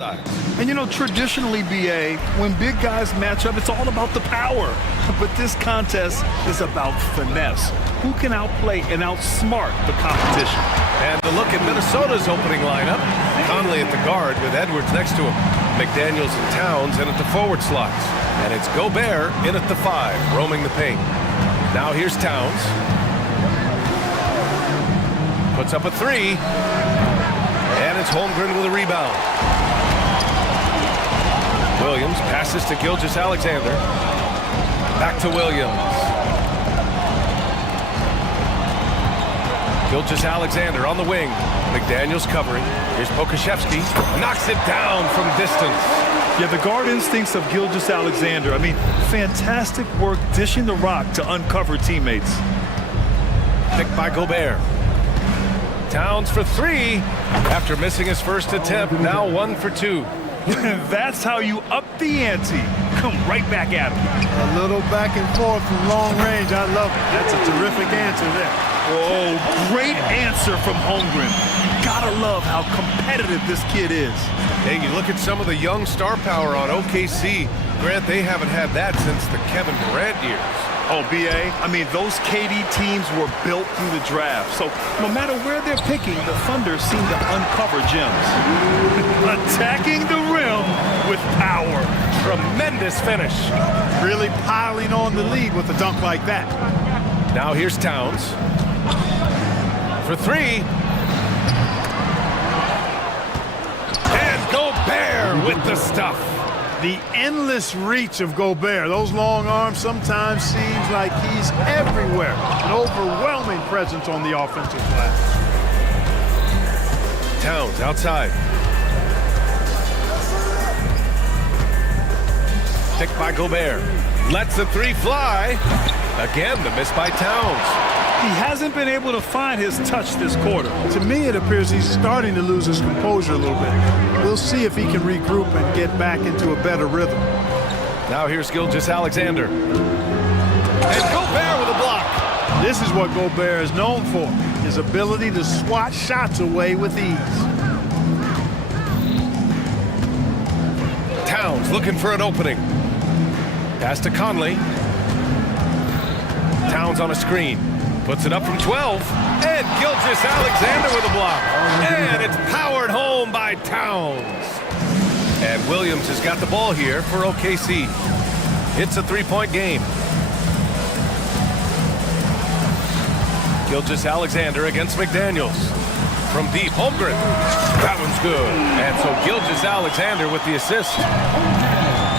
And you know, traditionally, BA, when big guys match up, it's all about the power. But this contest is about finesse. Who can outplay and outsmart the competition? And the look at Minnesota's opening lineup. Conley at the guard with Edwards next to him. McDaniels and Towns in at the forward slots. And it's Gobert in at the 5, roaming the paint. Now here's Towns. Puts up a 3. And it's Holmgren with a rebound. Williams passes to Gilgeous-Alexander. Back to Williams. Gilgeous-Alexander on the wing. McDaniels covering. Here's Pokashevsky. Knocks it down from distance. Yeah, the guard instincts of Gilgeous-Alexander. I mean, fantastic work dishing the rock to uncover teammates. Picked by Gobert. Towns for 3. After missing his first attempt, now 1 for 2. That's how you up the ante. Come right back at him. A little back and forth from long range. I love it. That's a terrific answer there. Oh, great answer from Holmgren. You gotta love how competitive this kid is. Hey, you look at some of the young star power on OKC. Grant, they haven't had that since the Kevin Durant years. Oh, BA, I mean, those KD teams were built through the draft. So no matter where they're picking, the Thunder seem to uncover gems. Attacking the rim with power. Tremendous finish. Really piling on the lead with a dunk like that. Now here's Towns. For 3. And Gobert with the stuff. The endless reach of Gobert. Those long arms sometimes seems like he's everywhere. An overwhelming presence on the offensive glass. Towns outside. Picked by Gobert. Lets the 3 fly. Again, the miss by Towns. He hasn't been able to find his touch this quarter. To me, it appears he's starting to lose his composure a little bit. We'll see if he can regroup and get back into a better rhythm. Now here's Gilgeous-Alexander. And Gobert with a block. This is what Gobert is known for, his ability to swat shots away with ease. Towns looking for an opening. Pass to Conley. Towns on a screen. Puts it up from 12. And Gilgeous-Alexander with a block. And it's powered home by Towns. And Williams has got the ball here for OKC. It's a 3-point game. Gilgeous-Alexander against McDaniels. From deep, Holmgren. That one's good. And so Gilgeous-Alexander with the assist.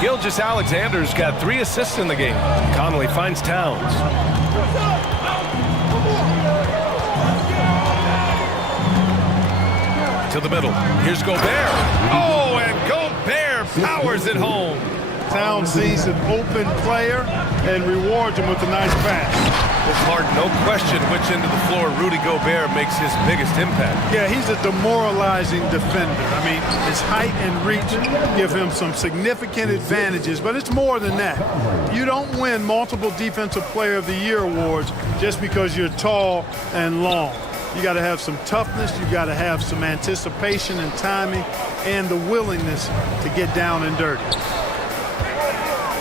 Gilgeous-Alexander's got 3 assists in the game. Conley finds Towns. To the middle. Here's Gobert. Oh, and Gobert powers it home. Towns sees an open player and rewards him with a nice pass. Well, Clark, no question which end of the floor Rudy Gobert makes his biggest impact. Yeah, he's a demoralizing defender. I mean, his height and reach give him some significant advantages, but it's more than that. You don't win multiple Defensive Player of the Year awards just because you're tall and long. You got to have some toughness, you got to have some anticipation and timing, and the willingness to get down and dirty.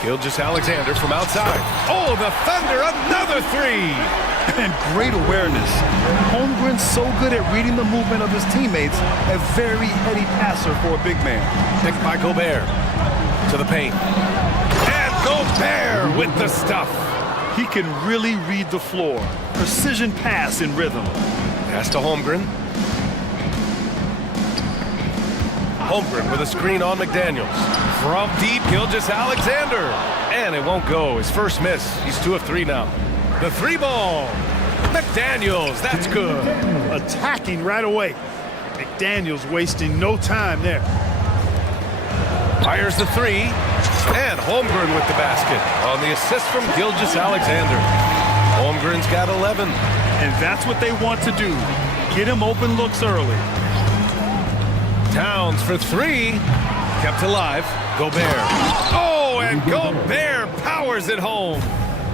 Gilgeous-Alexander from outside. Oh, the Thunder, another 3! And great awareness. Holmgren's so good at reading the movement of his teammates, a very heady passer for a big man. Picked by Gobert. To the paint. And Gobert with the stuff. He can really read the floor. Precision pass in rhythm. Pass to Holmgren. Holmgren with a screen on McDaniels. From deep, Gilgeous-Alexander. And it won't go. His first miss. He's 2 of 3 now. The 3 ball. McDaniels, that's good. Attacking right away. McDaniels wasting no time there. Fires the 3. And Holmgren with the basket on the assist from Gilgeous-Alexander. Holmgren's got 11. And that's what they want to do. Get him open looks early. Towns for 3. Kept alive. Gobert. Oh, and Gobert powers it home.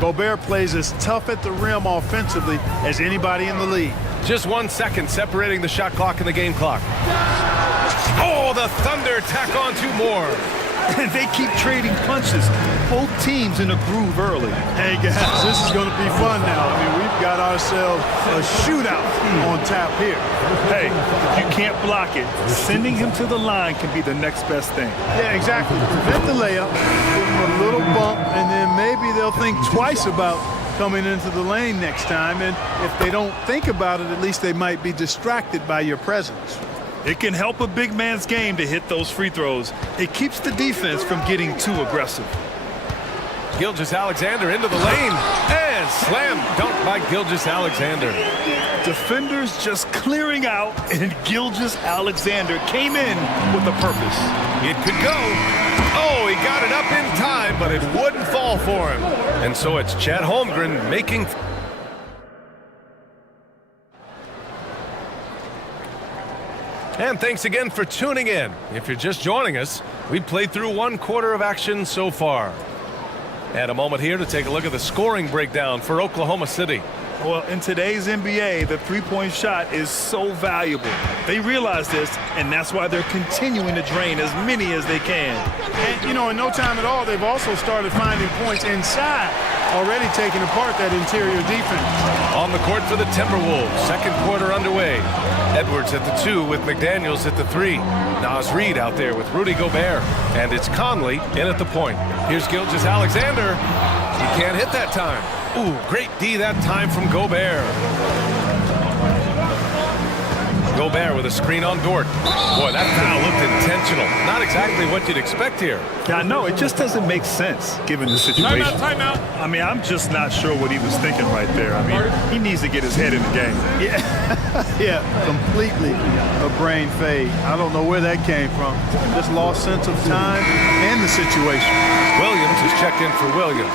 Gobert plays as tough at the rim offensively as anybody in the league. Just 1 second separating the shot clock and the game clock. Oh, the Thunder tack on 2 more. And they keep trading punches. Both teams in a groove early. Hey guys, this is going to be fun now. I mean, we've got ourselves a shootout on tap here. Hey, if you can't block it, sending him to the line can be the next best thing. Yeah, exactly. Prevent the layup, give them a little bump, and then maybe they'll think twice about coming into the lane next time. And if they don't think about it, at least they might be distracted by your presence. It can help a big man's game to hit those free throws. It keeps the defense from getting too aggressive. Gilgeous-Alexander into the lane. And slam dunk by Gilgeous-Alexander. Defenders just clearing out, and Gilgeous-Alexander came in with a purpose. It could go. Oh, he got it up in time, but it wouldn't fall for him. And so it's Chet Holmgren making... And thanks again for tuning in. If you're just joining us, we've played through 1 quarter of action so far. And a moment here to take a look at the scoring breakdown for Oklahoma City. Well, in today's NBA, the three-point shot is so valuable. They realize this, and that's why they're continuing to drain as many as they can. And, you know, in no time at all, they've also started finding points inside, already taking apart that interior defense. On the court for the Timberwolves, 2nd quarter underway. Edwards at the 2 with McDaniels at the 3. Naz Reid out there with Rudy Gobert. And it's Conley in at the point. Here's Gilgeous-Alexander. He can't hit that time. Ooh, great D that time from Gobert. Gobert with a screen on Dort. Boy, that foul looked intentional. Not exactly what you'd expect here. Yeah, I know. It just doesn't make sense, given the situation. Timeout. I mean, I'm just not sure what he was thinking right there. I mean, he needs to get his head in the game. Yeah, completely a brain fade. I don't know where that came from. Just lost sense of time and the situation. Williams is checked in for Williams.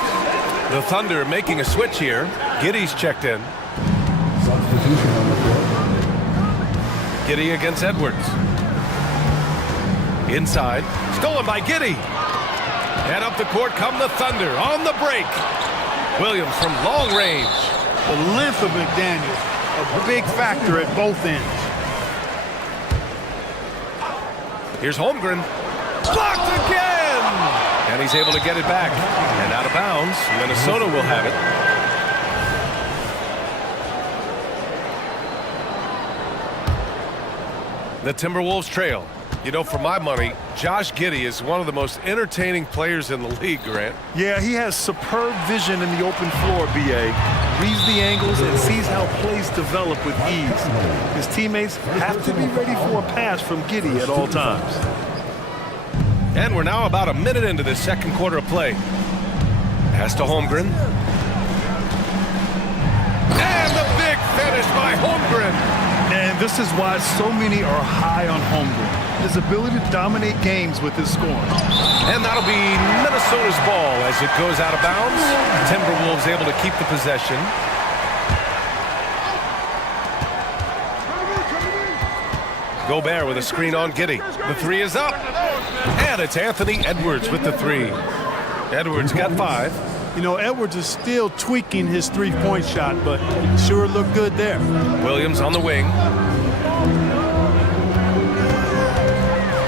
The Thunder making a switch here. Giddey's checked in. Giddey against Edwards. Inside. Stolen by Giddey. And up the court come the Thunder on the break. Williams from long range. The length of McDaniels, a big factor at both ends. Here's Holmgren. Blocked again! And he's able to get it back. And out of bounds, Minnesota will have it. The Timberwolves trail. You know, for my money, Josh Giddey is one of the most entertaining players in the league, Grant. Yeah, he has superb vision in the open floor, B.A. Reads the angles and sees how plays develop with ease. His teammates have to be ready for a pass from Giddey at all times. And we're now about a minute into this 2nd quarter of play. Pass to Holmgren. And the big finish by Holmgren. And this is why so many are high on Holmgren. His ability to dominate games with his scoring. And that'll be Minnesota's ball as it goes out of bounds. Timberwolves able to keep the possession. Gobert with a screen on Giddey. The 3 is up. And it's Anthony Edwards with the 3. Edwards got 5. You know, Edwards is still tweaking his three-point shot, but sure looked good there. Williams on the wing.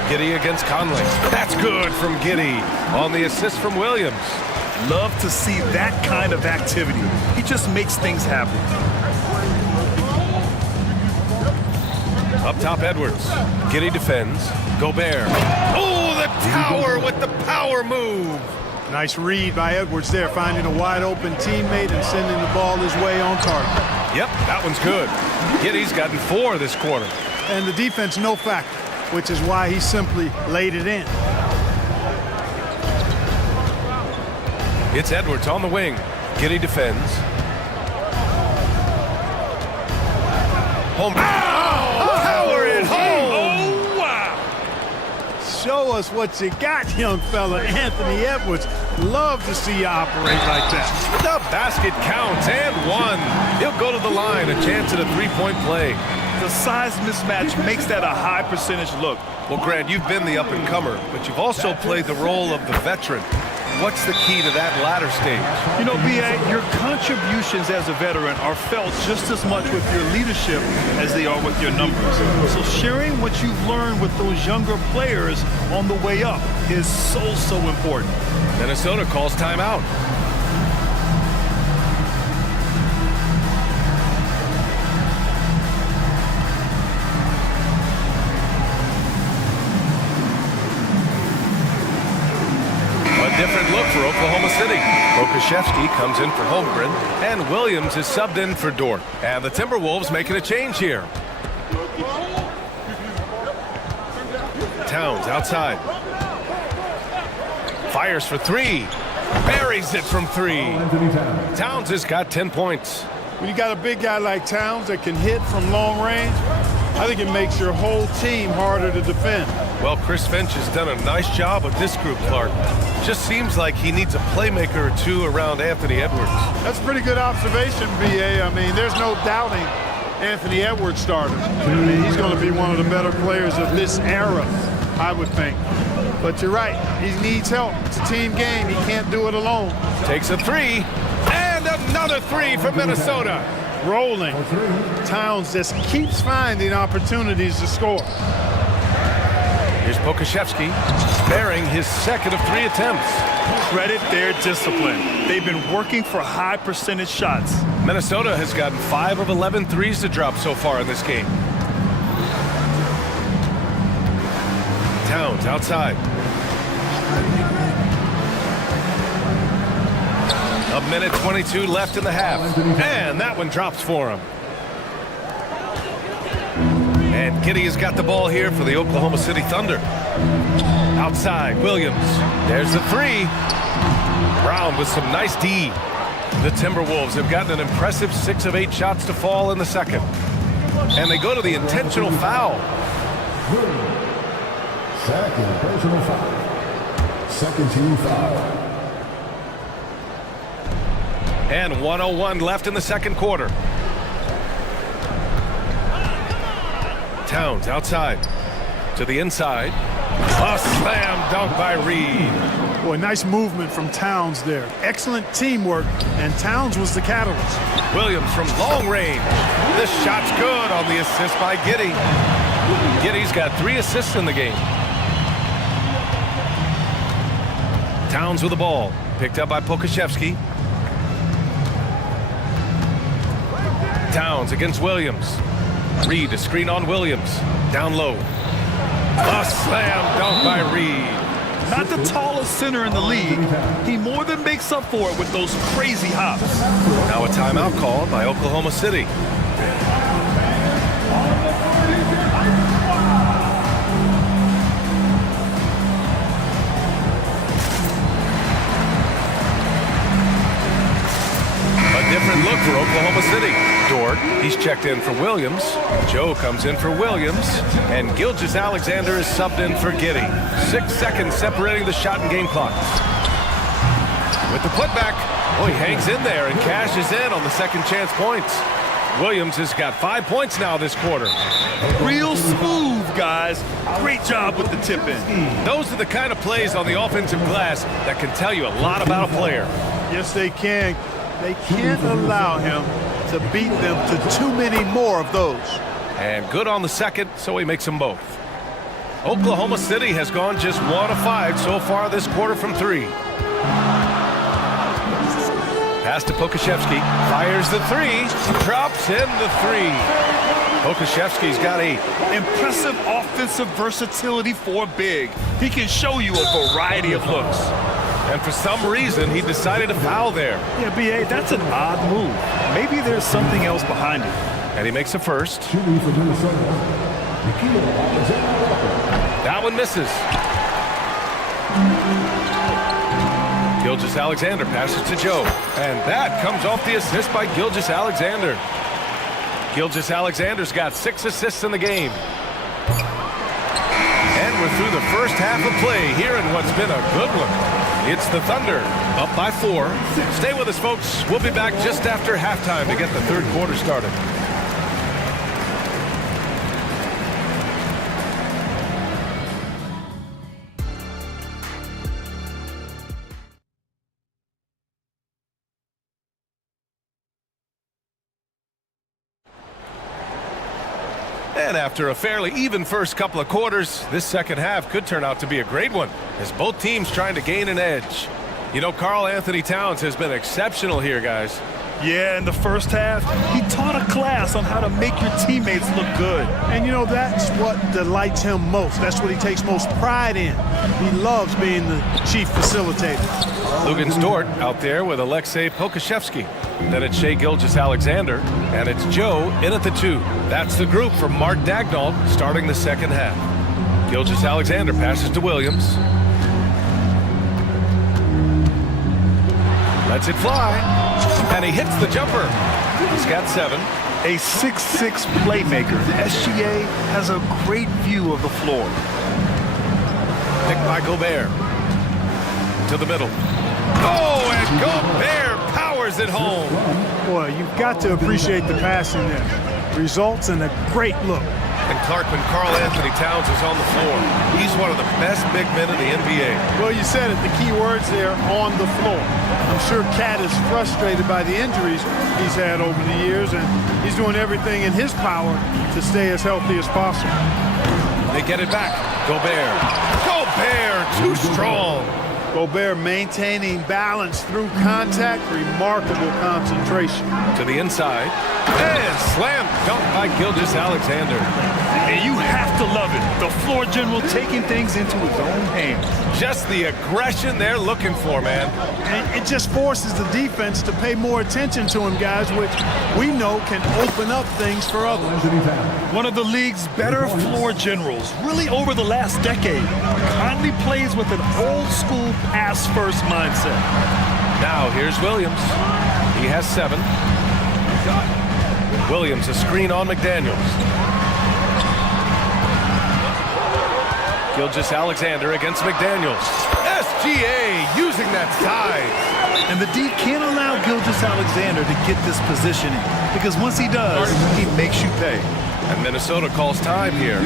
Giddey against Conley. That's good from Giddey on the assist from Williams. Love to see that kind of activity. He just makes things happen. Up top, Edwards. Giddey defends. Gobert. Oh, the tower with the power move. Nice read by Edwards there, finding a wide-open teammate and sending the ball his way on target. Yep, that one's good. Giddey's gotten 4 this quarter. And the defense no factor, which is why he simply laid it in. It's Edwards on the wing. Giddey defends. Home. Power it home! Oh, wow! Show us what you got, young fella. Anthony Edwards. Love to see you operate like that. The basket counts and 1. He'll go to the line, a chance at a 3-point play. The size mismatch makes that a high percentage look. Well, Grant, you've been the up-and-comer, but you've also played the role of the veteran. what's the key to that latter stage? You know, B.A., your contributions as a veteran are felt just as much with your leadership as they are with your numbers. So sharing what you've learned with those younger players on the way up is so important. Minnesota calls timeout. Different look for Oklahoma City. Pokashevsky comes in for Holmgren, and Williams is subbed in for Dort. And the Timberwolves making a change here. Towns outside. Fires for three. Buries it from three. Towns has got 10 points. When you got a big guy like Towns that can hit from long range, I think it makes your whole team harder to defend. Well, Chris Finch has done a nice job with this group, Clark. Just seems like he needs a playmaker or two around Anthony Edwards. That's a pretty good observation, B.A. I mean, there's no doubting Anthony Edwards starter. I mean, he's going to be one of the better players of this era, I would think. But you're right, he needs help. It's a team game. He can't do it alone. Takes a three, and another three from Minnesota. Rolling. Towns just keeps finding opportunities to score. Here's Pokashevsky, sparing his second of three attempts. Credit their discipline. They've been working for high percentage shots. Minnesota has gotten 5 of 11 threes to drop so far in this game. Towns outside. A minute 22 left in the half. And that one drops for him. And Giddey has got the ball here for the Oklahoma City Thunder. Outside, Williams. There's the three. Brown with some nice D. The Timberwolves have gotten an impressive 6 of 8 shots to fall in the second. And they go to the intentional foul. Second personal foul. Second team foul. And 1:01 left in the second quarter. Towns outside. To the inside. A slam dunk by Reed. Boy, nice movement from Towns there. Excellent teamwork, and Towns was the catalyst. Williams from long range. This shot's good on the assist by Giddey. Giddey's got 3 assists in the game. Towns with the ball. Picked up by Pokashevsky. Towns against Williams. Reed, a screen on Williams. Down low. A slam dunk by Reed. Not the tallest center in the league. He more than makes up for it with those crazy hops. Now a timeout called by Oklahoma City. Different look for Oklahoma City. Dort, he's checked in for Williams. Joe comes in for Williams. And Gilgeous-Alexander is subbed in for Giddey. 6 seconds separating the shot and game clock. With the putback, oh, he hangs in there and cashes in on the second chance points. Williams has got 5 points now this quarter. Real smooth, guys. Great job with the tip-in. Those are the kind of plays on the offensive glass that can tell you a lot about a player. Yes, they can. They can't allow him to beat them to too many more of those. And good on the second, so he makes them both. Oklahoma City has gone just 1 of 5 so far this quarter from 3. Pass to Pokashevsky. Fires the 3. Drops in the 3. Pokashevsky's got 8. Impressive offensive versatility for big. He can show you a variety of looks. And for some reason, he decided to foul there. Yeah, B.A., that's an odd move. Maybe there's something else behind it. And he makes a first. That one misses. Gilgeous-Alexander passes to Joe. And that comes off the assist by Gilgeous-Alexander. Gilgeous-Alexander's got 6 assists in the game. And we're through the first half of play here in what's been a good one. It's the Thunder, up by 4. Stay with us, folks. We'll be back just after halftime to get the third quarter started. And after a fairly even first couple of quarters, this second half could turn out to be a great one, as both teams trying to gain an edge. You know, Karl Anthony Towns has been exceptional here, guys. Yeah, in the first half, he taught a class on how to make your teammates look good. And you know, that's what delights him most. That's what he takes most pride in. He loves being the chief facilitator. Lugan's Dort out there with Alexei Pokashevsky. Then it's Shai Gilgeous-Alexander, and it's Joe in at the 2. That's the group for Mark Dagnall starting the second half. Gilgeous-Alexander passes to Williams. Lets it fly, and he hits the jumper. He's got 7. A 6'6" playmaker, SGA has a great view of the floor. Picked by Gobert. To the middle. Oh, and Gobert powers it home. Boy, you've got to appreciate the passing there. Results in a great look. And Clark, when Karl Anthony Towns is on the floor, he's one of the best big men in the NBA. Well, you said it, the key words there, on the floor. I'm sure Cat is frustrated by the injuries he's had over the years, and he's doing everything in his power to stay as healthy as possible. They get it back. Gobert. Gobert, too strong. Gobert maintaining balance through contact, remarkable concentration. To the inside, and slam dunk by Gilgeous-Alexander. And you have to love it. The floor general taking things into his own hands. Just the aggression they're looking for, man. And it just forces the defense to pay more attention to him, guys, which we know can open up things for others. One of the league's better floor generals, really over the last decade. Kindly plays with an old-school pass-first mindset. Now here's Williams. He has 7. Williams, a screen on McDaniels. Gilgeous-Alexander against McDaniels. SGA using that size. And the D can't allow Gilgeous-Alexander to get this positioning, because once he does, he makes you pay. And Minnesota calls time here.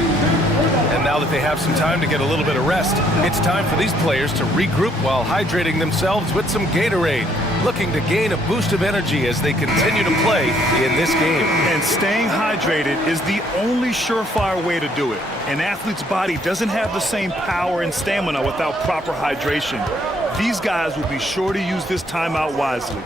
And now that they have some time to get a little bit of rest, it's time for these players to regroup while hydrating themselves with some Gatorade, looking to gain a boost of energy as they continue to play in this game. And staying hydrated is the only surefire way to do it. An athlete's body doesn't have the same power and stamina without proper hydration. These guys will be sure to use this timeout wisely.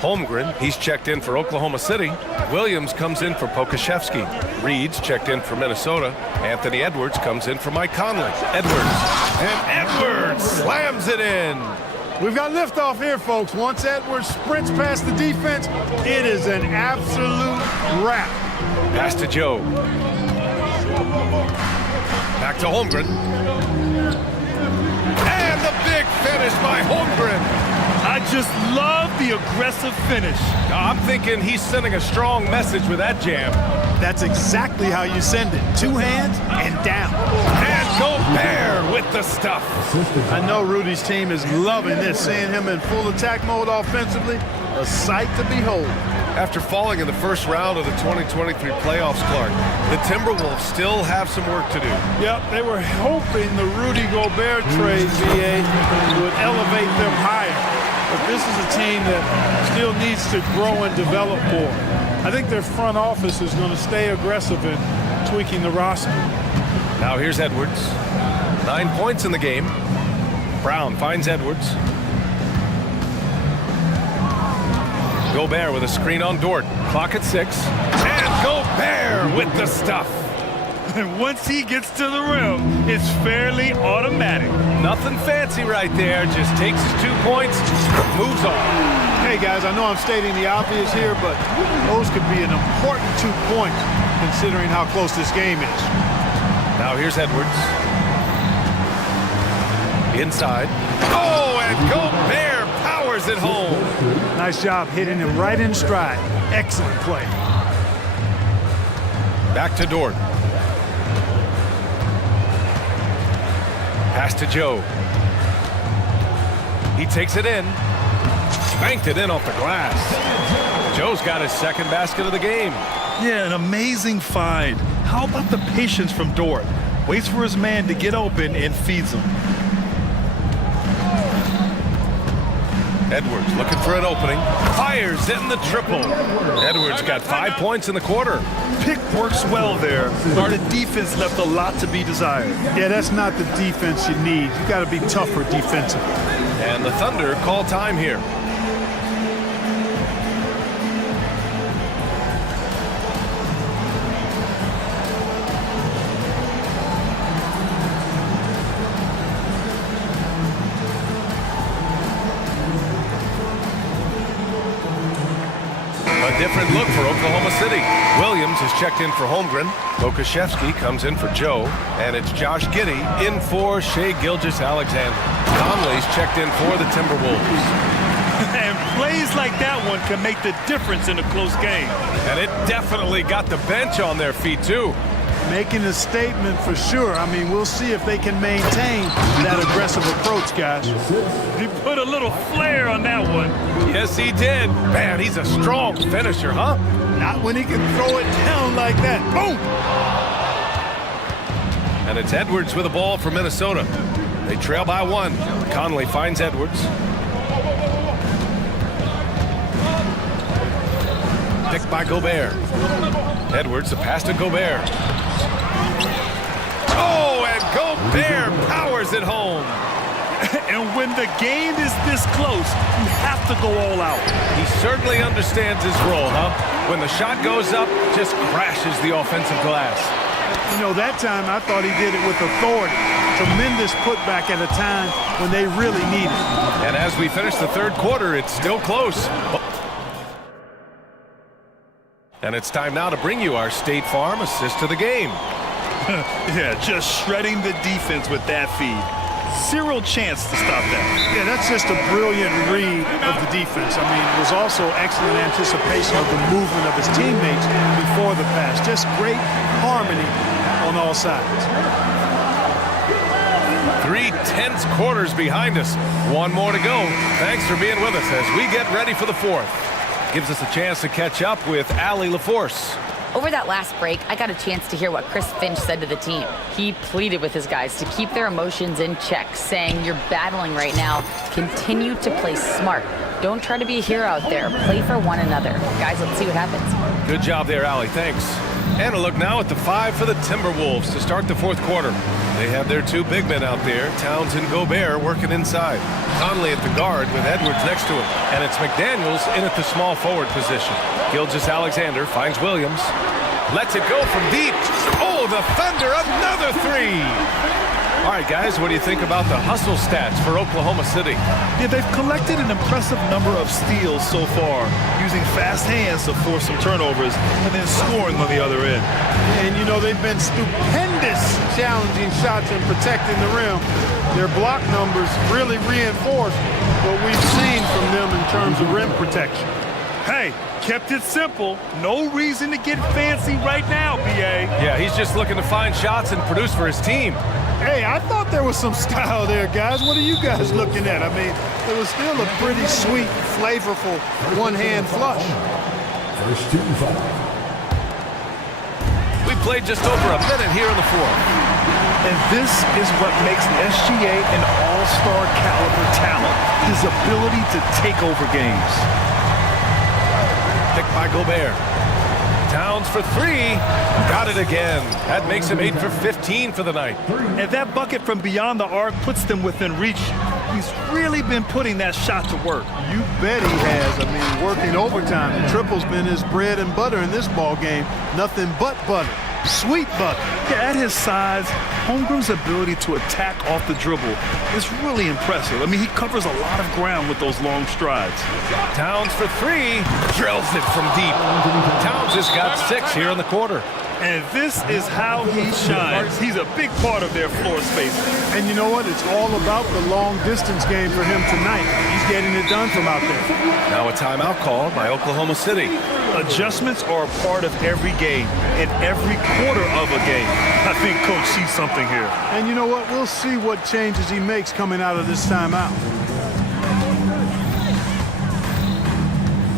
Holmgren, he's checked in for Oklahoma City. Williams comes in for Pokashevsky. Reed's checked in for Minnesota. Anthony Edwards comes in for Mike Conley. Edwards, and Edwards slams it in. We've got liftoff here, folks. Once Edwards sprints past the defense, it is an absolute wrap. Pass to Joe. Back to Holmgren. And the big finish by Holmgren. I just love the aggressive finish. I'm thinking he's sending a strong message with that jam. That's exactly how you send it. 2 hands and down. And Gobert with the stuff. I know Rudy's team is loving this, seeing him in full attack mode offensively. A sight to behold. After falling in the first round of the 2023 playoffs, Clark, the Timberwolves still have some work to do. Yep, they were hoping the Rudy Gobert trade, VA, would elevate them higher. But this is a team that still needs to grow and develop more. I think their front office is going to stay aggressive in tweaking the roster. Now here's Edwards. 9 points in the game. Brown finds Edwards. Gobert with a screen on Dort. Clock at 6. And Gobert with the stuff. And once he gets to the rim, it's fairly automatic. Nothing fancy right there. Just takes his 2 points, moves on. Hey, guys, I know I'm stating the obvious here, but those could be an important 2 points considering how close this game is. Now here's Edwards. Inside. Oh, and Gobert powers it home. Nice job hitting him right in stride. Excellent play. Back to Dort. Pass to Joe. He takes it in. Banked it in off the glass. Joe's got his second basket of the game. Yeah, an amazing find. How about the patience from Dort? Waits for his man to get open and feeds him. Edwards looking for an opening. Fires in the triple. Edwards got 5 points in the quarter. Pick works well there, but the defense left a lot to be desired. Yeah, that's not the defense you need. You got to be tougher defensively. And the Thunder call time here. A different look for Oklahoma City. Williams is checked in for Holmgren. Lukashevsky comes in for Joe. And it's Josh Giddey in for Shai Gilgeous-Alexander. Conley's checked in for the Timberwolves. And plays like that one can make the difference in a close game. And it definitely got the bench on their feet, too. Making a statement for sure. I mean, we'll see if they can maintain that aggressive approach, guys. He put a little flair on that one. Yes, he did. Man, he's a strong finisher, huh? Not when he can throw it down like that. Boom! And it's Edwards with the ball for Minnesota. They trail by 1. Conley finds Edwards. Picked by Gobert. Edwards, the pass to Gobert. Oh, and Gobert powers it home. And when the game is this close, you have to go all out. He certainly understands his role, huh? When the shot goes up, just crashes the offensive glass. You know, that time I thought he did it with authority. Tremendous putback at a time when they really need it. And as we finish the third quarter, it's still close. And it's time now to bring you our State Farm assist of the game. Yeah, just shredding the defense with that feed. Zero chance to stop that. Yeah, that's just a brilliant read of the defense. I mean, it was also excellent anticipation of the movement of his teammates before the pass. Just great harmony on all sides. 3 tense quarters behind us. One more to go. Thanks for being with us as we get ready for the fourth. Gives us a chance to catch up with Allie LaForce. Over that last break, I got a chance to hear what Chris Finch said to the team. He pleaded with his guys to keep their emotions in check, saying, "You're battling right now. Continue to play smart. Don't try to be a hero out there. Play for one another." Guys, let's see what happens. Good job there, Allie. Thanks. And a look now at the 5 for the Timberwolves to start the fourth quarter. They have their 2 big men out there, Towns and Gobert, working inside. Conley at the guard with Edwards next to him. And it's McDaniels in at the small forward position. Gilgeous-Alexander finds Williams. Lets it go from deep. Oh, the Thunder, another 3. All right, guys, what do you think about the hustle stats for Oklahoma City? Yeah, they've collected an impressive number of steals so far, using fast hands to force some turnovers and then scoring on the other end. And, you know, they've been stupendous challenging shots and protecting the rim. Their block numbers really reinforce what we've seen from them in terms of rim protection. Hey, kept it simple. No reason to get fancy right now, B.A. Yeah, he's just looking to find shots and produce for his team. Hey, I thought there was some style there, guys. What are you guys looking at? I mean, it was still a pretty sweet, flavorful one-hand flush. First team foul. We played just over a minute here in the fourth. And this is what makes SGA an all-star caliber talent, his ability to take over games. Picked by Gobert. Towns for 3. Got it again. That makes him 8 for 15 for the night. And that bucket from beyond the arc puts them within reach. He's really been putting that shot to work. You bet he has. I mean, working overtime. The triple's been his bread and butter in this ball game. Nothing but butter. Sweet butter. Yeah, at his size, Holmgren's ability to attack off the dribble is really impressive. I mean, he covers a lot of ground with those long strides. Towns for 3. Drills it from deep. Towns has got 6 here in the quarter. And this is how he shines. He's a big part of their floor space. And you know what? It's all about the long distance game for him tonight. He's getting it done from out there. Now a timeout called by Oklahoma City. Adjustments are a part of every game and every quarter of a game. I think Coach sees something here. And you know what? We'll see what changes he makes coming out of this timeout.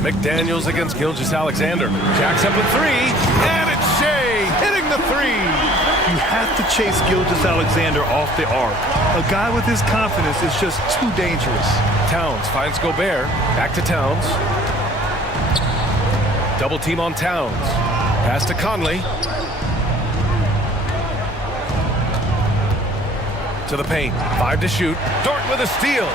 McDaniels against Gilgeous-Alexander. Jacks up a 3, and it's Shai hitting the 3. You have to chase Gilgeous-Alexander off the arc. A guy with his confidence is just too dangerous. Towns finds Gobert. Back to Towns. Double team on Towns. Pass to Conley. To the paint. 5 to shoot. Dort with a steal.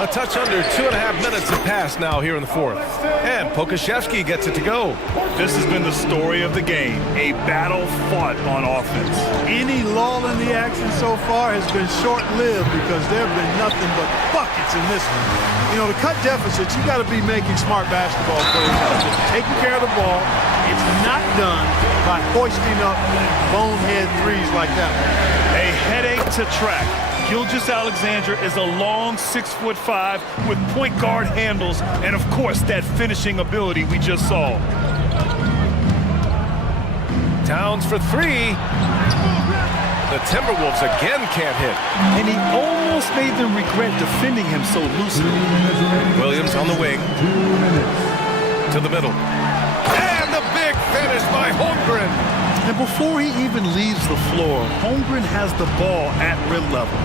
A touch under 2.5 minutes have passed now here in the fourth. And Pokashevsky gets it to go. This has been the story of the game, a battle fought on offense. Any lull in the action so far has been short-lived because there have been nothing but buckets in this one. You know, to cut deficits, you got to be making smart basketball plays out there. Taking care of the ball. It's not done by hoisting up bonehead threes like that. A headache to track. Gilgeous-Alexander is a long 6'5" with point guard handles and, of course, that finishing ability we just saw. Towns for 3. The Timberwolves again can't hit. And he almost made them regret defending him so loosely. Williams on the wing. To the middle. And the big finish by Holmgren. And before he even leaves the floor, Holmgren has the ball at rim level.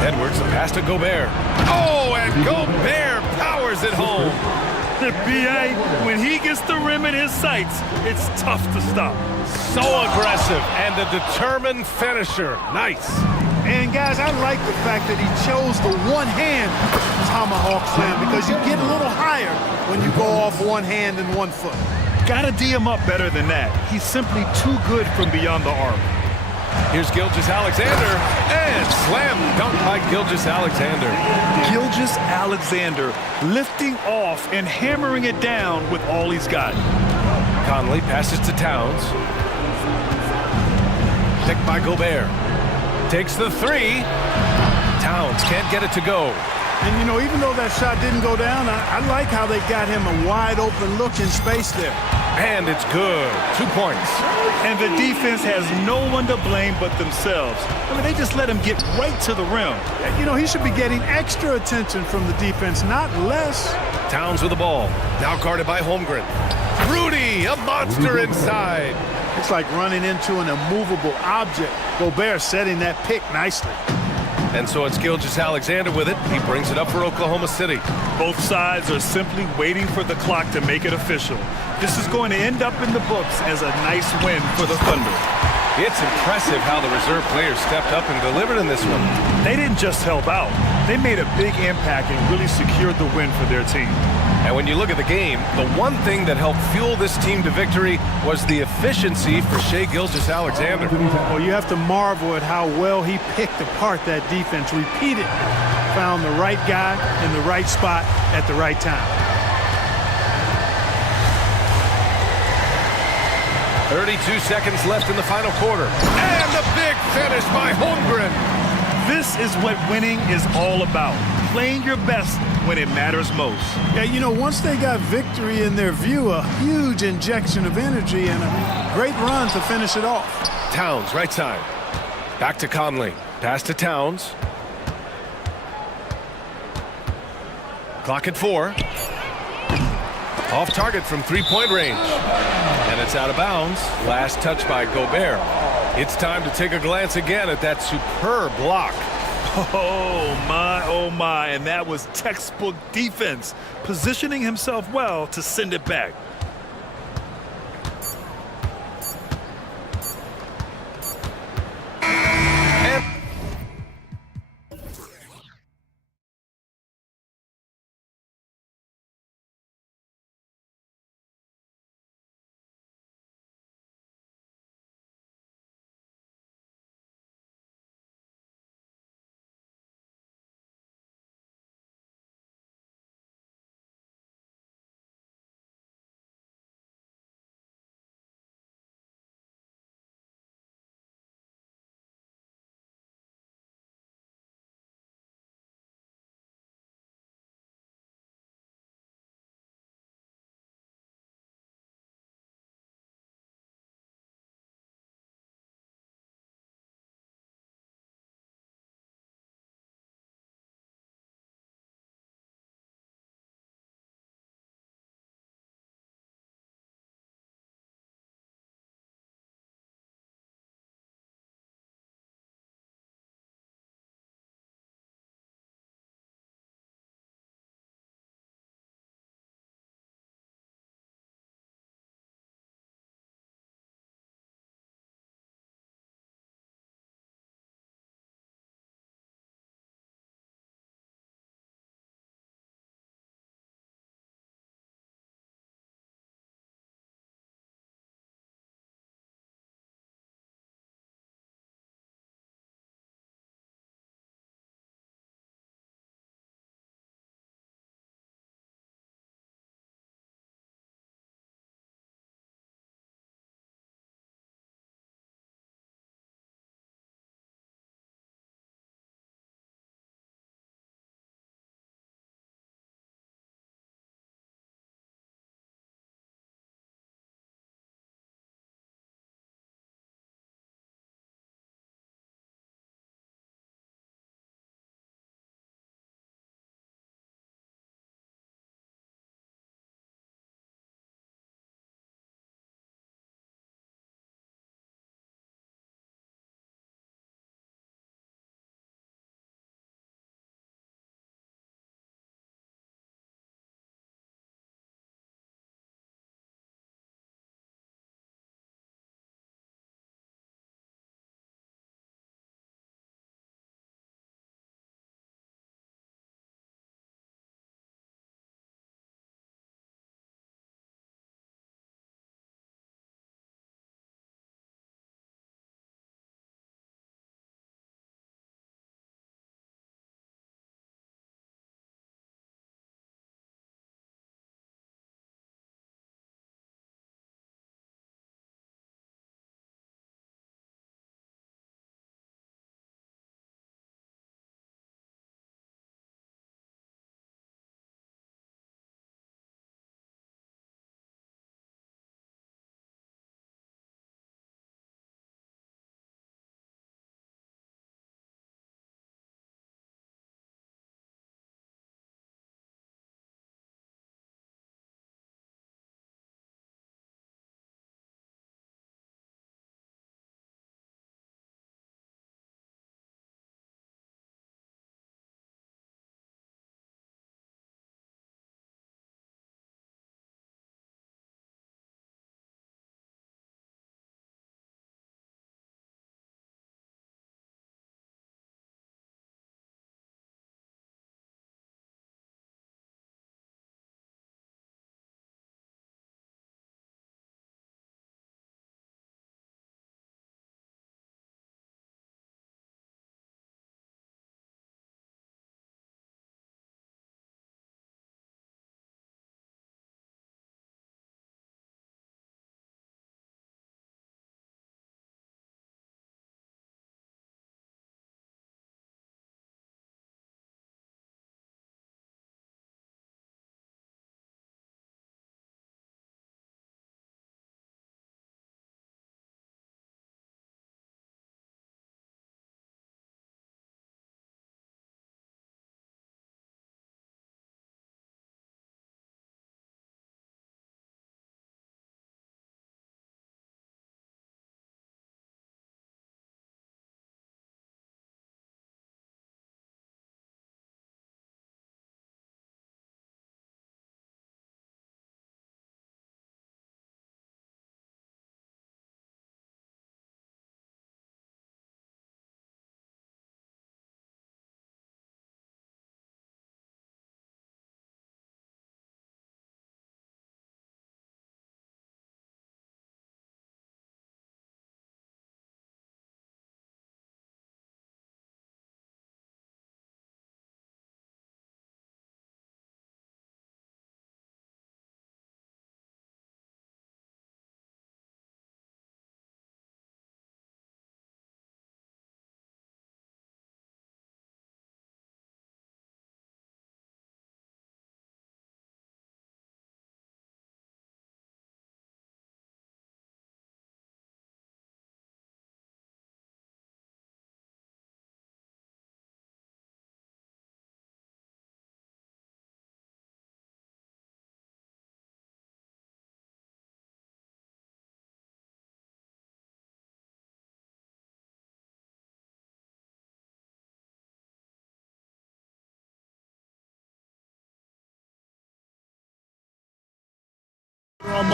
Edwards, the pass to Gobert. Oh, and Gobert powers it home. B.A., when he gets the rim in his sights, it's tough to stop. So aggressive and a determined finisher. Nice. And, guys, I like the fact that he chose the one-hand tomahawk slam because you get a little higher when you go off one hand and 1 foot. Gotta D him up better than that. He's simply too good from beyond the arc. Here's Gilgeous-Alexander, and slam dunk by Gilgeous-Alexander. Gilgeous-Alexander lifting off and hammering it down with all he's got. Conley passes to Towns. Picked by Gobert. Takes the 3. Towns can't get it to go. And, you know, even though that shot didn't go down, I like how they got him a wide-open look in space there. And it's good. 2 points. And the defense has no one to blame but themselves. I mean, they just let him get right to the rim. You know, he should be getting extra attention from the defense, not less. Towns with the ball. Now guarded by Holmgren. Rudy, a monster inside. It's like running into an immovable object. Gobert setting that pick nicely. And so it's Gilgeous-Alexander with it. He brings it up for Oklahoma City. Both sides are simply waiting for the clock to make it official. This is going to end up in the books as a nice win for the Thunder. It's impressive how the reserve players stepped up and delivered in this one. They didn't just help out. They made a big impact and really secured the win for their team. And when you look at the game, the one thing that helped fuel this team to victory was the efficiency for Shai Gilgeous-Alexander. Well, you have to marvel at how well he picked apart that defense repeatedly. Found the right guy in the right spot at the right time. 32 seconds left in the final quarter. And the big finish by Holmgren. This is what winning is all about. Playing your best when it matters most. Yeah, you know, once they got victory in their view, a huge injection of energy and a great run to finish it off. Towns, right side. Back to Conley. Pass to Towns. Clock at 4. Off target from 3-point range. And it's out of bounds. Last touch by Gobert. It's time to take a glance again at that superb block. Oh my, and that was textbook defense, positioning himself well to send it back.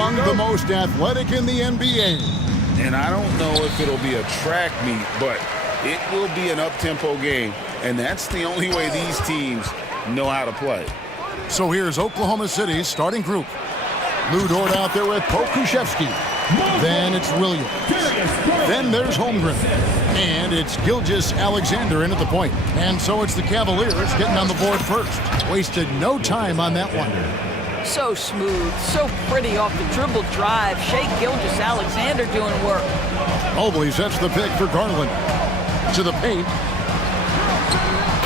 among the most athletic in the NBA. And I don't know if it'll be a track meet, but it will be an up-tempo game. And that's the only way these teams know how to play. So here's Oklahoma City's starting group. Lou Dort out there with Pokuševski. Then it's Williams. Then there's Holmgren. And it's Gilgeous-Alexander in at the point. And so it's the Cavaliers getting on the board first. Wasted no time on that one. So smooth, so pretty off the dribble drive. Shai Gilgeous-Alexander doing work. Mobley sets the pick for Garland. To the paint.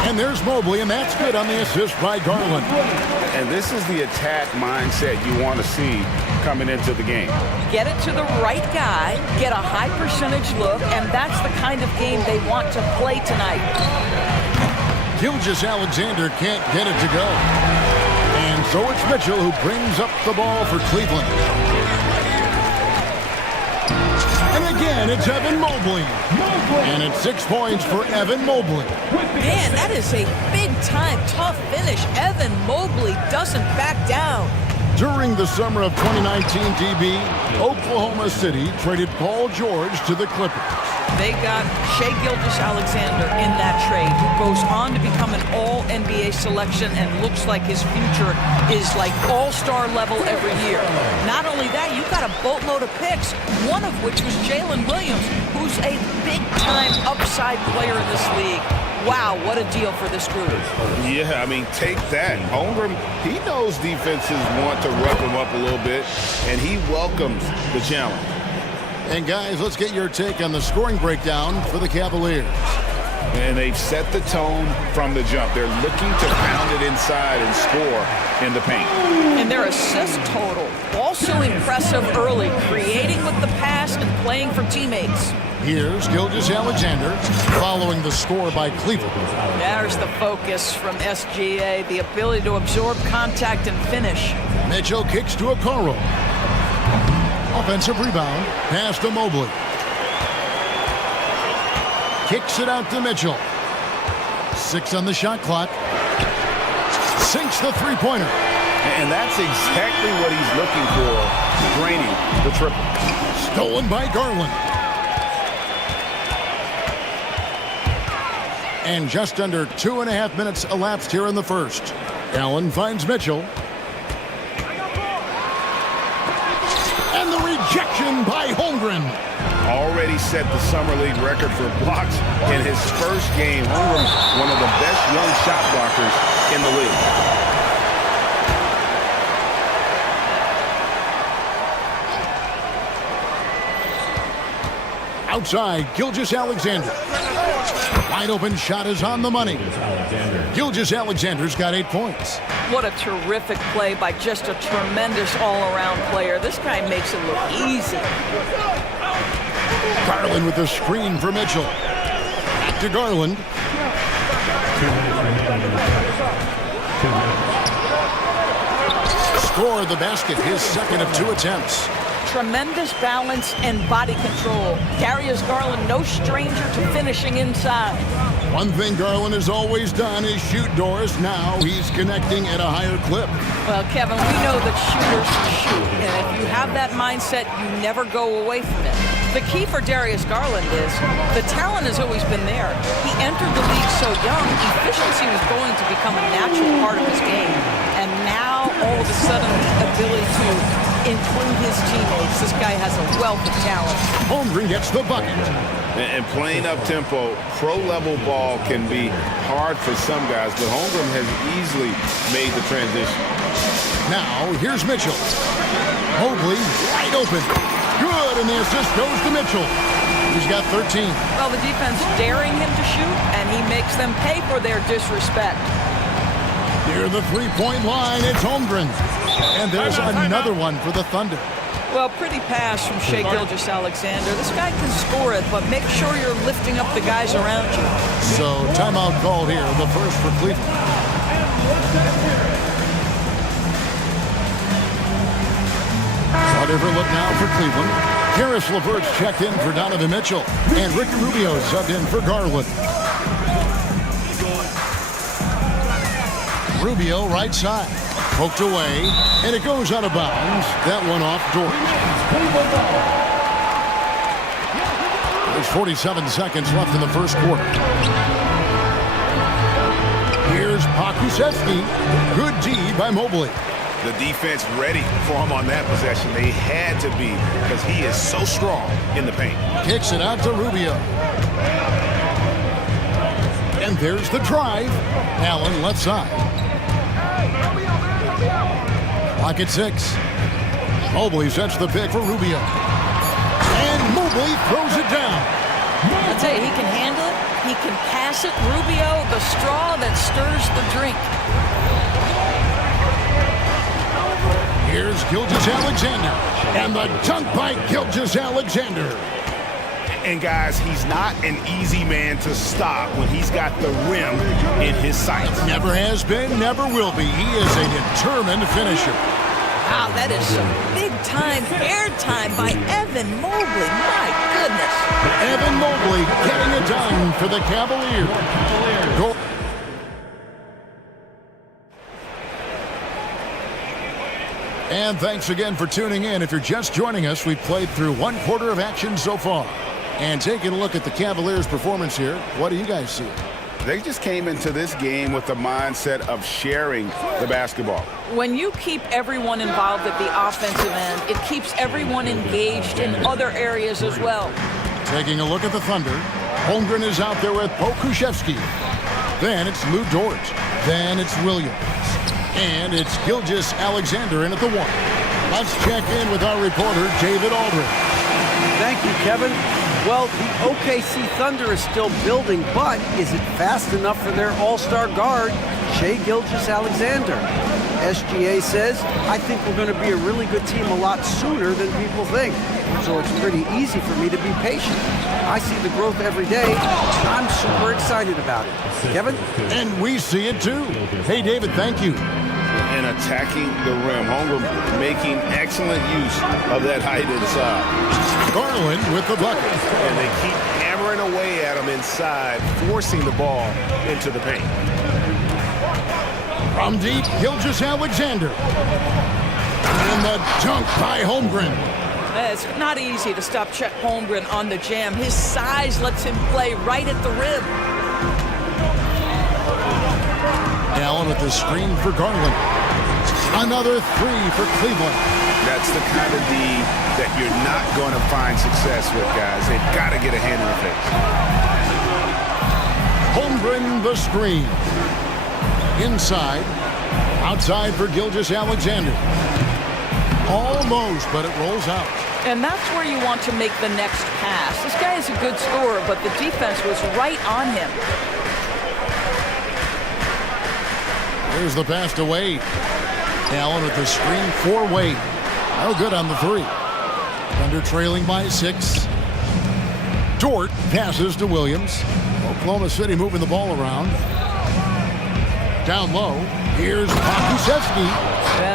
And there's Mobley, and that's good on the assist by Garland. And this is the attack mindset you want to see coming into the game. Get it to the right guy, get a high percentage look, and that's the kind of game they want to play tonight. Gilgeous-Alexander can't get it to go. And so it's Mitchell who brings up the ball for Cleveland. And again, it's Evan Mobley. And it's 6 points for Evan Mobley. Man, that is a big-time, tough finish. Evan Mobley doesn't back down. During the summer of 2019, DB, Oklahoma City traded Paul George to the Clippers. They got Shai Gilgeous-Alexander in that trade, who goes on to become an all-NBA selection and looks like his future is like all-star level every year. Not only that, you got a boatload of picks, one of which was Jalen Williams, who's a big-time upside player in this league. Wow, what a deal for this group. Yeah, I mean, take that. Holmgren, he knows defenses want to rough him up a little bit, and he welcomes the challenge. And guys, let's get your take on the scoring breakdown for the Cavaliers. And they've set the tone from the jump. They're looking to pound it inside and score in the paint. And their assist total, also impressive early, creating with the pass and playing for teammates. Here's Gilgeous-Alexander following the score by Cleveland. There's the focus from SGA, the ability to absorb contact and finish. Mitchell kicks to Okoro. Offensive rebound, pass to Mobley. Kicks it out to Mitchell. 6 on the shot clock. Sinks the three-pointer. And that's exactly what he's looking for, draining the triple. Stolen by Garland. And just under 2.5 minutes elapsed here in the first. Allen finds Mitchell. And the rejection by Holmgren. Already set the Summer League record for blocks in his first game. Holmgren, one of the best young shot blockers in the league. Outside, Gilgeous-Alexander. Wide open shot is on the money. Gilgeous-Alexander's got 8 points. What a terrific play by just a tremendous all-around player. This guy makes it look easy. Garland with the screen for Mitchell. Back to Garland. Score the basket, his second of 2 attempts. Tremendous balance and body control. Darius Garland, no stranger to finishing inside. One thing Garland has always done is shoot doors. Now he's connecting at a higher clip. Well, Kevin, we know that shooters shoot, and if you have that mindset, you never go away from it. The key for Darius Garland is the talent has always been there. He entered the league so young, efficiency was going to become a natural part of his game. And now, all of a sudden, the ability to include his teammates. This guy has a wealth of talent. Holmgren gets the bucket. And playing up-tempo, pro-level ball can be hard for some guys, but Holmgren has easily made the transition. Now, here's Mitchell. Mobley, wide open. Good, and the assist goes to Mitchell. He's got 13. Well, the defense daring him to shoot, and he makes them pay for their disrespect. Near the three-point line, it's Holmgren. And there's another one for the Thunder. Well, pretty pass from Shai Gilgeous-Alexander. This guy can score it, but make sure you're lifting up the guys around you. So, timeout called here, the first for Cleveland. A different look now for Cleveland. Karis LeVert's checked in for Donovan Mitchell. And Ricky Rubio subbed in for Garland. Rubio right side. Poked away, and it goes out of bounds. That one off Dort. There's 47 seconds left in the first quarter. Here's Pokusevski. Good D by Mobley. The defense ready for him on that possession. They had to be because he is so strong in the paint. Kicks it out to Rubio. And there's the drive. Allen left side. Pocket 6. Mobley sets the pick for Rubio. And Mobley throws it down. I tell you, he can handle it. He can pass it. Rubio, the straw that stirs the drink. Here's Gilgeous-Alexander. And the dunk by Gilgeous-Alexander. And guys, he's not an easy man to stop when he's got the rim in his sights. Never has been, never will be. He is a determined finisher. Wow, that is some big-time airtime by Evan Mobley. My goodness. Evan Mobley getting it done for the Cavaliers. And thanks again for tuning in. If you're just joining us, we've played through one quarter of action so far. And taking a look at the Cavaliers' performance here, what do you guys see? They just came into this game with the mindset of sharing the basketball. When you keep everyone involved at the offensive end, it keeps everyone engaged in other areas as well. Taking a look at the Thunder, Holmgren is out there with Pokusevski. Then it's Lou Dort. Then it's Williams. And it's Gilgeous-Alexander in at the 1. Let's check in with our reporter, David Aldridge. Thank you, Kevin. Well, the OKC Thunder is still building, but is it fast enough for their all-star guard, Shai Gilgeous-Alexander? SGA says, I think we're going to be a really good team a lot sooner than people think. So it's pretty easy for me to be patient. I see the growth every day. I'm super excited about it. Kevin? And we see it too. Hey, David, thank you. And attacking the rim. Holmgren making excellent use of that height inside. Garland with the bucket. And they keep hammering away at him inside, forcing the ball into the paint. From deep, Gilgeous-Alexander. And the dunk by Holmgren. It's not easy to stop Chet Holmgren on the jam. His size lets him play right at the rim. Allen with the screen for Garland. Another 3 for Cleveland. That's the kind of D that you're not going to find success with, guys. They've got to get a hand in the face. Holmgren the screen. Inside. Outside for Gilgeous-Alexander. Almost, but it rolls out. And that's where you want to make the next pass. This guy is a good scorer, but the defense was right on him. There's the pass to Wade. Allen with the screen for Wade. No good on the 3. Thunder trailing by 6. Dort passes to Williams. Oklahoma City moving the ball around. Down low. Here's Pokusevski.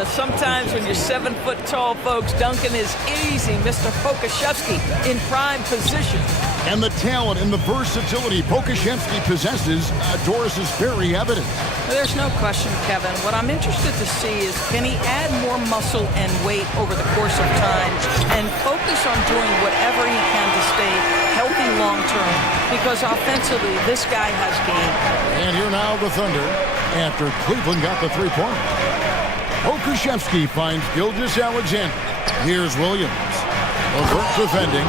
Sometimes when you're 7-foot-tall, folks, dunking is easy. Mr. Pokusevski in prime position. And the talent and the versatility Pokusevski possesses, Doris, is very evident. There's no question, Kevin. What I'm interested to see is, can he add more muscle and weight over the course of time and focus on doing whatever he can to stay healthy long-term? Because offensively, this guy has game. And here now the Thunder, after Cleveland got the 3-point. Pokusevski finds Gilgeous-Alexander. Here's Williams. Levert defending.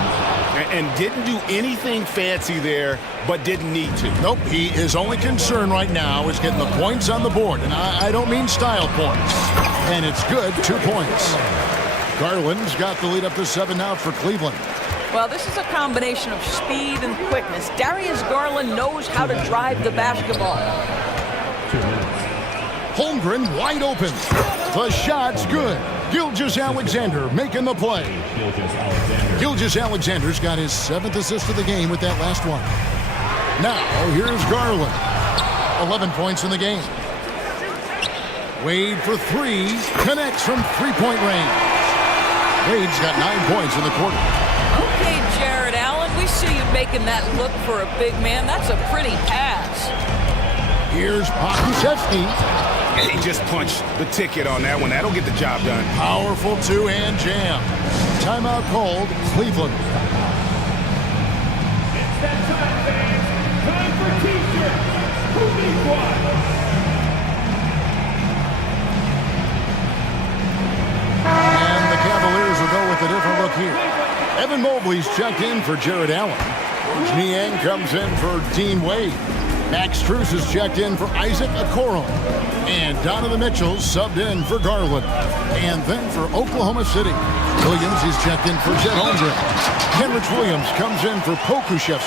And didn't do anything fancy there, but didn't need to. Nope, his only concern right now is getting the points on the board. And I don't mean style points. And it's good, 2 points. Garland's got the lead up to 7 now for Cleveland. Well, this is a combination of speed and quickness. Darius Garland knows how to drive the basketball. Holmgren wide open. The shot's good. Gilgeous-Alexander making the play. Gilgeous-Alexander's got his 7th assist of the game with that last one. Now, here's Garland. 11 points in the game. Wade for 3. Connects from 3-point range. Wade's got 9 points in the quarter. Okay, Jared Allen, we see you making that look for a big man. That's a pretty pass. Here's Pokusevski. And he just punched the ticket on that one. That'll get the job done. Powerful two-hand jam. Timeout called, Cleveland. It's that time, fans. Time for T-shirts. Who needs one? And the Cavaliers will go with a different look here. Evan Mobley's checked in for Jared Allen. Niang comes in for Dean Wade. Max Strus is checked in for Isaac Okoro. And Donovan Mitchell subbed in for Garland. And then for Oklahoma City, Williams is checked in for Chet Holmgren. Kenrich Williams comes in for Pokusevski.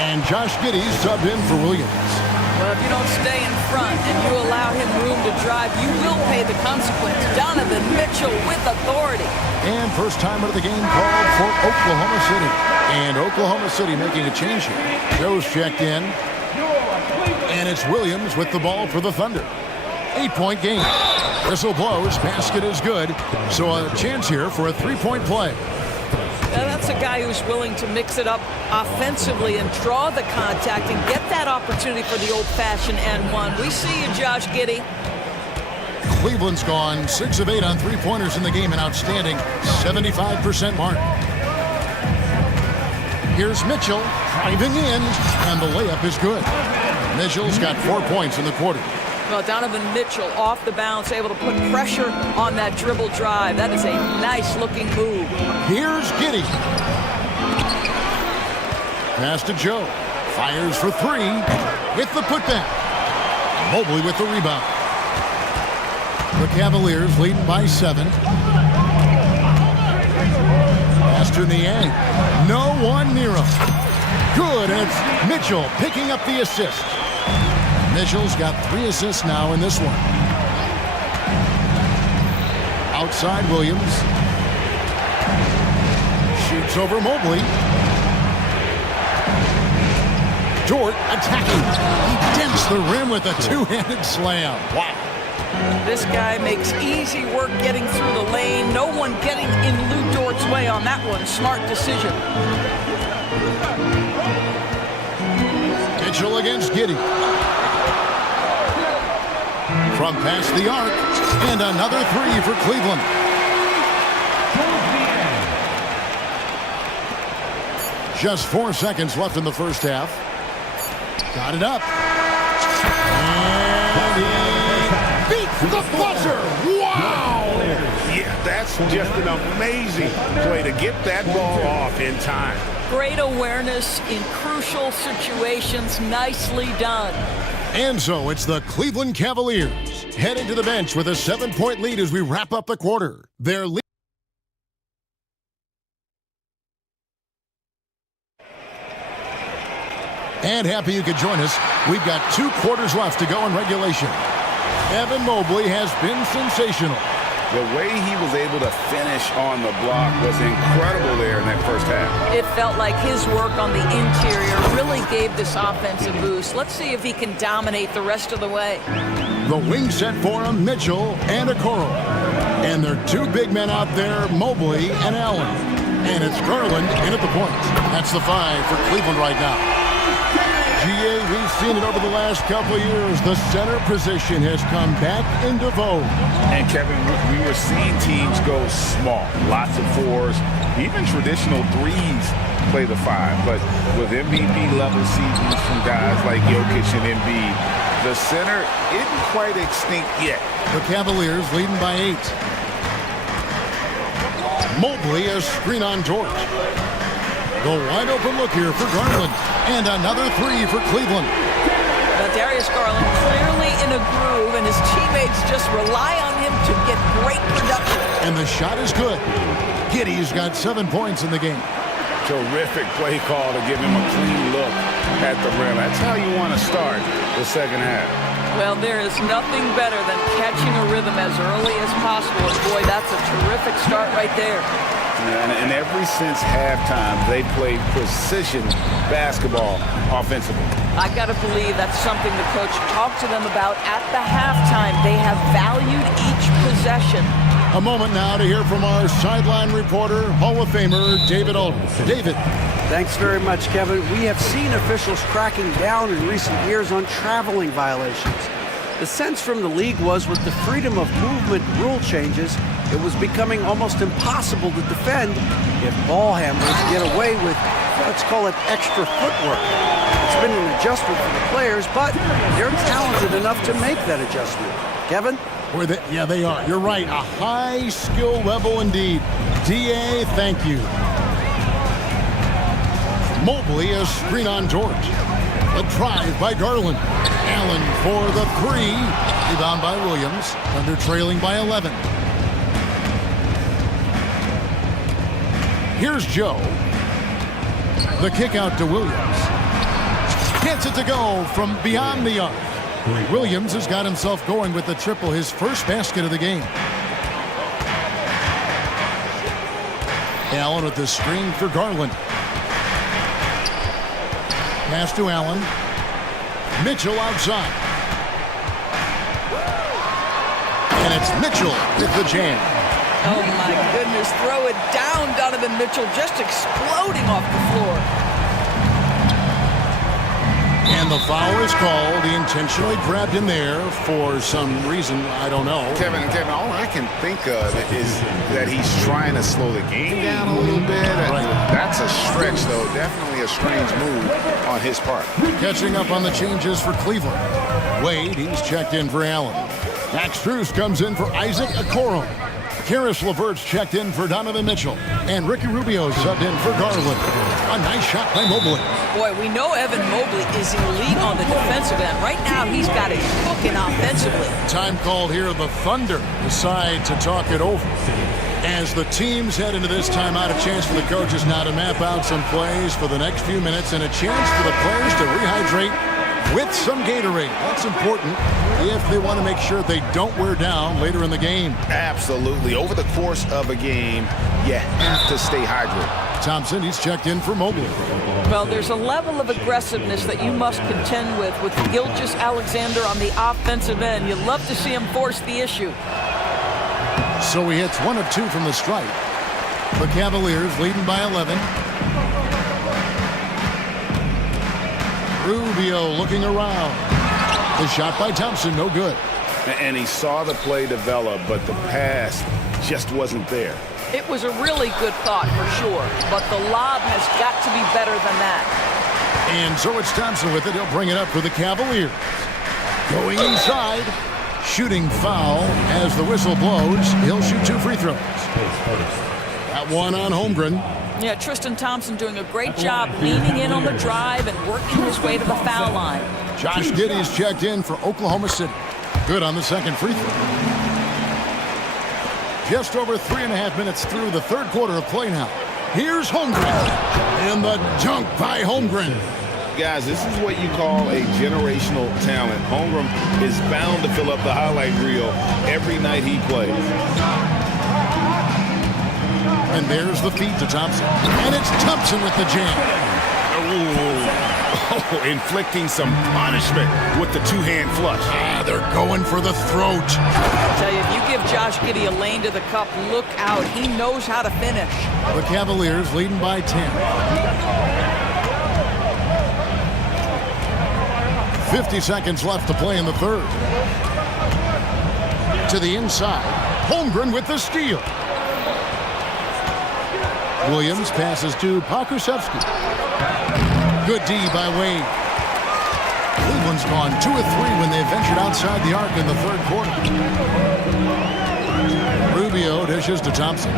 And Josh Giddey subbed in for Williams. Well, if you don't stay in front and you allow him room to drive, you will pay the consequence. Donovan Mitchell with authority. And first time out of the game called for Oklahoma City. And Oklahoma City making a change here. Joe's checked in. And it's Williams with the ball for the Thunder. 8-point game. Whistle blows, basket is good. So a chance here for a three-point play. Now that's a guy who's willing to mix it up offensively and draw the contact and get that opportunity for the old-fashioned N1. We see you, Josh Giddey. Cleveland's gone 6 of 8 on three-pointers in the game, an outstanding 75% mark. Here's Mitchell driving in, and the layup is good. Mitchell's got 4 points in the quarter. Well, Donovan Mitchell off the bounce, able to put pressure on that dribble drive. That is a nice-looking move. Here's Giddey. Pass to Joe. Fires for three with the putback. Mobley with the rebound. The Cavaliers leading by 7. Pass to Niang. No one near him. Good, and it's Mitchell picking up the assist. Mitchell's got 3 assists now in this one. Outside Williams. Shoots over Mobley. Dort attacking. He dents the rim with a two-handed slam. Wow. This guy makes easy work getting through the lane. No one getting in Lou Dort's way on that one. Smart decision. Mitchell against Giddey. From past the arc, and another 3 for Cleveland. Just 4 seconds left in the first half. Got it up. And he beats the buzzer. Wow! Yeah, that's just an amazing play to get that ball off in time. Great awareness in crucial situations. Nicely done. And so it's the Cleveland Cavaliers heading to the bench with a 7-point lead as we wrap up the quarter. Their lead. And happy you could join us. We've got 2 quarters left to go in regulation. Evan Mobley has been sensational. The way he was able to finish on the block was incredible there in that first half. It felt like his work on the interior really gave this offensive boost. Let's see if he can dominate the rest of the way. The wing set for him, Mitchell and Okoro. And there are 2 big men out there, Mobley and Allen. And it's Garland in at the point. That's the 5 for Cleveland right now. GA, we've seen it over the last couple of years. The center position has come back into vogue. And Kevin, we were seeing teams go small, lots of 4s, even traditional 3s play the 5. But with MVP-level seasons from guys like Jokic and Embiid, the center isn't quite extinct yet. The Cavaliers leading by 8. Mobley a screen on Dort. The wide open look here for Garland. And another 3 for Cleveland. Now Darius Garland clearly in a groove, and his teammates just rely on him to get great production. And the shot is good. Giddey's got 7 points in the game. Terrific play call to give him a clean look at the rim. That's how you want to start the second half. Well, there is nothing better than catching a rhythm as early as possible. And boy, that's a terrific start right there. And ever since halftime, they played precision basketball offensively. I got to believe that's something the coach talked to them about at the halftime. They have valued each possession. A moment now to hear from our sideline reporter, Hall of Famer David Alden. David. Thanks very much, Kevin. We have seen officials cracking down in recent years on traveling violations. The sense from the league was with the freedom of movement rule changes, it was becoming almost impossible to defend if ball handlers get away with, let's call it, extra footwork. It's been an adjustment for the players, but they're talented enough to make that adjustment. Kevin? Yeah, they are. You're right. A high skill level indeed. DA, thank you. Mobley, a screen on George. A drive by Garland. Allen for the three. Rebound by Williams. Thunder trailing by 11. Here's Joe. The kick out to Williams. Gets it to go from beyond the arc. Williams has got himself going with the triple, his first basket of the game. Allen with the screen for Garland. Pass to Allen. Mitchell outside. And it's Mitchell with the jam. Oh my goodness, throw it down, Donovan Mitchell, just exploding off the floor. And the foul is called. He intentionally grabbed him there for some reason, I don't know. Kevin, all I can think of is that he's trying to slow the game down a little bit. That's a stretch, though. Definitely a strange move on his part. Catching up on the changes for Cleveland. Wade, he's checked in for Allen. Max Strus comes in for Isaac Okoro. Karis LeVert's checked in for Donovan Mitchell. And Ricky Rubio subbed in for Garland. A nice shot by Mobley. Boy, we know Evan Mobley is elite on the defensive end. Right now, he's got it cooking offensively. Time called here. The Thunder decide to talk it over. As the teams head into this timeout, a chance for the coaches now to map out some plays for the next few minutes and a chance for the players to rehydrate with some Gatorade. That's important if they want to make sure they don't wear down later in the game. Absolutely. Over the course of a game, you have to stay hydrated. Thompson, he's checked in for Mobley. Well, there's a level of aggressiveness that you must contend with Gilgeous-Alexander on the offensive end. You love to see him force the issue. So he hits 1 of 2 from the stripe. The Cavaliers leading by 11. Rubio looking around. The shot by Thompson, no good. And he saw the play develop, but the pass just wasn't there. It was a really good thought for sure, but the lob has got to be better than that. And so it's Thompson with it. He'll bring it up for the Cavaliers. Going inside. Shooting foul as the whistle blows. He'll shoot 2 free throws. That one on Holmgren. Yeah, Tristan Thompson doing a great job leaning in on the drive and working his way to the foul line. Josh Giddey's checked in for Oklahoma City. Good on the second free throw. Just over 3.5 minutes through the third quarter of play now. Here's Holmgren. And the dunk by Holmgren. Guys, this is what you call a generational talent. Holmgren is bound to fill up the highlight reel every night he plays. And there's the feed to Thompson. And it's Thompson with the jam. Oh, inflicting some punishment with the two-hand flush. They're going for the throat. I tell you, if you give Josh Giddey a lane to the cup, look out. He knows how to finish. The Cavaliers leading by 10. 50 seconds left to play in the third. To the inside. Holmgren with the steal. Williams passes to Pokusevski. Good D by Wade. Cleveland's gone 2 of 3 when they ventured outside the arc in the third quarter. Rubio dishes to Thompson.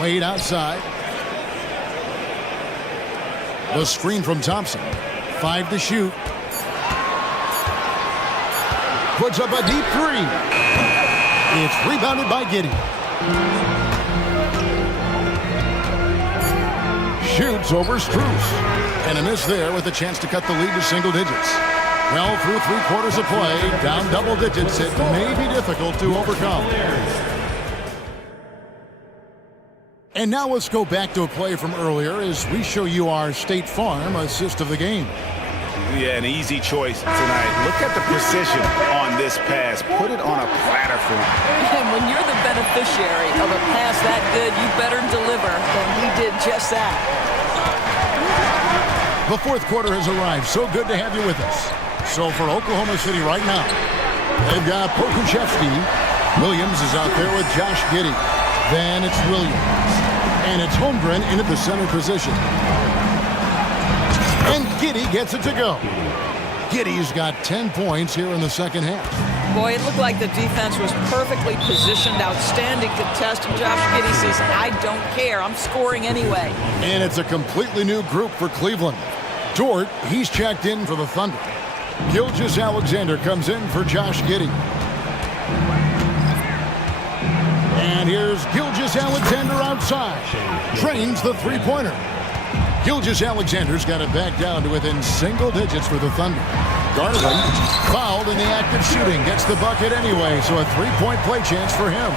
Wade outside. The screen from Thompson. 5 to shoot. Puts up a deep 3. It's rebounded by Giddey. Shoots over Strus. And a miss there with a chance to cut the lead to single digits. Well, through 3 quarters of play, down double digits, it may be difficult to overcome. And now let's go back to a play from earlier as we show you our State Farm assist of the game. Yeah, an easy choice tonight. Look at the precision on this pass. Put it on a platter for him. And when you're the beneficiary of a pass that good, you better deliver. And he did just that. The fourth quarter has arrived. So good to have you with us. So for Oklahoma City right now, they've got Pokushevsky. Williams is out there with Josh Giddey. Then it's Williams. And it's Holmgren in at the center position. And Giddey gets it to go. Giddey's got 10 points here in the second half. Boy, it looked like the defense was perfectly positioned. Outstanding contest. And Josh Giddey says, I don't care. I'm scoring anyway. And it's a completely new group for Cleveland. Dort, he's checked in for the Thunder. Gilgeous-Alexander comes in for Josh Giddey. And here's Gilgeous-Alexander outside. Trains the three-pointer. Gilgeous-Alexander's got it back down to within single digits for the Thunder. Garland, fouled in the act of shooting, gets the bucket anyway, so a three-point play chance for him.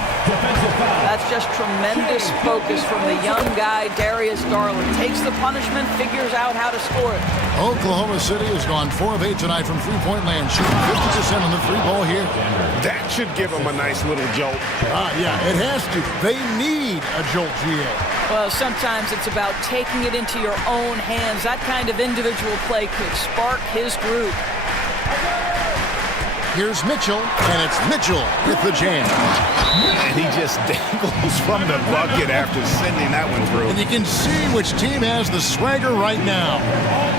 That's just tremendous focus from the young guy, Darius Garland. Takes the punishment, figures out how to score it. Oklahoma City has gone 4 of 8 tonight from three-point land, shooting 50% on the three ball here. That should give them a nice little jolt. Yeah, it has to. They need a jolt, GA. Well, sometimes it's about taking it into your own hands. That kind of individual play could spark his group. Here's Mitchell, and it's Mitchell with the jam. And he just dangles from the bucket after sending that one through. And you can see which team has the swagger right now.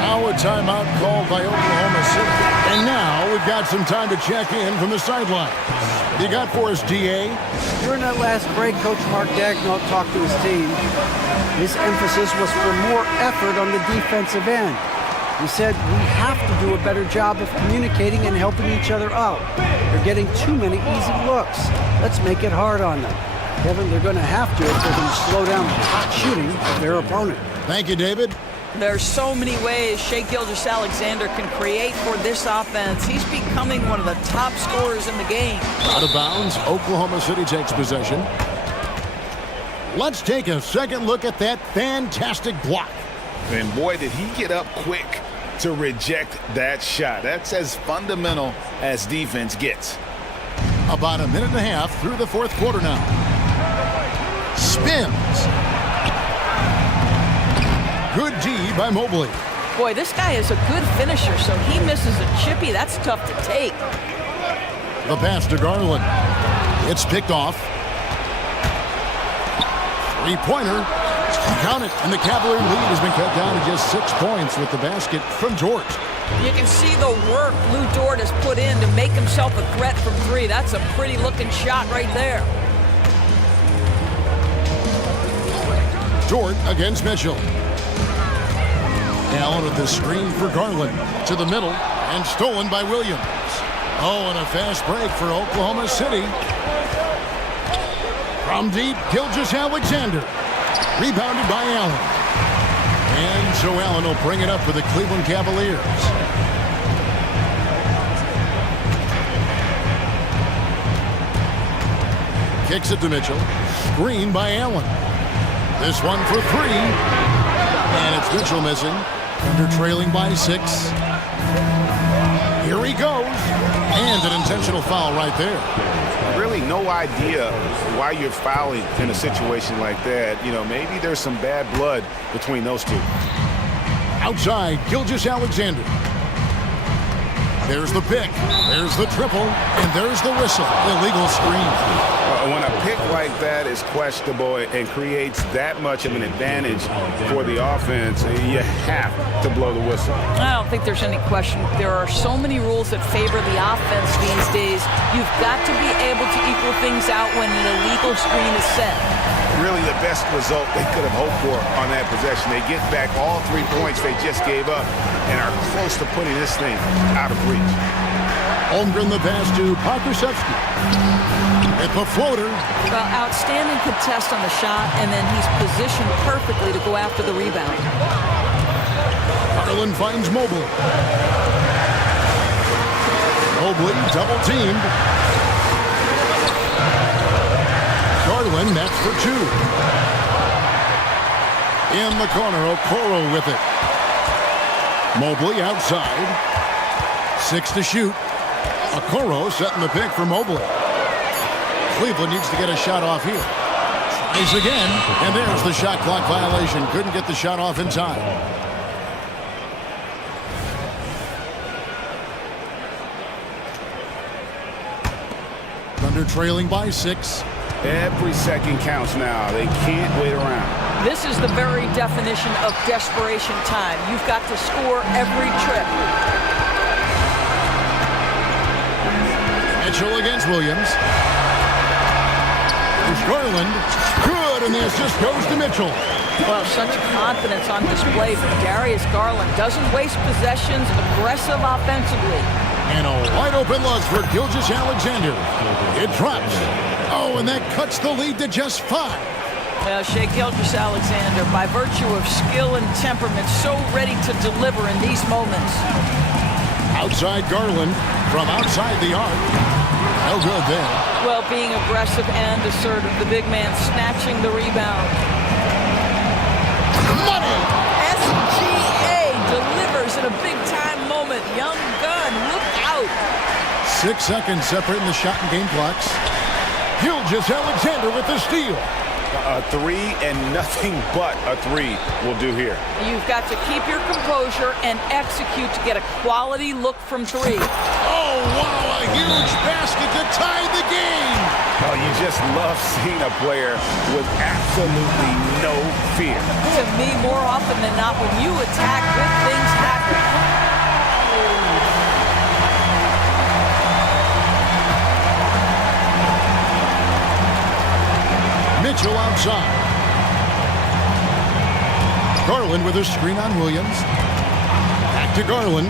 Now a timeout called by Oklahoma City. And now we've got some time to check in from the sideline. You got for us, DA? During that last break, Coach Mark Dagnall talked to his team. His emphasis was for more effort on the defensive end. He said, we have to do a better job of communicating and helping each other out. They're getting too many easy looks. Let's make it hard on them. Kevin, they're going to have to if they're going to slow down the hot shooting of their opponent. Thank you, David. There's so many ways Shai Gilgeous-Alexander can create for this offense. He's becoming one of the top scorers in the game. Out of bounds, Oklahoma City takes possession. Let's take a second look at that fantastic block. And boy, did he get up quick to reject that shot. That's as fundamental as defense gets. About a minute and a half through the fourth quarter now. Spins. Good D by Mobley. Boy, this guy is a good finisher, so he misses a chippy. That's tough to take. The pass to Garland. It's picked off. Three-pointer. Count it, and the Cavalier lead has been cut down to just 6 points with the basket from Dort. You can see the work Lou Dort has put in to make himself a threat from three. That's a pretty-looking shot right there. Dort against Mitchell. Allen with the screen for Garland to the middle and stolen by Williams. Oh, and a fast break for Oklahoma City. From deep, Gilgeous-Alexander. Rebounded by Allen. And so Allen will bring it up for the Cleveland Cavaliers. Kicks it to Mitchell. Screen by Allen. This one for three. And it's Mitchell missing. They're trailing by 6. Here he goes. And an intentional foul right there. Really no idea why you're fouling in a situation like that. You know, maybe there's some bad blood between those two. Outside, Gilgeous-Alexander. There's the pick. There's the triple. And there's the whistle. Illegal screen. When a pick like that is questionable and creates that much of an advantage for the offense, you have to blow the whistle. I don't think there's any question. There are so many rules that favor the offense these days. You've got to be able to equal things out when an illegal screen is set. Really the best result they could have hoped for on that possession. They get back all 3 points they just gave up and are close to putting this thing out of reach. Holmgren the pass to Pokushevsky. It's a floater. Well, outstanding contest on the shot, and then he's positioned perfectly to go after the rebound. Garland finds Mobley. Mobley double teamed. Garland, that's for 2. In the corner, Okoro with it. Mobley outside. 6 to shoot. Okoro setting the pick for Mobley. Cleveland needs to get a shot off here. Tries again, and there's the shot clock violation. Couldn't get the shot off in time. Thunder trailing by 6. Every second counts now. They can't wait around. This is the very definition of desperation time. You've got to score every trip. Mitchell against Williams. There's Garland. Good, and the assist goes to Mitchell. Well, such confidence on display from Darius Garland. Doesn't waste possessions, aggressive offensively. And a wide open look for Gilgeous Alexander. It drops. Oh, and that cuts the lead to just 5. Well, Shai Gilgeous-Alexander, by virtue of skill and temperament, so ready to deliver in these moments. Outside Garland from outside the arc. No good there. Well, being aggressive and assertive, the big man snatching the rebound. Money! SGA delivers in a big-time moment. Young gun, look out. 6 seconds separating the shot and game clocks. Gilgeous Alexander with the steal. A 3 and nothing but a 3 will do here. You've got to keep your composure and execute to get a quality look from 3. Oh, wow, a huge basket to tie the game. Oh, you just love seeing a player with absolutely no fear. To me, more often than not, when you attack, good things happen. Mitchell outside. Garland with a screen on Williams. Back to Garland.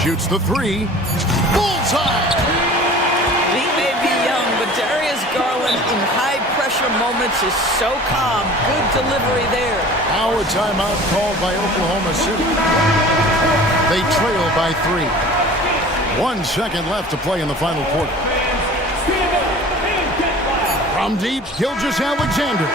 Shoots the 3. Bullseye! He may be young, but Darius Garland in high-pressure moments is so calm. Good delivery there. Now a timeout called by Oklahoma City. They trail by 3. 1 second left to play in the final quarter. From deep, Gilgeous Alexander.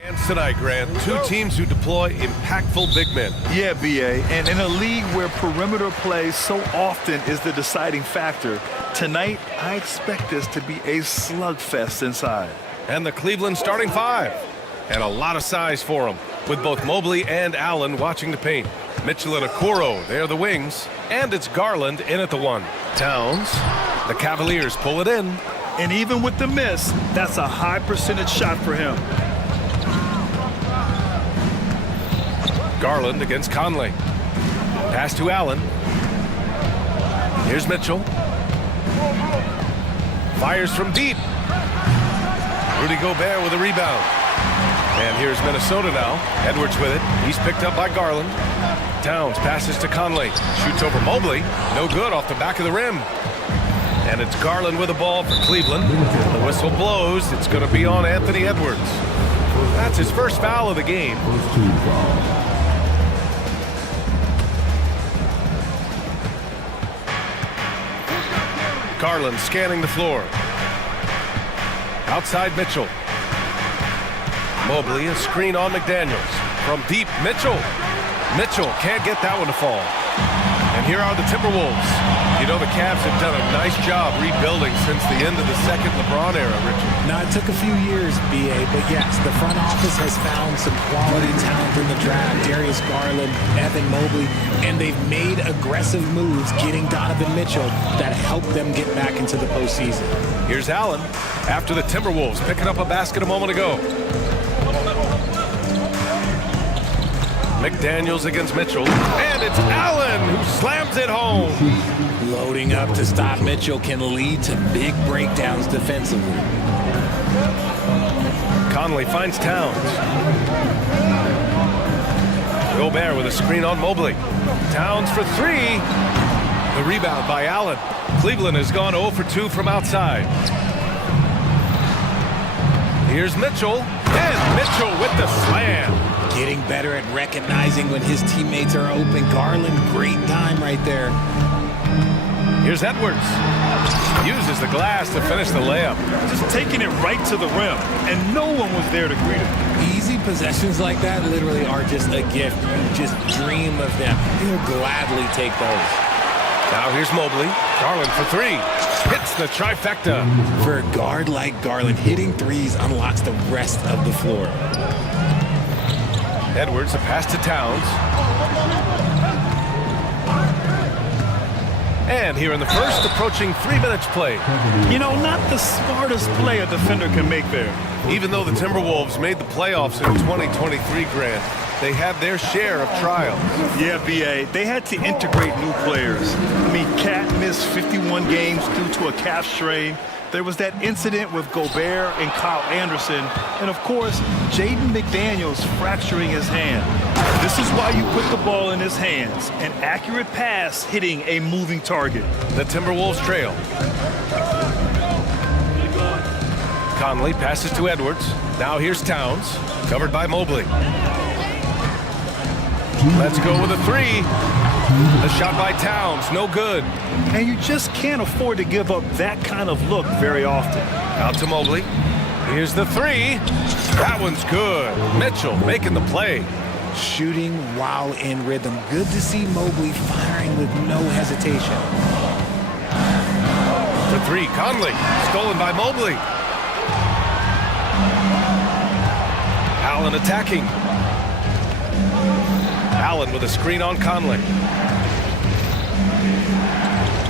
And tonight, Grant, two teams who deploy impactful big men. Yeah, BA, and in a league where perimeter play so often is the deciding factor, tonight I expect this to be a slugfest inside. And the Cleveland starting five. And a lot of size for them, with both Mobley and Allen watching the paint. Mitchell and Okoro, they're the wings. And it's Garland in at the one. Towns, the Cavaliers pull it in. And even with the miss, that's a high percentage shot for him. Garland against Conley. Pass to Allen. Here's Mitchell. Fires from deep. Rudy Gobert with a rebound. And here's Minnesota now. Edwards with it. He's picked up by Garland. Towns passes to Conley. Shoots over Mobley. No good off the back of the rim. And it's Garland with the ball for Cleveland. The whistle blows. It's going to be on Anthony Edwards. That's his first foul of the game. First team foul. Garland scanning the floor. Outside Mitchell. Mobley, a screen on McDaniels. From deep, Mitchell. Mitchell can't get that one to fall. And here are the Timberwolves. You know, the Cavs have done a nice job rebuilding since the end of the second LeBron era, Richard. Now, it took a few years, BA, but yes, the front office has found some quality talent in the draft. Darius Garland, Evan Mobley, and they've made aggressive moves getting Donovan Mitchell that helped them get back into the postseason. Here's Allen after the Timberwolves picking up a basket a moment ago. McDaniels against Mitchell, and it's Allen who slams it home. Loading up to stop Mitchell can lead to big breakdowns defensively. Conley finds Towns. Gobert with a screen on Mobley. Towns for three. The rebound by Allen. Cleveland has gone 0 for 2 from outside. Here's Mitchell, and Mitchell with the slam. Getting better at recognizing when his teammates are open. Garland, great time right there. Here's Edwards. Uses the glass to finish the layup. Just taking it right to the rim, and no one was there to greet him. Easy possessions like that literally are just a gift. You just dream of them. He'll gladly take those. Now here's Mobley. Garland for three. Hits the trifecta. For a guard like Garland, hitting threes unlocks the rest of the floor. Edwards, a pass to Towns. And here in the first, approaching 3 minutes played. You know, not the smartest play a defender can make there. Even though the Timberwolves made the playoffs in 2023, Grant, they had their share of trials. Yeah, BA, they had to integrate new players. I mean, Cat missed 51 games due to a calf strain. There was that incident with Gobert and Kyle Anderson. And, of course, Jaden McDaniels fracturing his hand. This is why you put the ball in his hands. An accurate pass hitting a moving target. The Timberwolves trail. Conley passes to Edwards. Now here's Towns, covered by Mobley. Let's go with a three. The shot by Towns, no good. And you just can't afford to give up that kind of look very often. Out to Mobley. Here's the three. That one's good. Mitchell making the play. Shooting while in rhythm. Good to see Mobley firing with no hesitation. For three, Conley. Stolen by Mobley. Allen attacking. Allen with a screen on Conley.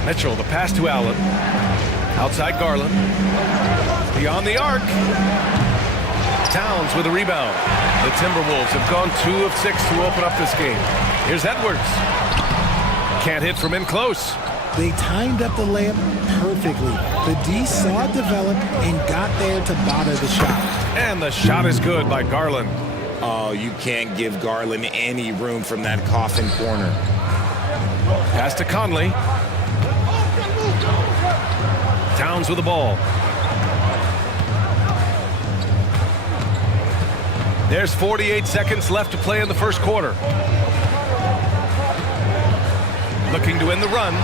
Mitchell, the pass to Allen. Outside Garland. Beyond the arc. Towns with a rebound. The Timberwolves have gone 2 of 6 to open up this game. Here's Edwards. Can't hit from in close. They timed up the layup perfectly. The D saw it develop and got there to bother the shot. And the shot is good by Garland. Oh, you can't give Garland any room from that coffin corner. Pass to Conley. Towns with the ball. There's 48 seconds left to play in the first quarter. Looking to end the run.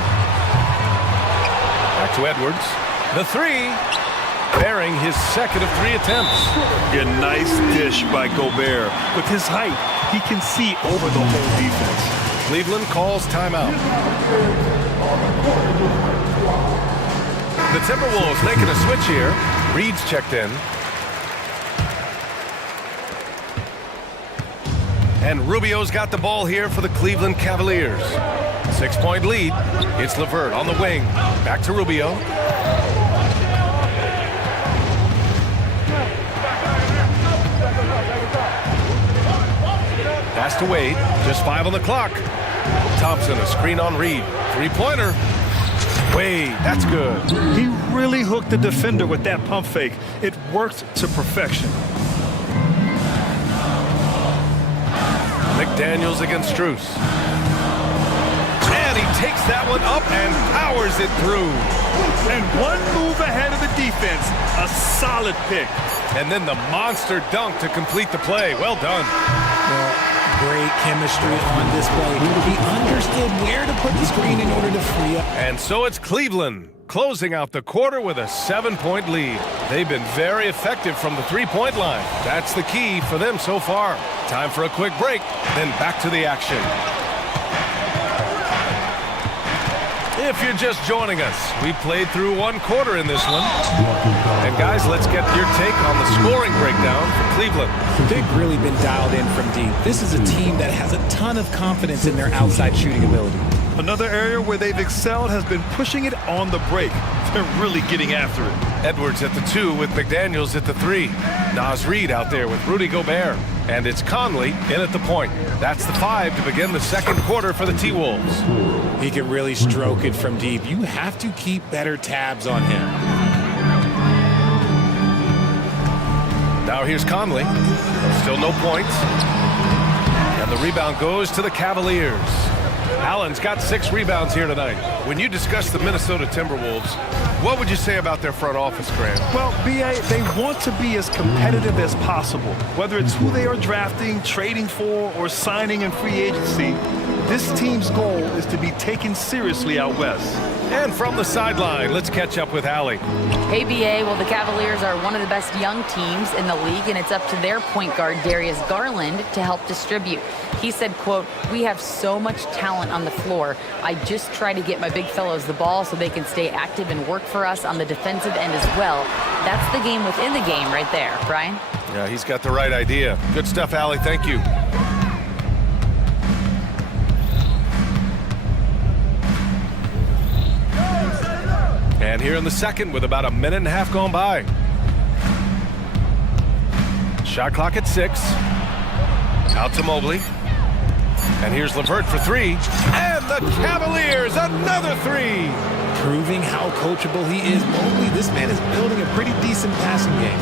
Back to Edwards. The three. bearing his second of 3 attempts. A nice dish by Gobert. With his height, he can see over the whole defense. Cleveland calls timeout. The Timberwolves making a switch here. Reed's checked in. And Rubio's got the ball here for the Cleveland Cavaliers. 6-point lead. It's LeVert on the wing. Back to Rubio. Pass to Wade. Just 5 on the clock. Thompson, a screen on Reed. 3-pointer. Wade, that's good. He really hooked the defender with that pump fake. It worked to perfection. McDaniels against Strus. And he takes that one up and powers it through. And one move ahead of the defense. A solid pick. And then the monster dunk to complete the play. Well done. Well, great chemistry on display. He understood where to put the screen in order to free up. And so it's Cleveland closing out the quarter with a 7-point lead. They've been very effective from the 3-point line. That's the key for them so far. Time for a quick break, then back to the action. If you're just joining us, we played through 1 quarter in this one. And guys, let's get your take on the scoring breakdown for Cleveland. They've really been dialed in from deep. This is a team that has a ton of confidence in their outside shooting ability. Another area where they've excelled has been pushing it on the break. They're really getting after it. Edwards at the 2 with McDaniels at the 3. Naz Reid out there with Rudy Gobert. And it's Conley in at the point. That's the 5 to begin the second quarter for the T-Wolves. He can really stroke it from deep. You have to keep better tabs on him. Now here's Conley. Still no points. And the rebound goes to the Cavaliers. Allen's got 6 rebounds here tonight. When you discuss the Minnesota Timberwolves, what would you say about their front office, Grant? Well, B.A., they want to be as competitive as possible. Whether it's who they are drafting, trading for, or signing in free agency, this team's goal is to be taken seriously out west. And from the sideline, let's catch up with Allie. Hey, BA, well, the Cavaliers are one of the best young teams in the league, and it's up to their point guard, Darius Garland, to help distribute. He said, quote, "We have so much talent on the floor. I just try to get my big fellows the ball so they can stay active and work for us on the defensive end as well." That's the game within the game right there, Brian. Yeah, he's got the right idea. Good stuff, Allie. Thank you. And here in the second with about a minute and a half gone by. Shot clock at 6. Out to Mobley. And here's LeVert for 3. And the Cavaliers, another 3. Proving how coachable he is. Mobley, this man is building a pretty decent passing game.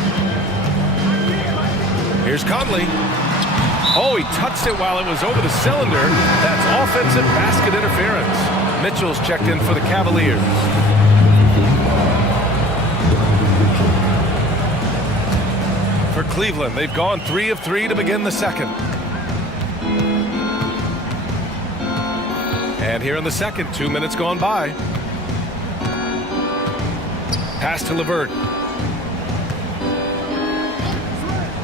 Here's Conley. Oh, he touched it while it was over the cylinder. That's offensive basket interference. Mitchell's checked in for the Cavaliers. For Cleveland, they've gone 3 of 3 to begin the second. And here in the second, 2 minutes gone by. Pass to LeVert.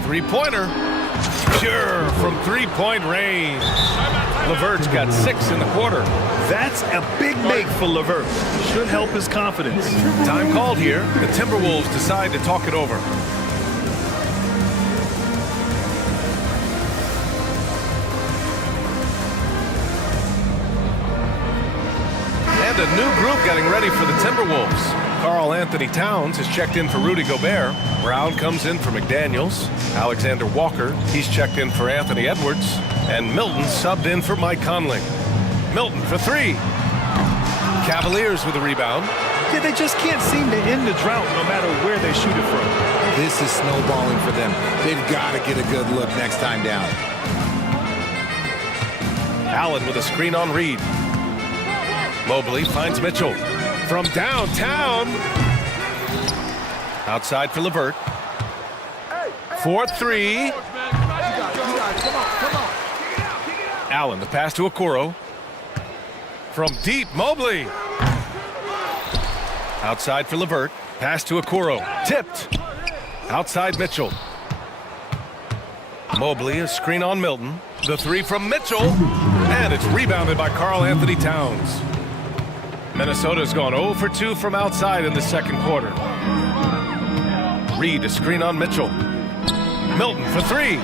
3-pointer. Pure from 3-point range. LeVert's got 6 in the quarter. That's a big make for LeVert. Should help his confidence. Time called here. The Timberwolves decide to talk it over. And a new group getting ready for the Timberwolves. Karl Anthony Towns has checked in for Rudy Gobert. Brown comes in for McDaniels. Alexander Walker, he's checked in for Anthony Edwards. And Milton subbed in for Mike Conley. Milton for 3. Cavaliers with a rebound. Yeah, they just can't seem to end the drought no matter where they shoot it from. This is snowballing for them. They've got to get a good look next time down. Allen with a screen on Reed. Mobley finds Mitchell. From downtown. Outside for LeVert. 4-3. Allen, the pass to Okoro. From deep, Mobley. Outside for Levert. Pass to Okoro. Tipped. Outside Mitchell. Mobley, a screen on Milton. The three from Mitchell. And it's rebounded by Karl Anthony Towns. Minnesota's gone 0 for 2 from outside in the second quarter. Reed, a screen on Mitchell. Milton for three.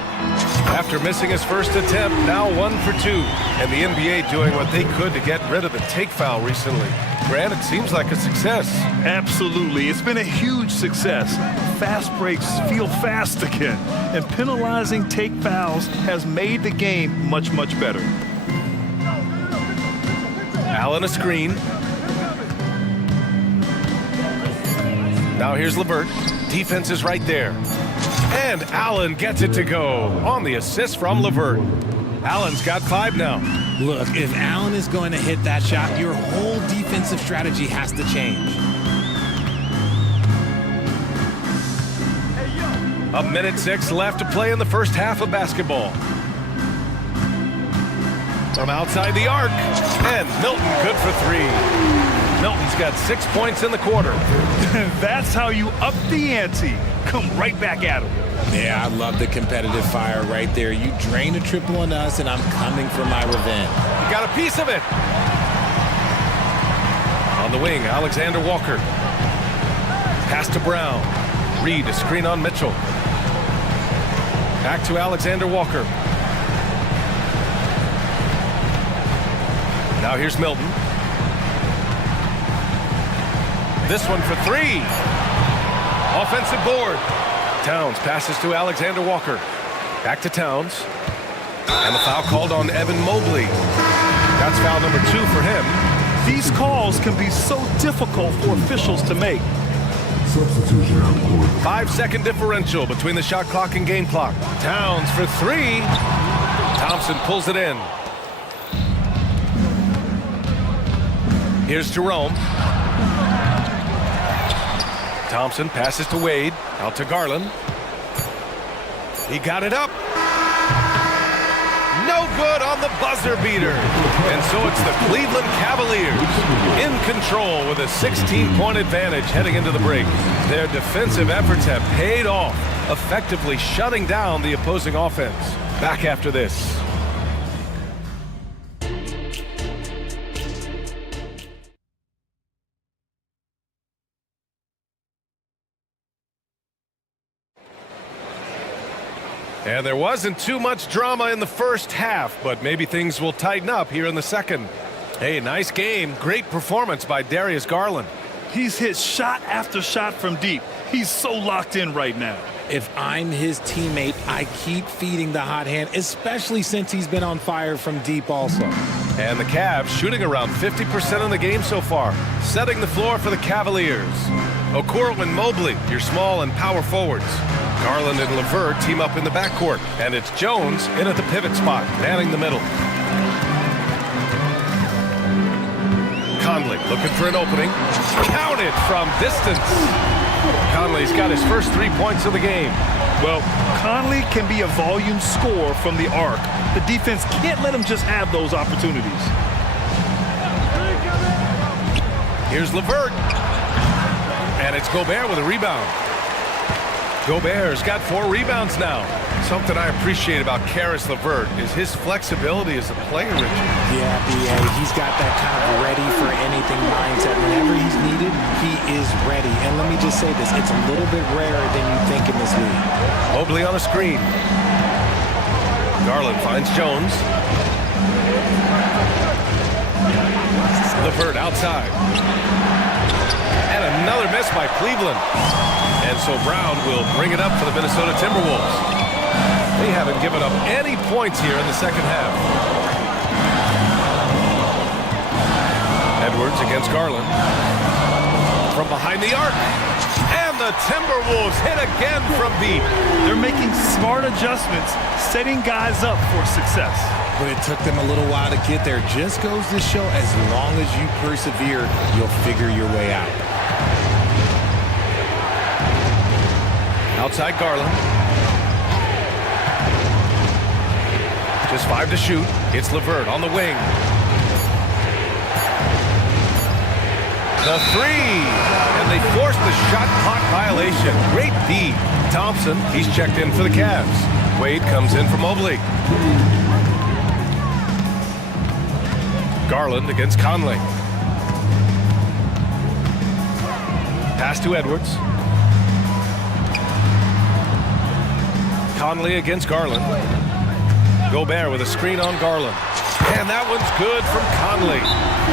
After missing his first attempt, now 1 for 2. And the NBA doing what they could to get rid of the take foul recently. Grant, it seems like a success. Absolutely. It's been a huge success. Fast breaks feel fast again. And penalizing take fouls has made the game much, much better. Allen a screen. Now here's Levert. Defense is right there. And Allen gets it to go on the assist from Levert. Allen's got 5 now. Look, if Allen is going to hit that shot, your whole defensive strategy has to change. A minute 6 left to play in the first half of basketball. From outside the arc, and Milton good for 3. Milton's got 6 points in the quarter. That's how you up the ante. Come right back at him. Yeah, I love the competitive fire right there. You drain a triple on us, and I'm coming for my revenge. You got a piece of it. On the wing, Alexander Walker. Pass to Brown. Reed, a screen on Mitchell. Back to Alexander Walker. Now here's Milton. This one for 3. Offensive board. Towns passes to Alexander Walker. Back to Towns. And the foul called on Evan Mobley. That's foul number 2 for him. These calls can be so difficult for officials to make. Substitution on court. 5-second differential between the shot clock and game clock. Towns for 3. Thompson pulls it in. Here's Jerome. Thompson passes to Wade. Out to Garland. He got it up. No good on the buzzer beater. And so it's the Cleveland Cavaliers in control with a 16-point advantage heading into the break. Their defensive efforts have paid off, effectively shutting down the opposing offense. Back after this. And there wasn't too much drama in the first half, but maybe things will tighten up here in the second. Hey, nice game. Great performance by Darius Garland. He's hit shot after shot from deep. He's so locked in right now. If I'm his teammate, I keep feeding the hot hand, especially since he's been on fire from deep also. And the Cavs shooting around 50% in the game so far, setting the floor for the Cavaliers. Okoro and Mobley, your small and power forwards. Garland and Levert team up in the backcourt, and it's Jones in at the pivot spot, manning the middle. Conley looking for an opening. Counted from distance. Conley's got his first 3 points of the game. Well, Conley can be a volume scorer from the arc. The defense can't let him just have those opportunities. Here's Levert. And it's Gobert with a rebound. Gobert's got 4 rebounds now. Something I appreciate about Caris LeVert is his flexibility as a player, Richard. Yeah, B.A., he's got that kind of ready for anything mindset. Whenever he's needed, he is ready. And let me just say this, it's a little bit rarer than you think in this league. Mobley on a screen. Garland finds Jones. LeVert outside. And another miss by Cleveland. And so Brown will bring it up for the Minnesota Timberwolves. They haven't given up any points here in the second half. Edwards against Garland. From behind the arc. And the Timberwolves hit again from deep. They're making smart adjustments, setting guys up for success. But it took them a little while to get there. Just goes to show, as long as you persevere, you'll figure your way out. Outside Garland. Just 5 to shoot. It's LeVert on the wing. The three. And they forced the shot clock violation. Great D. Thompson, he's checked in for the Cavs. Wade comes in for Mobley. Garland against Conley. Pass to Edwards. Conley against Garland. Gobert with a screen on Garland. And that one's good from Conley.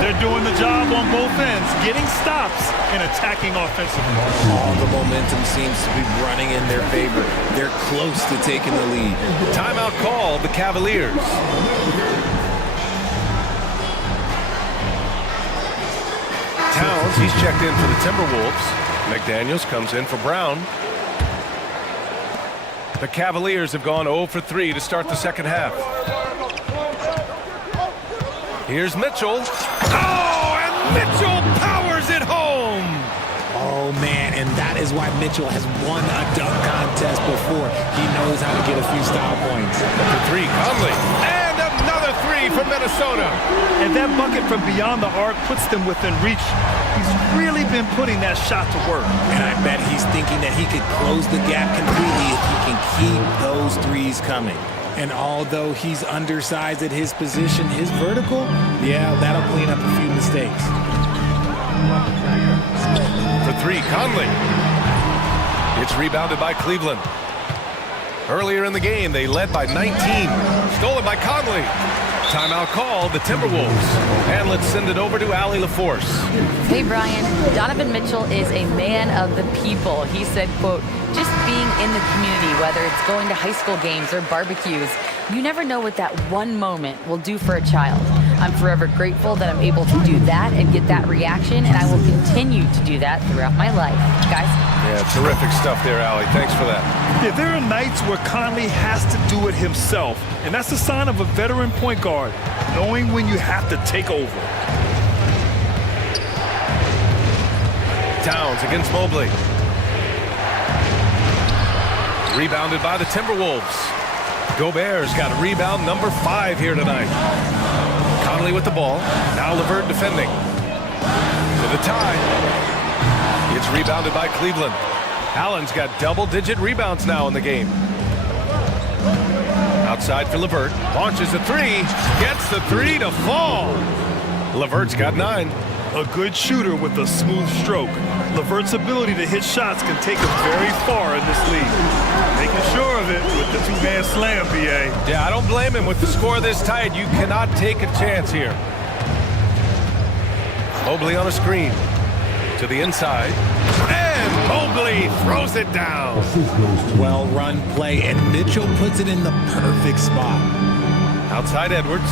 They're doing the job on both ends, getting stops and attacking offensively. All the momentum seems to be running in their favor. They're close to taking the lead. Timeout called the Cavaliers. Towns, he's checked in for the Timberwolves. McDaniels comes in for Brown. The Cavaliers have gone 0 for 3 to start the second half. Here's Mitchell. Oh, and Mitchell powers it home. Oh, man, and that is why Mitchell has won a dunk contest before. He knows how to get a few style points. The three, Conley. And another three from Minnesota. And that bucket from beyond the arc puts them within reach. He's really been putting that shot to work. And I bet he's thinking that he could close the gap completely if he can keep those threes coming. And although he's undersized at his position, his vertical, yeah, that'll clean up a few mistakes. For three, Conley. It's rebounded by Cleveland. Earlier in the game, they led by 19. Stolen by Conley. Timeout called the Timberwolves. And let's send it over to Allie LaForce. Hey, Brian. Donovan Mitchell is a man of the people. He said, quote, just being in the community, whether it's going to high school games or barbecues, you never know what that one moment will do for a child. I'm forever grateful that I'm able to do that and get that reaction, and I will continue to do that throughout my life. Guys? Yeah, terrific stuff there, Allie. Thanks for that. Yeah, there are nights where Conley has to do it himself, and that's a sign of a veteran point guard, knowing when you have to take over. Towns against Mobley. Rebounded by the Timberwolves. Gobert's got rebound number 5 here tonight. Conley with the ball. Now LeVert defending. To the tie. It's rebounded by Cleveland. Allen's got double-digit rebounds now in the game. Outside for LeVert. Launches a three. Gets the three to fall. LeVert's got 9. A good shooter with a smooth stroke. LeVert's ability to hit shots can take him very far in this league. Making sure of it with the two-man slam, BA. Yeah, I don't blame him. With the score this tight, you cannot take a chance here. Mobley on a screen. To the inside. And Mobley throws it down. Well-run play, and Mitchell puts it in the perfect spot. Outside Edwards.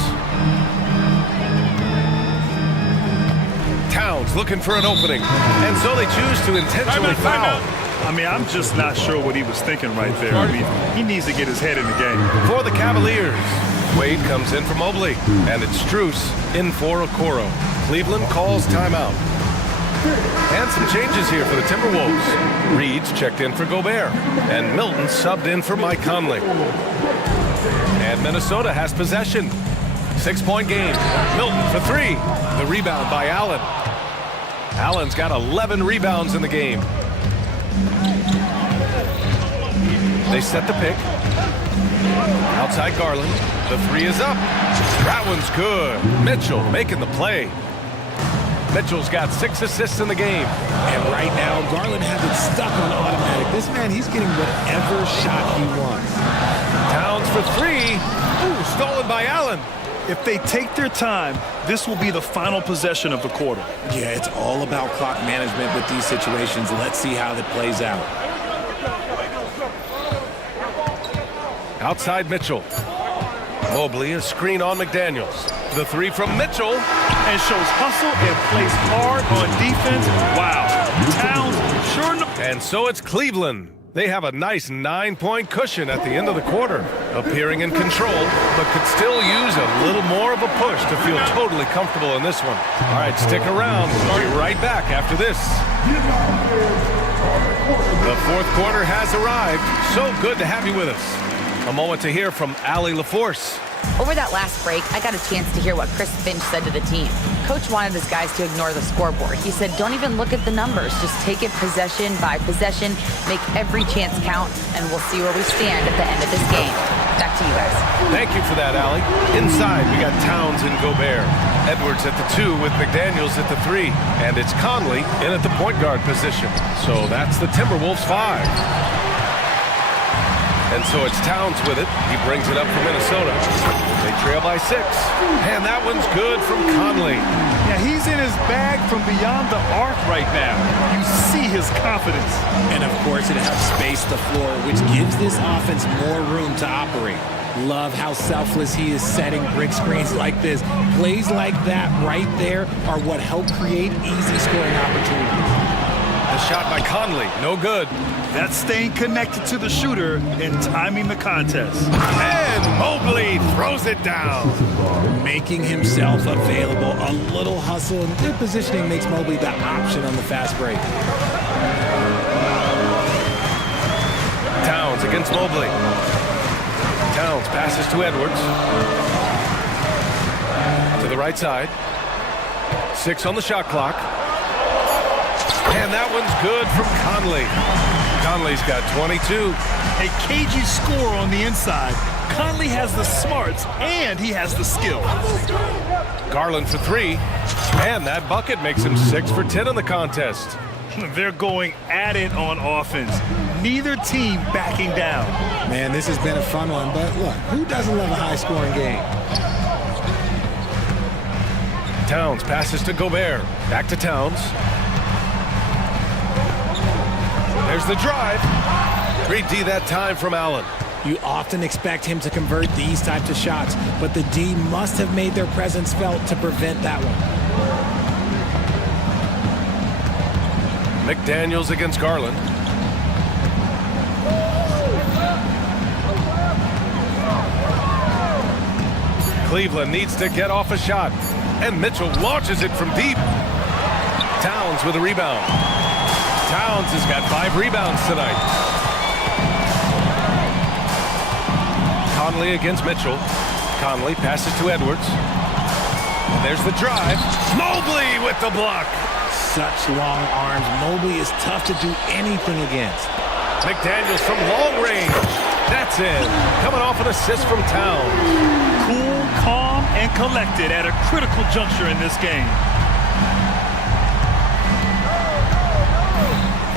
Towns looking for an opening. And so they choose to intentionally foul. I mean, I'm just not sure what he was thinking right there. I mean, he needs to get his head in the game. For the Cavaliers, Wade comes in for Mobley. And it's Strus in for Okoro. Cleveland calls timeout. And some changes here for the Timberwolves. Reed's checked in for Gobert. And Milton subbed in for Mike Conley. And Minnesota has possession. 6-point game. Milton for 3. The rebound by Allen. Allen's got 11 rebounds in the game. They set the pick. Outside Garland. The 3 is up. That one's good. Mitchell making the play. Mitchell's got 6 assists in the game. And right now, Garland has it stuck on automatic. This man, he's getting whatever shot he wants. Towns for 3. Ooh, stolen by Allen. If they take their time, this will be the final possession of the quarter. Yeah, it's all about clock management with these situations. Let's see how that plays out. Outside Mitchell. Mobley, a screen on McDaniels. The 3 from Mitchell. And shows hustle and plays hard on defense. Wow. Towns sure enough. And so it's Cleveland. They have a nice 9-point cushion at the end of the quarter. Appearing in control, but could still use a little more of a push to feel totally comfortable in this one. All right, stick around. We'll be right back after this. The fourth quarter has arrived. So good to have you with us. A moment to hear from Allie LaForce. Over that last break, I got a chance to hear what Chris Finch said to the team. Coach wanted his guys to ignore the scoreboard. He said, don't even look at the numbers. Just take it possession by possession, make every chance count, and we'll see where we stand at the end of this game. Back to you guys. Thank you for that, Allie. Inside, we got Towns and Gobert. Edwards at the 2 with McDaniels at the 3. And it's Conley in at the point guard position. So that's the Timberwolves 5. And so it's Towns with it. He brings it up for Minnesota. They trail by 6. And that one's good from Conley. Yeah, he's in his bag from beyond the arc right now. You see his confidence. And of course, it helps space the floor, which gives this offense more room to operate. Love how selfless he is setting brick screens like this. Plays like that right there are what help create easy scoring opportunities. The shot by Conley, no good. That's staying connected to the shooter and timing the contest. And Mobley throws it down. Making himself available. A little hustle and good positioning makes Mobley the option on the fast break. Towns against Mobley. Towns passes to Edwards. To the right side. 6 on the shot clock. And that one's good from Conley. Conley's got 22. A cagey score on the inside. Conley has the smarts and he has the skill. Garland for 3. And that bucket makes him 6 for 10 in the contest. They're going at it on offense. Neither team backing down. Man, this has been a fun one, but look, who doesn't love a high-scoring game? Towns passes to Gobert. Back to Towns. There's the drive. Great D that time from Allen. You often expect him to convert these types of shots, but the D must have made their presence felt to prevent that one. McDaniels against Garland. Cleveland needs to get off a shot, and Mitchell launches it from deep. Towns with a rebound. Towns has got 5 rebounds tonight. Conley against Mitchell. Conley passes to Edwards. And there's the drive. Mobley with the block. Such long arms. Mobley is tough to do anything against. McDaniels from long range. That's in. Coming off an assist from Towns. Cool, calm, and collected at a critical juncture in this game.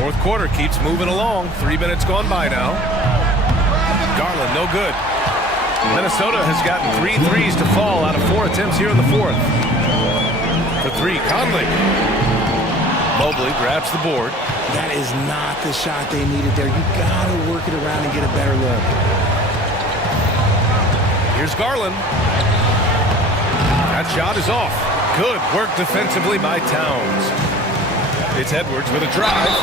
Fourth quarter keeps moving along. 3 minutes gone by now. Garland, no good. Minnesota has gotten 3 threes to fall out of 4 attempts here in the fourth. For 3, Conley. Mobley grabs the board. That is not the shot they needed there. You gotta work it around and get a better look. Here's Garland. That shot is off. Good work defensively by Towns. It's Edwards with a drive.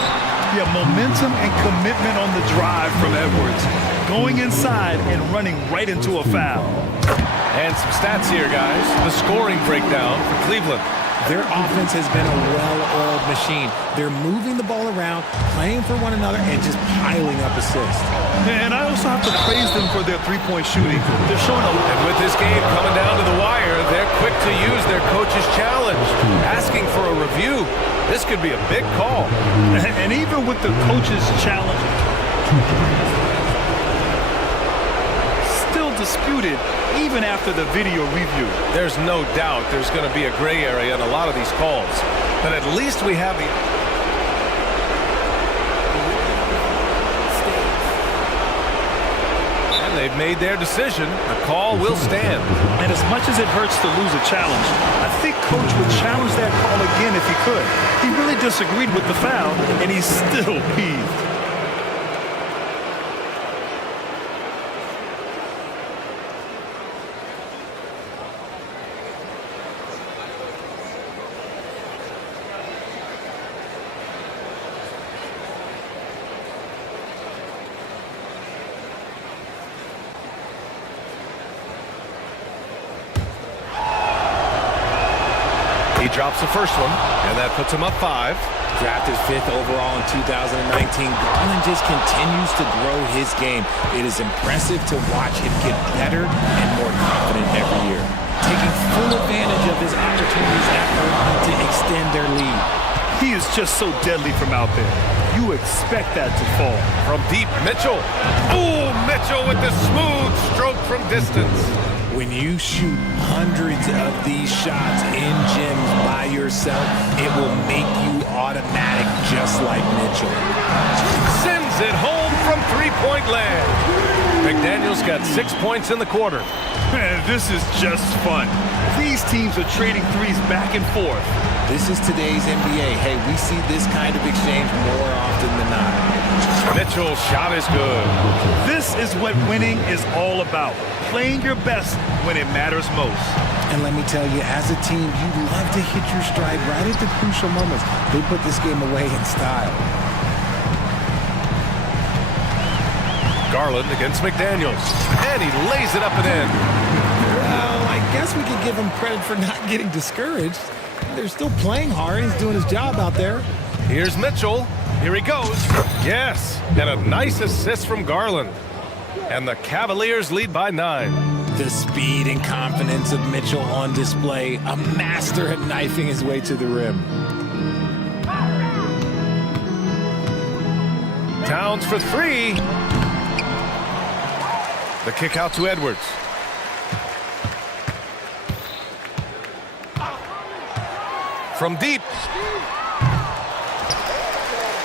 Yeah, momentum and commitment on the drive from Edwards. Going inside and running right into a foul. And some stats here, guys. The scoring breakdown for Cleveland. Their offense has been a well-oiled machine. They're moving the ball around, playing for one another, and just piling up assists. And I also have to praise them for their three-point shooting. They're showing a... And with this game coming down to the wire, they're quick to use their coach's challenge, asking for a review. This could be a big call. And even with the coach's challenge, still disputed even after the video review. There's no doubt there's going to be a gray area in a lot of these calls. But at least we have the... And they've made their decision. The call will stand. And as much as it hurts to lose a challenge, I think Coach would challenge that call again if he could. He really disagreed with the foul, and he's still peeved. He drops the first one, and that puts him up 5. Drafted 5th overall in 2019, Garland just continues to grow his game. It is impressive to watch him get better and more confident every year, taking full advantage of his opportunities at the line to extend their lead. He is just so deadly from out there. You expect that to fall. From deep, Mitchell. Oh, Mitchell with the smooth stroke from distance. When you shoot hundreds of these shots in gyms by yourself, it will make you automatic just like Mitchell. Sends it home from three-point land. McDaniel's got 6 points in the quarter. Man, this is just fun. These teams are trading threes back and forth. This is today's NBA. Hey, we see this kind of exchange more often than not. Mitchell's shot is good. This is what winning is all about. Playing your best when it matters most. And let me tell you, as a team, you love to hit your stride right at the crucial moments. They put this game away in style. Garland against McDaniels. And he lays it up and in. Well, I guess we could give him credit for not getting discouraged. They're still playing hard. He's doing his job out there. Here's Mitchell. Here he goes. Yes, and a nice assist from Garland. And the Cavaliers lead by 9. The speed and confidence of Mitchell on display. A master at knifing his way to the rim. Towns for 3. The kick out to Edwards. From deep.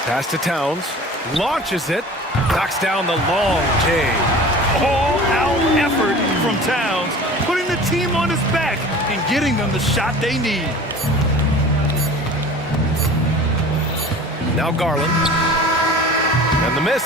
Pass to Towns. Launches it. Knocks down the long J. All-out effort from Towns, putting the team on his back and getting them the shot they need. Now Garland. And the miss.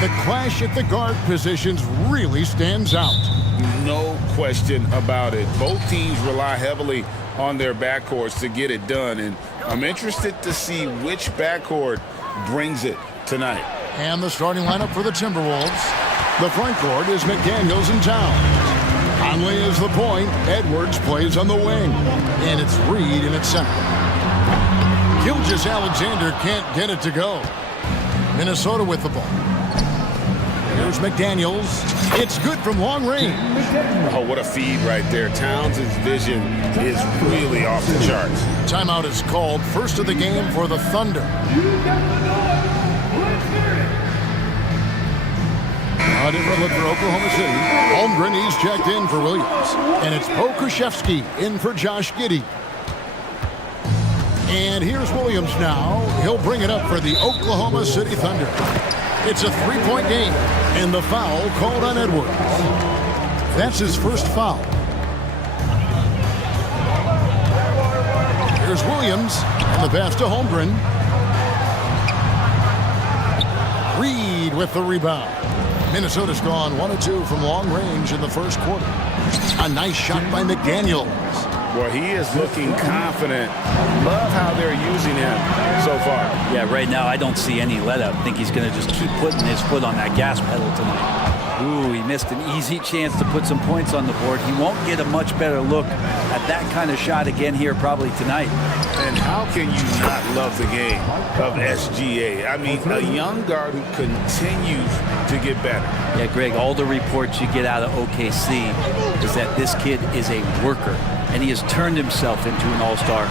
The clash at the guard positions really stands out. No question about it. Both teams rely heavily on their backcourts to get it done, and I'm interested to see which backcourt brings it tonight. And the starting lineup for the Timberwolves. The front court is McDaniels and Towns. Conley is the point. Edwards plays on the wing. And it's Reed in its center. Gilgeous-Alexander can't get it to go. Minnesota with the ball. Here's McDaniels. It's good from long range. Oh, what a feed right there. Towns' vision is really off the charts. Timeout is called. First of the game for the Thunder. A different look for Oklahoma City. Holmgren, he's checked in for Williams. And it's Pokuševski in for Josh Giddey. And here's Williams now. He'll bring it up for the Oklahoma City Thunder. It's a three-point game, and the foul called on Edwards. That's his first foul. Here's Williams, and the pass to Holmgren. Reed with the rebound. Minnesota's gone 1 of 2 from long range in the first quarter. A nice shot by McDaniels. Well, he is looking confident. Love how they're using him so far. Yeah, right now I don't see any let up. I think he's going to just keep putting his foot on that gas pedal tonight. Ooh, he missed an easy chance to put some points on the board. He won't get a much better look at that kind of shot again here probably tonight. And how can you not love the game of SGA? I mean, a young guard who continues to get better. Yeah, Greg, all the reports you get out of OKC is that this kid is a worker, and he has turned himself into an all-star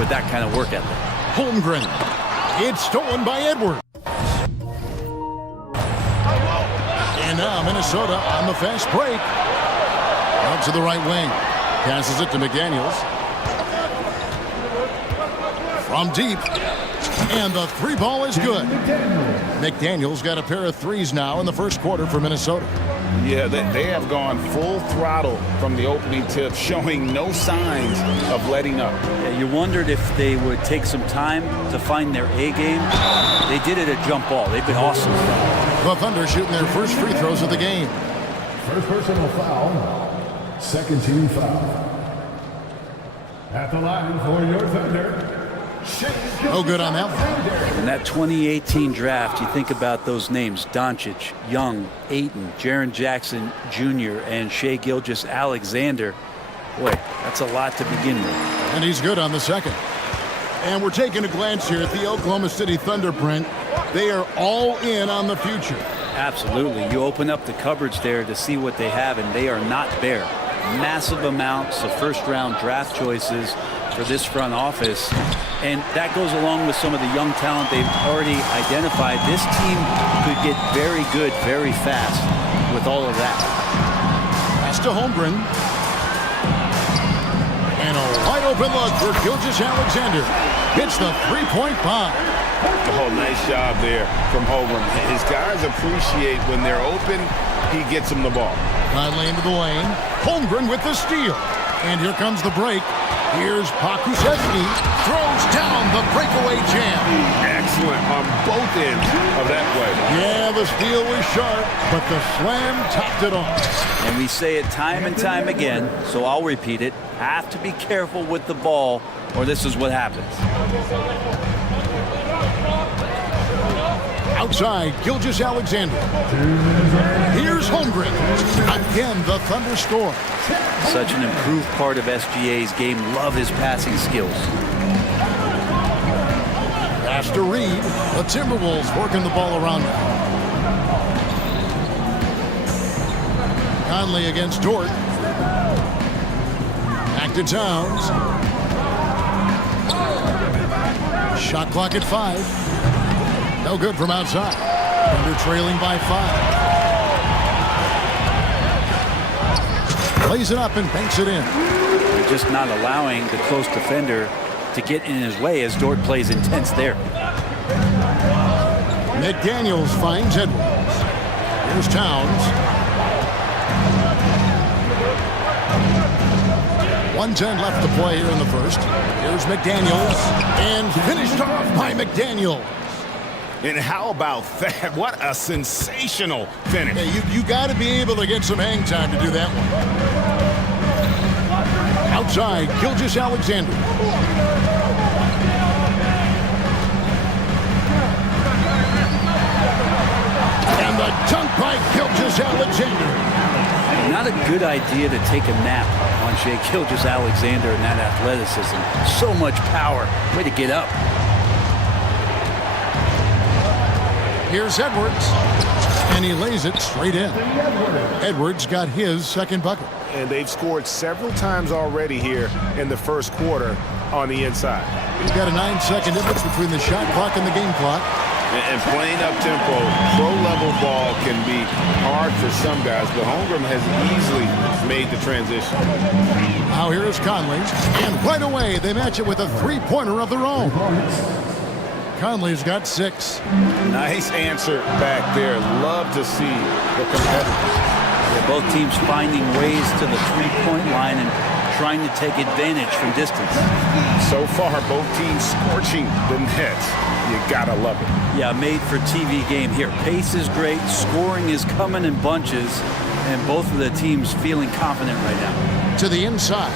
with that kind of work ethic. Holmgren. It's stolen by Edwards. And now Minnesota on the fast break. Out to the right wing. Passes it to McDaniels. From deep. And the three ball is good. McDaniels got a pair of threes now in the first quarter for Minnesota. Yeah, they have gone full throttle from the opening tip, showing no signs of letting up. Yeah, you wondered if they would take some time to find their A game. They did it at jump ball. They've been awesome. The Thunder shooting their first free throws of the game. First personal foul. Second team foul. At the line for your Thunder. No good on that one. In that 2018 draft, you think about those names: Doncic, Young, Ayton, Jaren Jackson Jr., and Shai Gilgeous-Alexander. Boy, that's a lot to begin with. And he's good on the second. And we're taking a glance here at the Oklahoma City Thunder, Brent. They are all in on the future. Absolutely. You open up the cupboards there to see what they have, and they are not bare. Massive amounts of first-round draft choices for this front office, and that goes along with some of the young talent they've already identified. This team could get very good very fast with all of that. Pass to Holmgren. And a wide open look for Gilgeous-Alexander. Hits the three-point bomb. Oh, nice job there from Holmgren. His guys appreciate when they're open, he gets them the ball. Conley into the lane. Holmgren with the steal. And here comes the break. Here's Pokuševski. Throws down the breakaway jam. Excellent on both ends of that play. Yeah, the steal was sharp, but the slam topped it off. And we say it time and time again, so I'll repeat it. Have to be careful with the ball, or this is what happens. Outside, Gilgeous-Alexander. Here's Holmgren. Again, the Thunder score. Such an improved part of SGA's game. Love his passing skills. Pass to Reed. The Timberwolves working the ball around now. Conley against Dort. Back to Towns. Shot clock at 5. No good from outside. Thunder trailing by 5. Plays it up and banks it in. They're just not allowing the close defender to get in his way as Dort plays intense there. McDaniels finds Edwards. Here's Towns. 1:10 left to play here in the first. Here's McDaniels. And finished off by McDaniels. And how about that? What a sensational finish. Yeah, you got to be able to get some hang time to do that one. Outside, Gilgeous Alexander. And the dunk by Gilgeous Alexander. Not a good idea to take a nap on Shai Gilgeous-Alexander and that athleticism. So much power. Way to get up. Here's Edwards, and he lays it straight in. Edwards got his second bucket. And they've scored several times already here in the first quarter on the inside. He's got a 9-second difference between the shot clock and the game clock. And playing up-tempo, pro-level ball can be hard for some guys, but Holmgren has easily made the transition. Now here is Conley, and right away they match it with a three-pointer of their own. Conley's got 6. Nice answer back there. Love to see the competitors. Yeah, both teams finding ways to the three-point line and trying to take advantage from distance. So far, both teams scorching the nets. You gotta love it. Yeah, made for TV game here. Pace is great, scoring is coming in bunches, and both of the teams feeling confident right now. To the inside.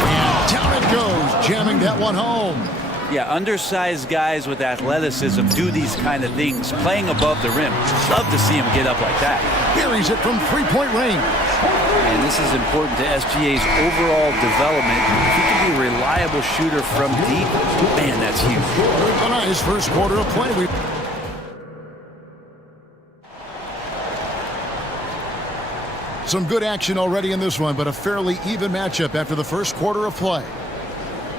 And down it goes, jamming that one home. Yeah, undersized guys with athleticism do these kind of things, playing above the rim. Love to see him get up like that. Buries it from three-point range. And this is important to SGA's overall development. If he can be a reliable shooter from deep, man, that's huge. A nice first quarter of play. Some good action already in this one, but a fairly even matchup after the first quarter of play.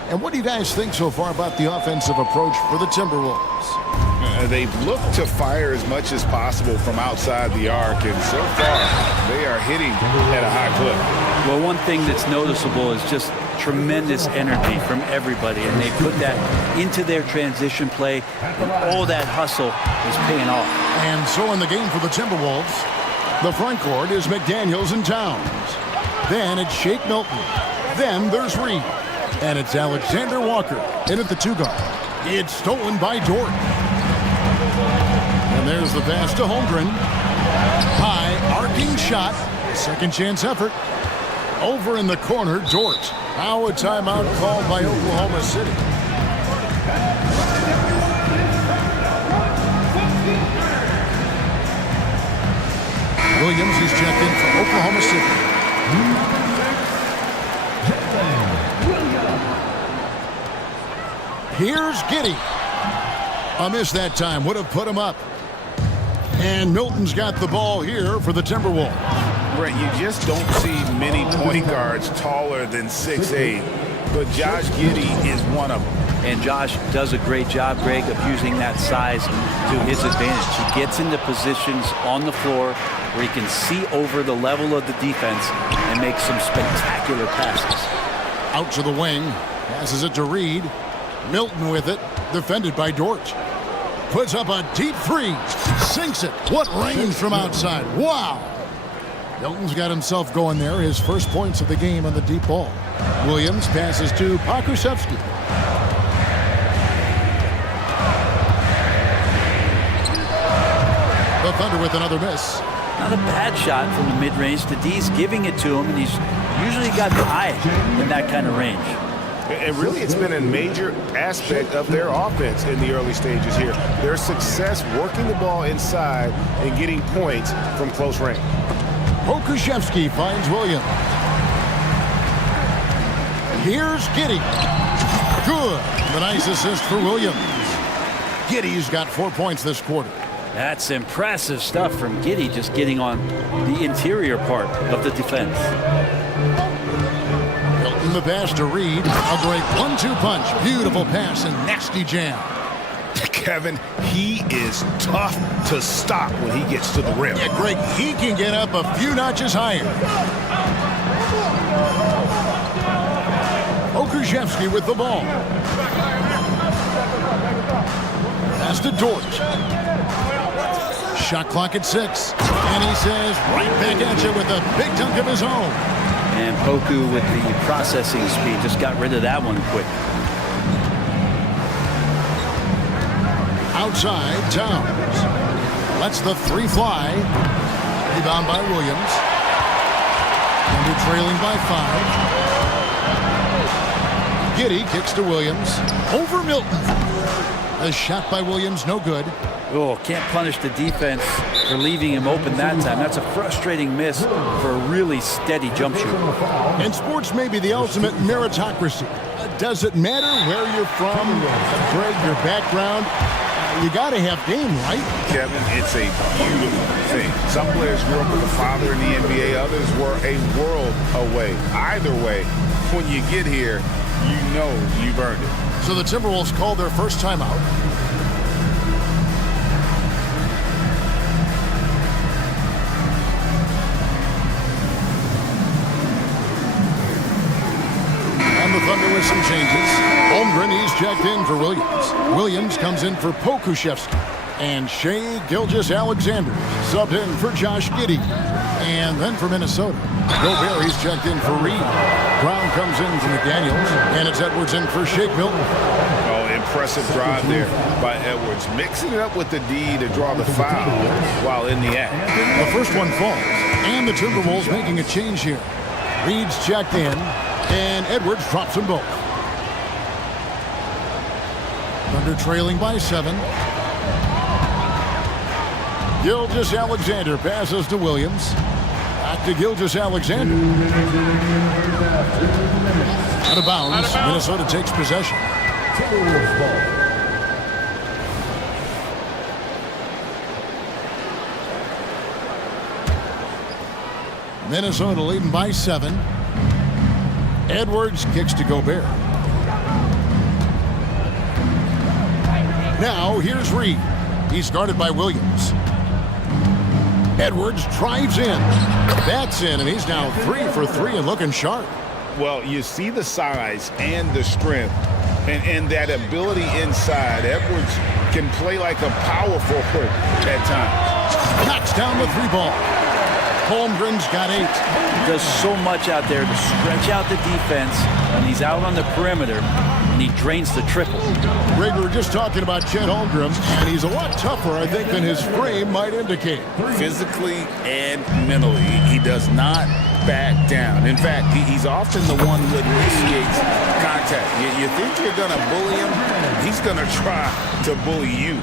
And what do you guys think so far about the offensive approach for the Timberwolves? They've looked to fire as much as possible from outside the arc, and so far they are hitting at a high clip. Well, one thing that's noticeable is just tremendous energy from everybody, and they put that into their transition play, and all that hustle is paying off. And so in the game for the Timberwolves, the front court is McDaniels and Towns. Then it's Shake Milton. Then there's Reed. And it's Alexander Walker in at the 2-guard. It's stolen by Dort. And there's the pass to Holmgren. High arcing shot. Second chance effort. Over in the corner, Dort. Now a timeout called by Oklahoma City. Williams is checked in for Oklahoma City. Here's Giddey. A miss that time. Would have put him up. And Milton's got the ball here for the Timberwolves. Brett, you just don't see many point guards taller than 6'8", but Josh Giddey is one of them. And Josh does a great job, Greg, of using that size to his advantage. He gets into positions on the floor where he can see over the level of the defense and make some spectacular passes. Out to the wing. Passes it to Reed. Milton with it. Defended by Dort. Puts up a deep three. Sinks it. What range from outside. Wow. Milton's got himself going there. His first points of the game on the deep ball. Williams passes to Pokusevski. The Thunder with another miss. Not a bad shot from the mid-range. D's giving it to him, and he's usually got the eye in that kind of range. And really, it's been a major aspect of their offense in the early stages here. Their success working the ball inside and getting points from close range. Pokusevski finds Williams. Here's Giddey. Good. The nice assist for Williams. Giddey's got 4 points this quarter. That's impressive stuff from Giddey, just getting on the interior part of the defense. Milton the pass to Reed. A great 1-2 punch. Beautiful pass and nasty jam. Kevin, he is tough to stop when he gets to the rim. Yeah, Greg, he can get up a few notches higher. Pokusevski with the ball. Pass to Dort. Shot clock at 6. And he says right back at you with a big dunk of his own. And Poku with the processing speed just got rid of that one quick. Outside, Towns. Lets the three fly. Rebound by Williams. Thunder trailing by 5. Giddey kicks to Williams. Over Milton. A shot by Williams, no good. Oh, can't punish the defense for leaving him open that time. That's a frustrating miss for a really steady jump shooter. And sports may be the ultimate meritocracy. Does it matter where you're from, Greg, your background? You got to have game, right? Kevin, it's a beautiful thing. Some players grew up with a father in the NBA. Others were a world away. Either way, when you get here, you know you've earned it. So the Timberwolves called their first timeout. And the Thunder with some changes. Holmgren, he's checked in for Williams. Williams comes in for Pokuševski. And Shai Gilgeous-Alexander subbed in for Josh Giddey. And then for Minnesota, Gobert, he's checked in for Reed. Brown comes in for McDaniels. And it's Edwards in for Shake Milton. Oh, impressive drive there by Edwards. Mixing it up with the D to draw the foul while in the act. The first one falls. And the Timberwolves making a change here. Reed's checked in. And Edwards drops them both. Thunder trailing by 7. Gilgeous-Alexander passes to Williams. Back to Gilgeous-Alexander. Out of bounds. Minnesota takes possession. Minnesota leading by 7. Edwards kicks to Gobert. Now here's Reed. He's guarded by Williams. Edwards drives in. That's in, and he's now 3 for 3 and looking sharp. Well, you see the size and the strength and that ability inside. Edwards can play like a power forward at times. Knocks down the 3-ball. Holmgren's got 8. He does so much out there to stretch out the defense when he's out on the perimeter, and he drains the triple. Greg, we were just talking about Chet Holmgren, and he's a lot tougher, I think, than his frame might indicate. Physically and mentally, he does not back down. In fact, he's often the one who initiates contact. You think you're going to bully him, he's going to try to bully you.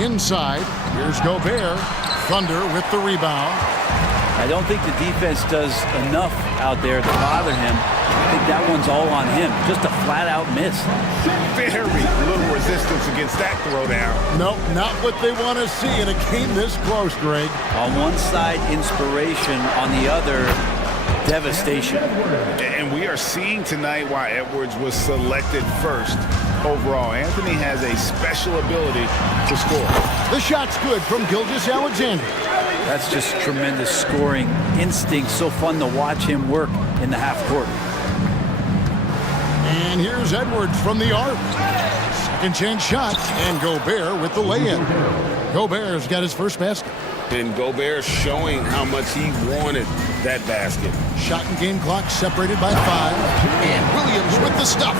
Inside, here's Gobert. Thunder with the rebound. I don't think the defense does enough out there to bother him. I think that one's all on him. Just a flat-out miss. Very little resistance against that throwdown. Nope, not what they want to see in a game this close, Greg. On one side, inspiration. On the other, devastation. And we are seeing tonight why Edwards was selected first overall. Anthony has a special ability to score. The shot's good from Gilgeous-Alexander. That's just tremendous scoring instinct. So fun to watch him work in the half court. And here's Edwards from the arc. Second chance shot, and Gobert with the lay-in. Gobert's got his first basket. And Gobert showing how much he wanted that basket. Shot and game clock separated by 5. And Williams with the stuff.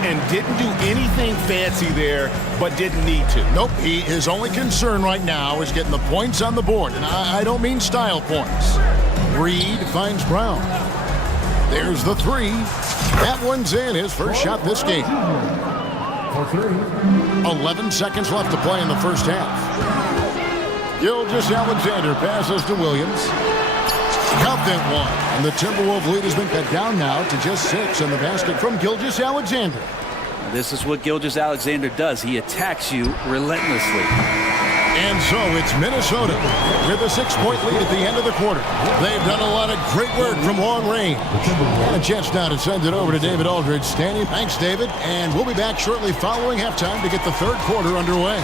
And didn't do anything fancy there, but didn't need to. Nope, his only concern right now is getting the points on the board. And I don't mean style points. Reed finds Brown. There's the 3. That one's in, his first shot this game. 11 seconds left to play in the first half. Gilgeous-Alexander passes to Williams. Count that one. And the Timberwolves lead has been cut down now to just 6 in the basket from Gilgeous-Alexander. This is what Gilgeous-Alexander does. He attacks you relentlessly. And so it's Minnesota with a 6-point lead at the end of the quarter. They've done a lot of great work from long range. And a chance now to send it over to David Aldridge standing. Thanks, David. And we'll be back shortly following halftime to get the third quarter underway.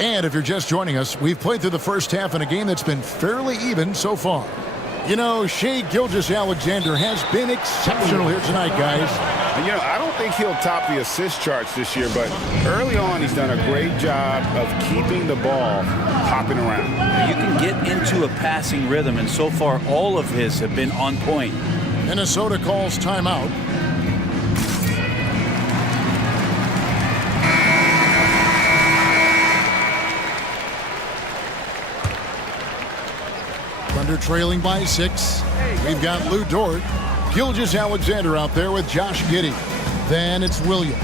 And if you're just joining us, we've played through the first half in a game that's been fairly even so far. You know, Shai Gilgeous-Alexander has been exceptional here tonight, guys. And, you know, I don't think he'll top the assist charts this year, but early on he's done a great job of keeping the ball hopping around. You can get into a passing rhythm, and so far all of his have been on point. Minnesota calls timeout. Thunder trailing by 6. We've got Lou Dort, Gilgeous-Alexander out there with Josh Giddey. Then it's Williams.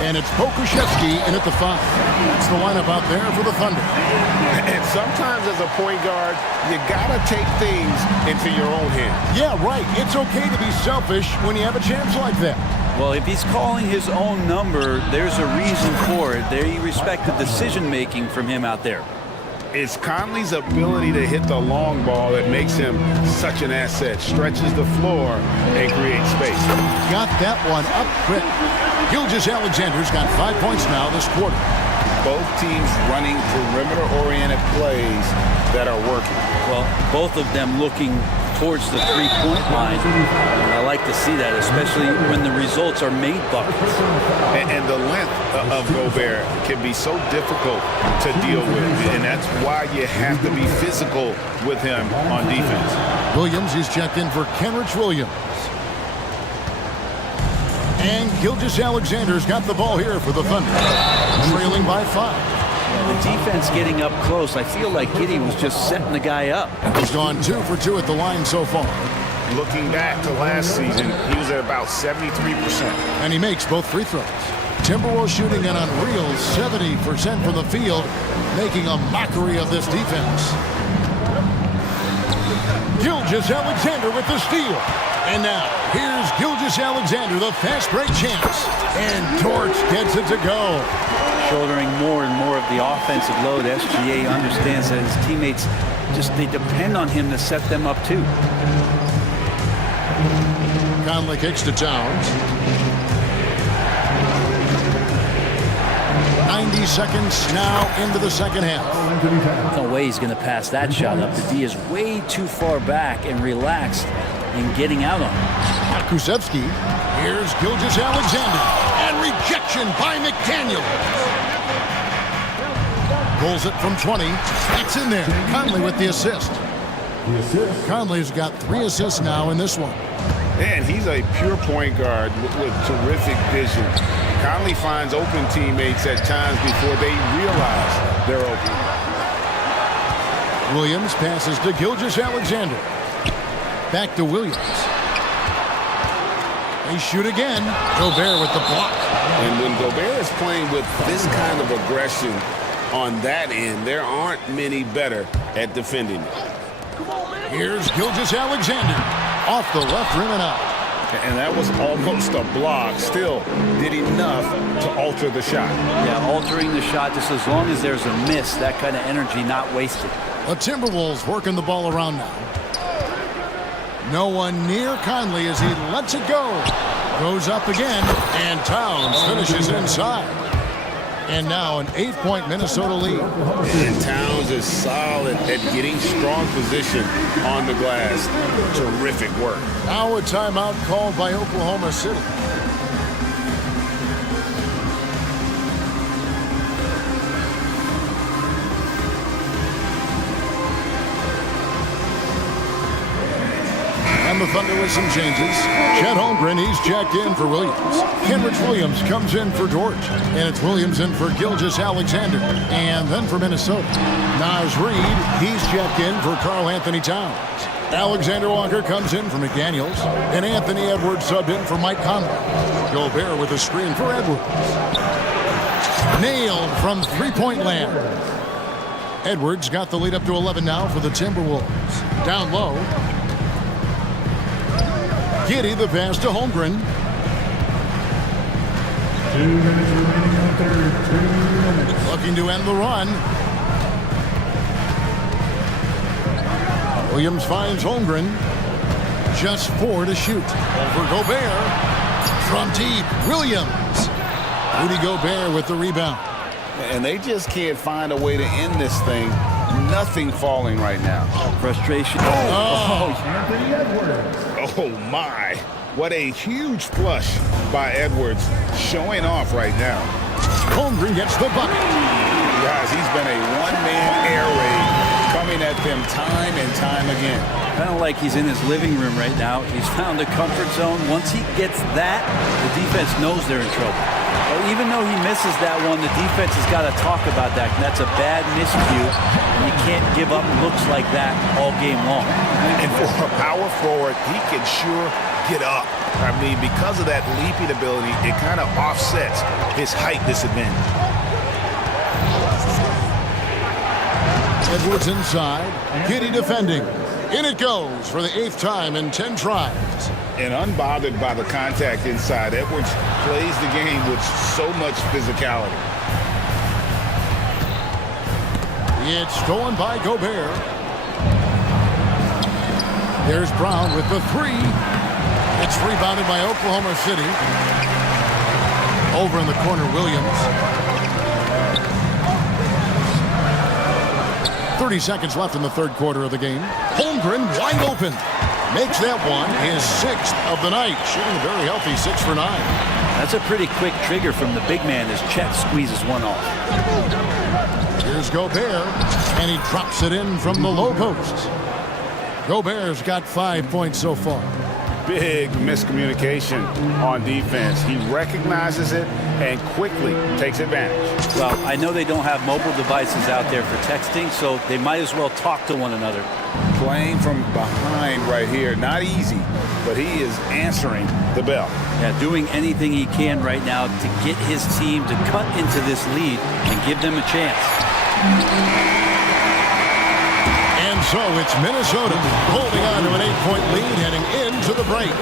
And it's Pokuševski in at the 5. That's the lineup out there for the Thunder. And sometimes as a point guard, you gotta take things into your own hands. Yeah, right. It's okay to be selfish when you have a chance like that. Well, if he's calling his own number, there's a reason for it. They respect the decision-making from him out there. It's Conley's ability to hit the long ball that makes him such an asset. Stretches the floor and creates space. Got that one up quick. Gilgeous-Alexander's got 5 points now this quarter. Both teams running perimeter-oriented plays that are working. Well, both of them looking towards the three-point line. And I like to see that, especially when the results are made buckets. And the length of Gobert can be so difficult to deal with, and that's why you have to be physical with him on defense. Williams, he's checked in for Kenrich Williams. And Gilgeous-Alexander's got the ball here for the Thunder, trailing by 5. The defense getting up close. I feel like Giddey was just setting the guy up. He's gone 2 for 2 at the line so far. Looking back to last season, he was at about 73%. And he makes both free throws. Timberwolves shooting an unreal 70% from the field, making a mockery of this defense. Gilgeous-Alexander with the steal. And now, here's Gilgeous-Alexander, the fast break champs. And Torch gets it to go. Shouldering more and more of the offensive load. SGA understands that his teammates they depend on him to set them up too. Conley kicks to Towns. 90 seconds now into the second half. No way he's going to pass that shot up. The D is way too far back and relaxed in getting out on him. Pokuševski. Here's Gilgeous-Alexander. And rejection by McDaniel. Pulls it from 20. It's in there. Conley with the assist. Conley's got 3 assists now in this one. And he's a pure point guard with terrific vision. Conley finds open teammates at times before they realize they're open. Williams passes to Gilgeous-Alexander. Back to Williams. They shoot again. Gobert with the block. And when Gobert is playing with this kind of aggression on that end, there aren't many better at defending it. Here's Gilgeous-Alexander. Off the left rim and out. And that was almost a block. Still did enough to alter the shot. Yeah, altering the shot just as long as there's a miss, that kind of energy not wasted. The Timberwolves working the ball around now. No one near Conley as he lets it go. Goes up again, and Towns finishes inside. And now an 8-point Minnesota lead. And Towns is solid at getting strong position on the glass. Terrific work. Now a timeout called by Oklahoma City. And the Thunder with some changes. Chet Holmgren, he's checked in for Williams. Kenrich Williams comes in for George. And it's Williams in for Gilgeous-Alexander. And then for Minnesota, Naz Reid, he's checked in for Karl Anthony Towns. Alexander Walker comes in for McDaniels. And Anthony Edwards subbed in for Mike Conley. Gobert with a screen for Edwards. Nailed from three-point land. Edwards got the lead up to 11 now for the Timberwolves. Down low. Giddey the pass to Holmgren. 2 minutes remaining on third. 2 minutes. Looking to end the run. Williams finds Holmgren. Just 4 to shoot. Over Gobert. From deep, Williams. Rudy Gobert with the rebound. And they just can't find a way to end this thing. Nothing falling right now. Frustration. Anthony Edwards. Oh, my. What a huge flush by Edwards showing off right now. Holmgren gets the bucket. Guys, he's been a one-man air raid coming at them time and time again. Kind of like he's in his living room right now. He's found a comfort zone. Once he gets that, the defense knows they're in trouble. But even though he misses that one, the defense has got to talk about that. And that's a bad miscue. And you can't give up looks like that all game long. And for a power forward, he can sure get up. I mean, because of that leaping ability, it kind of offsets his height disadvantage. Edwards inside. Giddy defending. In it goes for the 8th time in 10 tries. And unbothered by the contact inside, Edwards plays the game with so much physicality. It's stolen by Gobert. There's Brown with the 3. It's rebounded by Oklahoma City. Over in the corner, Williams. 30 seconds left in the third quarter of the game. Holmgren wide open. Makes that one his 6th of the night. Shooting a very healthy 6 for 9. That's a pretty quick trigger from the big man as Chet squeezes one off. Here's Gobert, and he drops it in from the low post. Gobert's got 5 points so far. Big miscommunication on defense. He recognizes it and quickly takes advantage. Well, I know they don't have mobile devices out there for texting, so they might as well talk to one another. Playing from behind right here, not easy, but he is answering the bell. Yeah, doing anything he can right now to get his team to cut into this lead and give them a chance. And so it's Minnesota holding on to an 8-point lead heading into the break.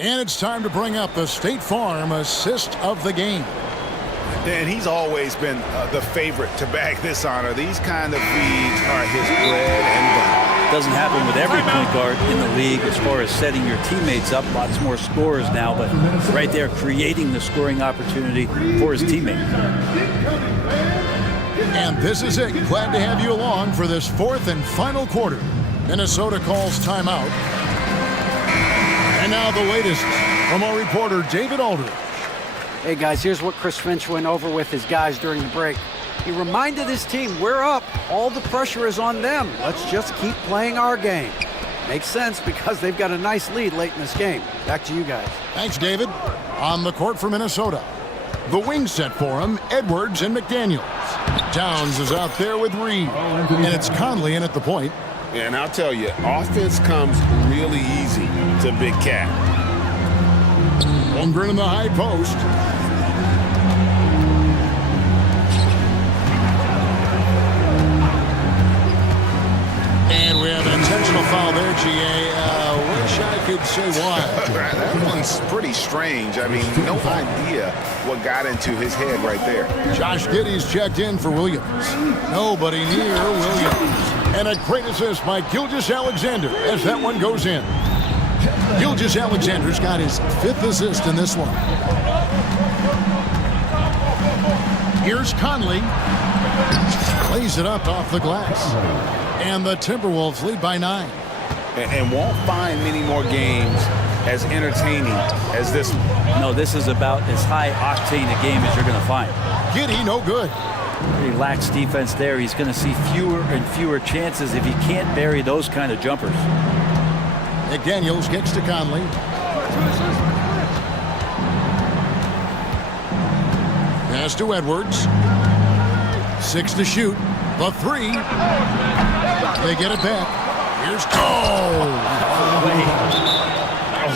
And it's time to bring up the State Farm assist of the game. And he's always been the favorite to bag this honor. These kind of feeds are his bread and butter. Doesn't happen with every point guard in the league as far as setting your teammates up. Lots more scorers now, but right there creating the scoring opportunity for his teammate. And this is it. Glad to have you along for this 4th and final quarter. Minnesota calls timeout. And now the latest from our reporter, David Aldridge. Hey guys, here's what Chris Finch went over with his guys during the break. He reminded his team, we're up. All the pressure is on them. Let's just keep playing our game. Makes sense because they've got a nice lead late in this game. Back to you guys. Thanks, David. On the court for Minnesota. The wing set for him, Edwards and McDaniels. Towns is out there with Reed. And it's Conley in at the point. And I'll tell you, offense comes really easy to Big Cat. Holmgren in the high post. And we have an intentional foul there, GA. Wish I could say why. That one's pretty strange. I mean, no idea what got into his head right there. Josh Giddey's checked in for Williams. Nobody near Williams. And a great assist by Gilgeous-Alexander as that one goes in. Gilgeous-Alexander's got his 5th assist in this one. Here's Conley. Plays it up off the glass. And the Timberwolves lead by 9. And won't find many more games as entertaining as this one. No, this is about as high octane a game as you're going to find. Giddey, no good. He lacks defense there. He's going to see fewer and fewer chances if he can't bury those kind of jumpers. McDaniels gets to Conley. Pass to Edwards. 6 to shoot. The 3. They get it back. Here's Cole.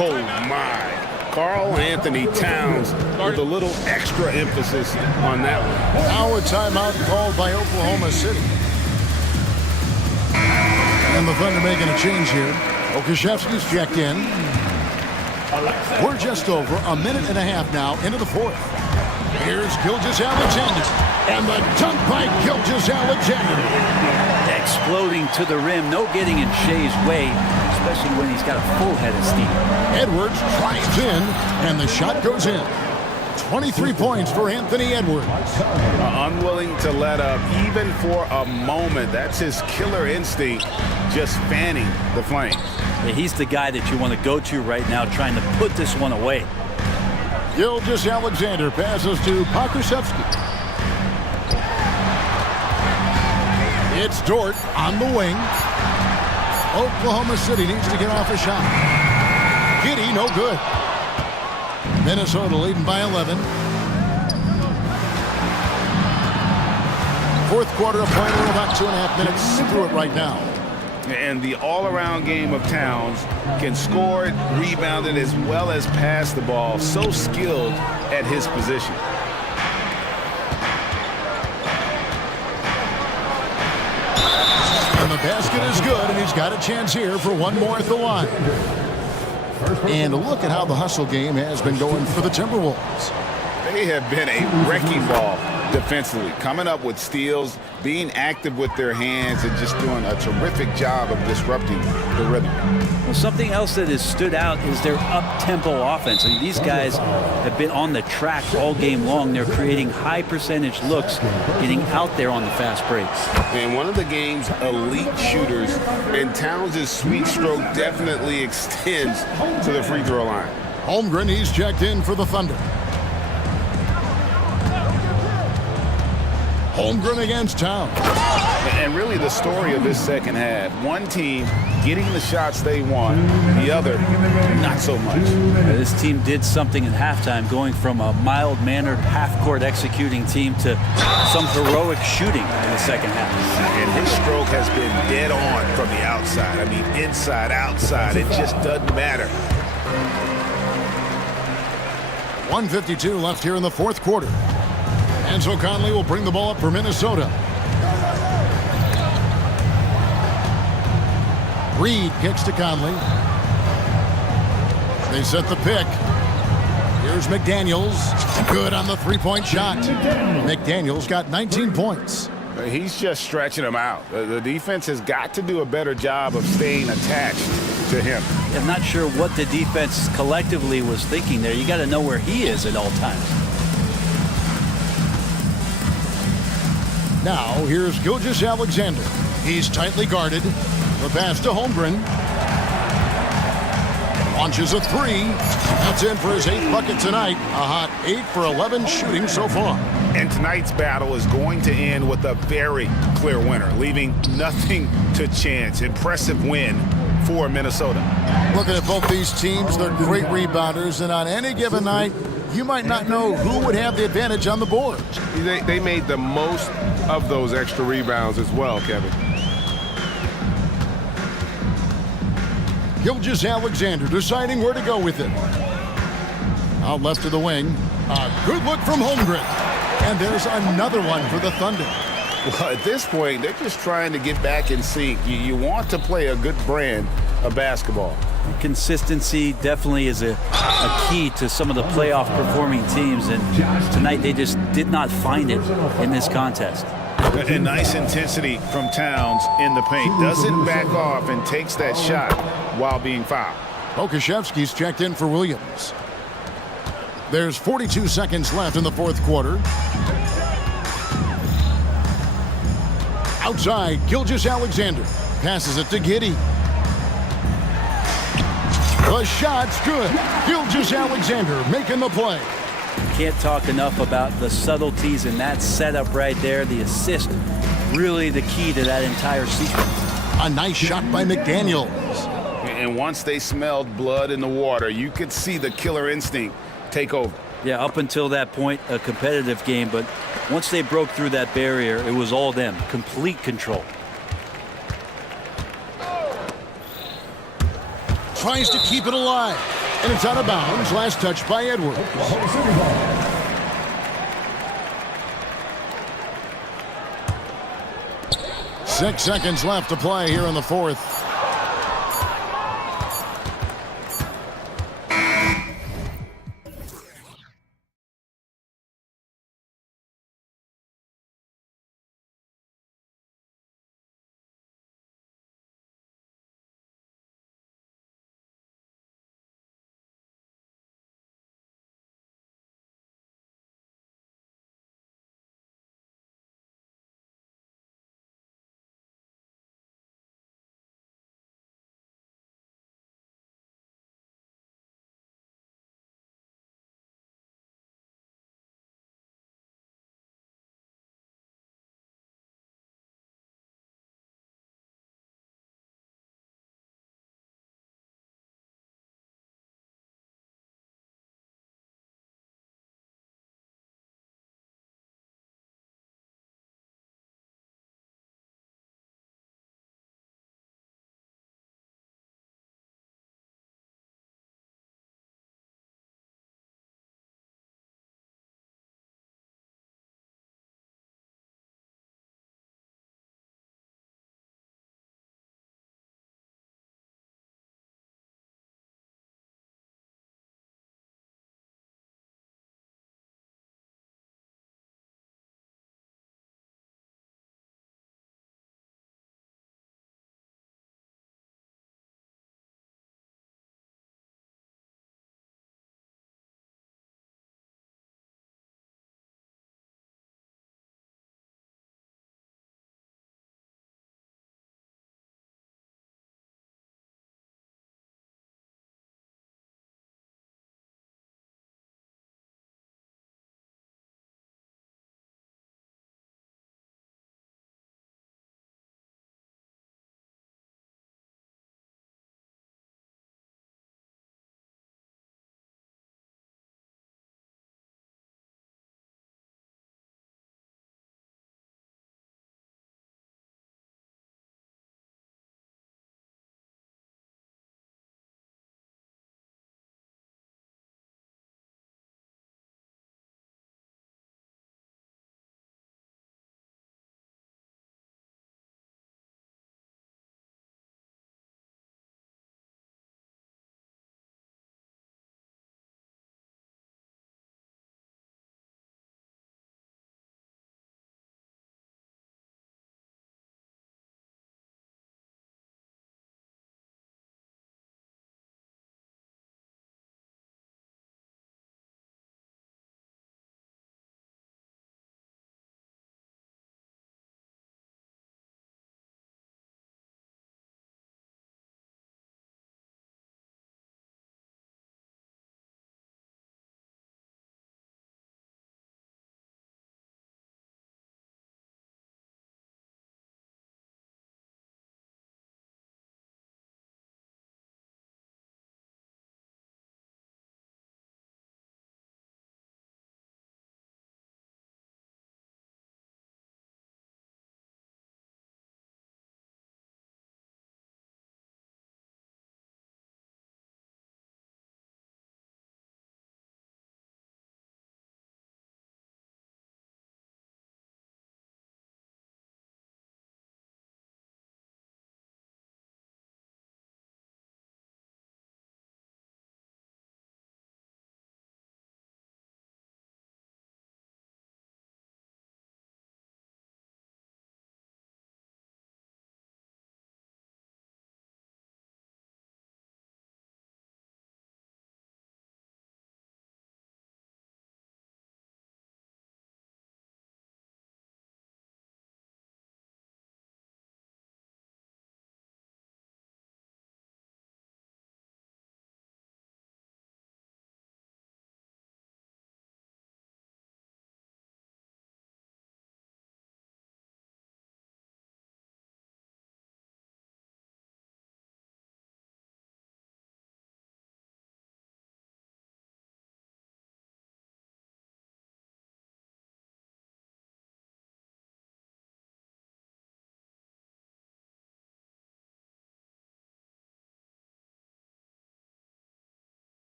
Oh, my. Karl Anthony Towns with a little extra emphasis on that one. Now a timeout called by Oklahoma City. And the Thunder making a change here. Okashevsky's checked in. We're just over a minute and a half now into the 4th. Here's Gilgeous-Alexander. And the dunk by Gilgeous-Alexander. Exploding to the rim. No getting in Shea's way, especially when he's got a full head of steam. Edwards drives in, and the shot goes in. 23 points for Anthony Edwards. Unwilling to let up even for a moment. That's his killer instinct, just fanning the flames. Yeah, he's the guy that you want to go to right now, trying to put this one away. Gilgeous Alexander passes to Pokusevski. It's Dort on the wing. Oklahoma City needs to get off a shot. Giddey, no good. Minnesota leading by 11. Fourth quarter of play. We're about 2.5 minutes through it right now. And the all-around game of Towns can score it, rebound it, as well as pass the ball. So skilled at his position. And the basket is good, and he's got a chance here for one more at the line. And look at how the hustle game has been going for the Timberwolves. They have been a wrecking ball defensively, coming up with steals, being active with their hands, and just doing a terrific job of disrupting the rhythm. Well, something else that has stood out is their up-tempo offense. I mean, these guys have been on the track all game long. They're creating high-percentage looks, getting out there on the fast breaks. And one of the game's elite shooters, and Towns' sweet stroke definitely extends to the free throw line. Holmgren, he's checked in for the Thunder. Holmgren against Towns. And really the story of this second half. One team getting the shots they want, the other not so much. This team did something at halftime, going from a mild-mannered half-court executing team to some heroic shooting in the second half. And his stroke has been dead on from the outside. I mean, inside, outside, it just doesn't matter. 1:52 left here in the fourth quarter. Enzo Conley will bring the ball up for Minnesota. Reed kicks to Conley. They set the pick. Here's McDaniels. Good on the three-point shot. McDaniels got 19 points. He's just stretching them out. The defense has got to do a better job of staying attached to him. I'm not sure what the defense collectively was thinking there. You got to know where he is at all times. Now, here's Gilgeous Alexander. He's tightly guarded. The pass to Holmgren. Launches a three. That's in for his 8th bucket tonight. A hot 8 for 11 shooting so far. And tonight's battle is going to end with a very clear winner, leaving nothing to chance. Impressive win for Minnesota. Looking at both these teams, they're great rebounders, and on any given night, you might not know who would have the advantage on the boards. They made the most of those extra rebounds as well, Kevin. Gilgeous Alexander deciding where to go with it. Out left to the wing. A good look from Holmgren. And there's another one for the Thunder. Well, at this point, they're just trying to get back in sync. You want to play a good brand of basketball. Consistency definitely is a key to some of the playoff performing teams, and tonight they just did not find it in this contest. And nice intensity from Towns in the paint. Doesn't back off and takes that shot while being fouled. Pokusevski's checked in for Williams. There's 42 seconds left in the fourth quarter. Outside, Gilgeous Alexander passes it to Giddey. The shot's good. Gilgeous Alexander making the play. Can't talk enough about the subtleties in that setup right there. The assist, really the key to that entire sequence. A nice shot by McDaniels. And once they smelled blood in the water, you could see the killer instinct take over. Yeah, up until that point, a competitive game, but once they broke through that barrier, it was all them. Complete control. Tries to keep it alive. And it's out of bounds. Last touch by Edwards. 6 seconds left to play here in the fourth.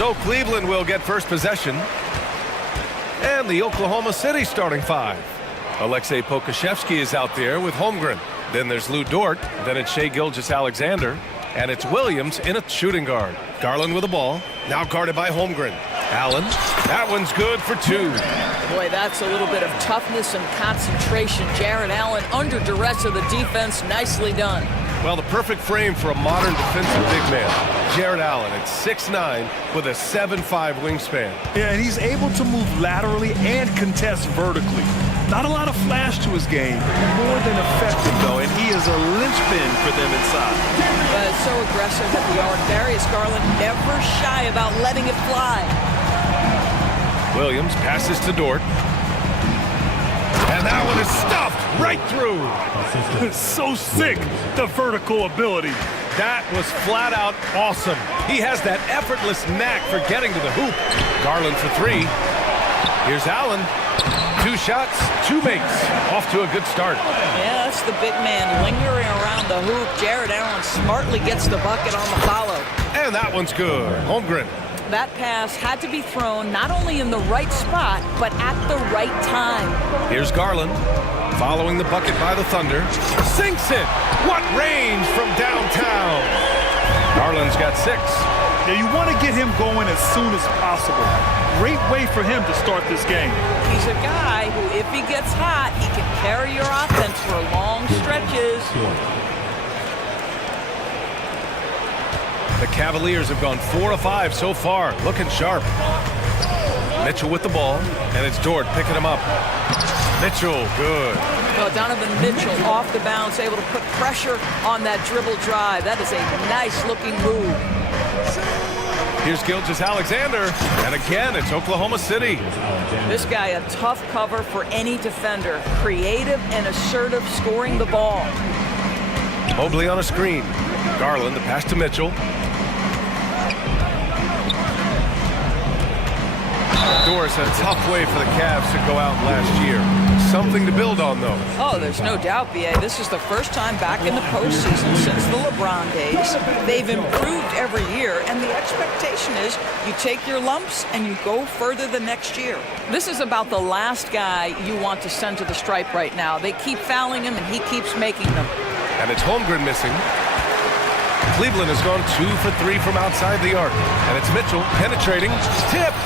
So Cleveland will get first possession. And the Oklahoma City starting five. Alexei Pokusevski is out there with Holmgren. Then there's Lou Dort. Then it's Shai Gilgeous-Alexander. And it's Williams in a shooting guard. Garland with the ball. Now guarded by Holmgren. Allen. That one's good for two. Boy, that's a little bit of toughness and concentration. Jared Allen under duress of the defense. Nicely done. Well, the perfect frame for a modern defensive big man. Jared Allen at 6'9" with a 7'5" wingspan. Yeah, and he's able to move laterally and contest vertically. Not a lot of flash to his game, more than effective, though, and he is a linchpin for them inside. So aggressive at the arc. Darius Garland never shy about letting it fly. Williams passes to Dort. And that one is stuffed right through. It's so sick, the vertical ability. That was flat out awesome. He has that effortless knack for getting to the hoop. Garland for three. Here's Allen. 2 shots, 2 makes. Off to a good start. Yeah, that's the big man lingering around the hoop. Jared Allen smartly gets the bucket on the follow. And that one's good. Holmgren. That pass had to be thrown not only in the right spot, but at the right time. Here's Garland, following the bucket by the Thunder. Sinks it! What range from downtown! Garland's got 6. Yeah, you want to get him going as soon as possible. Great way for him to start this game. He's a guy who, if he gets hot, he can carry your offense for long stretches. The Cavaliers have gone 4 of 5 so far, looking sharp. Mitchell with the ball, and it's Dort picking him up. Mitchell, good. Well, Donovan Mitchell off the bounce, able to put pressure on that dribble drive. That is a nice-looking move. Here's Gilgeous-Alexander, and again, it's Oklahoma City. This guy, a tough cover for any defender. Creative and assertive scoring the ball. Mobley on a screen. Garland, the pass to Mitchell. Doris, a tough way for the Cavs to go out last year. Something to build on, though. Oh, there's no doubt, B.A. This is the first time back in the postseason since the LeBron days. They've improved every year, and the expectation is you take your lumps and you go further the next year. This is about the last guy you want to send to the stripe right now. They keep fouling him, and he keeps making them. And it's Holmgren missing. Cleveland has gone 2 for 3 from outside the arc. And it's Mitchell penetrating. Tipped!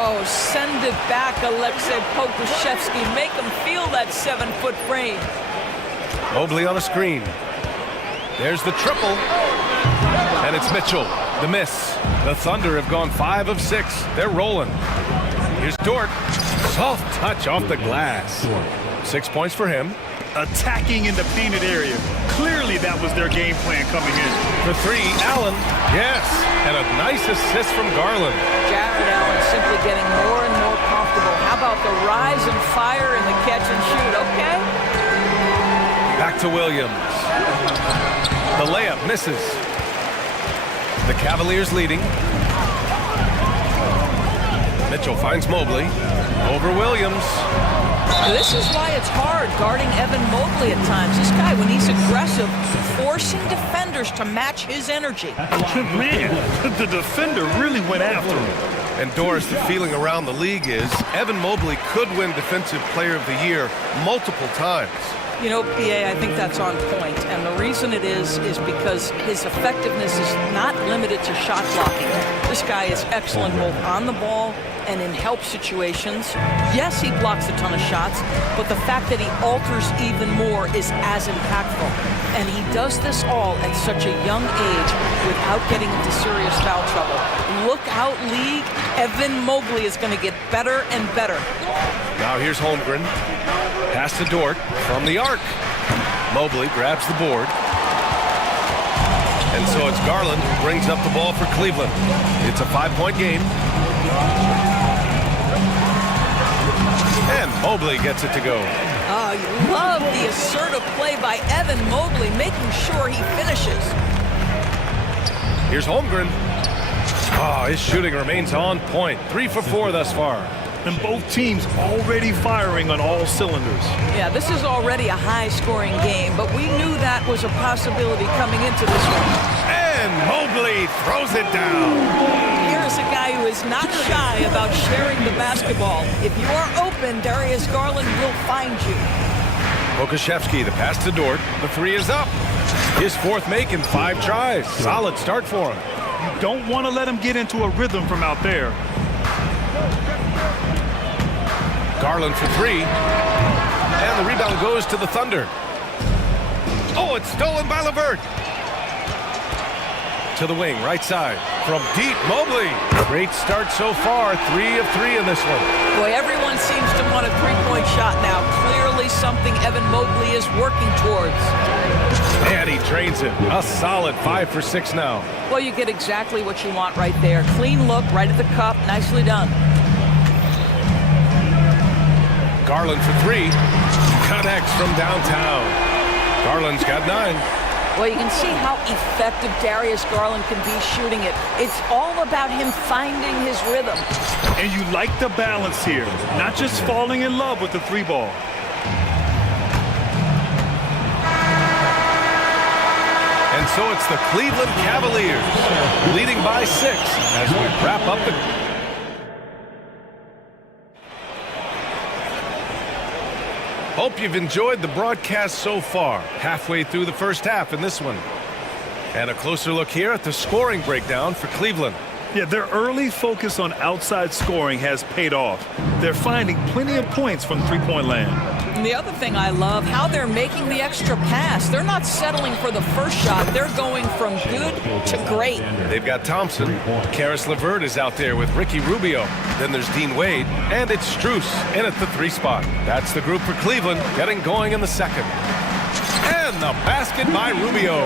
Oh, send it back, Alexei Pokusevski. Make him feel that 7-foot frame. Mobley on a screen. There's the triple. And it's Mitchell. The miss. The Thunder have gone 5 of 6. They're rolling. Here's Dort. Soft touch off the glass. 6 points for him. Attacking in the painted area. Clearly that was their game plan coming in. For 3, Allen. Yes. And a nice assist from Garland. Jared Allen simply getting more and more comfortable. How about the rise and fire in the catch and shoot, okay? Back to Williams. The layup misses. The Cavaliers leading. Mitchell finds Mobley. Over Williams. This is why it's hard guarding Evan Mobley at times. This guy, when he's aggressive, forcing defenders to match his energy. Man, the defender really went after him. And Doris, the feeling around the league is Evan Mobley could win Defensive Player of the Year multiple times. You know, B.A., I think that's on point. And the reason it is because his effectiveness is not limited to shot blocking. This guy is excellent both on the ball and in help situations. Yes, he blocks a ton of shots, but the fact that he alters even more is as impactful. And he does this all at such a young age without getting into serious foul trouble. Look out, league. Evan Mobley is going to get better and better. Now here's Holmgren. Pass to Dort from the arc. Mobley grabs the board. And so it's Garland who brings up the ball for Cleveland. It's a 5-point game. And Mobley gets it to go. Oh, you love the assertive play by Evan Mobley, making sure he finishes. Here's Holmgren. Oh, his shooting remains on point. 3 for 4 thus far. And both teams already firing on all cylinders. Yeah, this is already a high-scoring game, but we knew that was a possibility coming into this one. And Mobley throws it down. Here is a guy who is not shy about sharing the basketball. If you are open, Darius Garland will find you. Pokuševski, the pass to Dort. The three is up. His fourth make in 5 tries. Solid start for him. You don't want to let him get into a rhythm from out there. Garland for 3. And the rebound goes to the Thunder. Oh, it's stolen by LeVert. To the wing, right side. From deep, Mobley. Great start so far. 3 of 3 in this one. Boy, everyone seems to want a three-point shot now. Clearly something Evan Mobley is working towards. And he drains it. A solid 5 for 6 now. Well, you get exactly what you want right there. Clean look, right at the cup. Nicely done. Garland for 3. Connects from downtown. Garland's got 9. Well, you can see how effective Darius Garland can be shooting it. It's all about him finding his rhythm. And you like the balance here, not just falling in love with the 3 ball. And so it's the Cleveland Cavaliers leading by 6 as we wrap up the... Hope you've enjoyed the broadcast so far. Halfway through the first half in this one. And a closer look here at the scoring breakdown for Cleveland. Yeah, their early focus on outside scoring has paid off. They're finding plenty of points from three-point land. And the other thing I love, how they're making the extra pass. They're not settling for the first shot. They're going from good to great. They've got Thompson. Karis LeVert is out there with Ricky Rubio. Then there's Dean Wade. And it's Strus in at the 3 spot. That's the group for Cleveland getting going in the second. And the basket by Rubio.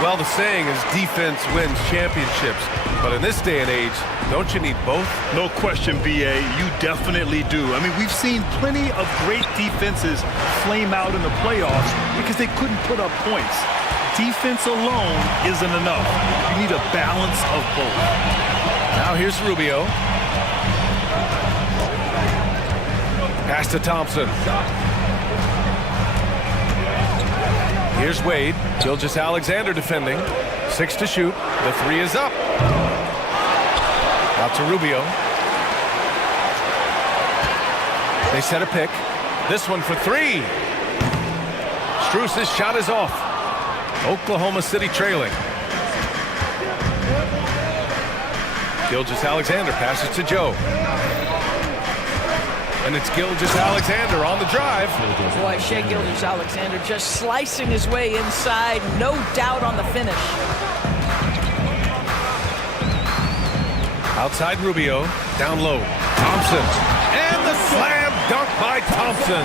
Well, the saying is defense wins championships. But in this day and age, don't you need both? No question, B.A. You definitely do. I mean, we've seen plenty of great defenses flame out in the playoffs because they couldn't put up points. Defense alone isn't enough. You need a balance of both. Now here's Rubio. Pass to Thompson. Here's Wade. Gilgeous-Alexander defending. 6 to shoot. The 3 is up. Out to Rubio. They set a pick. This one for 3. Strus' shot is off. Oklahoma City trailing. Gilgeous-Alexander passes to Joe. And it's Gilgeous-Alexander on the drive. Boy, Shai Gilgeous-Alexander just slicing his way inside. No doubt on the finish. Outside Rubio, down low. Thompson. And the slam dunk by Thompson.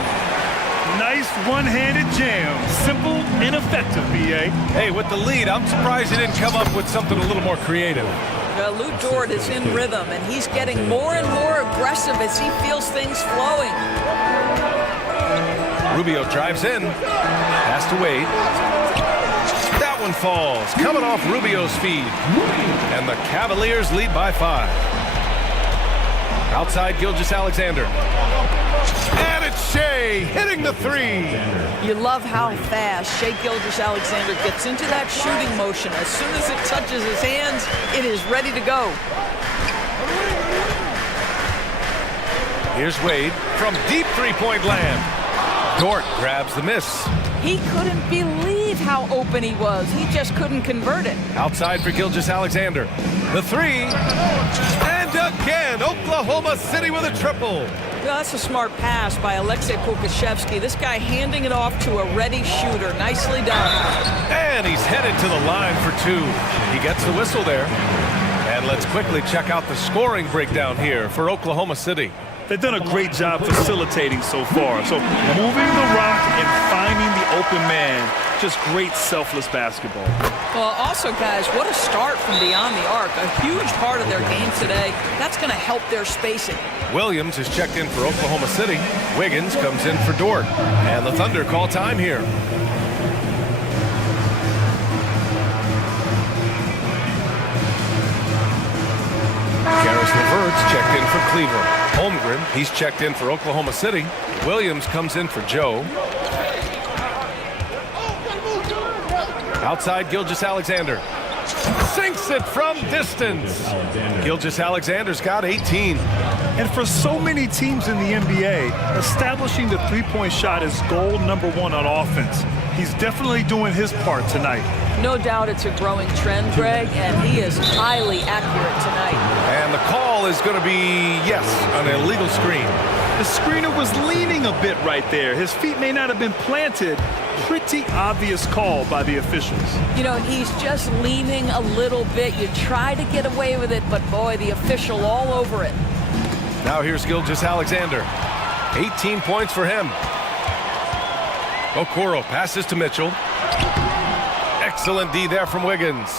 Nice one-handed jam. Simple and effective, B.A. Hey, with the lead, I'm surprised he didn't come up with something a little more creative. Lou Dort is in rhythm, and he's getting more and more aggressive as he feels things flowing. Rubio drives in. Pass to Wade. That one falls. Coming off Rubio's feed. And the Cavaliers lead by 5. Outside Gilgeous-Alexander. And it's Shai hitting the 3. You love how fast Shai Gilgeous-Alexander gets into that shooting motion. As soon as it touches his hands, it is ready to go. Here's Wade from deep 3-point land. Dort grabs the miss. He couldn't believe how open he was. He just couldn't convert it. Outside for Gilgeous-Alexander. The 3. And again, Oklahoma City with a triple. Well, that's a smart pass by Aleksej Pokuševski. This guy handing it off to a ready shooter. Nicely done. And he's headed to the line for 2. He gets the whistle there. And let's quickly check out the scoring breakdown here for Oklahoma City. They've done a great job facilitating so far. So moving the rock and finding the open man, just great selfless basketball. Well, also, guys, what a start from beyond the arc. A huge part of their game today. That's going to help their spacing. Williams is checked in for Oklahoma City. Wiggins comes in for Dort. And the Thunder call time here. Karis LeVert's checked in for Cleveland. Holmgren, he's checked in for Oklahoma City. Williams comes in for Joe. Outside Gilgeous-Alexander. sinks it from distance. Gilgeous-Alexander's got 18. And for so many teams in the NBA, establishing the three-point shot is goal number one on offense. He's definitely doing his part tonight. No doubt it's a growing trend, Greg, and he is highly accurate tonight. And the call is going to be, yes, an illegal screen. The screener was leaning a bit right there. His feet may not have been planted. Pretty obvious call by the officials. You know, he's just leaning a little bit. You try to get away with it, but boy, the official all over it. Now here's Gilgeous-Alexander. 18 points for him. Okoro passes to Mitchell. Excellent D there from Wiggins.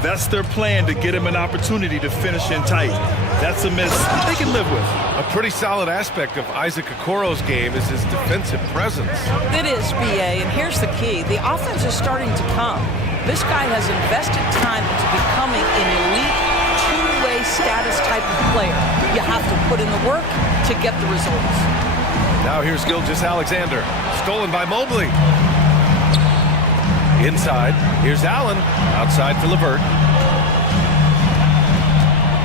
That's their plan, to get him an opportunity to finish in tight. That's a miss they can live with. A pretty solid aspect of Isaac Okoro's game is his defensive presence. It is, BA, and here's the key. The offense is starting to come. This guy has invested time into becoming an elite two-way status type of player. You have to put in the work to get the results. Now here's Gilgeous-Alexander. Stolen by Mobley. Inside, here's Allen. Outside for LeVert.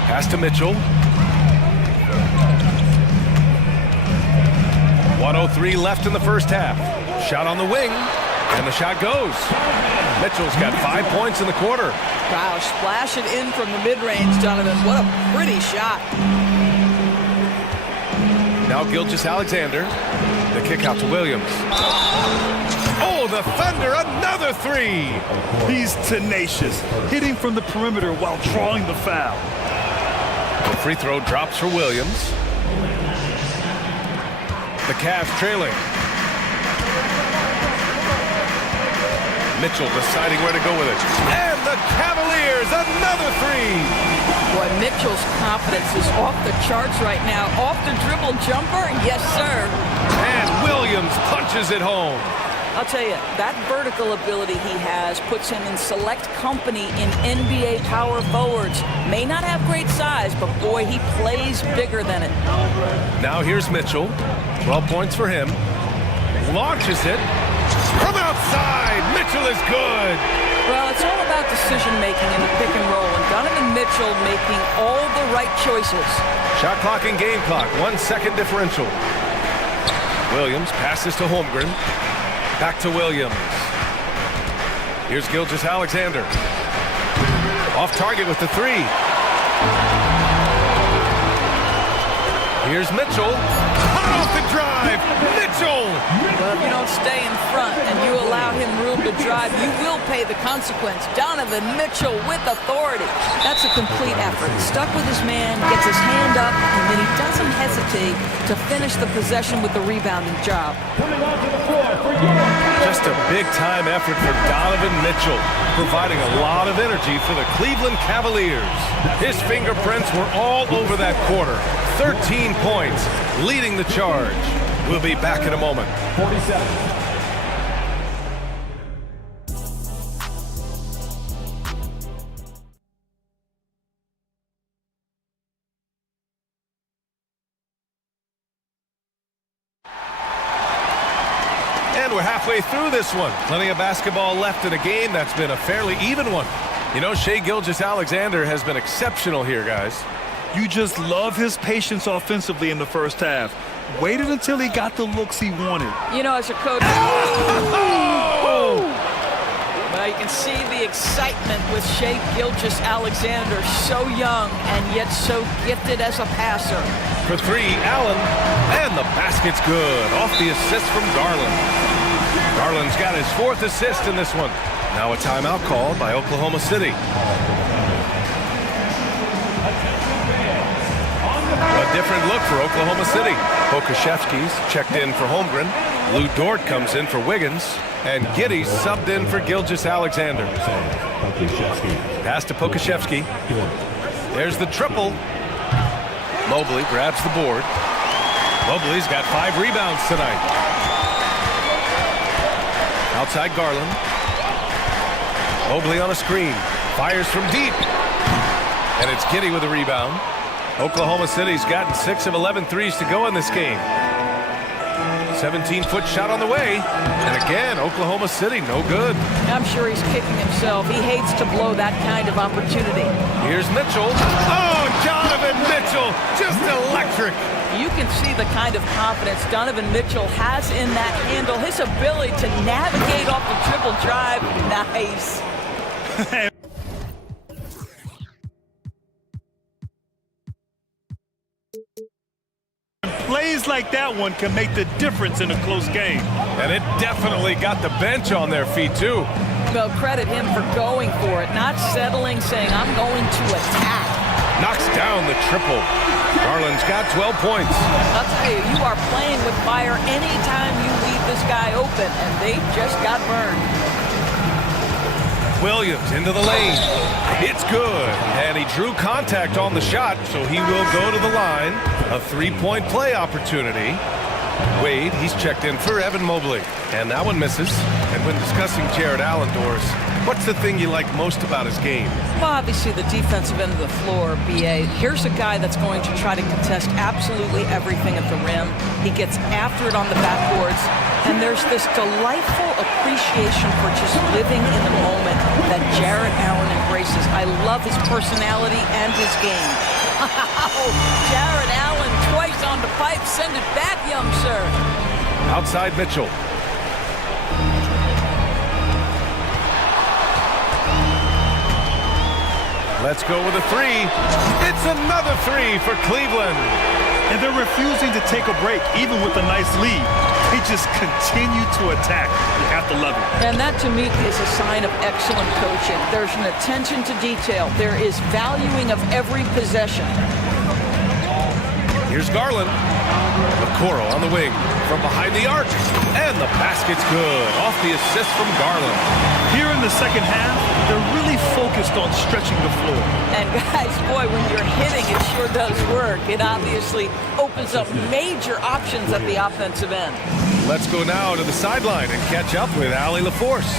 Pass to Mitchell. 1:03 left in the first half. Shot on the wing, and the shot goes. Mitchell's got 5 points in the quarter. Wow, splash it in from the mid-range, Donovan. What a pretty shot. Now Gilgeous-Alexander. The kick out to Williams. Oh, the Thunder, another three. He's tenacious, hitting from the perimeter while drawing the foul. The free throw drops for Williams. The Cavs trailing. Mitchell deciding where to go with it. And the Cavaliers, another three. Boy, Mitchell's confidence is off the charts right now. Off the dribble jumper, yes, sir. And Williams punches it home. I'll tell you, that vertical ability he has puts him in select company in NBA power forwards. May not have great size, but boy, he plays bigger than it. Now here's Mitchell. 12 points for him. Launches it. From outside, Mitchell is good. Well, it's all about decision-making in the pick and roll, and Donovan Mitchell making all the right choices. Shot clock and game clock, 1 second differential. Williams passes to Holmgren. Back to Williams. Here's Gilgeous-Alexander. Off target with the three. Here's Mitchell. Hot off the drive. Mitchell! Well, if you don't stay in front and you allow him room to drive, you will pay the consequence. Donovan Mitchell with authority. That's a complete effort. Stuck with his man, gets his hand up, and then he doesn't hesitate to finish the possession with the rebounding job. Just a big-time effort for Donovan Mitchell, providing a lot of energy for the Cleveland Cavaliers. His fingerprints were all over that quarter. 13 points, leading the charge. We'll be back in a moment. 47. And we're halfway through this one. Plenty of basketball left in a game that's been a fairly even one. You know, Shai Gilgeous-Alexander has been exceptional here, guys. You just love his patience offensively in the first half. Waited until he got the looks he wanted. You know, as a coach, well, you can see the excitement with Shai Gilgeous-Alexander, so young and yet so gifted as a passer. For three, Allen, and the basket's good. Off the assist from Garland. Garland's got his 4th assist in this one. Now a timeout called by Oklahoma City. A different look for Oklahoma City. Pokuševski's checked in for Holmgren. Lou Dort comes in for Wiggins. And Giddey's subbed in for Gilgeous-Alexander. Pass to Pokuševski. There's the triple. Mobley grabs the board. Mobley's got 5 rebounds tonight. Outside Garland. Mobley on a screen. Fires from deep. And it's Giddey with a rebound. Oklahoma City's gotten 6 of 11 threes to go in this game. 17-foot shot on the way. And again, Oklahoma City, no good. I'm sure he's kicking himself. He hates to blow that kind of opportunity. Here's Mitchell. Oh, Donovan Mitchell, just electric. You can see the kind of confidence Donovan Mitchell has in that handle. His ability to navigate off the dribble drive, nice. Plays like that one can make the difference in a close game. And it definitely got the bench on their feet, too. Well, credit him for going for it, not settling, saying, I'm going to attack. Knocks down the triple. Garland's got 12 points. I'll tell you, you are playing with fire anytime you leave this guy open, and they just got burned. Williams into the lane. It's good. And he drew contact on the shot, so he will go to the line. A three-point play opportunity. Wade, he's checked in for Evan Mobley. And that one misses. And when discussing Jared Allen, Doris, what's the thing you like most about his game? Well, obviously the defensive end of the floor, BA. Here's a guy that's going to try to contest absolutely everything at the rim. He gets after it on the backboards. And there's this delightful appreciation for just living in the moment that Jared Allen embraces. I love his personality and his game. Jared Allen twice on the pipe. Send it back, young sir. Outside Mitchell. Let's go with a three. It's another three for Cleveland. And they're refusing to take a break, even with a nice lead. They just continue to attack. You have to love it. And that, to me, is a sign of excellent coaching. There's an attention to detail. There is valuing of every possession. Here's Garland. Okoro on the wing from behind the arc. And the basket's good. Off the assist from Garland. Here in the second half, they're really focused on stretching the floor. And guys, boy, when you're hitting, it sure does work. It obviously opens up major options at the offensive end. Let's go now to the sideline and catch up with Allie LaForce.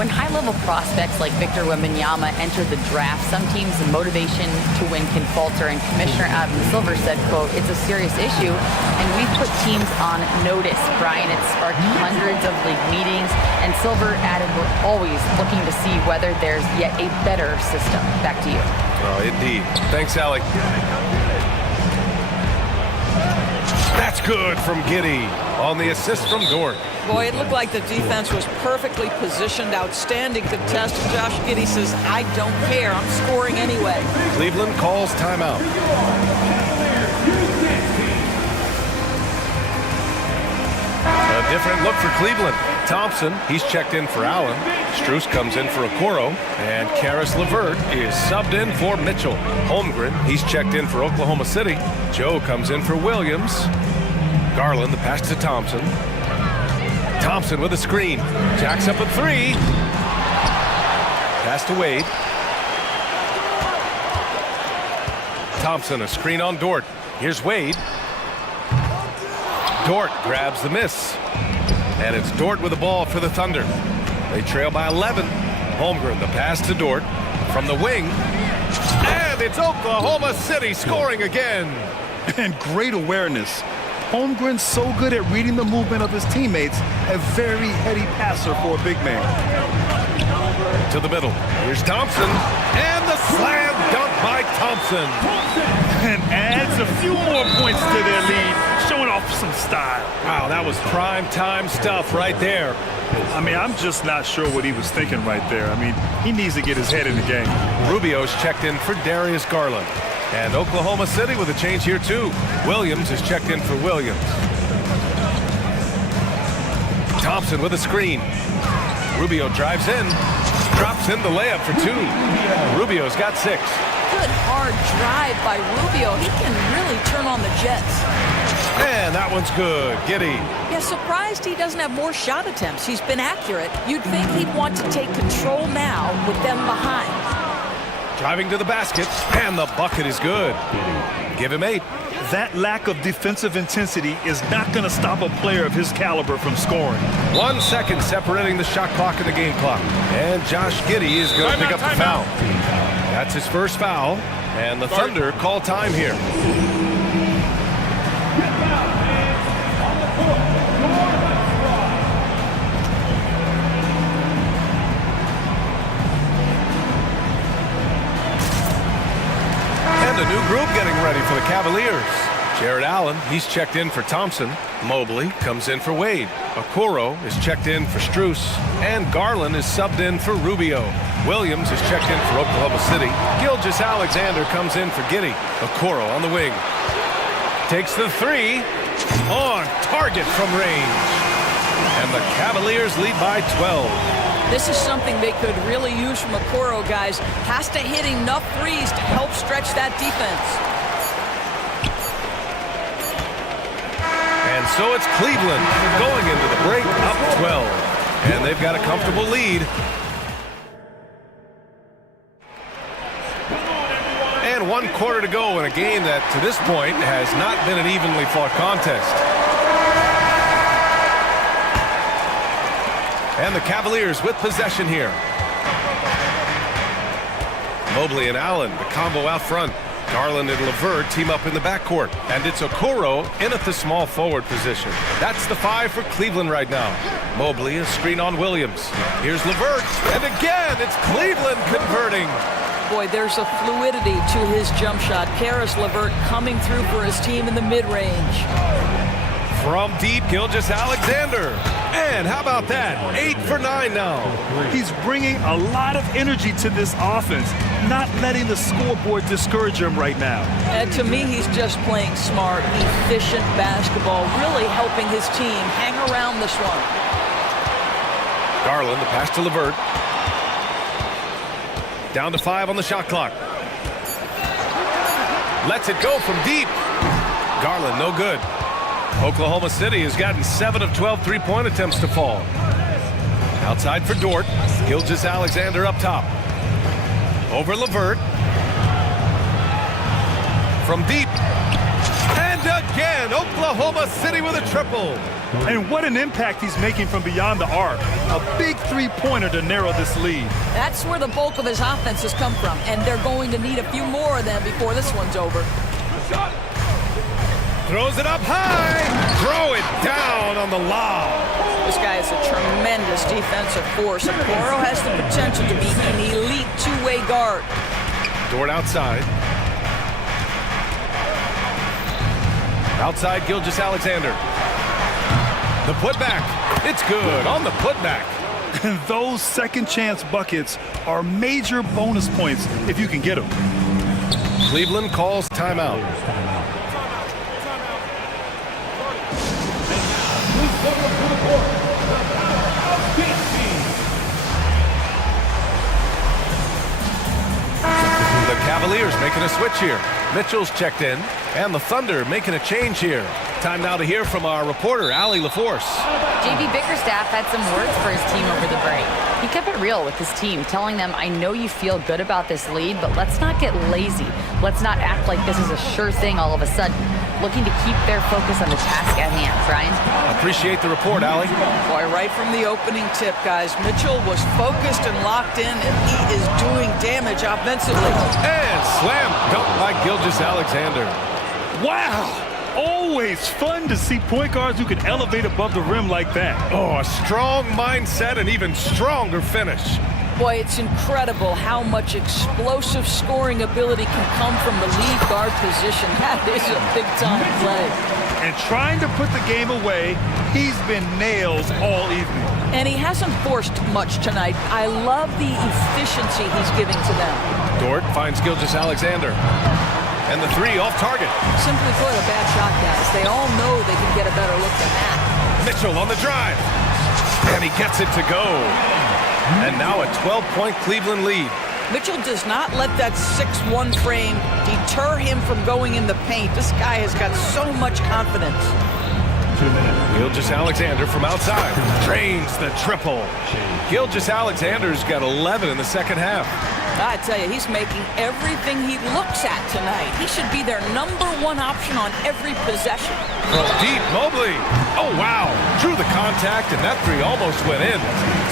When high-level prospects like Victor Wembanyama enter the draft, some teams' motivation to win can falter, and Commissioner Adam Silver said, quote, it's a serious issue, and we've put teams on notice. Brian, it sparked hundreds of league meetings, and Silver added, we're always looking to see whether there's yet a better system. Back to you. Oh, indeed. Thanks, Allie. That's good from Giddey on the assist from Dort. Boy, it looked like the defense was perfectly positioned. Outstanding contest. Josh Giddey says, I don't care. I'm scoring anyway. Cleveland calls timeout. A different look for Cleveland. Thompson, he's checked in for Allen. Strus comes in for Okoro. And Karis LeVert is subbed in for Mitchell. Holmgren, he's checked in for Oklahoma City. Joe comes in for Williams. Garland, the pass to Thompson. Thompson with a screen. Jacks up a three. Pass to Wade. Thompson, a screen on Dort. Here's Wade. Dort grabs the miss. And it's Dort with the ball for the Thunder. They trail by 11. Holmgren, the pass to Dort from the wing. And it's Oklahoma City scoring again. And great awareness. Holmgren's so good at reading the movement of his teammates, a very heady passer for a big man. To the middle. Here's Thompson. And the slam dunk by Thompson. And adds a few more points to their lead, showing off some style. Wow, that was prime time stuff right there. I mean, I'm just not sure what he was thinking right there. I mean, he needs to get his head in the game. Rubio's checked in for Darius Garland. And Oklahoma City with a change here, too. Williams is checked in for Williams. Thompson with a screen. Rubio drives in. Drops in the layup for two. Rubio's got 6. Good hard drive by Rubio. He can really turn on the jets. And that one's good. Giddey. Yeah, surprised he doesn't have more shot attempts. He's been accurate. You'd think he'd want to take control now with them behind. Driving to the basket, and the bucket is good. Give him 8. That lack of defensive intensity is not going to stop a player of his caliber from scoring. 1 second separating the shot clock and the game clock. And Josh Giddey is going to pick up the foul. That's his first foul, and the Thunder call time here. Jared Allen, he's checked in for Thompson. Mobley comes in for Wade. Okoro is checked in for Strus. And Garland is subbed in for Rubio. Williams is checked in for Oklahoma City. Gilgeous-Alexander comes in for Giddey. Okoro on the wing. Takes the three. On target from range. And the Cavaliers lead by 12. This is something they could really use from Okoro, guys. Has to hit enough threes to help stretch that defense. And so it's Cleveland going into the break up 12. And they've got a comfortable lead. And 1 quarter to go in a game that, to this point, has not been an evenly fought contest. And the Cavaliers with possession here. Mobley and Allen, the combo out front. Garland and LeVert team up in the backcourt. And it's Okoro in at the small forward position. That's the 5 for Cleveland right now. Mobley, a screen on Williams. Here's LeVert. And again, it's Cleveland converting. Boy, there's a fluidity to his jump shot. Karis LeVert coming through for his team in the mid-range. From deep, Gilgeous-Alexander. And how about that? 8 for 9 now. He's bringing a lot of energy to this offense, not letting the scoreboard discourage him right now. And to me, he's just playing smart, efficient basketball, really helping his team hang around this one. Garland, the pass to LeVert. Down to 5 on the shot clock. Lets it go from deep. Garland, no good. Oklahoma City has gotten 7 of 12 three-point attempts to fall. Outside for Dort. Gilgeous-Alexander up top. Over LeVert. From deep. And again, Oklahoma City with a triple. And what an impact he's making from beyond the arc. A big three-pointer to narrow this lead. That's where the bulk of his offense has come from, and they're going to need a few more of them before this one's over. Throws it up high. Throw it down on the lob. This guy is a tremendous defensive force. Okoro has the potential to be an elite two-way guard. Dort outside. Outside, Gilgeous-Alexander. The putback. It's good on the putback. And those second chance buckets are major bonus points if you can get them. Cleveland calls timeout. The Cavaliers making a switch here. Mitchell's checked in, and the Thunder making a change here. Time now to hear from our reporter, Allie LaForce. JB Bickerstaff had some words for his team over the break. He kept it real with his team, telling them, I know you feel good about this lead, but let's not get lazy. Let's not act like this is a sure thing all of a sudden. Looking to keep their focus on the task at hand. Brian? Appreciate the report, Allie. Boy, right from the opening tip, guys, Mitchell was focused and locked in, and he is doing damage offensively. And slam dunk by Gilgeous-Alexander. Wow! Always fun to see point guards who can elevate above the rim like that. Oh, a strong mindset and even stronger finish. Boy, it's incredible how much explosive scoring ability can come from the lead guard position. That is a big-time play. And trying to put the game away, he's been nails all evening. And he hasn't forced much tonight. I love the efficiency he's giving to them. Dort finds Gilgeous-Alexander. And the three off target. Simply put, a bad shot, guys. They all know they can get a better look than that. Mitchell on the drive. And he gets it to go. And now a 12-point Cleveland lead. Mitchell does not let that 6'1" frame deter him from going in the paint. This guy has got so much confidence. Gilgeous-Alexander from outside. Drains the triple. Gilgeous-Alexander's got 11 in the second half. I tell you, he's making everything he looks at tonight. He should be their #1 option on every possession. From deep, Mobley. Oh, wow. Drew the contact, and that three almost went in.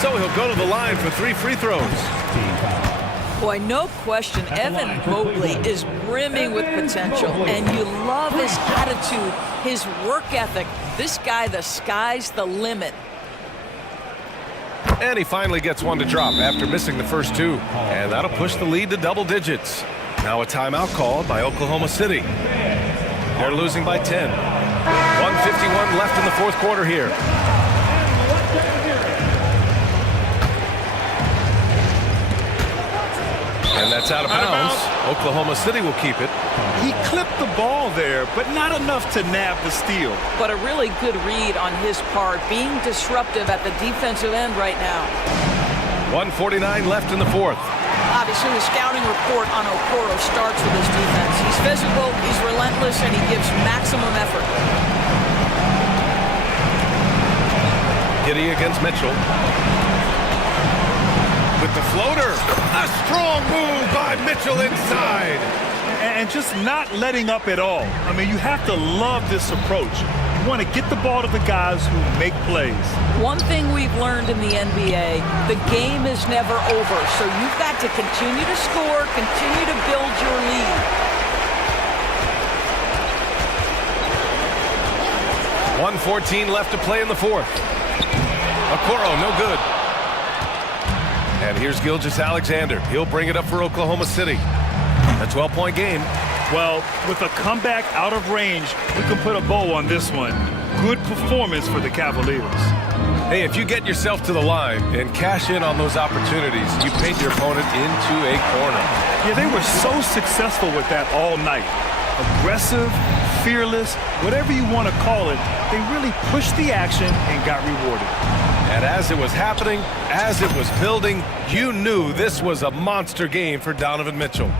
So he'll go to the line for 3 free throws. Boy, no question, Evan Mobley is brimming with potential, and you love his attitude, his work ethic. This guy, the sky's the limit. And he finally gets one to drop after missing the first 2. And that'll push the lead to double digits. Now a timeout called by Oklahoma City. They're losing by 10. 1:51 left in the fourth quarter here. And that's out of bounds. Oklahoma City will keep it. He clipped the ball there, but not enough to nab the steal. But a really good read on his part, being disruptive at the defensive end right now. 1:49 left in the fourth. Obviously, the scouting report on Okoro starts with his defense. He's physical, he's relentless, and he gives maximum effort. Giddy against Mitchell. With the floater. A strong move by Mitchell inside. And just not letting up at all. I mean, you have to love this approach. You want to get the ball to the guys who make plays. One thing we've learned in the NBA, the game is never over. So you've got to continue to score, continue to build your lead. 1:14 left to play in the fourth. Okoro, no good. And here's Gilgeous-Alexander. He'll bring it up for Oklahoma City. A 12-point game. Well, with a comeback out of range, we can put a bow on this one. Good performance for the Cavaliers. Hey, if you get yourself to the line and cash in on those opportunities, you paint your opponent into a corner. Yeah, they were so successful with that all night. Aggressive, fearless, whatever you want to call it, they really pushed the action and got rewarded. And as it was happening, as it was building, you knew this was a monster game for Donovan Mitchell.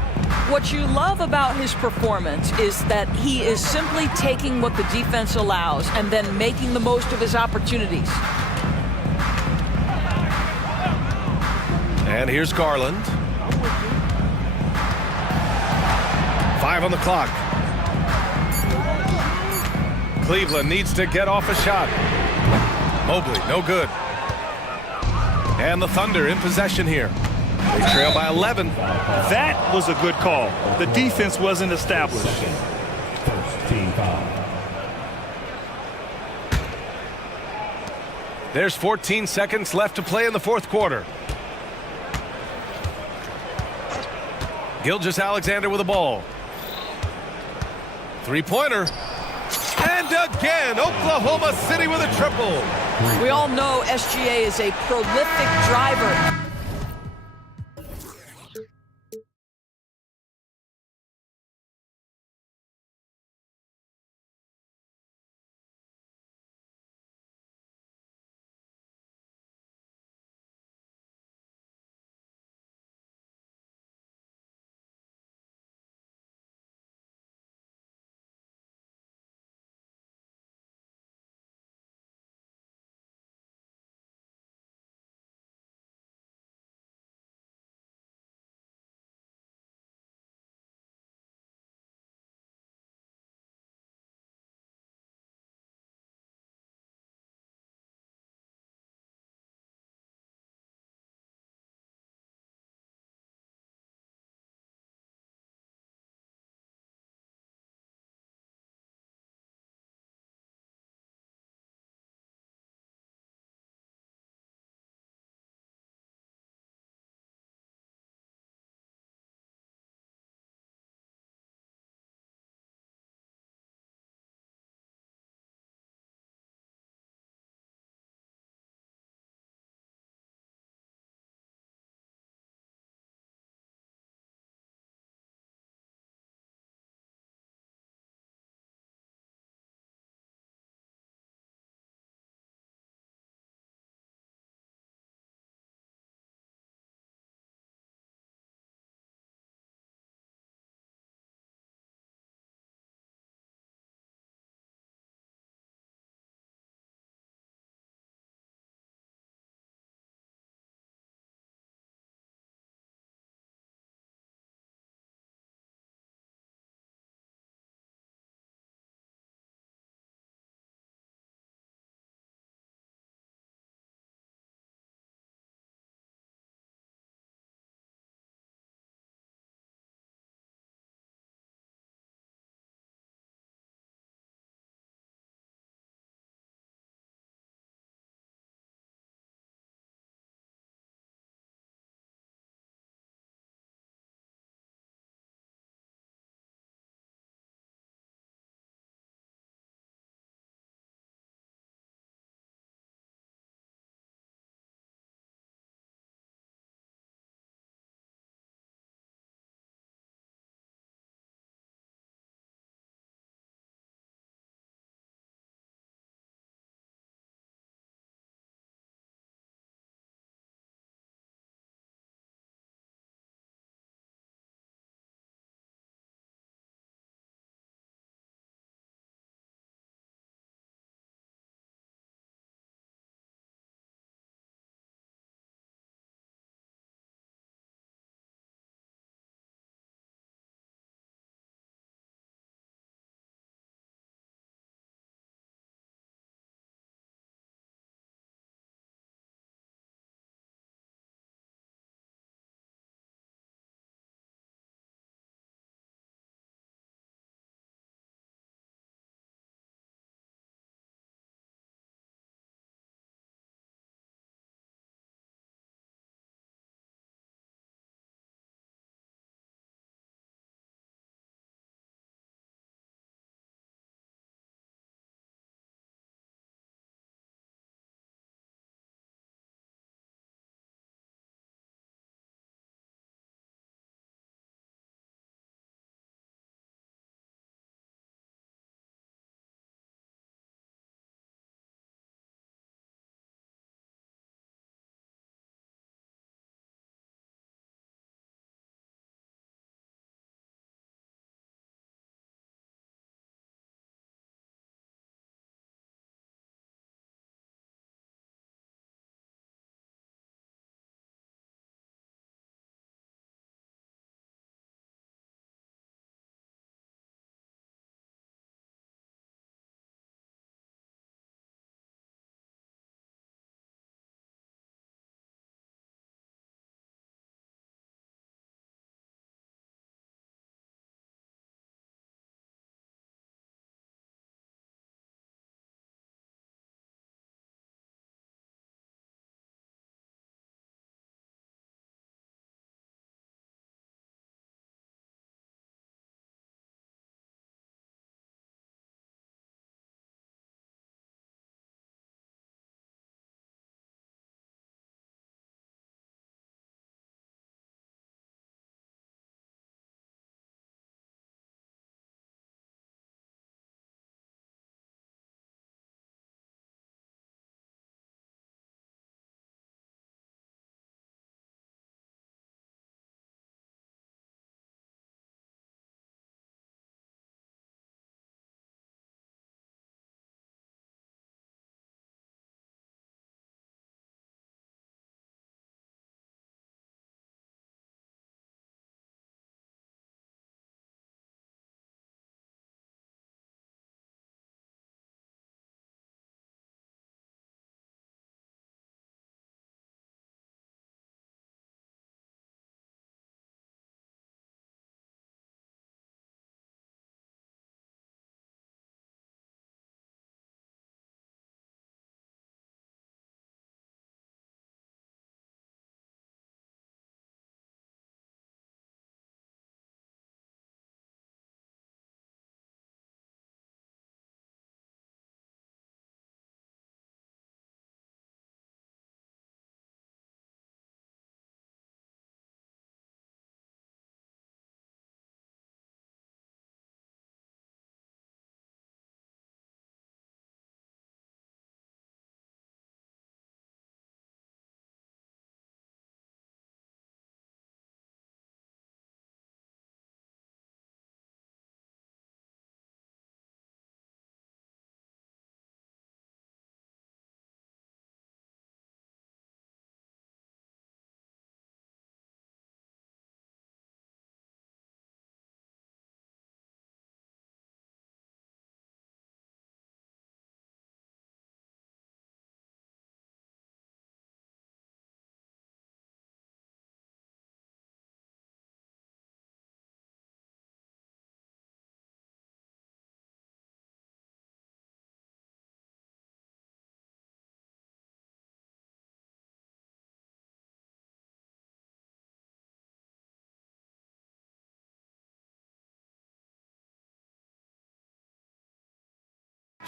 What you love about his performance is that he is simply taking what the defense allows and then making the most of his opportunities. And here's Garland. 5 on the clock. Cleveland needs to get off a shot. Mobley, no good. And the Thunder in possession here. They trail by 11. That was a good call. The defense wasn't established. First team foul. There's 14 seconds left to play in the fourth quarter. Gilgeous-Alexander with the ball. Three-pointer. And again, Oklahoma City with a triple. We all know SGA is a prolific driver.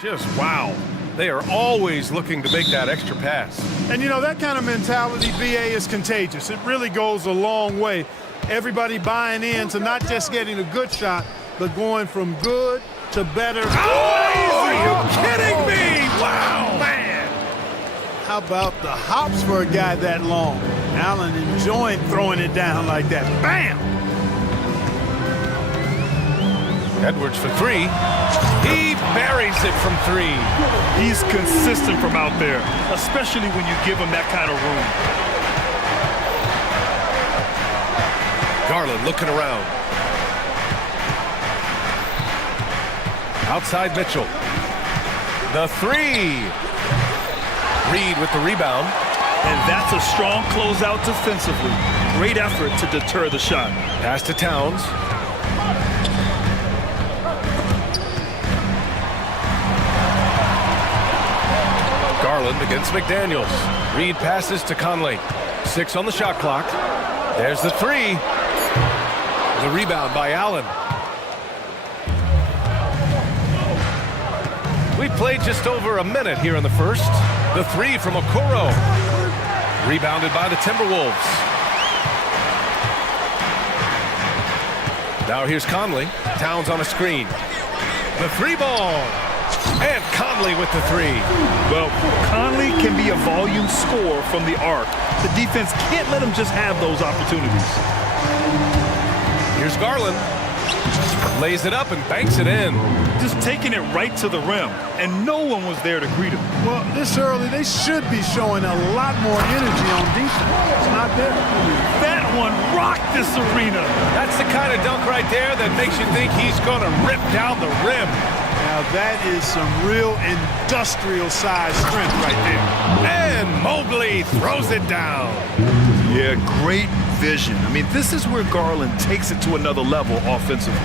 Just wow. They are always looking to make that extra pass. And, you know, that kind of mentality, BA, is contagious. It really goes a long way. Everybody buying in to not just getting a good shot, but going from good to better. Oh, are you kidding me? Wow, man. How about the hops for a guy that long? Allen enjoying throwing it down like that. Bam! Edwards for three. He buries it from three. He's consistent from out there, especially when you give him that kind of room. Garland looking around. Outside Mitchell. The three. Reed with the rebound. And that's a strong closeout defensively. Great effort to deter the shot. Pass to Towns. Garland against McDaniels. Reed passes to Conley. 6 on the shot clock. There's the three. The rebound by Allen. We played just over a minute here in the first. The three from Okoro. Rebounded by the Timberwolves. Now here's Conley. Towns on a screen. The three ball. And Conley with the three. Well, Conley can be a volume scorer from the arc. The defense can't let him just have those opportunities. Here's Garland. Lays it up and banks it in. Just taking it right to the rim, and no one was there to greet him. Well, this early, they should be showing a lot more energy on defense. It's not there. That one rocked this arena. That's the kind of dunk right there that makes you think he's going to rip down the rim. Now that is some real industrial size strength right there. And Mobley throws it down. Yeah, great vision. I mean, this is where Garland takes it to another level offensively.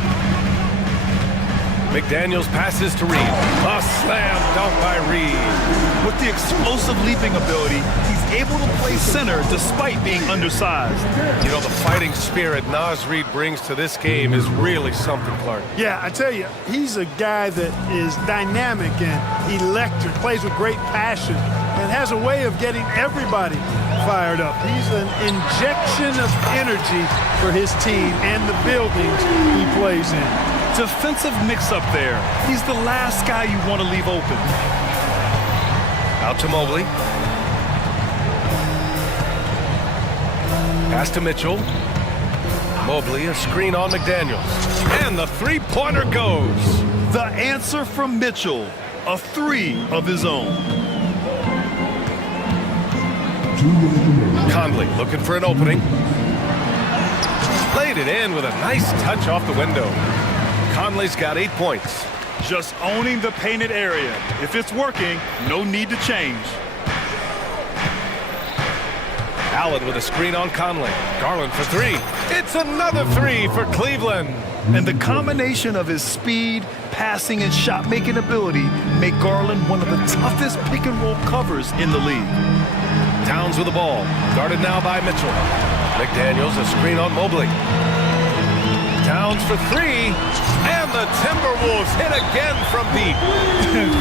McDaniels passes to Reed. A slam dunk by Reed. With the explosive leaping ability, he's able to play center despite being undersized. You know, the fighting spirit Naz Reed brings to this game is really something, Clark. Yeah, I tell you, he's a guy that is dynamic and electric, plays with great passion, and has a way of getting everybody fired up. He's an injection of energy for his team and the buildings he plays in. Defensive mix-up there. He's the last guy you want to leave open. Out to Mobley. Pass to Mitchell. Mobley, a screen on McDaniels. And the three-pointer goes. The answer from Mitchell. A three of his own. Conley looking for an opening. Laid it in with a nice touch off the window. Conley's got 8 points. Just owning the painted area. If it's working, no need to change. Allen with a screen on Conley. Garland for three. It's another three for Cleveland. And the combination of his speed, passing, and shot-making ability make Garland one of the toughest pick-and-roll covers in the league. Towns with the ball. Guarded now by Mitchell. McDaniels a screen on Mobley. Towns for three. And the Timberwolves hit again from deep.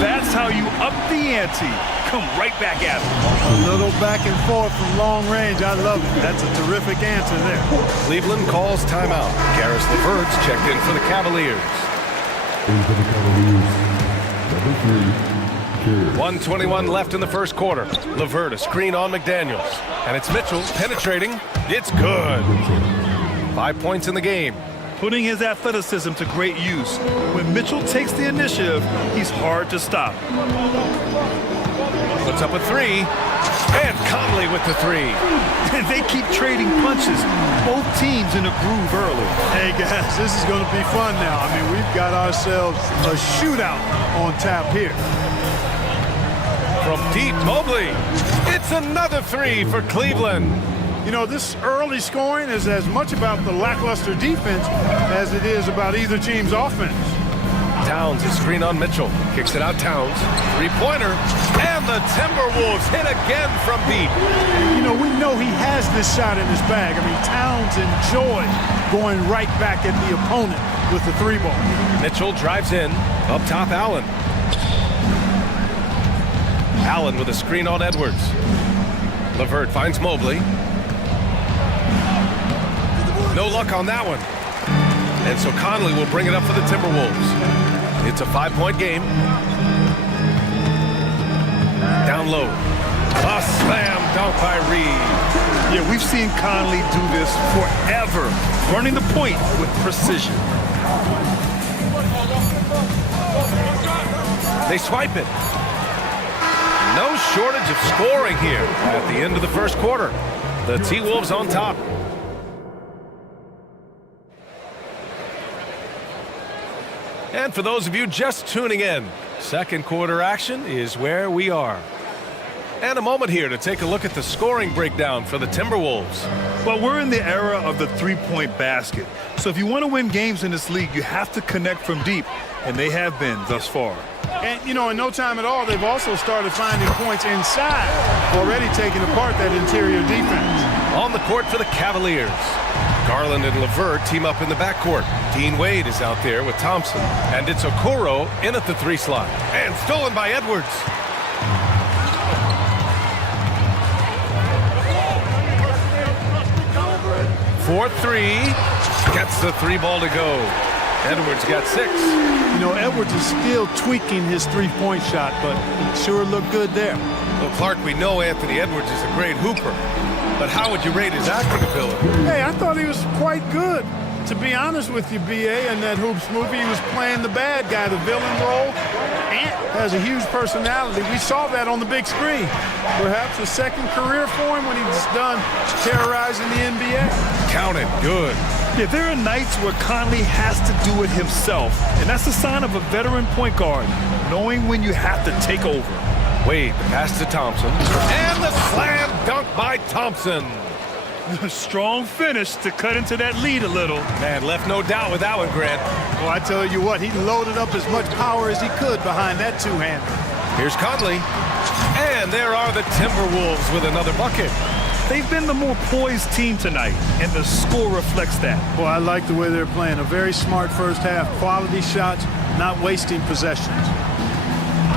That's how you up the ante. Come right back at him. A little back and forth from long range. I love it. That's a terrific answer there. Cleveland calls timeout. Garris LeVert's checked in for the Cavaliers. In for the Cavaliers, number 3, 1:21 left in the first quarter. LeVert a screen on McDaniels. And it's Mitchell penetrating. It's good. 5 points in the game. Putting his athleticism to great use. When Mitchell takes the initiative, he's hard to stop. Puts up a three. And Conley with the three. They keep trading punches. Both teams in a groove early. Hey, guys, this is going to be fun now. I mean, we've got ourselves a shootout on tap here. From deep, Mobley. It's another three for Cleveland. You know, this early scoring is as much about the lackluster defense as it is about either team's offense. Towns a screen on Mitchell. Kicks it out Towns. Three-pointer. And the Timberwolves hit again from deep. You know, we know he has this shot in his bag. I mean, Towns enjoys going right back at the opponent with the three ball. Mitchell drives in. Up top, Allen. Allen with a screen on Edwards. LeVert finds Mobley. No luck on that one. And so Conley will bring it up for the Timberwolves. It's a 5-point game. Down low. A slam dunk by Reed. Yeah, we've seen Conley do this forever, running the point with precision. They swipe it. No shortage of scoring here at the end of the first quarter. The T-Wolves on top. And for those of you just tuning in, second quarter action is where we are. And a moment here to take a look at the scoring breakdown for the Timberwolves. Well, we're in the era of the three-point basket. So if you want to win games in this league, you have to connect from deep. And they have been thus far. And, you know, in no time at all, they've also started finding points inside, already taking apart that interior defense. On the court for the Cavaliers. Garland and LeVert team up in the backcourt. Dean Wade is out there with Thompson. And it's Okoro in at the 3 slot. And stolen by Edwards. For 3. Gets the 3 ball to go. Edwards got 6. You know, Edwards is still tweaking his three-point shot, but it sure looked good there. Well, Clark, we know Anthony Edwards is a great hooper. But how would you rate his acting ability? Hey, I thought he was quite good. To be honest with you, B.A., in that Hoops movie, he was playing the bad guy, the villain role. Ant has a huge personality. We saw that on the big screen. Perhaps a second career for him when he's done terrorizing the NBA. Count it. Good. Yeah, there are nights where Conley has to do it himself. And that's a sign of a veteran point guard, knowing when you have to take over. Wade, the pass to Thompson. And the slam dunk by Thompson. Strong finish to cut into that lead a little. Man, left no doubt with that one, Grant. Well, I tell you what, he loaded up as much power as he could behind that two-hander. Here's Conley. And there are the Timberwolves with another bucket. They've been the more poised team tonight, and the score reflects that. Well, I like the way they're playing. A very smart first half. Quality shots, not wasting possessions.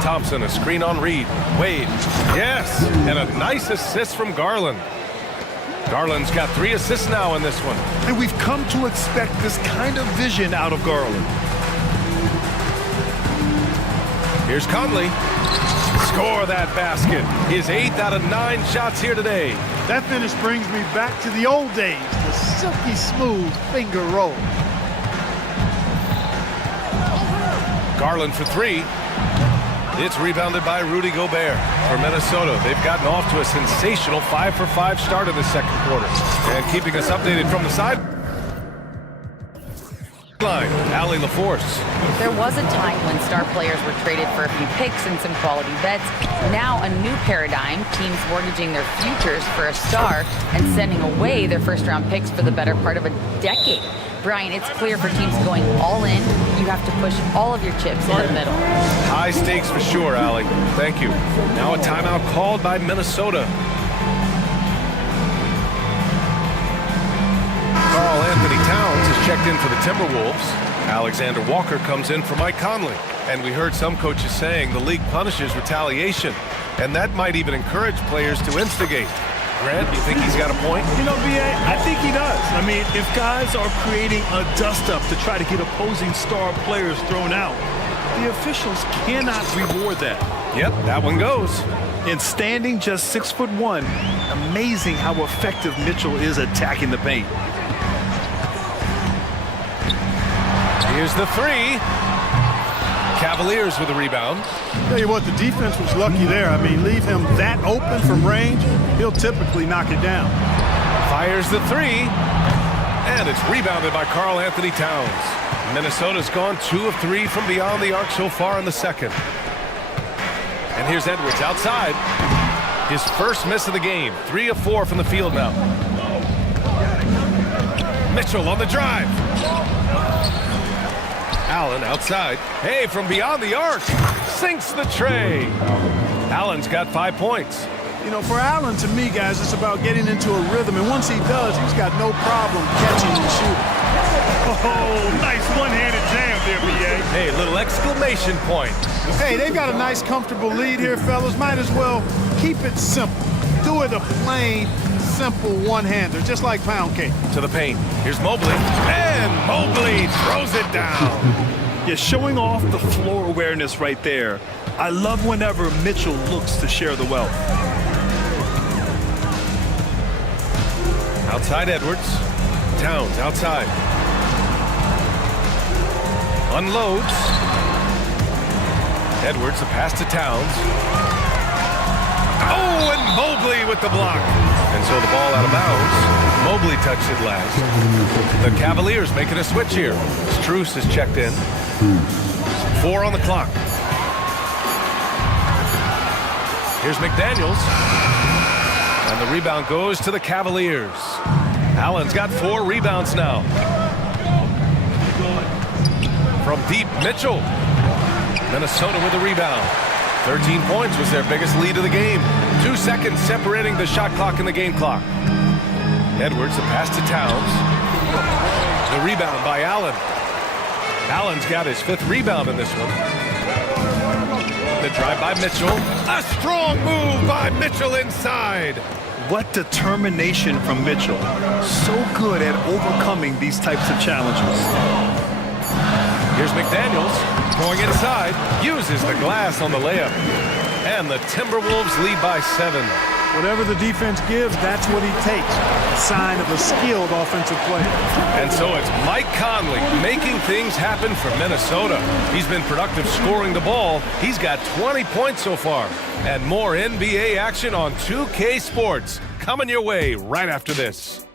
Thompson, a screen on Reed. Wade. Yes. And a nice assist from Garland. Garland's got 3 assists now in this one. And we've come to expect this kind of vision out of Garland. Here's Conley. Score that basket. His 8th out of 9 shots here today. That finish brings me back to the old days, the silky smooth finger roll. Garland for 3. It's rebounded by Rudy Gobert for Minnesota. They've gotten off to a sensational 5-for-5 start in the second quarter. And keeping us updated from the side line, Allie LaForce. There was a time when star players were traded for a few picks and some quality vets. Now a new paradigm, teams mortgaging their futures for a star and sending away their first-round picks for the better part of a decade. Brian, it's clear for teams going all in, you have to push all of your chips in the middle. High stakes for sure, Allie. Thank you. Now a timeout called by Minnesota. Karl Anthony Towns is checked in for the Timberwolves. Alexander Walker comes in for Mike Conley. And we heard some coaches saying the league punishes retaliation. And that might even encourage players to instigate. Grant, you think he's got a point? You know, B.A., I think he does. I mean, if guys are creating a dust-up to try to get opposing star players thrown out, the officials cannot reward that. Yep, that one goes. And standing just 6'1", amazing how effective Mitchell is attacking the paint. Here's the 3. Cavaliers with a rebound. Tell you what, the defense was lucky there. I mean, leave him that open from range, he'll typically knock it down. Fires the 3. And it's rebounded by Karl Anthony Towns. Minnesota's gone 2 of 3 from beyond the arc so far in the second. And here's Edwards outside. His first miss of the game. 3 of 4 from the field now. Mitchell on the drive. Allen outside. Hey, from beyond the arc. Sinks the tray. Allen's got 5 points. You know, for Allen, to me, guys, it's about getting into a rhythm. And once he does, he's got no problem catching and shooting. Oh, nice one-handed jam there, BA. Hey, little exclamation point. Hey, they've got a nice, comfortable lead here, fellas. Might as well keep it simple. Do it a plain, simple one-hander, just like pound cake. To the paint. Here's Mobley. And Mobley throws it down. You're showing off the floor awareness right there. I love whenever Mitchell looks to share the wealth. Outside Edwards. Towns outside. Unloads. Edwards, the pass to Towns. Oh, and Mobley with the block. And so the ball out of bounds. Mobley touched it last. The Cavaliers making a switch here. Strus is checked in. 4 on the clock. Here's McDaniels. And the rebound goes to the Cavaliers. Allen's got 4 rebounds now. From deep, Mitchell. Minnesota with the rebound. 13 points was their biggest lead of the game. 2 seconds separating the shot clock and the game clock. Edwards, the pass to Towns. The rebound by Allen. Allen's got his 5th rebound in this one. The drive by Mitchell. A strong move by Mitchell inside. What determination from Mitchell. So good at overcoming these types of challenges. Here's McDaniels going inside. Uses the glass on the layup. And the Timberwolves lead by 7. Whatever the defense gives, that's what he takes. A sign of a skilled offensive player. And so it's Mike Conley making things happen for Minnesota. He's been productive scoring the ball. He's got 20 points so far. And more NBA action on 2K Sports coming your way right after this.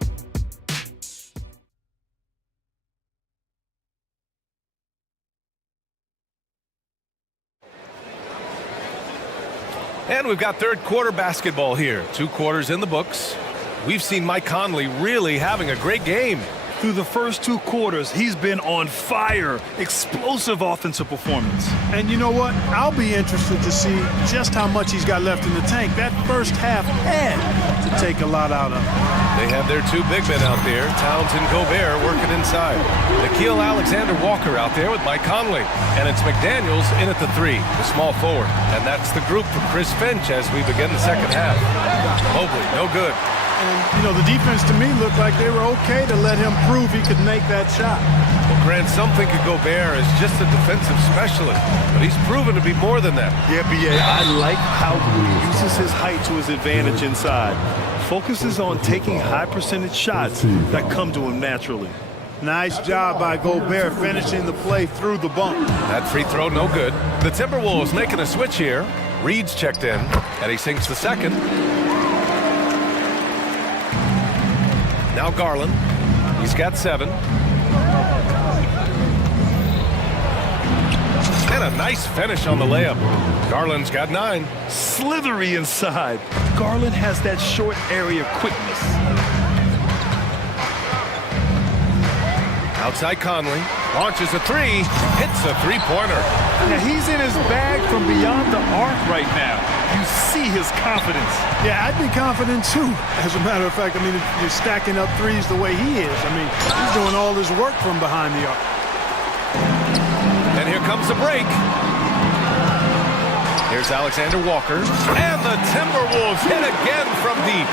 And we've got third quarter basketball here. 2 quarters in the books. We've seen Mike Conley really having a great game. Through the first 2 quarters, he's been on fire. Explosive offensive performance. And you know what? I'll be interested to see just how much he's got left in the tank. That first half had to take a lot out of him. They have their 2 big men out there, Towns and Gobert, working inside. Nickeil Alexander-Walker out there with Mike Conley. And it's McDaniels in at the 3, the small forward. And that's the group for Chris Finch as we begin the second half. Mobley, no good. And, you know, the defense to me looked like they were okay to let him prove he could make that shot. Well, Grant, some think of Gobert as just a defensive specialist, but he's proven to be more than that. Yeah, BA, I like how he uses his height to his advantage inside. Focuses on taking high percentage shots that come to him naturally. Nice job by Gobert finishing the play through the bump. That free throw, no good. The Timberwolves making a switch here. Reed's checked in, and he sinks the second. Now Garland. He's got 7. And a nice finish on the layup. Garland's got 9. Slithery inside. Garland has that short area quickness. Outside Conley. Launches a 3. Hits a 3-pointer. Now he's in his bag from beyond the arc right now. You see his confidence. Yeah, I'd be confident too. As a matter of fact, I mean, if you're stacking up threes the way he is, I mean, he's doing all his work from behind the arc. And here comes the break. Here's Alexander Walker. And the Timberwolves hit again from deep.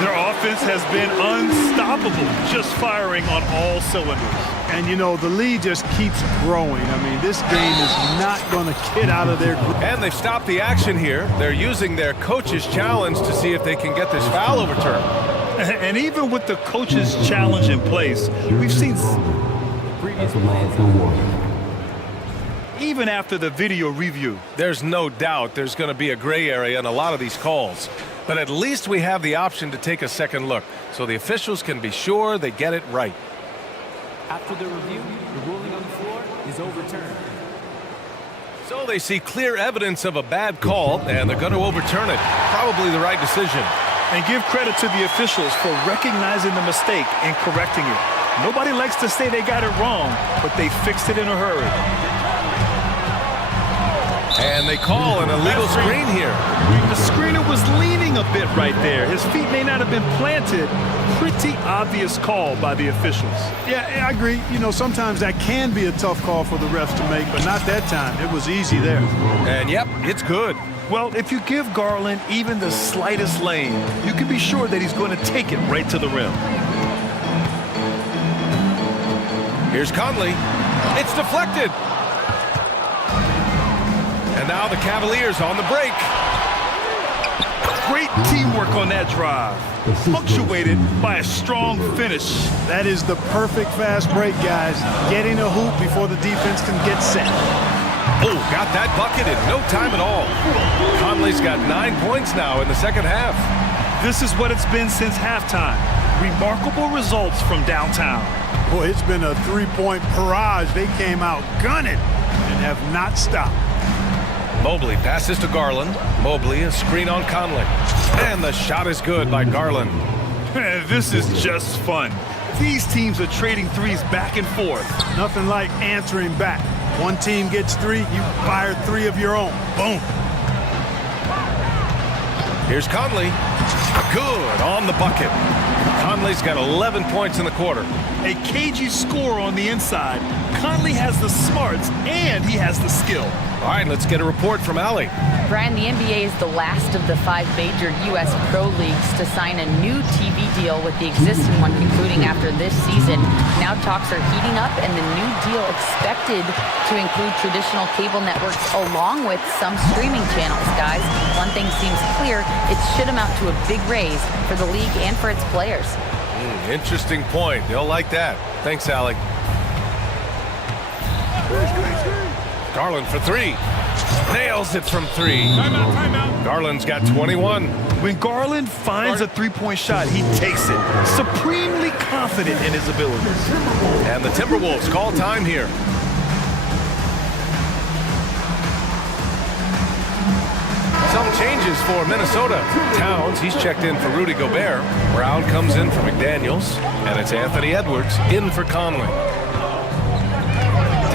Their offense has been unstoppable, just firing on all cylinders. And, you know, the lead just keeps growing. I mean, this game is not going to get out of their grip. And they've stopped the action here. They're using their coach's challenge to see if they can get this foul overturned. And even with the coach's challenge in place, we've seen... Even after the video review. There's no doubt there's going to be a gray area in a lot of these calls. But at least we have the option to take a second look, so the officials can be sure they get it right. After the review, the ruling on the floor is overturned. So they see clear evidence of a bad call, and they're going to overturn it. Probably the right decision. And give credit to the officials for recognizing the mistake and correcting it. Nobody likes to say they got it wrong, but they fixed it in a hurry. And they call an illegal screen here. The screener was leaning a bit right there. His feet may not have been planted. Pretty obvious call by the officials. Yeah, I agree. You know, sometimes that can be a tough call for the refs to make, but not that time. It was easy there. And yep, it's good. Well, if you give Garland even the slightest lane, you can be sure that he's going to take it right to the rim. Here's Conley. It's deflected. And now the Cavaliers on the break. Great teamwork on that drive, punctuated by a strong finish. That is the perfect fast break, guys. Getting a hoop before the defense can get set. Oh, got that bucket in no time at all. Conley's got 9 points now in the second half. This is what it's been since halftime. Remarkable results from downtown. Boy, it's been a three-point barrage. They came out gunning and have not stopped. Mobley passes to Garland. Mobley, a screen on Conley. And the shot is good by Garland. This is just fun. These teams are trading threes back and forth. Nothing like answering back. One team gets three, you fire three of your own. Boom. Here's Conley. Good on the bucket. Conley's got 11 points in the quarter. A cagey score on the inside. Conley has the smarts and he has the skill. All right, let's get a report from Allie. Brian, the NBA is the last of the 5 major U.S. pro leagues to sign a new TV deal, with the existing one concluding after this season. Now talks are heating up, and the new deal expected to include traditional cable networks along with some streaming channels, guys. One thing seems clear, it should amount to a big raise for the league and for its players. Interesting point. They'll like that. Thanks, Allie. Garland for 3. Nails it from 3. Timeout. Garland's got 21. When Garland finds a three-point shot, he takes it. Supremely confident in his abilities. And the Timberwolves call time here. Some changes for Minnesota. Towns, he's checked in for Rudy Gobert. Brown comes in for McDaniels. And it's Anthony Edwards in for Conley.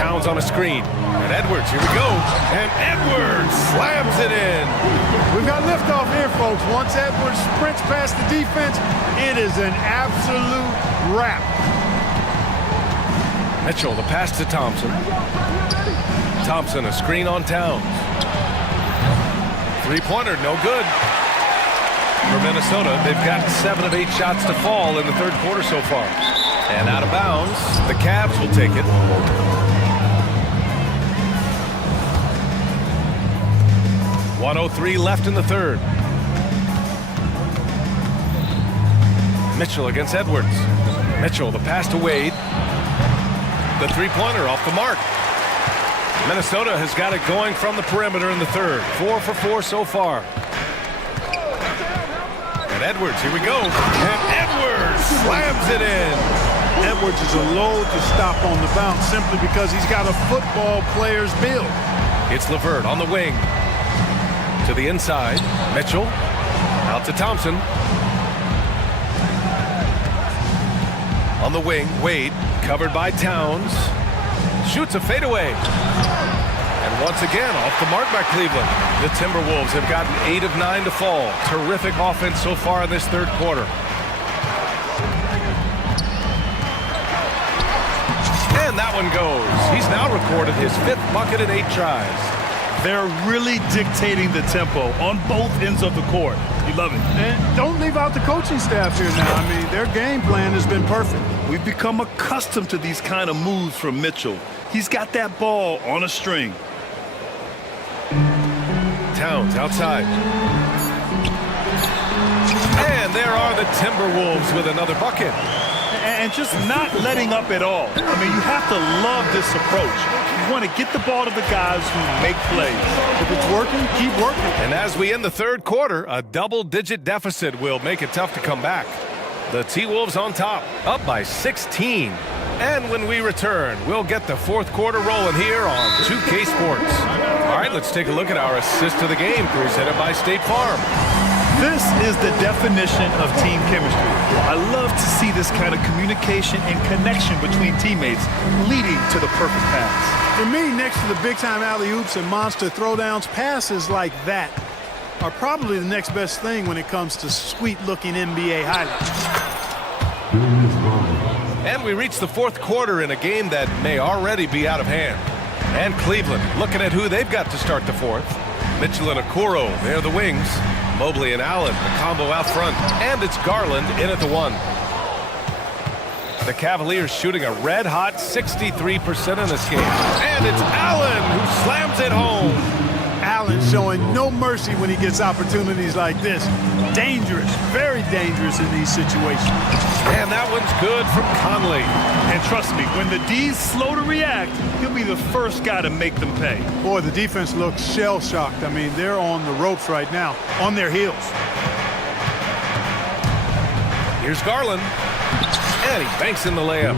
Towns on a screen. And Edwards, here we go. And Edwards slams it in. We've got liftoff here, folks. Once Edwards sprints past the defense, it is an absolute wrap. Mitchell, the pass to Thompson. Thompson, a screen on Towns. Three-pointer, no good. For Minnesota, they've got 7 of 8 shots to fall in the third quarter so far. And out of bounds, the Cavs will take it. .103 left in the third. Mitchell against Edwards. Mitchell, the pass to Wade. The three-pointer off the mark. Minnesota has got it going from the perimeter in the third. 4 for 4 so far. And Edwards, here we go. And Edwards slams it in. Edwards is a load to stop on the bounce simply because he's got a football player's build. It's LeVert on the wing. To the inside. Mitchell. Out to Thompson. On the wing, Wade. Covered by Towns. Shoots a fadeaway. And once again, off the mark by Cleveland. The Timberwolves have gotten 8 of 9 to fall. Terrific offense so far in this third quarter. And that one goes. He's now recorded his 5th bucket in 8 tries. They're really dictating the tempo on both ends of the court. You love it. And don't leave out the coaching staff here now. I mean, their game plan has been perfect. We've become accustomed to these kind of moves from Mitchell. He's got that ball on a string. Towns outside. And there are the Timberwolves with another bucket. And just not letting up at all. I mean, you have to love this approach. You want to get the ball to the guys who make plays. If it's working, keep working. And as we end the third quarter, a double-digit deficit will make it tough to come back. The T-Wolves on top, up by 16. And when we return, we'll get the fourth quarter rolling here on 2K Sports. All right, let's take a look at our assist to the game presented by State Farm. This is the definition of team chemistry. I love to see this kind of communication and connection between teammates leading to the perfect pass. For me, next to the big-time alley-oops and monster throwdowns, passes like that are probably the next best thing when it comes to sweet-looking NBA highlights. And we reach the fourth quarter in a game that may already be out of hand. And Cleveland looking at who they've got to start the fourth. Mitchell and Okoro, they're the wings. Mobley and Allen, the combo out front. And it's Garland in at the one. The Cavaliers shooting a red-hot 63% in this game. And it's Allen who slams it home. Allen showing no mercy when he gets opportunities like this. Dangerous, very dangerous in these situations. And that one's good from Conley. And trust me, when the D's slow to react, he'll be the first guy to make them pay. Boy, the defense looks shell-shocked. I mean, they're on the ropes right now, on their heels. Here's Garland. And he banks in the layup.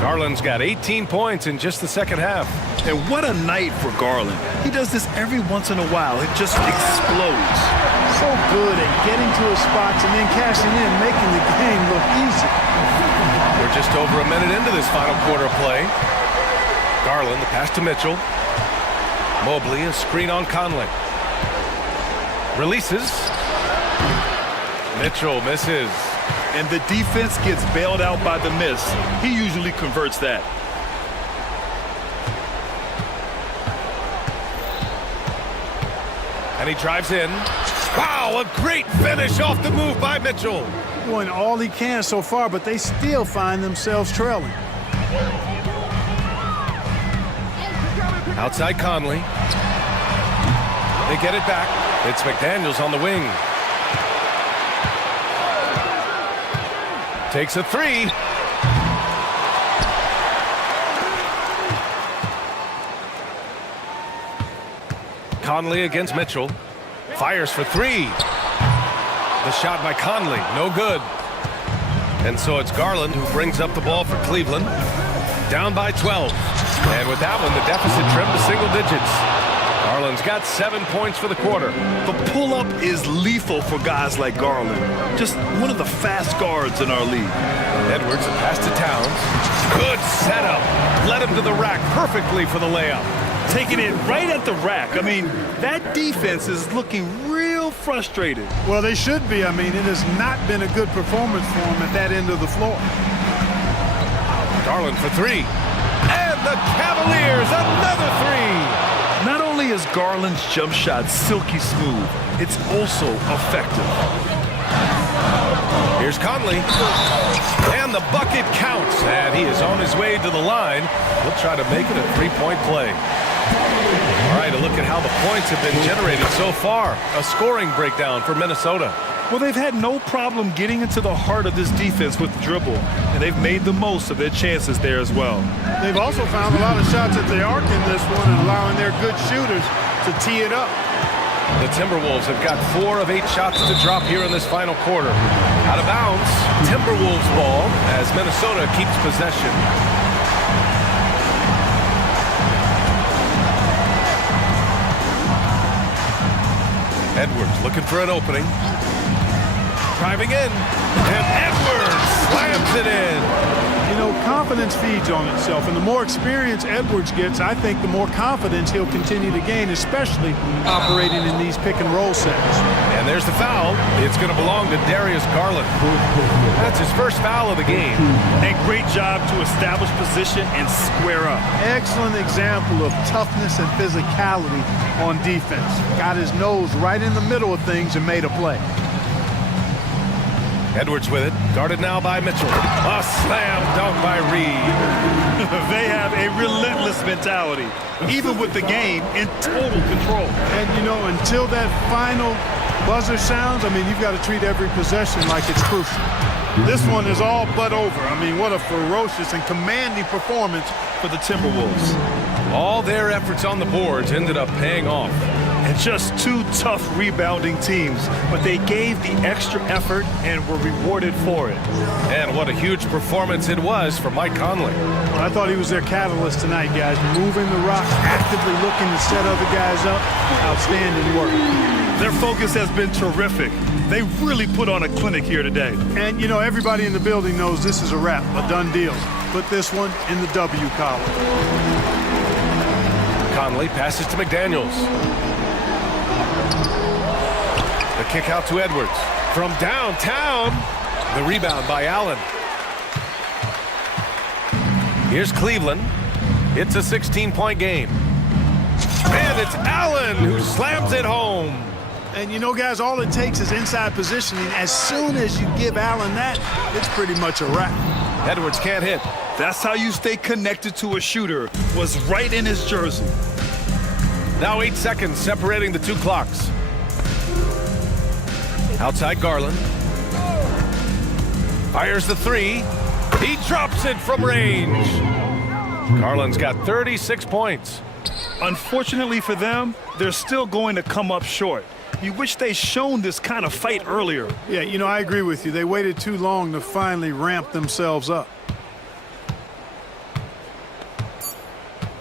Garland's got 18 points in just the second half. And what a night for Garland. He does this every once in a while. It just explodes. So good at getting to his spots and then cashing in, making the game look easy. We're just over a minute into this final quarter play. Garland, the pass to Mitchell. Mobley, a screen on Conley. Releases. Mitchell misses. And the defense gets bailed out by the miss. He usually converts that. And he drives in. Wow, a great finish off the move by Mitchell. Doing all he can so far, but they still find themselves trailing. Outside Conley. They get it back. It's McDaniels on the wing. Takes a three. Conley against Mitchell. Fires for three. The shot by Conley, no good. And so it's Garland who brings up the ball for Cleveland. Down by 12. And with that one, the deficit trimmed to single digits. Garland's got 7 points for the quarter. The pull-up is lethal for guys like Garland. Just one of the fast guards in our league. Edwards, a pass to Towns. Good setup. Led him to the rack perfectly for the layup. Taking it right at the rack. I mean, that defense is looking real frustrated. Well, they should be. I mean, it has not been a good performance for them at that end of the floor. Garland for three. And the Cavaliers, another three. Not only is Garland's jump shot silky smooth, it's also effective. Here's Conley. And the bucket counts. And he is on his way to the line. He'll try to make it a three-point play. All right, a look at how the points have been generated so far. A scoring breakdown for Minnesota. Well, they've had no problem getting into the heart of this defense with the dribble, and they've made the most of their chances there as well. They've also found a lot of shots at the arc in this one and allowing their good shooters to tee it up. The Timberwolves have got 4 of 8 shots to drop here in this final quarter. Out of bounds, Timberwolves ball as Minnesota keeps possession. Edwards looking for an opening. Driving in, and Edwards slams it in. You know, confidence feeds on itself, and the more experience Edwards gets, I think the more confidence he'll continue to gain, especially operating in these pick-and-roll sets. And there's the foul. It's going to belong to Darius Garland. That's his first foul of the game. And great job to establish position and square up. Excellent example of toughness and physicality on defense. Got his nose right in the middle of things and made a play. Edwards with it, guarded now by Mitchell. A slam dunk by Reed. They have a relentless mentality, even with the game in total control. And, you know, until that final buzzer sounds, I mean, you've got to treat every possession like it's crucial. This one is all but over. I mean, what a ferocious and commanding performance for the Timberwolves. All their efforts on the boards ended up paying off. And just two tough rebounding teams, but they gave the extra effort and were rewarded for it. And what a huge performance it was for Mike Conley. I thought he was their catalyst tonight, guys. Moving the rock, actively looking to set other guys up. Outstanding work. Their focus has been terrific. They really put on a clinic here today. And, you know, everybody in the building knows this is a wrap, a done deal. Put this one in the W column. Conley passes to McDaniels. The kick out to Edwards. From downtown, the rebound by Allen. Here's Cleveland. It's a 16-point game. And it's Allen who slams it home. And you know, guys, all it takes is inside positioning. As soon as you give Allen that, it's pretty much a wrap. Edwards can't hit. That's how you stay connected to a shooter. Was right in his jersey. Now 8 seconds separating the two clocks. Outside Garland. Fires the three. He drops it from range. Garland's got 36 points. Unfortunately for them, they're still going to come up short. You wish they'd shown this kind of fight earlier. Yeah, you know, I agree with you. They waited too long to finally ramp themselves up.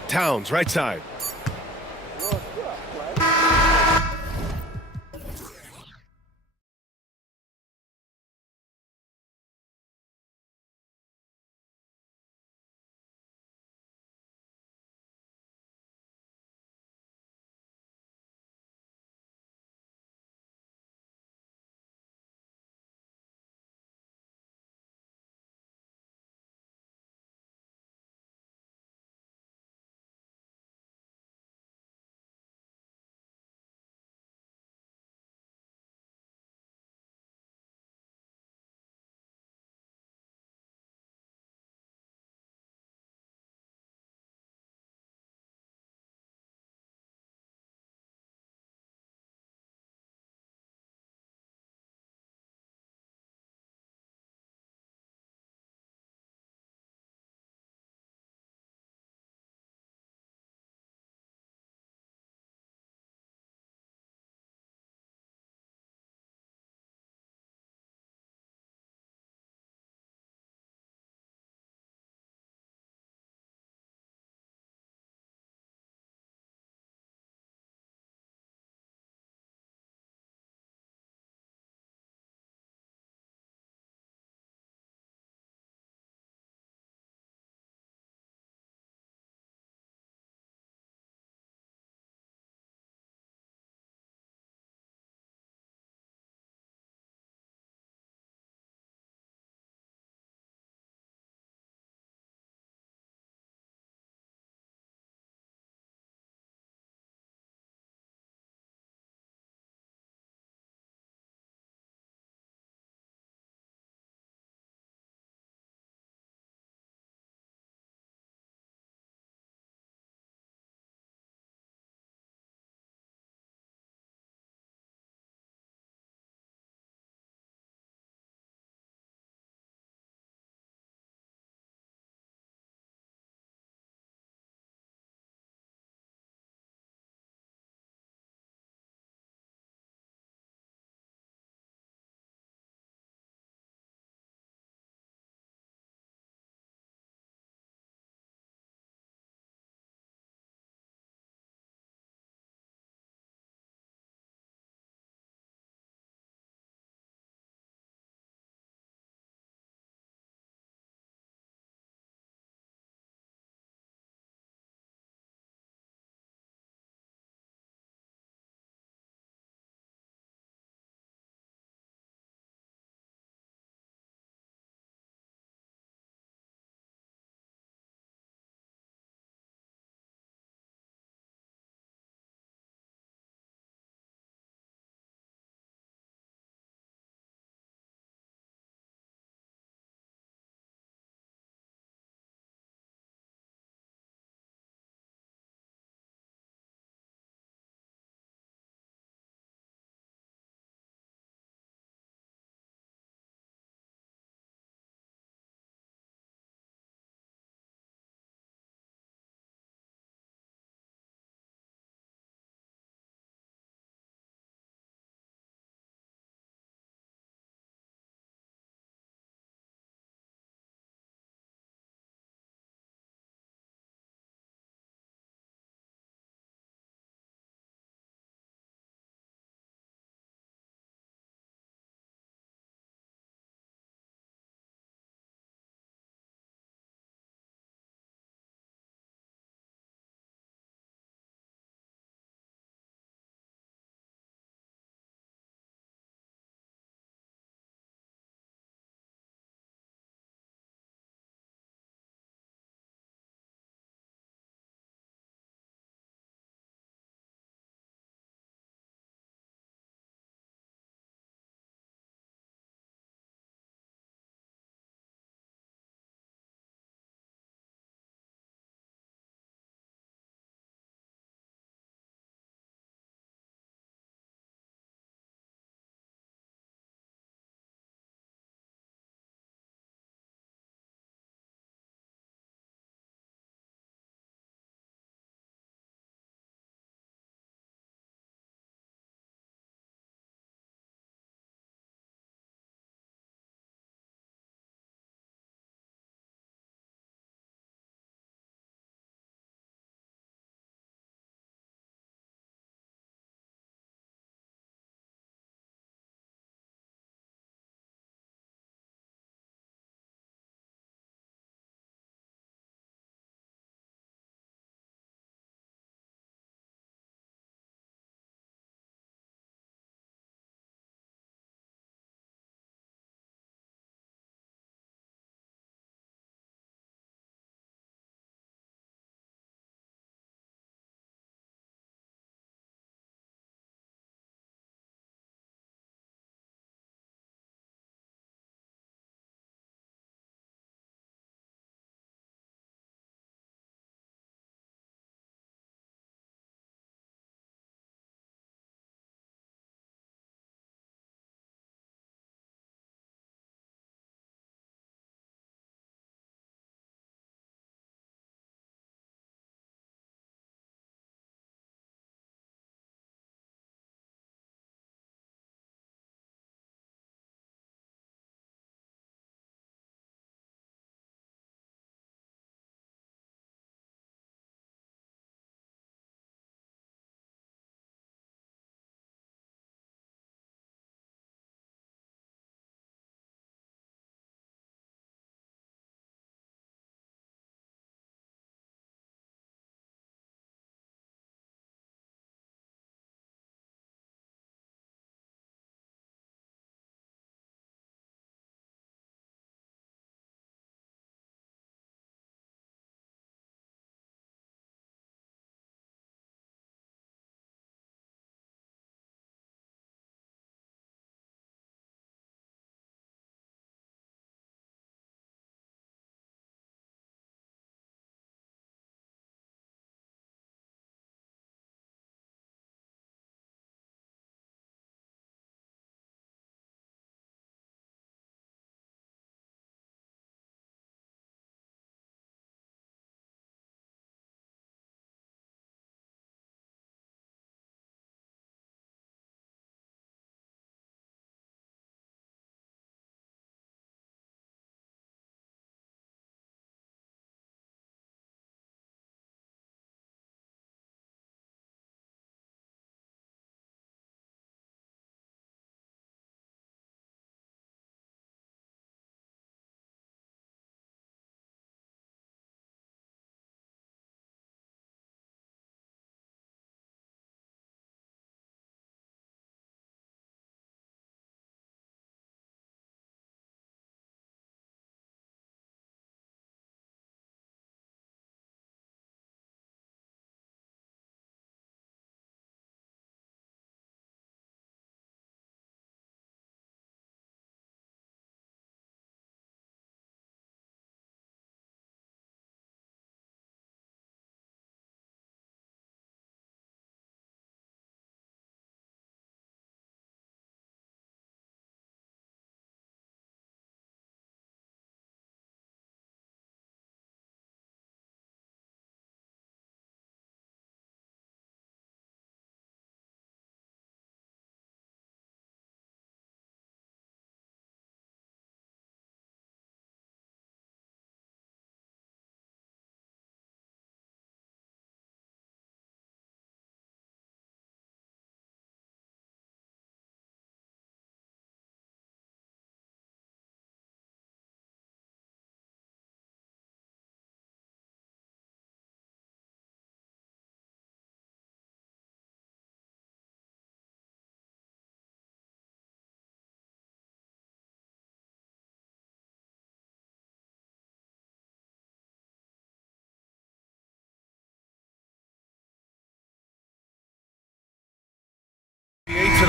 Towns, right side.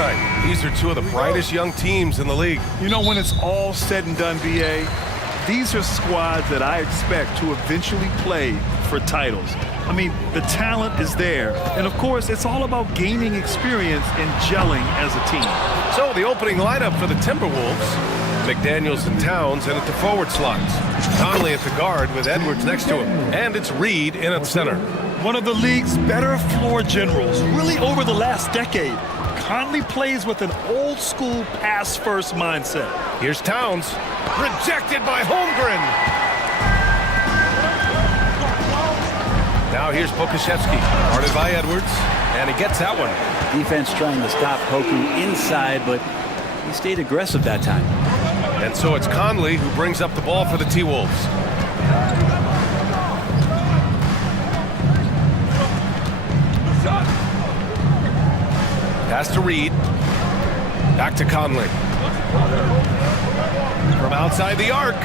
tonight. These are two of the brightest young teams in the league. You know, when it's all said and done, BA, these are squads that I expect to eventually play for titles. I mean, the talent is there. And, of course, it's all about gaining experience and gelling as a team. So the opening lineup for the Timberwolves, McDaniels and Towns in at the forward slots. Conley at the guard with Edwards next to him. And it's Reed in at center. One of the league's better floor generals, really over the last decade. Conley plays with an old-school pass-first mindset. Here's Towns, rejected by Holmgren. Now here's Pokashevsky, guarded by Edwards, and he gets that one. Defense trying to stop Poku inside, but he stayed aggressive that time. And so it's Conley who brings up the ball for the T-Wolves. Pass to Reed. Back to Conley. From outside the arc.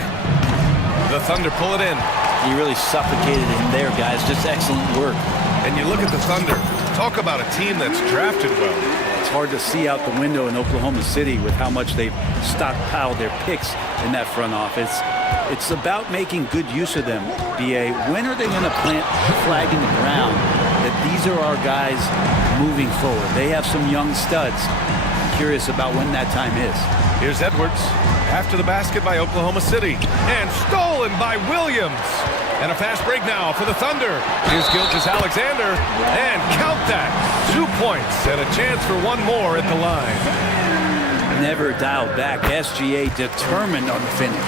The Thunder pull it in. He really suffocated him there, guys. Just excellent work. And you look at the Thunder. Talk about a team that's drafted well. It's hard to see out the window in Oklahoma City with how much they've stockpiled their picks in that front office. It's about making good use of them, BA. When are they going to plant the flag in the ground that these are our guys moving forward? They have some young studs. I'm curious about when that time is. Here's Edwards. After the basket by Oklahoma City. And stolen by Williams. And a fast break now for the Thunder. Here's Gilgeous-Alexander. And count that. 2 points and a chance for one more at the line. Never dialed back. SGA determined on the finish.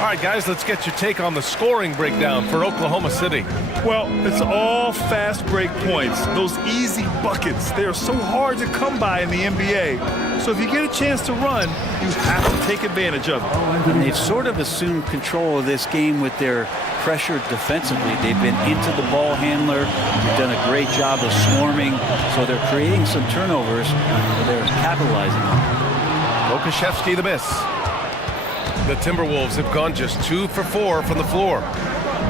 All right, guys, let's get your take on the scoring breakdown for Oklahoma City. Well, it's all fast break points. Those easy buckets, they are so hard to come by in the NBA. So if you get a chance to run, you have to take advantage of it. And they've sort of assumed control of this game with their pressure defensively. They've been into the ball handler. They've done a great job of swarming. So they're creating some turnovers that they're capitalizing on. Pokashevsky the miss. The Timberwolves have gone just 2 for 4 from the floor.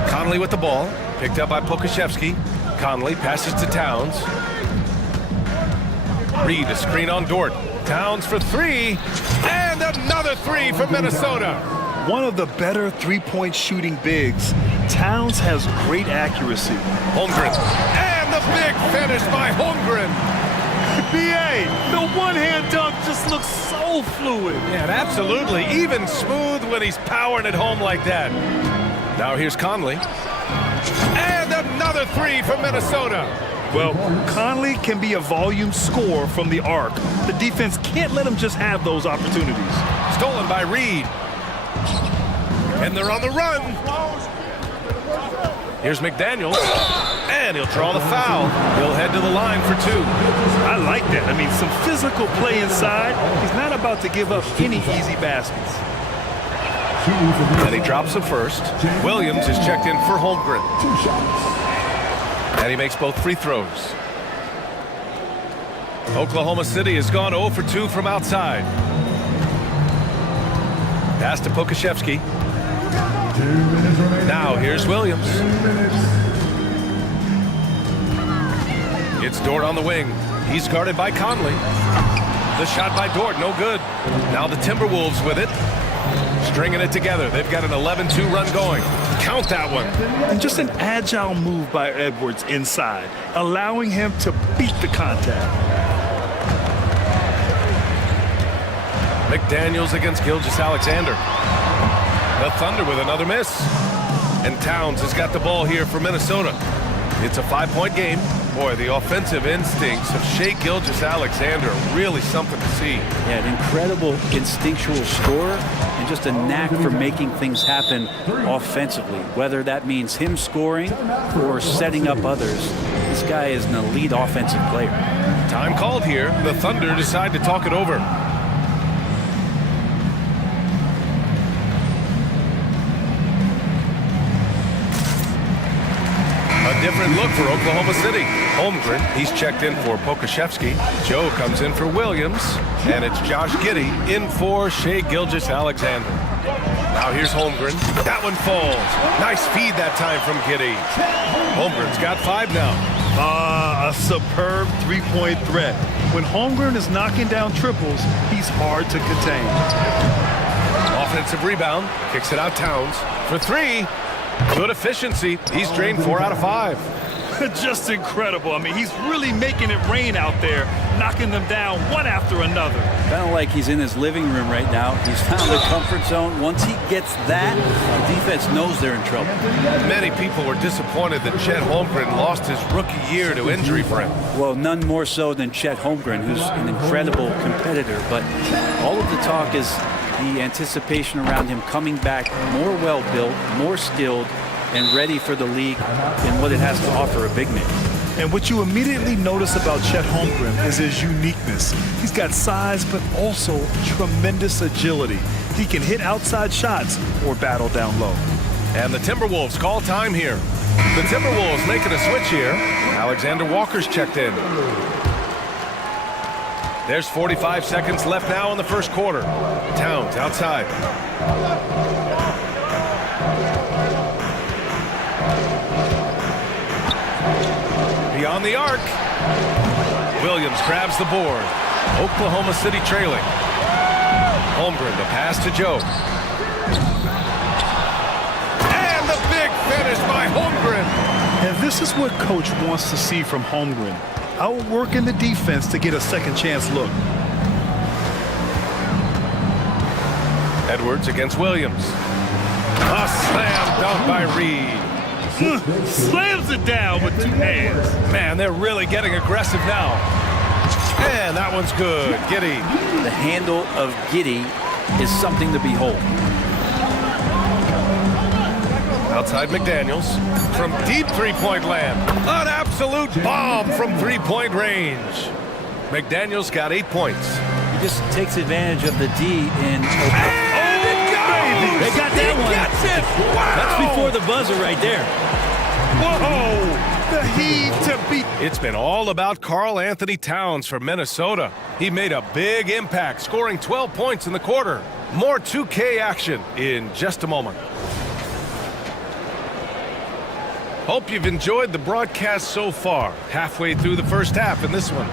Conley with the ball, picked up by Pokashevsky. Conley passes to Towns. Reed, a screen on Dort. Towns for 3, and another 3 from Minnesota. One of the better three-point shooting bigs. Towns has great accuracy. Holmgren, and the big finish by Holmgren. BA, the one-hand dunk just looks so fluid. Yeah, absolutely. Even smooth when he's powering it home like that. Now here's Conley. And another 3 from Minnesota. Well, Conley can be a volume scorer from the arc. The defense can't let him just have those opportunities. Stolen by Reed. And they're on the run. Here's McDaniels. And he'll draw the foul. He'll head to the line for 2. I like that. I mean, some physical play inside. He's not about to give up any easy baskets. And he drops them first. Williams is checked in for Holmgren. And he makes both free throws. Oklahoma City has gone 0 for 2 from outside. Pass to Pokashevsky. Now here's Williams. It's Dort on the wing. He's guarded by Conley. The shot by Dort, no good. Now the Timberwolves with it. Stringing it together. They've got an 11-2 run going. Count that one. And just an agile move by Edwards inside, allowing him to beat the contact. McDaniels against Gilgeous-Alexander. The Thunder with another miss. And Towns has got the ball here for Minnesota. It's a 5-point game. Boy, the offensive instincts of Shai Gilgeous-Alexander, really something to see. Yeah, an incredible instinctual scorer and just a knack for making things happen offensively, whether that means him scoring or setting up others. This guy is an elite offensive player. Time called here. The Thunder decide to talk it over. A different look for Oklahoma City. Holmgren, he's checked in for Pokashevsky. Joe comes in for Williams. And it's Josh Giddey in for Shai Gilgeous-Alexander. Now here's Holmgren. That one falls. Nice feed that time from Giddey. Holmgren's got 5 now. A superb three-point threat. When Holmgren is knocking down triples, he's hard to contain. Offensive rebound, kicks it out Towns for three. Good efficiency. He's drained 4 out of 5. Just incredible. I mean, he's really making it rain out there, knocking them down one after another. Kind of like he's in his living room right now. He's found the comfort zone. Once he gets that, the defense knows they're in trouble. Many people were disappointed that Chet Holmgren lost his rookie year to injury for him. Well, none more so than Chet Holmgren, who's an incredible competitor. But all of the talk is the anticipation around him coming back more well-built, more skilled, and ready for the league and what it has to offer a big man. And what you immediately notice about Chet Holmgren is his uniqueness. He's got size, but also tremendous agility. He can hit outside shots or battle down low. And the Timberwolves call time here. The Timberwolves making a switch here. Alexander Walker's checked in. There's 45 seconds left now in the first quarter. Towns outside. Beyond the arc. Williams grabs the board. Oklahoma City trailing. Holmgren, the pass to Joe. And the big finish by Holmgren. And this is what Coach wants to see from Holmgren. Outworking the defense to get a second chance look. Edwards against Williams. A slam dunk by Reed. Slams it down with 2 hands. Man, they're really getting aggressive now. And that one's good. Giddey. The handle of Giddey is something to behold. Outside McDaniels from deep three-point land. An absolute bomb from three-point range. McDaniels got 8 points. He just takes advantage of the D in. And it goes! They got that one. Gets it! Wow! That's before the buzzer right there. Whoa! The heave to beat. It's been all about Karl Anthony Towns for Minnesota. He made a big impact, scoring 12 points in the quarter. More 2K action in just a moment. Hope you've enjoyed the broadcast so far. Halfway through the first half in this one.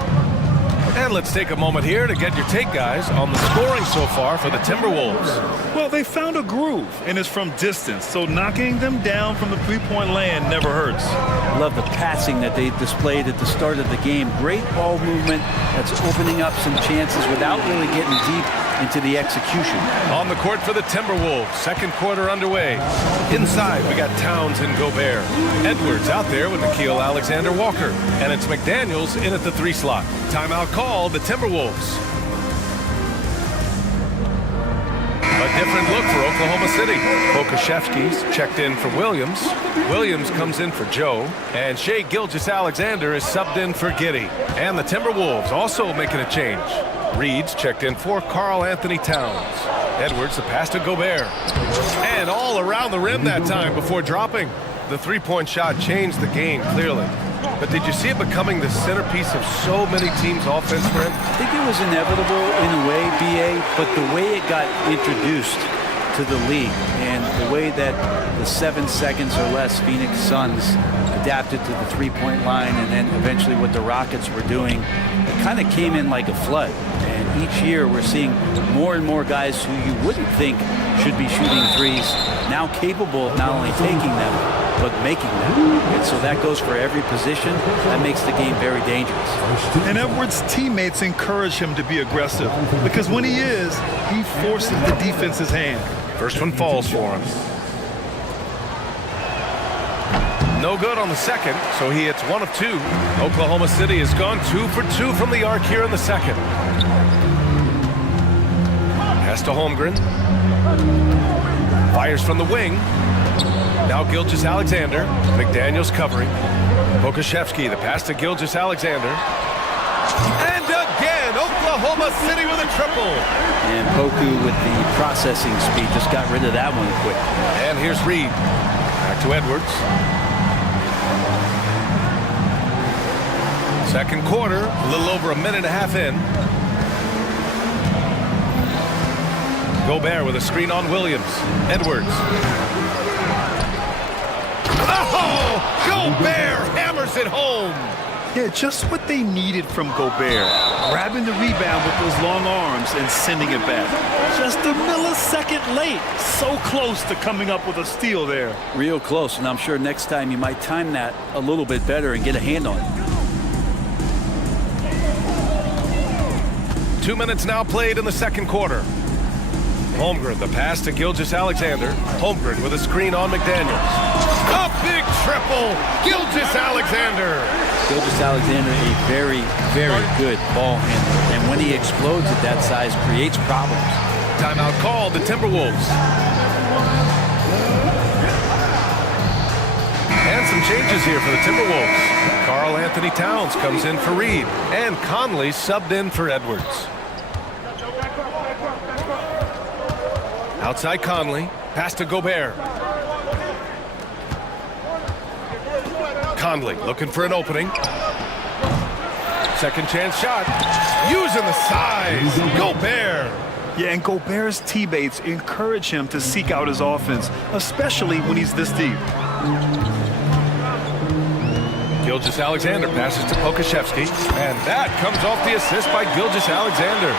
And let's take a moment here to get your take, guys, on the scoring so far for the Timberwolves. Well, they found a groove, and it's from distance, so knocking them down from the three-point land never hurts. Love the passing that they displayed at the start of the game. Great ball movement that's opening up some chances without really getting deep into the execution. On the court for the Timberwolves, second quarter underway. Inside, we got Towns and Gobert. Edwards out there with Nickeil Alexander-Walker. And it's McDaniels in at the 3 slot. Timeout call, the Timberwolves. A different look for Oklahoma City. Pokusevski's checked in for Williams. Williams comes in for Joe. And Shai Gilgeous-Alexander is subbed in for Giddey. And the Timberwolves also making a change. Reed's checked in for Karl Anthony Towns. Edwards, the pass to Gobert. And all around the rim that time before dropping. The three-point shot changed the game, clearly. But did you see it becoming the centerpiece of so many teams' offense, Brent? I think it was inevitable in a way, BA, but the way it got introduced to the league and the way that the 7 seconds or less Phoenix Suns adapted to the three-point line and then eventually what the Rockets were doing, it kind of came in like a flood. And each year we're seeing more and more guys who you wouldn't think should be shooting threes now capable of not only taking them, but making them. And so that goes for every position. That makes the game very dangerous. And Edwards' teammates encourage him to be aggressive because when he is, he forces the defense's hand. First one falls for him. No good on the second, so he hits 1 of 2. Oklahoma City has gone 2 for 2 from the arc here in the second. Pass to Holmgren. Fires from the wing. Now Gilgeous-Alexander. McDaniels covering. Pokusevski, the pass to Gilgeous-Alexander. And again, Oklahoma City with a triple. And Poku with the processing speed just got rid of that one quick. And here's Reed. Back to Edwards. Second quarter, a little over a minute and a half in. Gobert with a screen on Williams. Edwards. Oh! Gobert hammers it home. Yeah, just what they needed from Gobert. Grabbing the rebound with those long arms and sending it back. Just a millisecond late. So close to coming up with a steal there. Real close, and I'm sure next time you might time that a little bit better and get a hand on it. 2 minutes now played in the second quarter. Holmgren, the pass to Gilgeous-Alexander. Holmgren with a screen on McDaniels. A big triple! Gilgeous-Alexander! Gilgeous-Alexander, a very, very good ball handler. And when he explodes at that size, creates problems. Timeout called the Timberwolves. And some changes here for the Timberwolves. Karl Anthony Towns comes in for Reed. And Conley subbed in for Edwards. Outside Conley, pass to Gobert. Conley looking for an opening. Second chance shot. Using the size. Gobert. Yeah, and Gobert's teammates encourage him to seek out his offense, especially when he's this deep. Gilgeous-Alexander passes to Pokusevski. And that comes off the assist by Gilgeous-Alexander.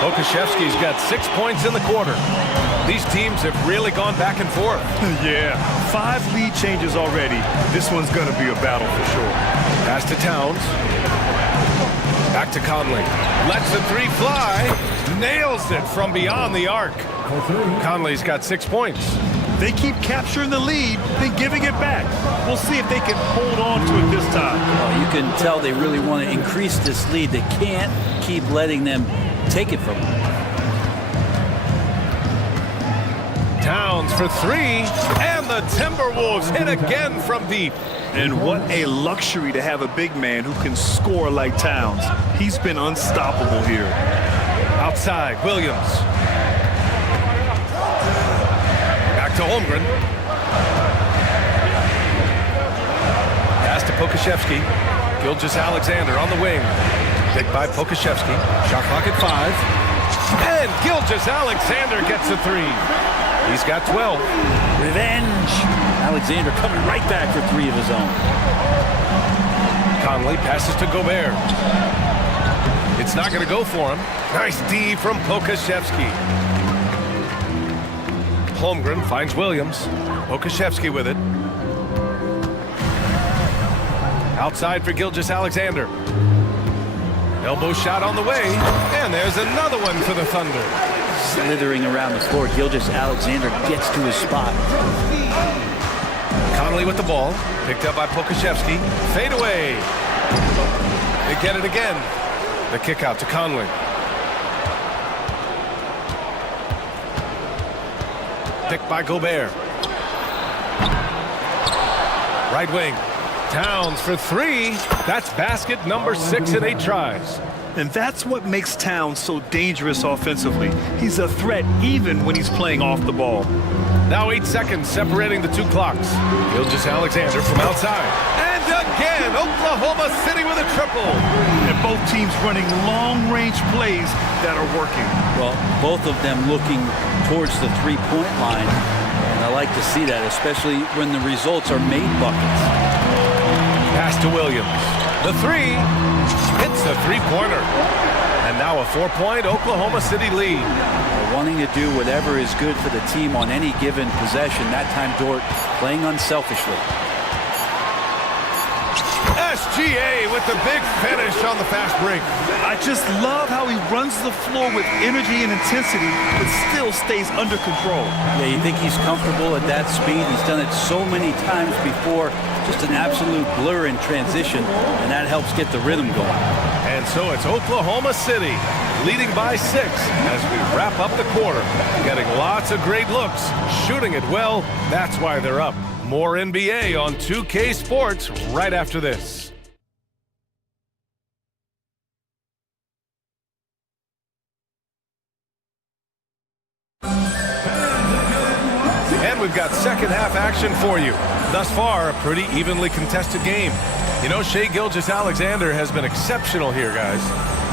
Pokusevski's got 6 points in the quarter. These teams have really gone back and forth. Yeah, 5 lead changes already. This one's going to be a battle for sure. Pass to Towns. Back to Conley. Lets the three fly. Nails it from beyond the arc. Conley's got 6 points. They keep capturing the lead, then giving it back. We'll see if they can hold on to it this time. Well, you can tell they really want to increase this lead. They can't keep letting them take it from them. Towns for 3, and the Timberwolves hit again from deep. And what a luxury to have a big man who can score like Towns. He's been unstoppable here. Outside, Williams. Back to Holmgren. Pass to Pokusevski. Gilgeous-Alexander on the wing. Picked by Pokusevski. Shot clock at 5. And Gilgeous-Alexander gets a 3. He's got 12. Revenge. Alexander coming right back for 3 of his own. Conley passes to Gobert. It's not going to go for him. Nice D from Pokusevski. Holmgren finds Williams. Pokusevski with it. Outside for Gilgeous-Alexander. Elbow shot on the way. And there's another one for the Thunder. Slithering around the floor, Gilgeous-Alexander gets to his spot. Conley with the ball. Picked up by Pokusevski. Fade away. They get it again. The kick out to Conley. Picked by Gobert. Right wing. Towns for 3. That's basket number 6 in 8 tries. And that's what makes Towns so dangerous offensively. He's a threat even when he's playing off the ball. Now 8 seconds separating the 2 clocks. Gilgeous-Alexander from outside. And again, Oklahoma City with a triple. And both teams running long-range plays that are working. Well, both of them looking towards the three-point line. And I like to see that, especially when the results are made buckets. Pass to Williams. The 3 hits the three-pointer. And now a 4-point Oklahoma City lead. They're wanting to do whatever is good for the team on any given possession. That time, Dort playing unselfishly. SGA with the big finish on the fast break. I just love how he runs the floor with energy and intensity, but still stays under control. Yeah, you think he's comfortable at that speed. He's done it so many times before. Just an absolute blur in transition, and that helps get the rhythm going. And so it's Oklahoma City leading by 6 as we wrap up the quarter. Getting lots of great looks, shooting it well. That's why they're up. More NBA on 2K Sports right after this. And we've got second half action for you. Thus far, a pretty evenly contested game. You know, Shai Gilgeous-Alexander has been exceptional here, guys.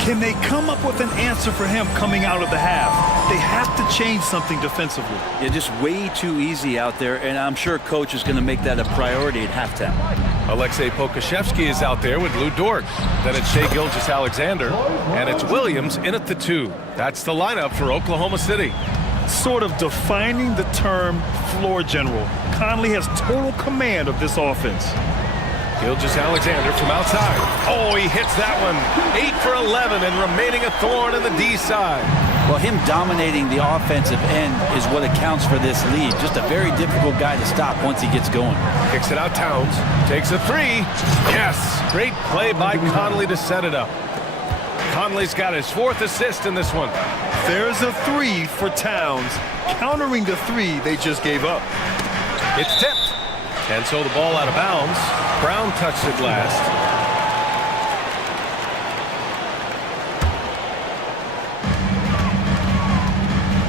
Can they come up with an answer for him coming out of the half? They have to change something defensively. Yeah, just way too easy out there, and I'm sure coach is going to make that a priority at halftime. Alexei Pokushevsky is out there with Lou Dort. Then it's Shai Gilgeous-Alexander, and it's Williams in at the 2. That's the lineup for Oklahoma City. Sort of defining the term floor general. Conley has total command of this offense. Gilgeous-Alexander from outside. Oh, he hits that one. 8 for 11 and remaining a thorn in the D side. Well, him dominating the offensive end is what accounts for this lead. Just a very difficult guy to stop once he gets going. Kicks it out Towns. Takes a 3. Yes! Great play by Conley to set it up. Conley's got his 4th assist in this one. There's a 3 for Towns, countering the 3 they just gave up. It's tipped. And so the ball out of bounds. Brown touched it last.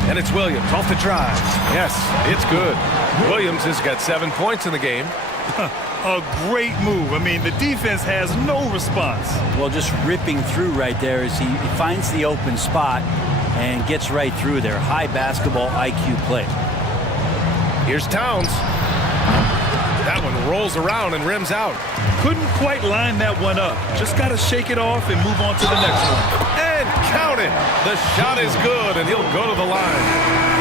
And it's Williams off the drive. Yes, it's good. Williams has got 7 points in the game. A great move. I mean, the defense has no response. Well, just ripping through right there as he finds the open spot and gets right through there. High basketball IQ play. Here's Towns. That one rolls around and rims out. Couldn't quite line that one up. Just got to shake it off and move on to the next one. And count it. The shot is good, and he'll go to the line.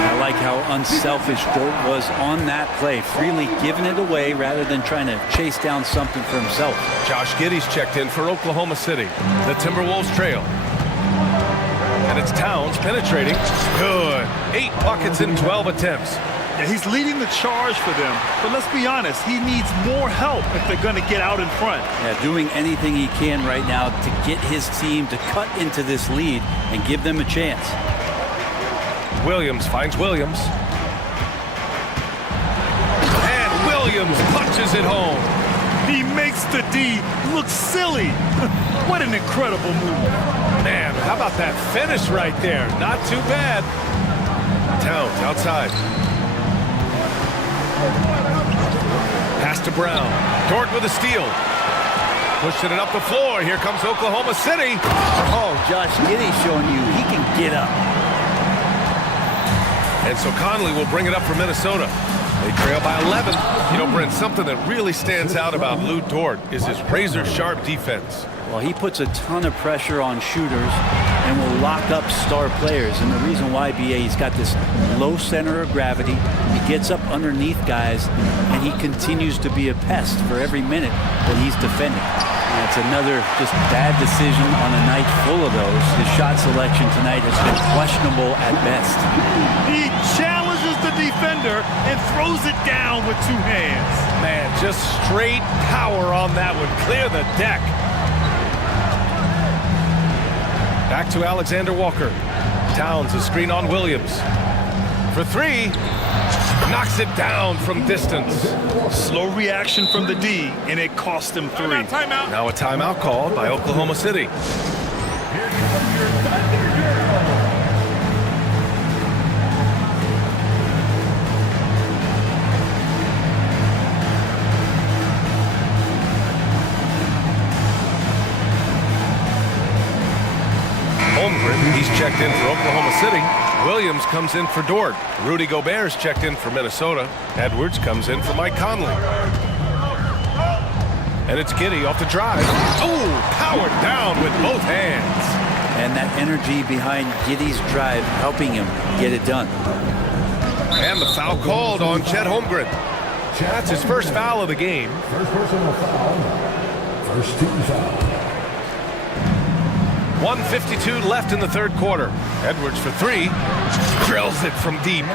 I like how unselfish Dort was on that play, freely giving it away rather than trying to chase down something for himself. Josh Giddey's checked in for Oklahoma City. The Timberwolves trail. And it's Towns penetrating. Good. 8 buckets in 12 attempts. Yeah, he's leading the charge for them, but let's be honest, he needs more help if they're going to get out in front. Yeah, doing anything he can right now to get his team to cut into this lead and give them a chance. Williams finds Williams. And Williams punches it home. He makes the D look silly. What an incredible move. Man, how about that finish right there? Not too bad. Towns outside. Pass to Brown. Dort with a steal. Pushing it up the floor. Here comes Oklahoma City. Oh, Josh Giddey showing you he can get up. And so Conley will bring it up for Minnesota. They trail by 11. You know, Brent, something that really stands out about Lou Dort is his razor-sharp defense. Well, he puts a ton of pressure on shooters and will lock up star players. And the reason why, BA, he's got this low center of gravity. He gets up underneath guys, and he continues to be a pest for every minute that he's defending. And it's another just bad decision on a night full of those. His shot selection tonight has been questionable at best. He challenges the defender and throws it down with 2 hands. Man, just straight power on that one. Clear the deck. Back to Alexander Walker. Towns a screen on Williams. For 3. Knocks it down from distance. Slow reaction from the D, and it cost him 3. Timeout. Now a timeout called by Oklahoma City. He's checked in for Oklahoma City. Williams comes in for Dort. Rudy Gobert's checked in for Minnesota. Edwards comes in for Mike Conley. And it's Giddey off the drive. Oh, powered down with both hands. And that energy behind Giddey's drive helping him get it done. And the foul called on Chet Holmgren. That's his first foul of the game. First personal foul. First team foul. 1:52 left in the third quarter. Edwards for 3. Drills it from deep.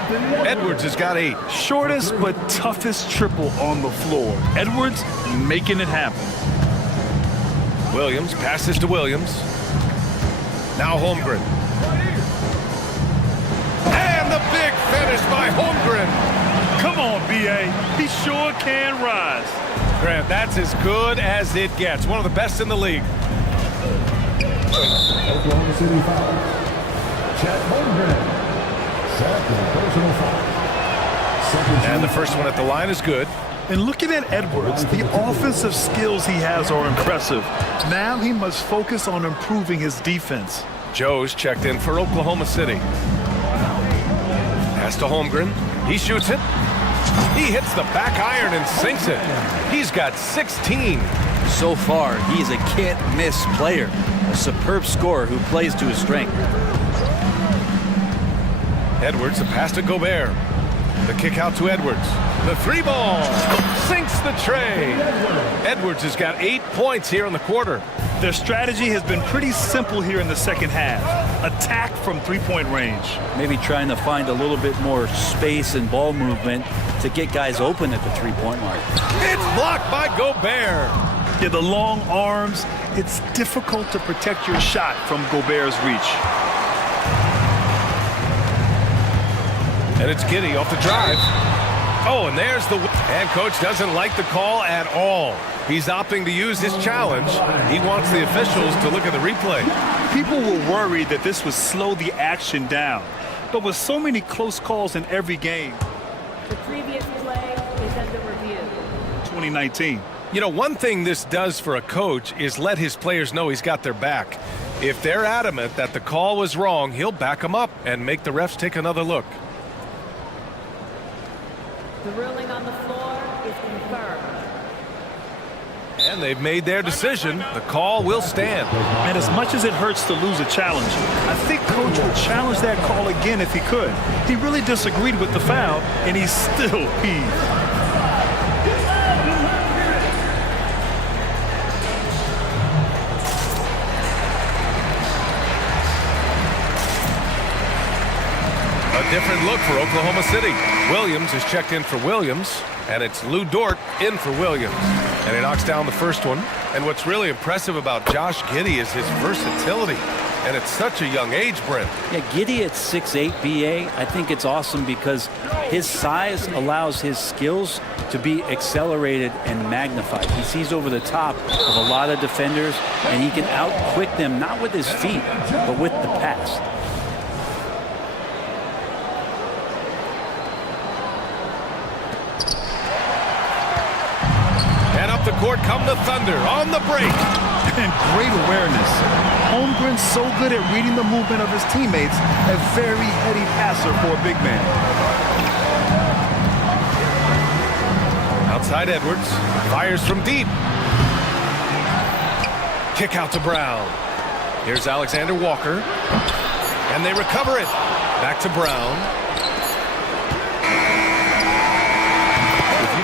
Edwards has got 8. Shortest but toughest triple on the floor. Edwards making it happen. Williams passes to Williams. Now Holmgren. And the big finish by Holmgren. Come on, B.A. He sure can rise. Grant, that's as good as it gets. One of the best in the league. Oklahoma City foul. Chet Holmgren. Second personal foul. And the first one at the line is good. And looking at Edwards, the offensive skills he has are impressive. Now he must focus on improving his defense. Joe's checked in for Oklahoma City. Pass to Holmgren. He shoots it. He hits the back iron and sinks it. He's got 16. So far, he's a can't-miss player. A superb scorer who plays to his strength. Edwards, the pass to Gobert. The kick out to Edwards. The three ball sinks the tray. Edwards has got 8 points here in the quarter. Their strategy has been pretty simple here in the second half. Attack from three-point range. Maybe trying to find a little bit more space and ball movement to get guys open at the three-point line. It's blocked by Gobert. Yeah, the long arms, it's difficult to protect your shot from Gobert's reach. And it's Giddey off the drive. Oh, and there's the... And coach doesn't like the call at all. He's opting to use his challenge. He wants the officials to look at the replay. People were worried that this would slow the action down. But with so many close calls in every game. The previous play is under review. 2019. You know, one thing this does for a coach is let his players know he's got their back. If they're adamant that the call was wrong, he'll back them up and make the refs take another look. The ruling on the floor is confirmed. And they've made their decision. The call will stand. And as much as it hurts to lose a challenge, I think coach would challenge that call again if he could. He really disagreed with the foul, and he's still peeved. A different look for Oklahoma City. Williams is checked in for Williams, and it's Lou Dort in for Williams. And he knocks down the first one. And what's really impressive about Josh Giddey is his versatility. And at such a young age, Brent. Yeah, Giddey at 6'8", BA, I think it's awesome because his size allows his skills to be accelerated and magnified. He sees over the top of a lot of defenders, and he can out-quick them, not with his feet, but with the pass. The court come the Thunder on the break. And great awareness. Holmgren's so good at reading the movement of his teammates. A very heady passer for a big man. Outside Edwards. Fires from deep. Kick out to Brown. Here's Alexander Walker. And they recover it. Back to Brown.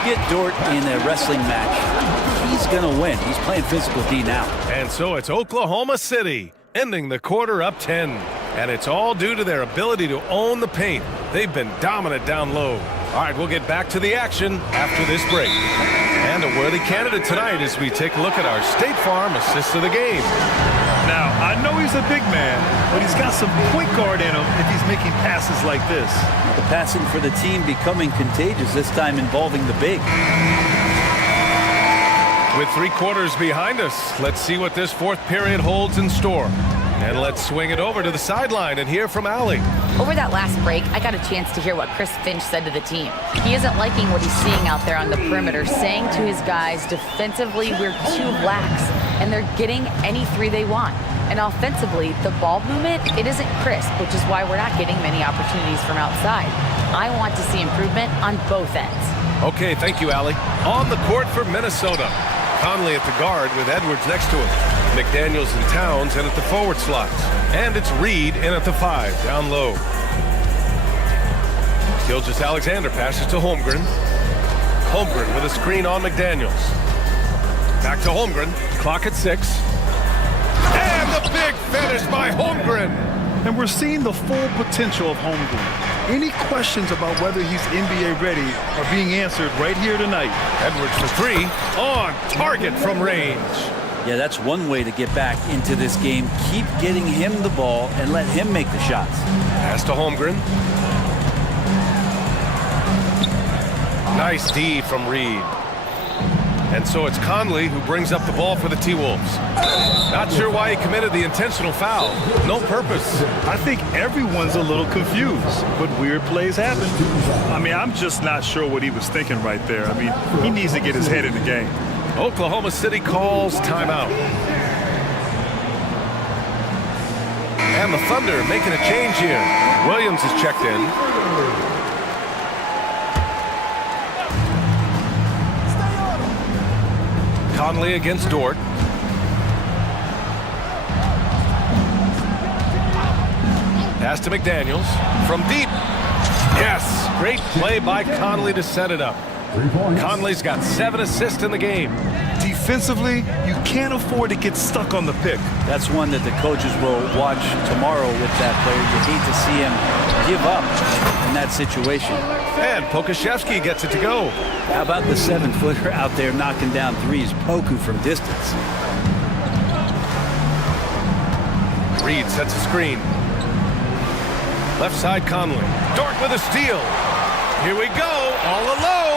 Get Dort in a wrestling match, he's going to win. He's playing physical D now. And so it's Oklahoma City ending the quarter up 10. And it's all due to their ability to own the paint. They've been dominant down low. All right, we'll get back to the action after this break. And a worthy candidate tonight as we take a look at our State Farm assist of the game. Now, I know he's a big man, but he's got some point guard in him if he's making passes like this. The passing for the team becoming contagious, this time involving the big. With 3 quarters behind us, let's see what this fourth period holds in store. And let's swing it over to the sideline and hear from Allie. Over that last break, I got a chance to hear what Chris Finch said to the team. He isn't liking what he's seeing out there on the perimeter, saying to his guys, defensively, we're too lax, and they're getting any three they want. And offensively, the ball movement, it isn't crisp, which is why we're not getting many opportunities from outside. I want to see improvement on both ends. Okay, thank you, Allie. On the court for Minnesota. Conley at the guard with Edwards next to him. McDaniels and Towns in at the forward slots. And it's Reed in at the 5, down low. Gilgeous-Alexander passes to Holmgren. Holmgren with a screen on McDaniels. Back to Holmgren. Clock at 6. And the big finish by Holmgren. And we're seeing the full potential of Holmgren. Any questions about whether he's NBA ready are being answered right here tonight. Edwards for 3. On target from range. Yeah, that's one way to get back into this game. Keep getting him the ball and let him make the shots. Pass to Holmgren. Nice D from Reed. And so it's Conley who brings up the ball for the T-Wolves. Not sure why he committed the intentional foul. No purpose. I think everyone's a little confused, but weird plays happen. I mean, I'm just not sure what he was thinking right there. I mean, he needs to get his head in the game. Oklahoma City calls timeout. And the Thunder making a change here. Williams is checked in. Conley against Dort. Pass to McDaniels from deep. Yes, great play by Conley to set it up. Conley's got 7 assists in the game. Defensively, you can't afford to get stuck on the pick. That's one that the coaches will watch tomorrow with that player. You hate to see him give up in that situation. And Pokashevsky gets it to go. How about the 7-footer out there knocking down threes? Poku from distance. Reed sets a screen. Left side Conley. Dort with a steal. Here we go, all alone.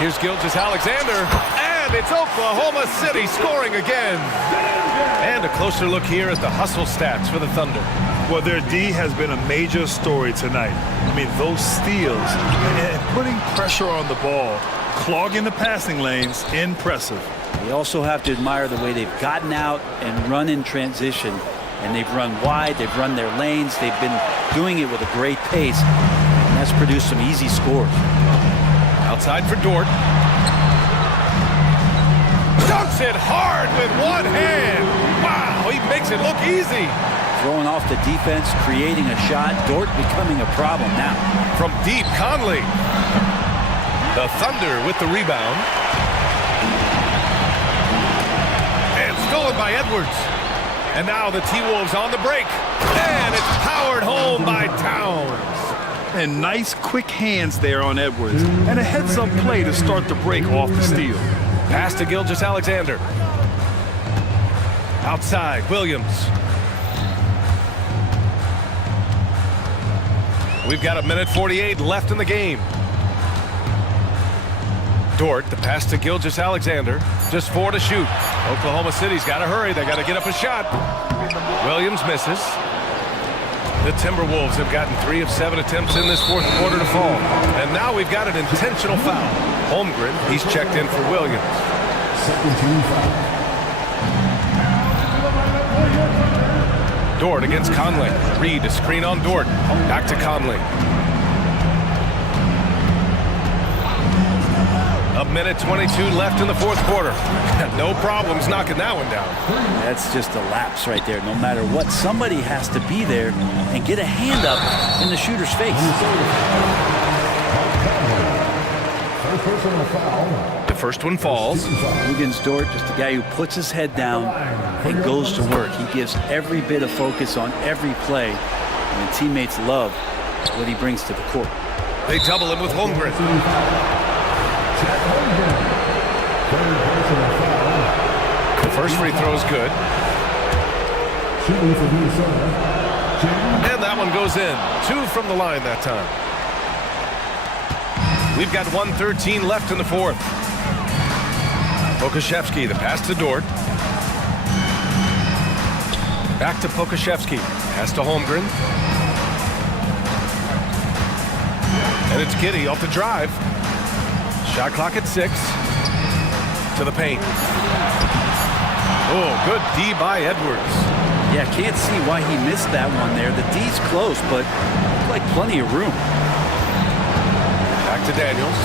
Here's Gilgeous-Alexander, and it's Oklahoma City scoring again. And a closer look here at the hustle stats for the Thunder. Well, their D has been a major story tonight. I mean, those steals and putting pressure on the ball, clogging the passing lanes, impressive. You also have to admire the way they've gotten out and run in transition. And they've run wide, they've run their lanes, they've been doing it with a great pace. And that's produced some easy scores. Outside for Dort. Dunks it hard with one hand. Wow, he makes it look easy. Throwing off the defense, creating a shot. Dort becoming a problem now. From deep, Conley. The Thunder with the rebound. And stolen by Edwards. And now the T-Wolves on the break. And it's powered home by Towns. And nice quick hands there on Edwards. And a heads-up play to start the break off the steal. Pass to Gilgeous-Alexander. Outside, Williams. We've got 1:48 left in the game. Dort, the pass to Gilgeous-Alexander. Just 4 to shoot. Oklahoma City's got to hurry. They got to get up a shot. Williams misses. The Timberwolves have gotten 3 of 7 attempts in this fourth quarter to fall. And now we've got an intentional foul. Holmgren, he's checked in for Williams. Dort against Conley. Reed, a screen on Dort. Back to Conley. 1:22 left in the fourth quarter. No problems knocking that one down. That's just a lapse right there. No matter what, somebody has to be there and get a hand up in the shooter's face. The first one falls. Against Dort, just a guy who puts his head down and goes to work. He gives every bit of focus on every play, and the teammates love what he brings to the court. They double him with Holmgren. The first free throw is good. And that one goes in. 2 from the line that time. We've got 1:13 left in the fourth. Pokashevsky, the pass to Dort. Back to Pokashevsky. Pass to Holmgren. And it's Giddey off the drive. Shot clock at 6. To the paint. Oh, good D by Edwards. Yeah, can't see why he missed that one there. The D's close, but like plenty of room. Back to Daniels.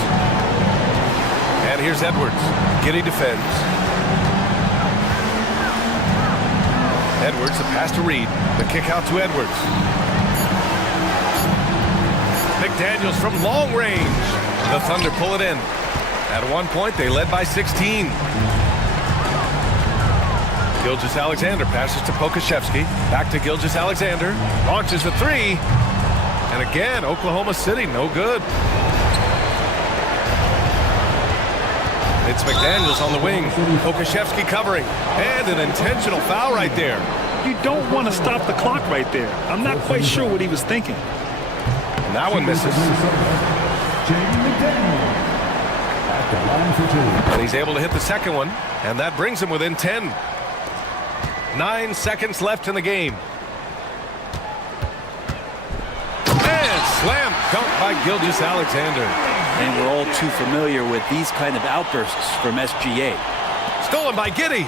And here's Edwards. Giddey defends. Edwards, the pass to Reed. The kick out to Edwards. McDaniels from long range. The Thunder pull it in. At one point, they led by 16. Gilgeous-Alexander passes to Pokashevsky. Back to Gilgeous-Alexander. Launches a 3. And again, Oklahoma City, no good. It's McDaniels on the wing. Pokashevsky covering. And an intentional foul right there. You don't want to stop the clock right there. I'm not quite sure what he was thinking. And that one misses. And he's able to hit the second one. And that brings him within 10. 9 seconds left in the game. And slam dunk by Gilgeous-Alexander. And we're all too familiar with these kind of outbursts from SGA. Stolen by Giddey.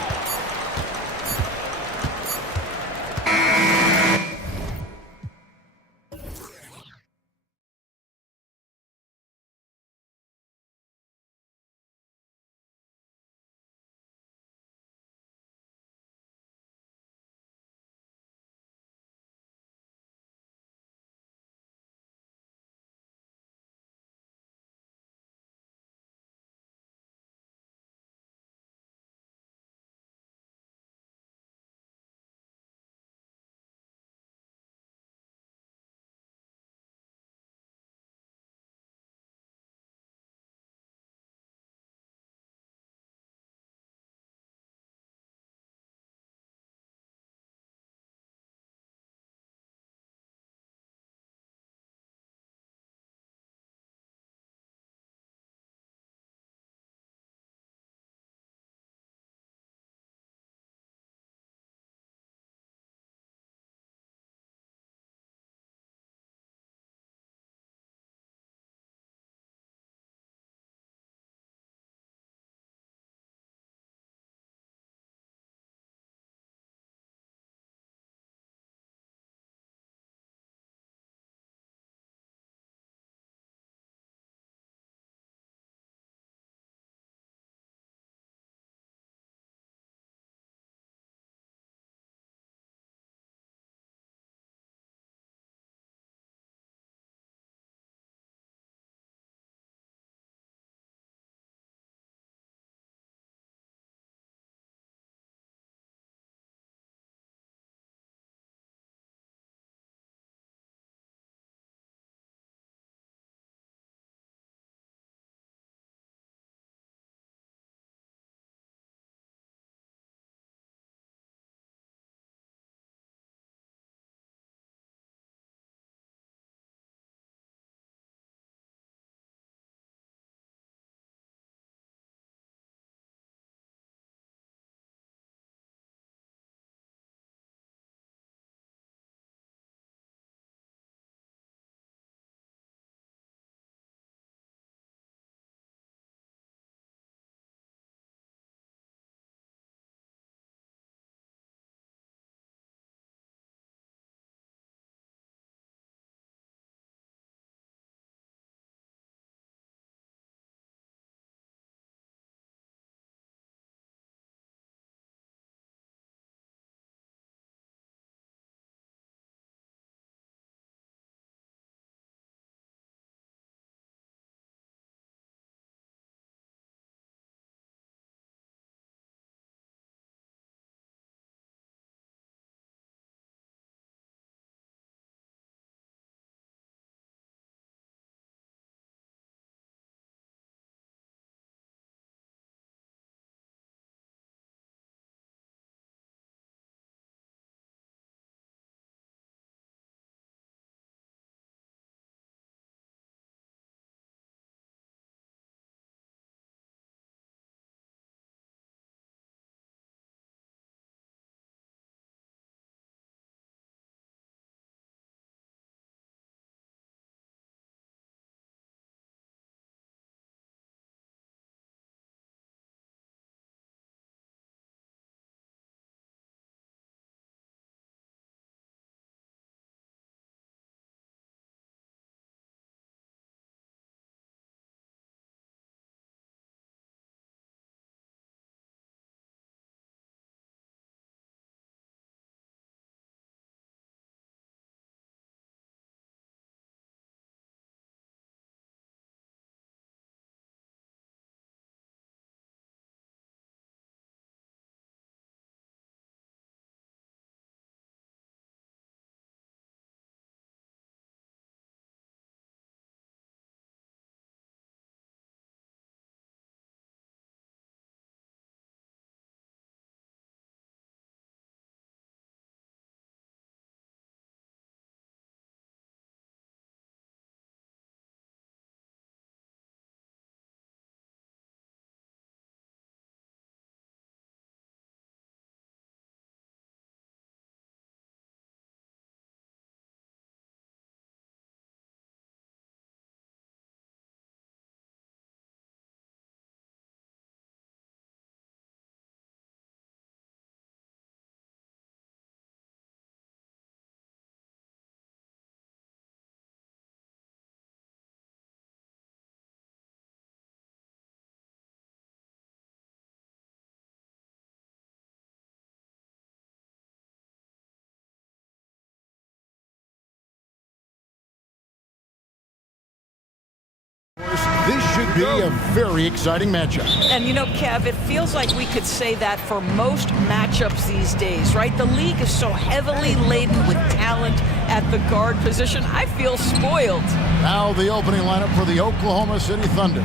This should be a very exciting matchup. And you know, Kev, it feels like we could say that for most matchups these days, right? The league is so heavily laden with talent at the guard position. I feel spoiled. Now the opening lineup for the Oklahoma City Thunder.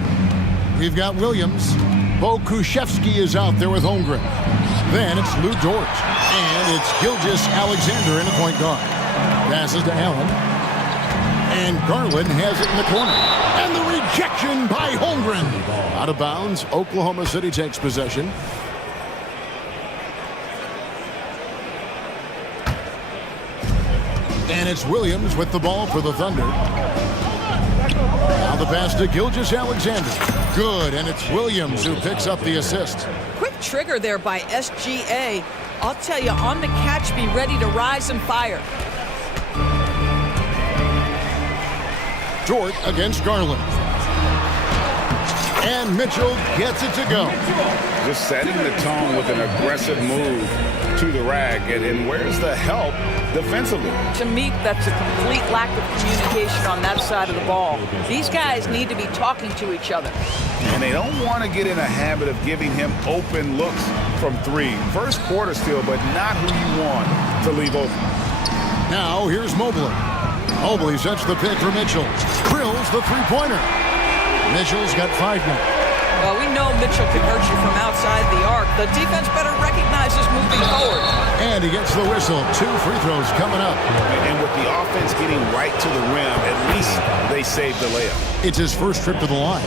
We've got Williams. Bokushevsky is out there with Holmgren. Then it's Lou Dort. And it's Gilgeous Alexander in the point guard. Passes to Allen. And Garland has it in the corner. And the rejection by Holmgren. Out of bounds. Oklahoma City takes possession. And it's Williams with the ball for the Thunder. Now the pass to Gilgeous Alexander. Good, and it's Williams who picks up the assist. Quick trigger there by SGA. I'll tell you, on the catch, be ready to rise and fire. Dort against Garland. And Mitchell gets it to go. Just setting the tone with an aggressive move to the rack. And where's the help defensively? To me, that's a complete lack of communication on that side of the ball. These guys need to be talking to each other. And they don't want to get in a habit of giving him open looks from three. First quarter still, but not who you want to leave open. Now here's Mobley. Mobley sets the pick for Mitchell. Drills the three-pointer. Mitchell's got 5 now. Well, we know Mitchell can hurt you from outside the arc. The defense better recognize this moving forward. And he gets the whistle. 2 free throws coming up. And with the offense getting right to the rim, at least they saved the layup. It's his first trip to the line.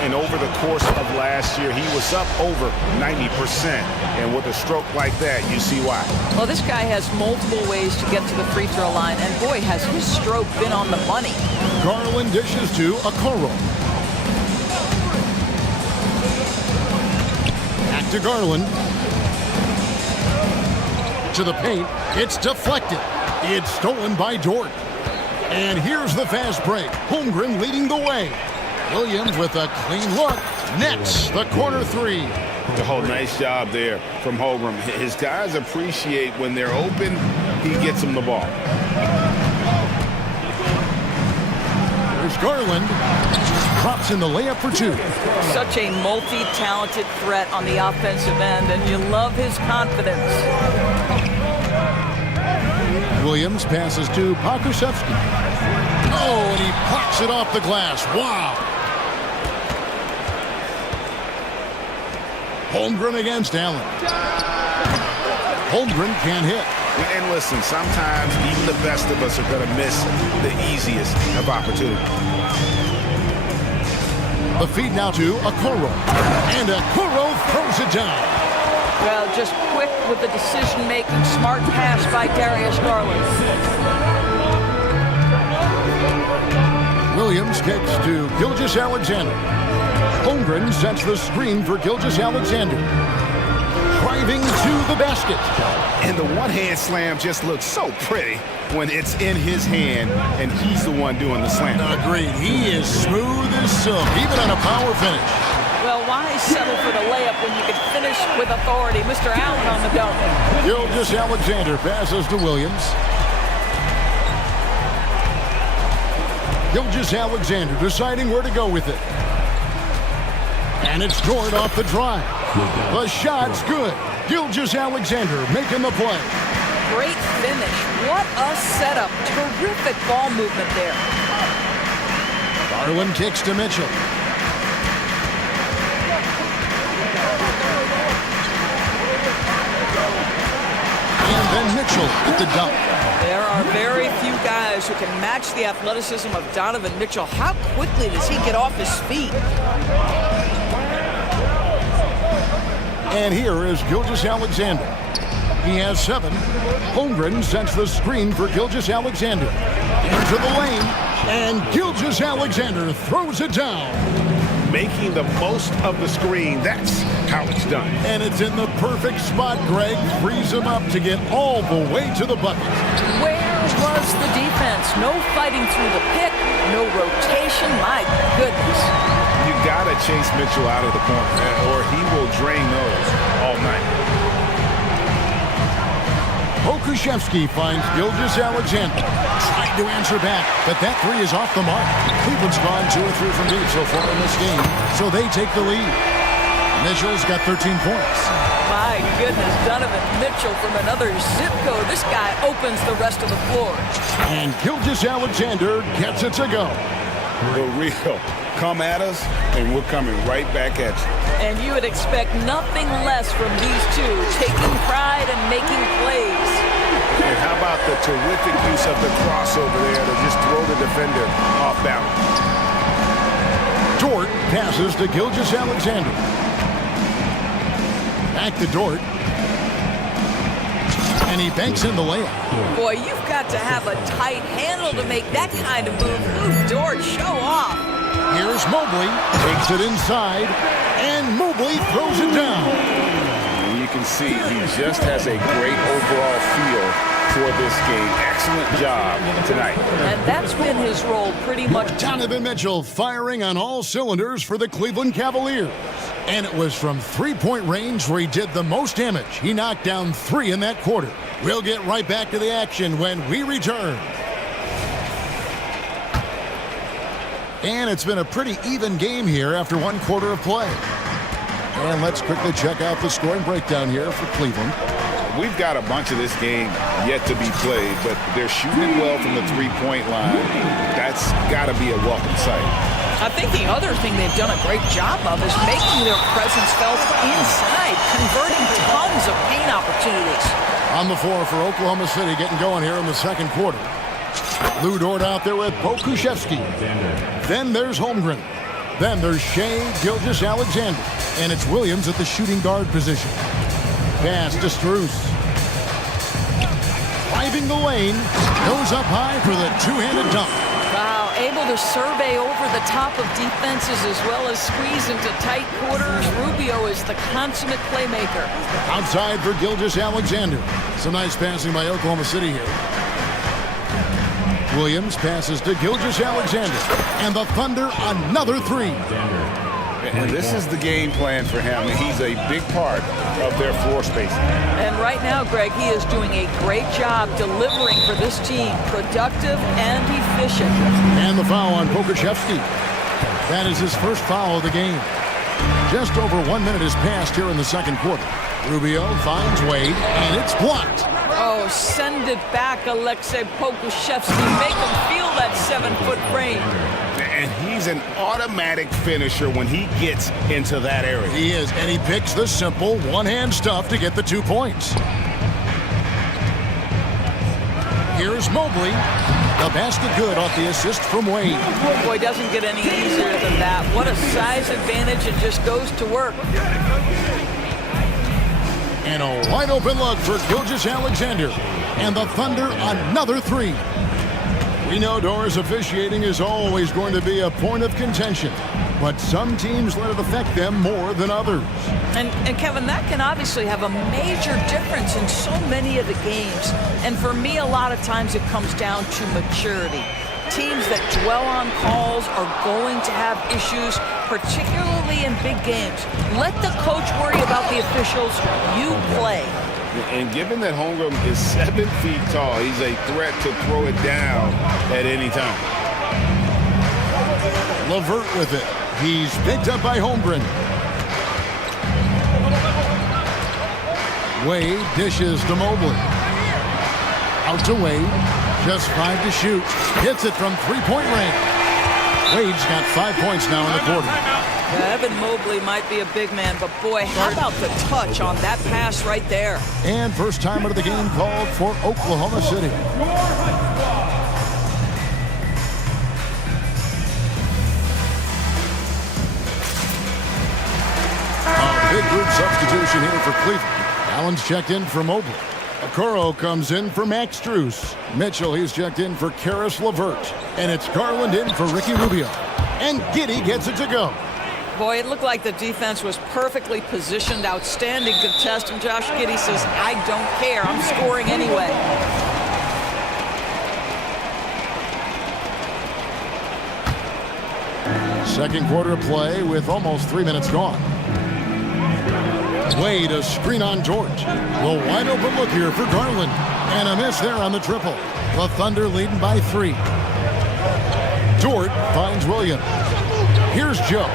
And over the course of last year, he was up over 90%. And with a stroke like that, you see why. Well, this guy has multiple ways to get to the free throw line. And boy, has his stroke been on the money. Garland dishes to Okoro. Back to Garland. To the paint. It's deflected. It's stolen by Dort. And here's the fast break. Holmgren leading the way. Williams with a clean look. Nets the corner 3. Oh, nice job there from Holmgren. His guys appreciate when they're open, he gets them the ball. There's Garland. Drops in the layup for 2. Such a multi-talented threat on the offensive end, and you love his confidence. Williams passes to Pokusevski. Oh, and he plucks it off the glass. Wow. Holmgren against Allen. Holmgren can't hit. And listen, sometimes even the best of us are going to miss the easiest of opportunities. The feed now to Okoro. And Okoro throws it down. Well, just quick with the decision-making, smart pass by Darius Garland. Williams kicks to Gilgeous Alexander. Holmgren sets the screen for Gilgeous Alexander. Driving to the basket. And the one-hand slam just looks so pretty when it's in his hand and he's the one doing the slam. Agreed. He is smooth as silk, even on a power finish. Well, why settle for the layup when you can finish with authority? Mr. Allen on the dunk. Gilgeous Alexander passes to Williams. Gilgeous Alexander deciding where to go with it. And it's Dort off the drive. The shot's good. Gilgeous Alexander making the play. Great finish. What a setup. Terrific ball movement there. Garland kicks to Mitchell. And then Mitchell at the dunk. There are very few guys who can match the athleticism of Donovan Mitchell. How quickly does he get off his feet? And here is Gilgeous Alexander. He has 7. Holmgren sets the screen for Gilgeous Alexander. Into the lane. And Gilgeous Alexander throws it down. Making the most of the screen. That's how it's done. And it's in the perfect spot. Greg frees him up to get all the way to the bucket. Where was the defense? No fighting through the pick. No rotation. My goodness. You got to chase Mitchell out of the corner, or he will drain those all night. Pokushevsky finds Gilgeous Alexander. Trying Wade to answer back, but that three is off the mark. Cleveland's gone 2 or 3 from deep so far in this game, so they take the lead. Mitchell's got 13 points. My goodness, Donovan Mitchell from another zip code. This guy opens the rest of the floor. And Gilgeous-Alexander gets it to go. The real. Come at us, and we're coming right back at you. And you would expect nothing less from these two, taking pride and making plays. And how about the terrific use of the crossover there to just throw the defender off balance? Dort passes to Gilgeous-Alexander. Back to Dort. And he banks in the layup. Boy, you've got to have a tight handle to make that kind of move. Ooh, Dort, show off. Here's Mobley, takes it inside, and Mobley throws it down. And you can see he just has a great overall feel for this game. Excellent job tonight. And that's been his role pretty much. Donovan Mitchell firing on all cylinders for the Cleveland Cavaliers. And it was from three-point range where he did the most damage. He knocked down 3 in that quarter. We'll get right back to the action when we return. And it's been a pretty even game here after 1 quarter of play. And let's quickly check out the scoring breakdown here for Cleveland. We've got a bunch of this game yet to be played, but they're shooting well from the three-point line. That's got to be a welcome sight. I think the other thing they've done a great job of is making their presence felt inside, converting tons of paint opportunities. On the floor for Oklahoma City, getting going here in the second quarter. Lou Dort out there with Pokuševski. Then there's Holmgren. Then there's Shai Gilgeous-Alexander. And it's Williams at the shooting guard position. Pass to Strus. Driving the lane. Goes up high for the two-handed dunk. Wow, able to survey over the top of defenses as well as squeeze into tight quarters. Rubio is the consummate playmaker. Outside for Gilgeous-Alexander. Some nice passing by Oklahoma City here. Williams passes to Gilgeous-Alexander. And the Thunder another 3. And this is the game plan for him. He's a big part of their floor spacing. And right now, Greg, he is doing a great job delivering for this team. Productive and efficient. And the foul on Pokuševski. That is his first foul of the game. Just over 1 minute has passed here in the second quarter. Rubio finds Wade, and it's blocked. Oh, send it back, Alexei Pokuševski. Make him feel that 7-foot frame. And he's an automatic finisher when he gets into that area. He is, and he picks the simple one-hand stuff to get the 2 points. Here's Mobley. The basket good off the assist from Wade. Boy, doesn't get any easier than that. What a size advantage, and just goes to work. And a wide open look for Gilgeous-Alexander. And the Thunder another 3. We know Doris officiating is always going to be a point of contention, but some teams let it affect them more than others. And Kevin, that can obviously have a major difference in so many of the games. And for me, a lot of times it comes down to maturity. Teams that dwell on calls are going to have issues, particularly in big games. Let the coach worry about the officials. You play. And given that Holmgren is 7 feet tall, he's a threat to throw it down at any time. LeVert with it. He's picked up by Holmgren. Wade dishes to Mobley. Out to Wade. Just 5 to shoot. Hits it from three-point range. Wade's got 5 points now in the quarter. Evan Mobley might be a big man, but boy, how about the touch on that pass right there? And first timer of the game called for Oklahoma City. A big group substitution here for Cleveland. Allen's checked in for Mobley. Okoro comes in for Max Strus. Mitchell, he's checked in for Karis LeVert. And it's Garland in for Ricky Rubio. And Giddey gets it to go. Boy, it looked like the defense was perfectly positioned. Outstanding contest. And Josh Giddey says, I don't care. I'm scoring anyway. Second quarter play with almost 3 minutes gone. Wade, a screen on George. The wide open look here for Garland. And a miss there on the triple. The Thunder leading by 3. Dort finds Williams. Here's Joe.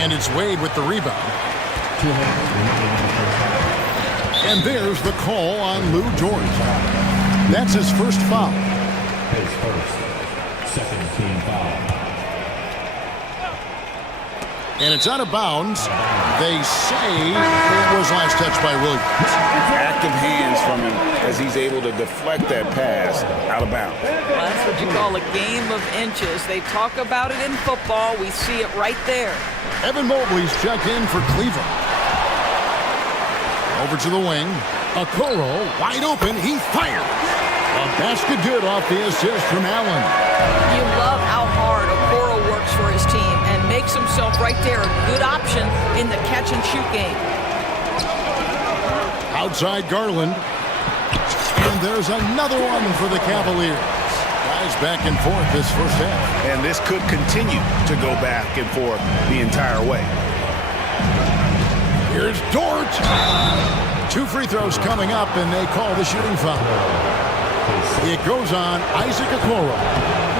And it's Wade with the rebound. And there's the call on Lou Dort. That's his first foul. His first. Second team foul. And it's out of bounds. They say it was last touched by Williams. Active hands from him as he's able to deflect that pass out of bounds. Well, that's what you call a game of inches. They talk about it in football. We see it right there. Evan Mobley's checked in for Cleveland. Over to the wing. Okoro wide open. He fired. A basket good off the assist from Allen. You love how hard Okoro works for his team and makes himself right there a good option in the catch and shoot game. Outside Garland. And there's another one for the Cavaliers. Guys back and forth this first half. And this could continue to go back and forth the entire way. Here's Dort. 2 free throws coming up, and they call the shooting foul. It goes on Isaac Okoro.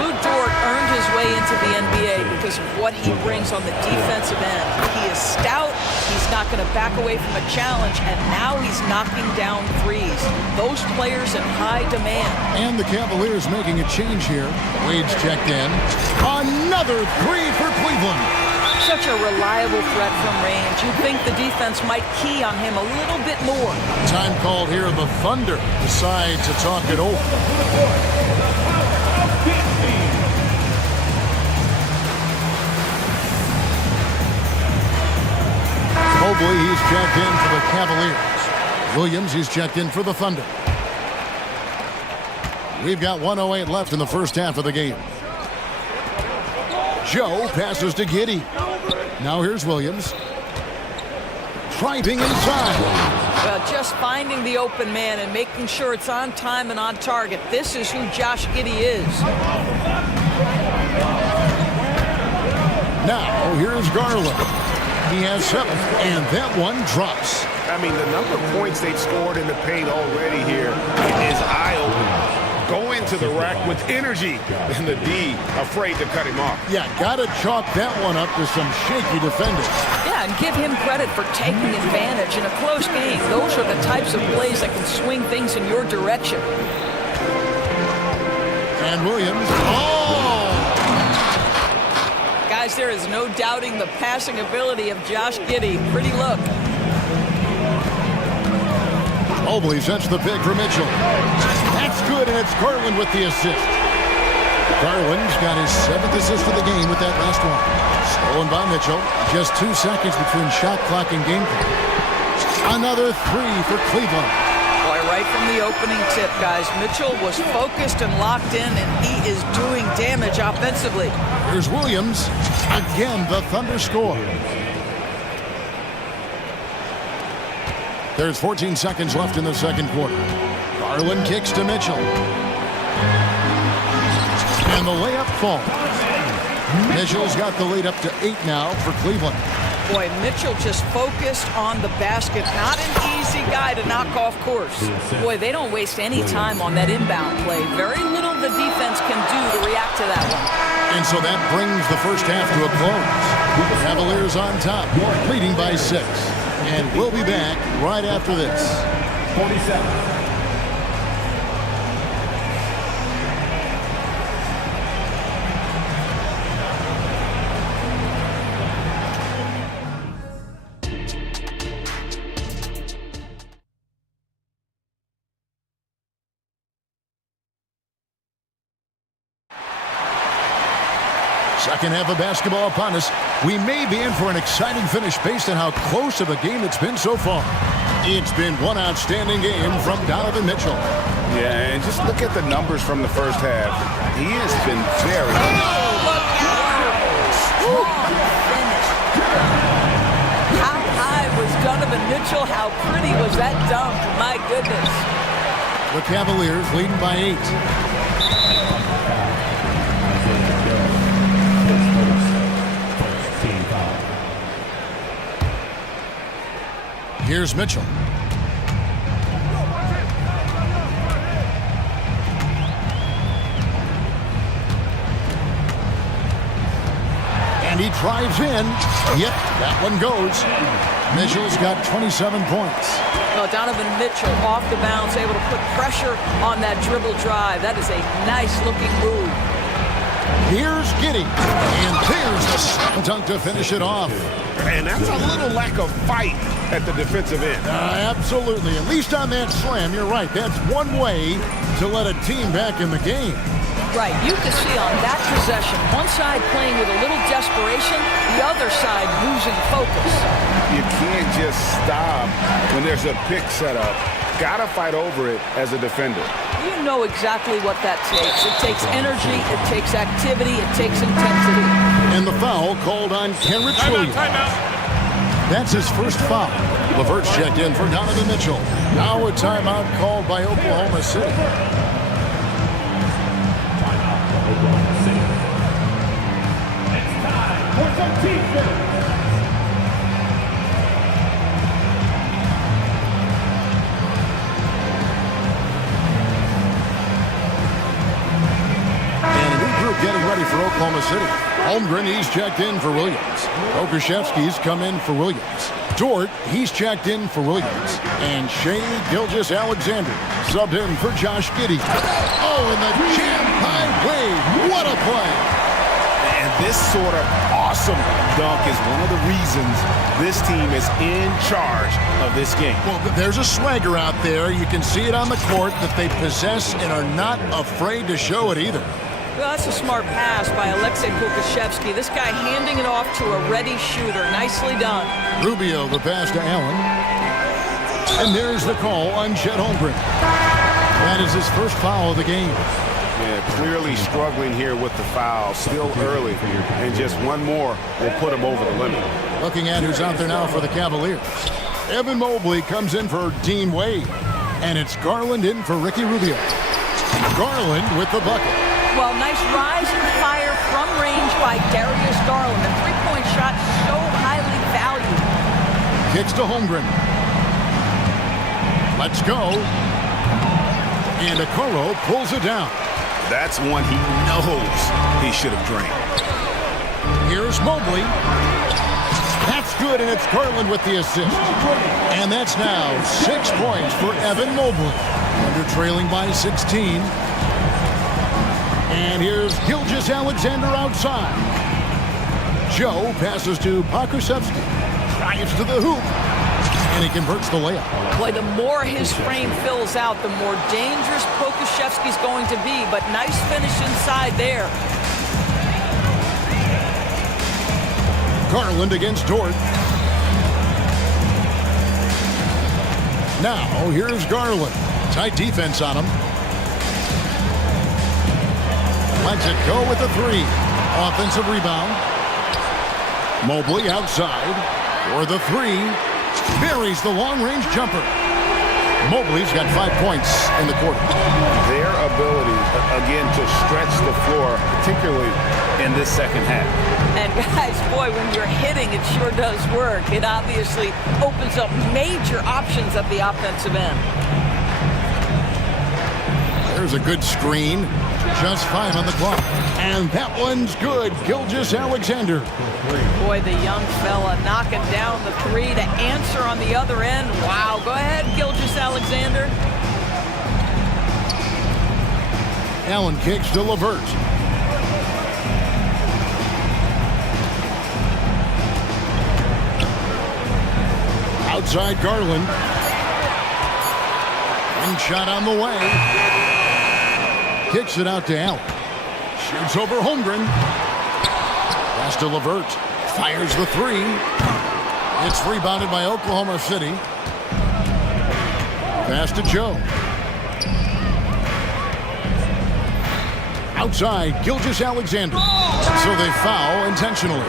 Lou Dort earned his way into the NBA because of what he brings on the defensive end. He is stout, he's not going to back away from a challenge, and now he's knocking down threes. Those players in high demand. And the Cavaliers making a change here. Wade's checked in. Another 3 for Cleveland. Such a reliable threat from range. You'd think the defense might key on him a little bit more. Time called here. The Thunder decide to talk it over. Mobley, he's checked in for the Cavaliers. Williams, he's checked in for the Thunder. We've got 1:08 left in the first half of the game. Joe passes to Giddey. Now here's Williams. Driving inside. Well, just finding the open man and making sure it's on time and on target. This is who Josh Giddey is. Now here's Garland. He has 7, and that one drops. I mean, the number of points they've scored in the paint already here is eye-opening. Go into the rack with energy, and the D afraid to cut him off. Yeah, gotta chalk that one up to some shaky defending. Yeah, and give him credit for taking advantage in a close game. Those are the types of plays that can swing things in your direction. And Williams, oh! Guys, there is no doubting the passing ability of Josh Giddey. Pretty look. Mobley sets the pick for Mitchell. That's good, and it's Garland with the assist. Garland's got his 7th assist of the game with that last one. Stolen by Mitchell. Just 2 seconds between shot clock and game clock. Another 3 for Cleveland. Boy, right from the opening tip, guys, Mitchell was focused and locked in, and he is doing damage offensively. Here's Williams. Again, the Thunder score. There's 14 seconds left in the second quarter. Garland kicks to Mitchell. And the layup falls. Mitchell's got the lead up to 8 now for Cleveland. Boy, Mitchell just focused on the basket. Not an easy guy to knock off course. Boy, they don't waste any time on that inbound play. Very little the defense can do to react to that one. And so that brings the first half to a close. The Cavaliers on top, leading by 6. And we'll be back right after this. 47. Second half of basketball upon us. We may be in for an exciting finish based on how close of a game it's been so far. It's been one outstanding game from Donovan Mitchell. Yeah, and just look at the numbers from the first half. He has been very... How high was Donovan Mitchell? How pretty was that dunk? My goodness. The Cavaliers leading by 8. Here's Mitchell. And he drives in. Yep, that one goes. Mitchell's got 27 points. Well, Donovan Mitchell off the bounce, able to put pressure on that dribble drive. That is a nice-looking move. Here's Giddey. And there's the slam dunk to finish it off. And that's a little lack of fight at the defensive end. Absolutely. At least on that slam, you're right. That's one way to let a team back in the game. Right, you can see on that possession, one side playing with a little desperation, the other side losing focus. You can't just stop when there's a pick set up. Gotta fight over it as a defender. You know exactly what that takes. It takes energy, it takes activity, it takes intensity. And the foul called on Kenrich Williams. That's his first foul. LeVert's checked in for Donovan Mitchell. Now a timeout called by Oklahoma City. Getting ready for Oklahoma City. Holmgren, he's checked in for Williams. Okushevsky's come in for Williams. Dort, he's checked in for Williams. And Shea Gilgeous-Alexander subbed in for Josh Giddey. Oh, in the jam-high wave. What a play. And this sort of awesome dunk is one of the reasons this team is in charge of this game. Well, there's a swagger out there. You can see it on the court that they possess and are not afraid to show it either. Well, that's a smart pass by Alexei Pokusevski. This guy handing it off to a ready shooter. Nicely done. Rubio, the pass to Allen. And there's the call on Chet Holmgren. That is his first foul of the game. Yeah, clearly struggling here with the foul. Still early. And just one more will put him over the limit. Looking at who's out there now for the Cavaliers. Evan Mobley comes in for Dean Wade. And it's Garland in for Ricky Rubio. Garland with the bucket. Well, nice rise and fire from range by Darius Garland. A three-point shot so highly valued. Kicks to Holmgren. Let's go. And Okoro pulls it down. That's one he knows he should have drained. Here's Mobley. That's good, and it's Garland with the assist. And that's now 6 points for Evan Mobley. Under trailing by 16. And here's Gilgeous-Alexander outside. Joe passes to Pokusevski. Drives to the hoop. And he converts the layup. Boy, the more his frame fills out, the more dangerous Pokusevski's going to be. But nice finish inside there. Garland against Dort. Now, here's Garland. Tight defense on him. Lets it go with the three. Offensive rebound. Mobley outside for the three. Buries the long-range jumper. Mobley's got 5 points in the quarter. Their ability, again, to stretch the floor, particularly in this second half. And guys, boy, when you're hitting, it sure does work. It obviously opens up major options at the offensive end. There's a good screen. Just 5 on the clock. And that one's good. Gilgeous-Alexander. Boy, the young fella knocking down the three to answer on the other end. Wow, go ahead, Gilgeous-Alexander. Allen kicks to LeVert. Outside Garland. One shot on the way. Kicks it out to Allen. Shoots over Holmgren. Pass to LeVert. Fires the three. It's rebounded by Oklahoma City. Pass to Joe. Outside, Gilgeous-Alexander. So they foul intentionally.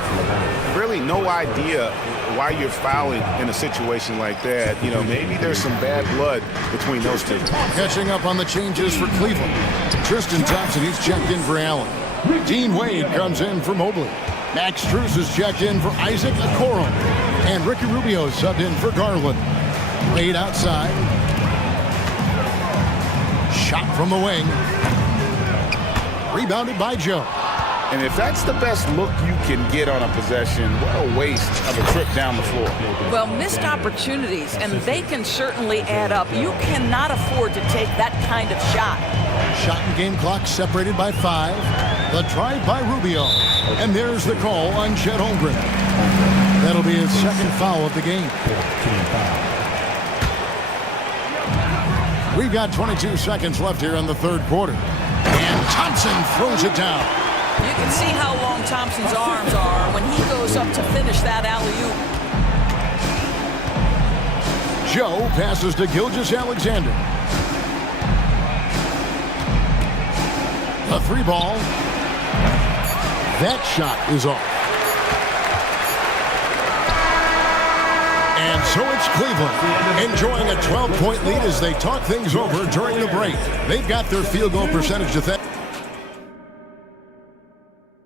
Really no idea why you're fouling in a situation like that. You know, maybe there's some bad blood between those two. Catching up on the changes for Cleveland. Tristan Thompson, he's checked in for Allen. Dean Wade comes in for Mobley. Max Strus is checked in for Isaac Okoro. And Ricky Rubio subbed in for Garland. Wade outside. Shot from the wing. Rebounded by Joe. And if that's the best look you can get on a possession, what a waste of a trip down the floor. Well, missed opportunities, and they can certainly add up. You cannot afford to take that kind of shot. Shot and game clock separated by 5. The drive by Rubio. And there's the call on Chet Holmgren. That'll be his second foul of the game. We've got 22 seconds left here in the third quarter. And Thompson throws it down. You can see how long Thompson's arms are when he goes up to finish that alley-oop. Joe passes to Gilgeous-Alexander. A 3-ball. That shot is off. And so it's Cleveland enjoying a 12-point lead as they talk things over during the break. They've got their field goal percentage to that.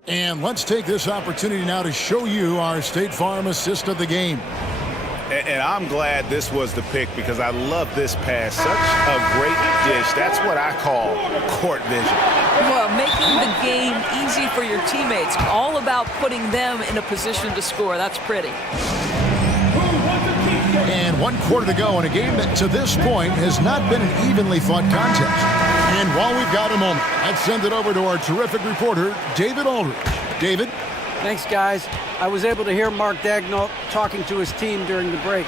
And let's take this opportunity now to show you our State Farm assist of the game. And I'm glad this was the pick because I love this pass. Such a great dish. That's what I call court vision. Well, making the game easy for your teammates. All about putting them in a position to score. That's pretty. And 1 quarter to go in a game that to this point has not been an evenly fought contest. And while we've got a moment, let's send it over to our terrific reporter, David Aldridge. David? Thanks, guys. I was able to hear Mark Daigneault talking to his team during the break.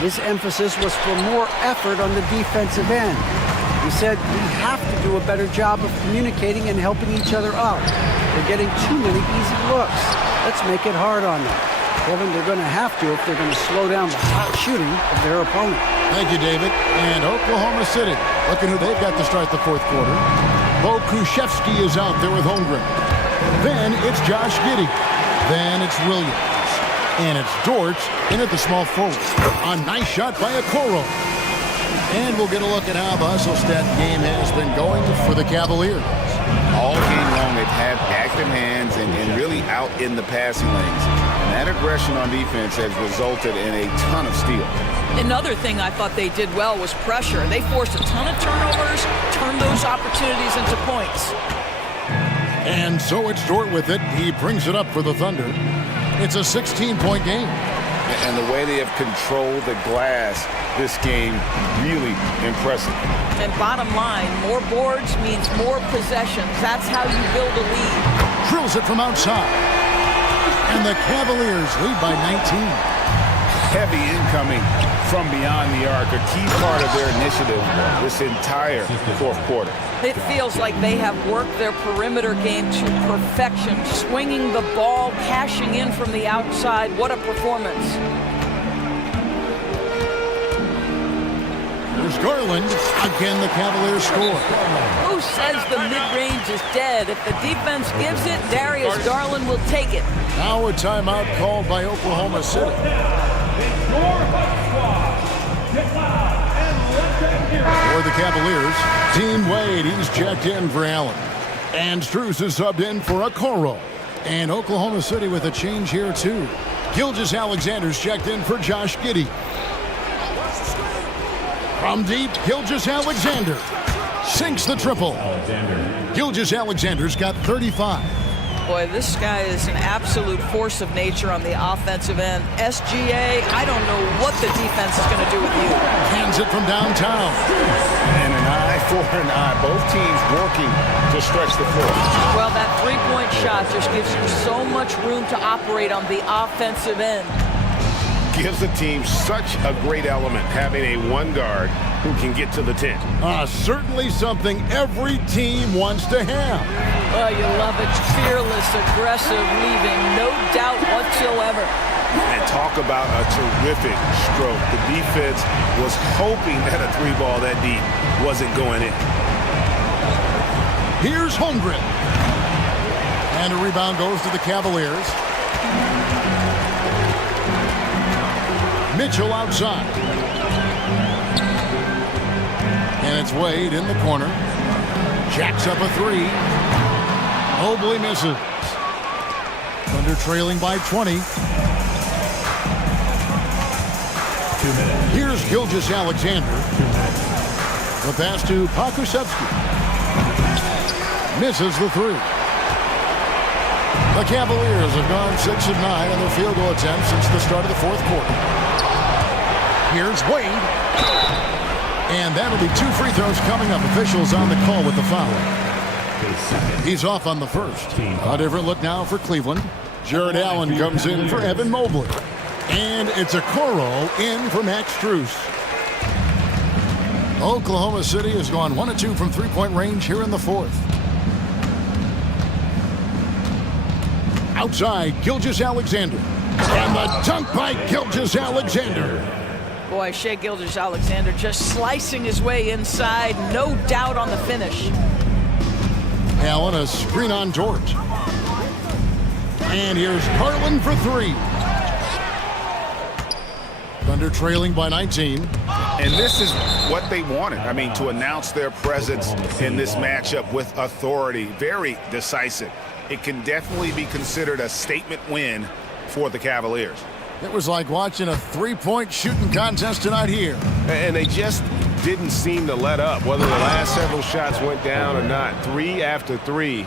His emphasis was for more effort on the defensive end. He said we have to do a better job of communicating and helping each other out. They're getting too many easy looks. Let's make it hard on them. Kevin, they're going to have to if they're going to slow down the hot shooting of their opponent. Thank you, David. And Oklahoma City, looking who they've got to start the fourth quarter. Bo Krzyzewski is out there with Holmgren. Then it's Josh Giddey. Then it's Williams. And it's Dort in at the small forward. A nice shot by Okoro. And we'll get a look at how the hustle stat game has been going for the Cavaliers. All game long, they've had active hands and really out in the passing lanes. And that aggression on defense has resulted in a ton of steals. Another thing I thought they did well was pressure. They forced a ton of turnovers, turned those opportunities into points. And so it's Dort with it. He brings it up for the Thunder. It's a 16-point game. And the way they have controlled the glass this game, really impressive. And bottom line, more boards means more possessions. That's how you build a lead. Drills it from outside. And the Cavaliers lead by 19. Heavy incoming from beyond the arc, a key part of their initiative this entire fourth quarter. It feels like they have worked their perimeter game to perfection, swinging the ball, cashing in from the outside. What a performance. There's Garland. Again, the Cavaliers score. Who says the mid-range is dead? If the defense gives it, Darius Garland will take it. Now a timeout called by Oklahoma City. For the Cavaliers, Team Wade, he's checked in for Allen. And Strus is subbed in for Okoro. And Oklahoma City with a change here, too. Gilgeous-Alexander's checked in for Josh Giddey. From deep, Gilgeous-Alexander sinks the triple. Gilgeous-Alexander's got 35. Boy, this guy is an absolute force of nature on the offensive end. SGA, I don't know what the defense is going to do with you. Hands it from downtown. And an eye for an eye. Both teams working to stretch the floor. Well, that three-point shot just gives you so much room to operate on the offensive end. Gives the team such a great element, having a one guard who can get to the 10. Certainly something every team wants to have. Oh, you love it. Fearless, aggressive, leaving no doubt whatsoever. And talk about a terrific stroke. The defense was hoping that a three ball that deep wasn't going in. Here's Holmgren. And a rebound goes to the Cavaliers. Mitchell outside. And it's Wade in the corner. Jacks up a three. Mobley misses. Thunder trailing by 20. Here's Gilgeous-Alexander. The pass to Pokusevski. Misses the three. The Cavaliers have gone 6 of 9 on their field goal attempts since the start of the fourth quarter. Here's Wade. And that'll be 2 free throws coming up. Officials on the call with the foul. He's off on the first. A different look now for Cleveland. Jared Allen comes in for Evan Mobley. And it's a Coro in for Max Strus. Oklahoma City has gone 1 of 2 from three-point range here in the fourth. Outside, Gilgeous-Alexander. And the dunk by Gilgeous-Alexander. Boy, Shai Gilgeous-Alexander just slicing his way inside. No doubt on the finish. Allen, a screen on George. And here's Garland for 3. Thunder trailing by 19. And this is what they wanted. I mean, to announce their presence in this matchup with authority. Very decisive. It can definitely be considered a statement win for the Cavaliers. It was like watching a three-point shooting contest tonight here. And they just didn't seem to let up, whether the last several shots went down or not. 3 after 3,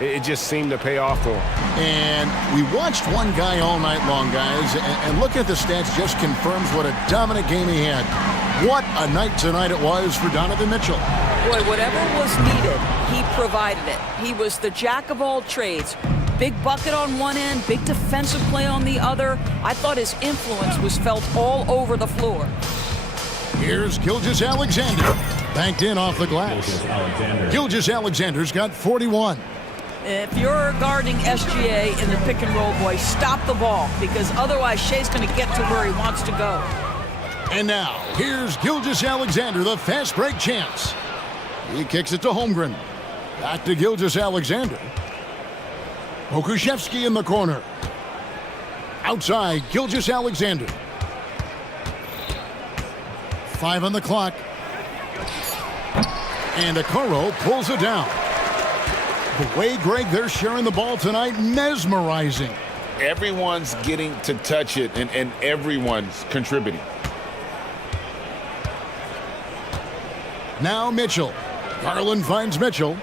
it just seemed to pay off for them. And we watched one guy all night long, guys, and looking at the stats just confirms what a dominant game he had. What a night tonight it was for Donovan Mitchell. Boy, whatever was needed, he provided it. He was the jack of all trades. Big bucket on one end, big defensive play on the other. I thought his influence was felt all over the floor. Here's Gilgeous-Alexander. Banked in off the glass. Gilgeous-Alexander's got 41. If you're guarding SGA in the pick and roll, boy, stop the ball, because otherwise Shai's going to get to where he wants to go. And now, here's Gilgeous-Alexander, the fast break champs. He kicks it to Holmgren. Back to Gilgeous-Alexander. Pokusevski in the corner. Outside, Gilgeous-Alexander. 5 on the clock. And Okoro pulls it down. The way, Greg, they're sharing the ball tonight, mesmerizing. Everyone's getting to touch it, and everyone's contributing. Now Mitchell. Garland finds Mitchell.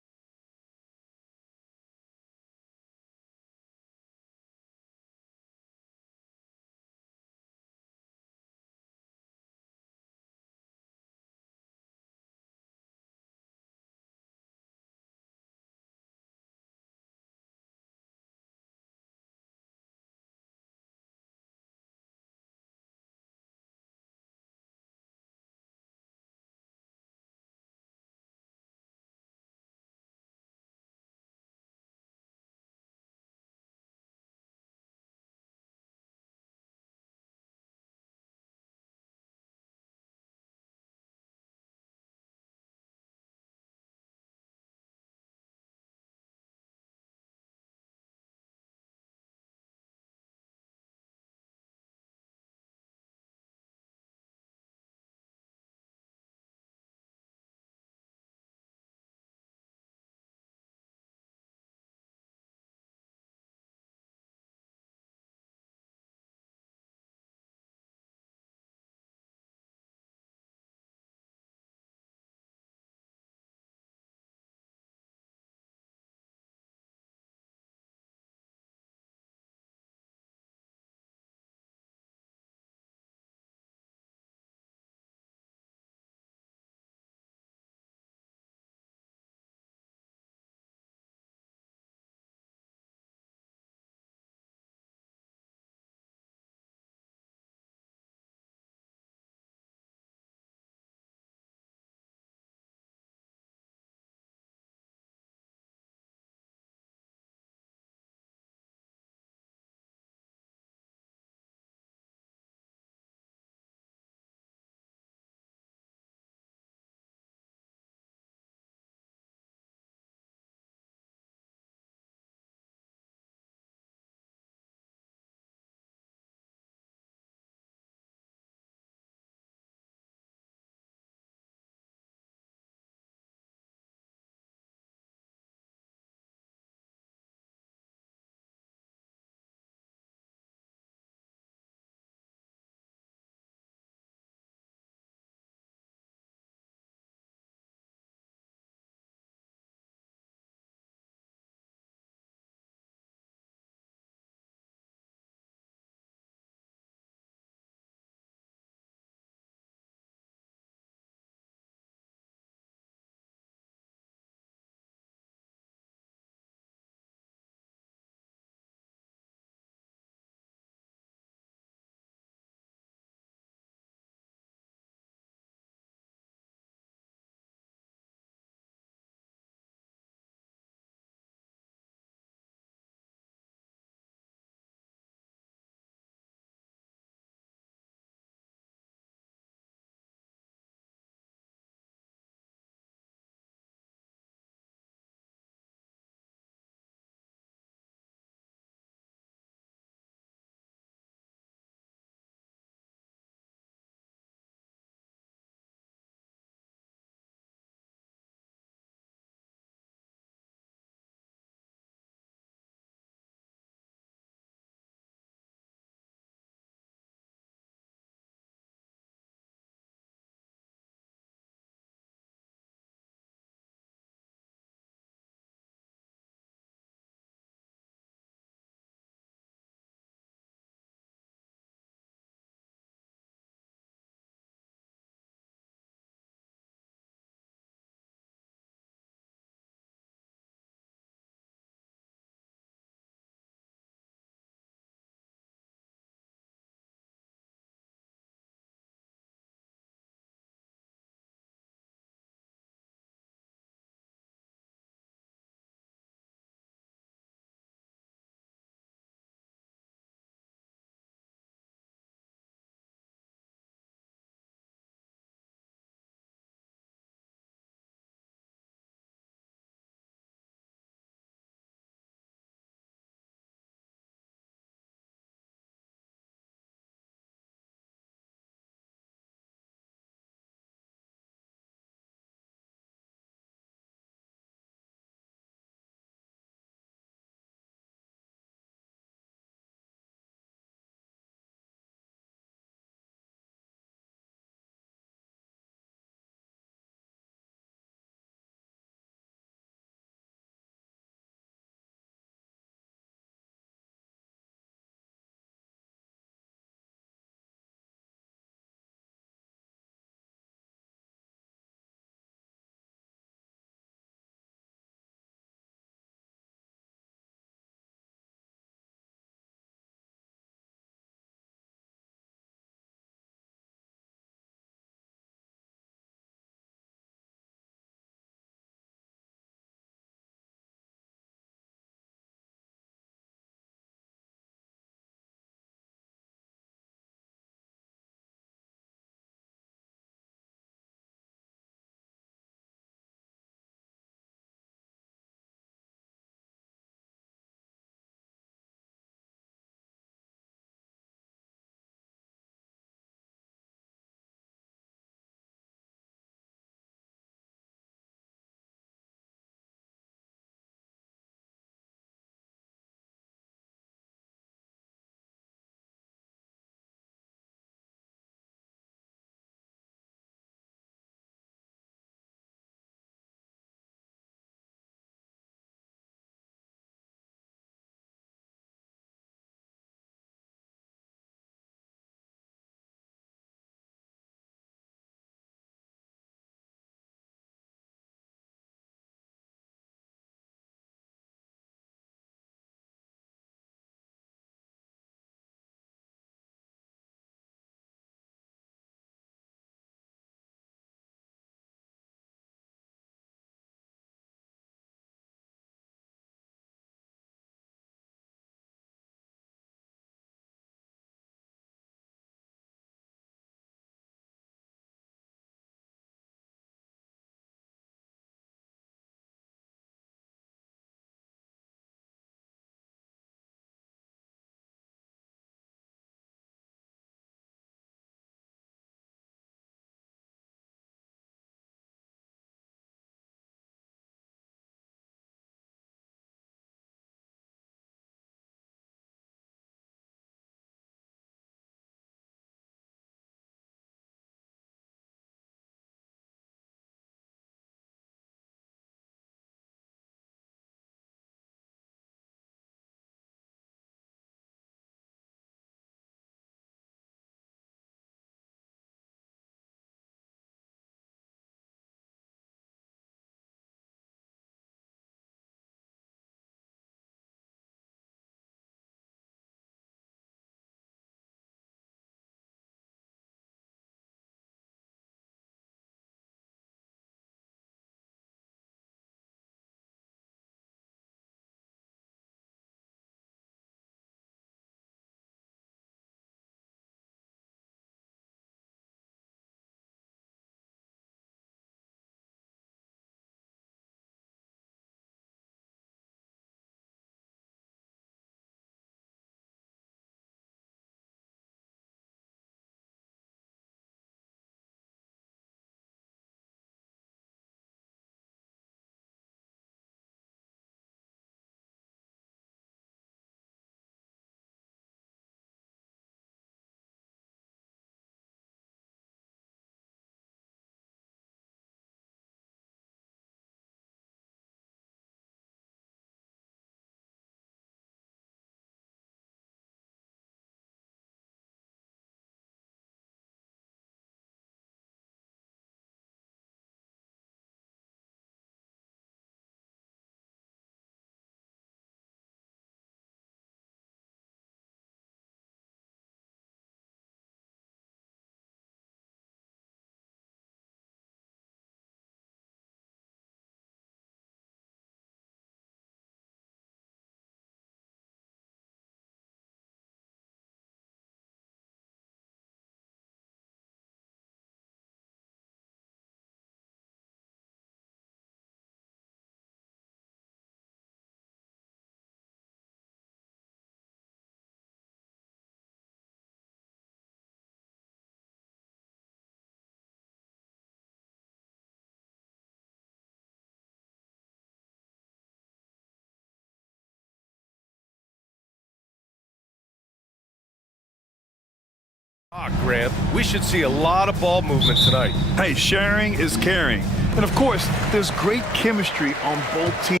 Grant, we should see a lot of ball movement tonight. Hey, sharing is caring. And of course, there's great chemistry on both teams.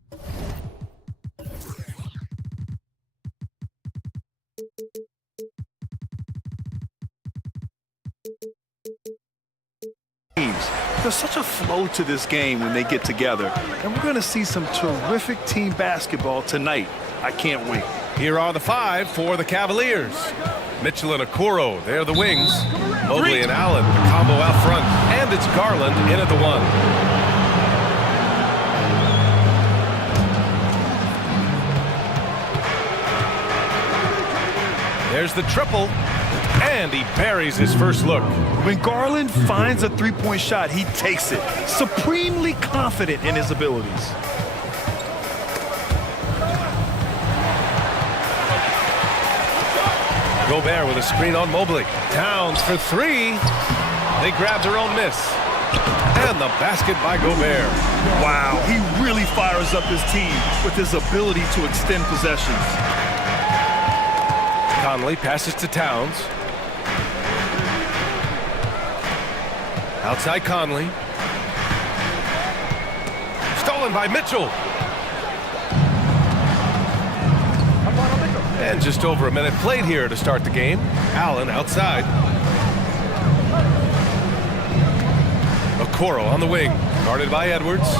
There's such a flow to this game when they get together. And we're going to see some terrific team basketball tonight. I can't wait. Here are the 5 for the Cavaliers. Mitchell and Okoro, they're the wings. Mobley and Allen, the combo out front. And it's Garland in at the 1. There's the triple. And he buries his first look. When Garland finds a three-point shot, he takes it, supremely confident in his abilities. Gobert with a screen on Mobley. Towns for 3. They grab their own miss. And the basket by Gobert. Wow, he really fires up his team with his ability to extend possessions. Conley passes to Towns. Outside Conley. Stolen by Mitchell. And just over a minute played here to start the game. Allen outside. Okoro on the wing, guarded by Edwards.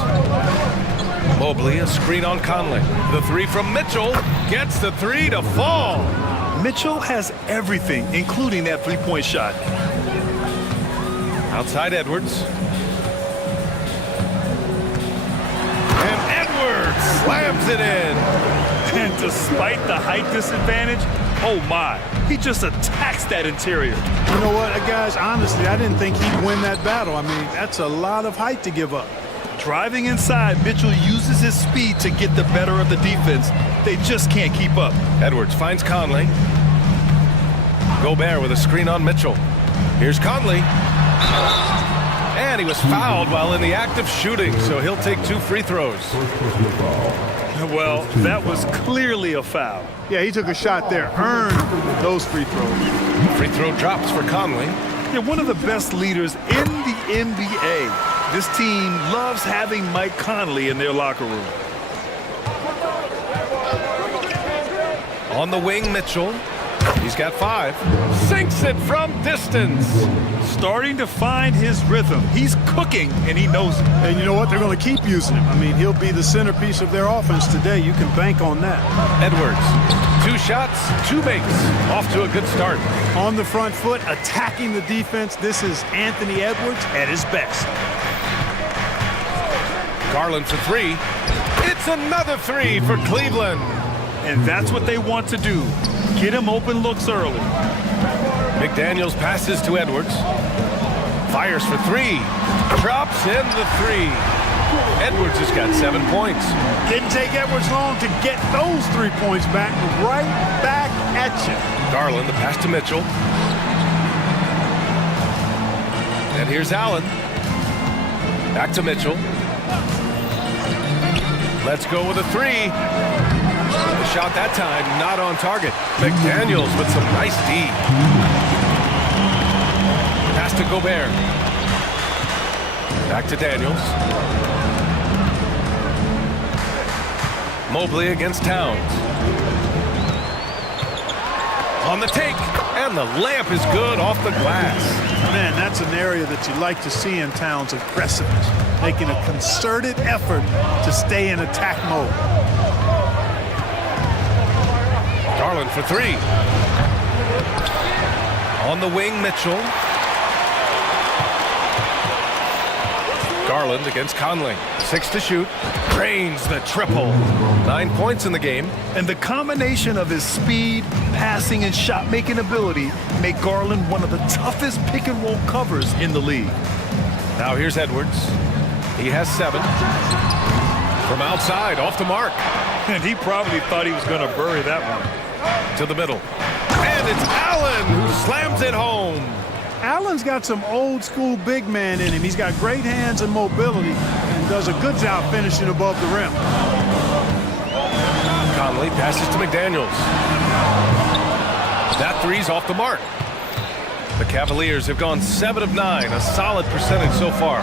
Mobley, a screen on Conley. The 3 from Mitchell gets the 3 to fall. Mitchell has everything, including that three-point shot. Outside Edwards. And Edwards slams it in. And despite the height disadvantage, oh my, he just attacks that interior. You know what, guys, honestly, I didn't think he'd win that battle. I mean, that's a lot of height to give up. Driving inside, Mitchell uses his speed to get the better of the defense. They just can't keep up. Edwards finds Conley. Gobert with a screen on Mitchell. Here's Conley. And he was fouled while in the act of shooting, so he'll take 2 free throws. Well, that was clearly a foul. Yeah, he took a shot there, earned those free throws. Free throw drops for Conley. They're one of the best leaders in the NBA. This team loves having Mike Conley in their locker room. On the wing, Mitchell. He's got 5. Sinks it from distance. Starting to find his rhythm. He's cooking, and he knows it. And you know what? They're going to keep using him. I mean, he'll be the centerpiece of their offense today. You can bank on that. Edwards, 2 shots, 2 makes. Off to a good start. On the front foot, attacking the defense. This is Anthony Edwards at his best. Garland for 3. It's another 3 for Cleveland. And that's what they want to do. Get him open looks early. McDaniels passes to Edwards. Fires for 3. Drops in the 3. Edwards has got 7 points. Didn't take Edwards long to get those 3 points back. Right back at you. Garland, the pass to Mitchell. And here's Allen. Back to Mitchell. Let's go with a 3. The shot that time, not on target. McDaniels with some nice D. Pass to Gobert. Back to Daniels. Mobley against Towns. On the take, and the layup is good off the glass. Man, that's an area that you like to see in Towns, aggressiveness, making a concerted effort to stay in attack mode. Garland for 3. On the wing, Mitchell. Garland against Conley. 6 to shoot. Drains the triple. 9 points in the game. And the combination of his speed, passing, and shot-making ability make Garland one of the toughest pick-and-roll covers in the league. Now here's Edwards. He has 7. From outside, off the mark. And he probably thought he was going to bury that one. To the middle. And it's Allen who slams it home. Allen's got some old-school big man in him. He's got great hands and mobility and does a good job finishing above the rim. Conley passes to McDaniels. That 3's off the mark. The Cavaliers have gone 7 of 9, a solid percentage so far.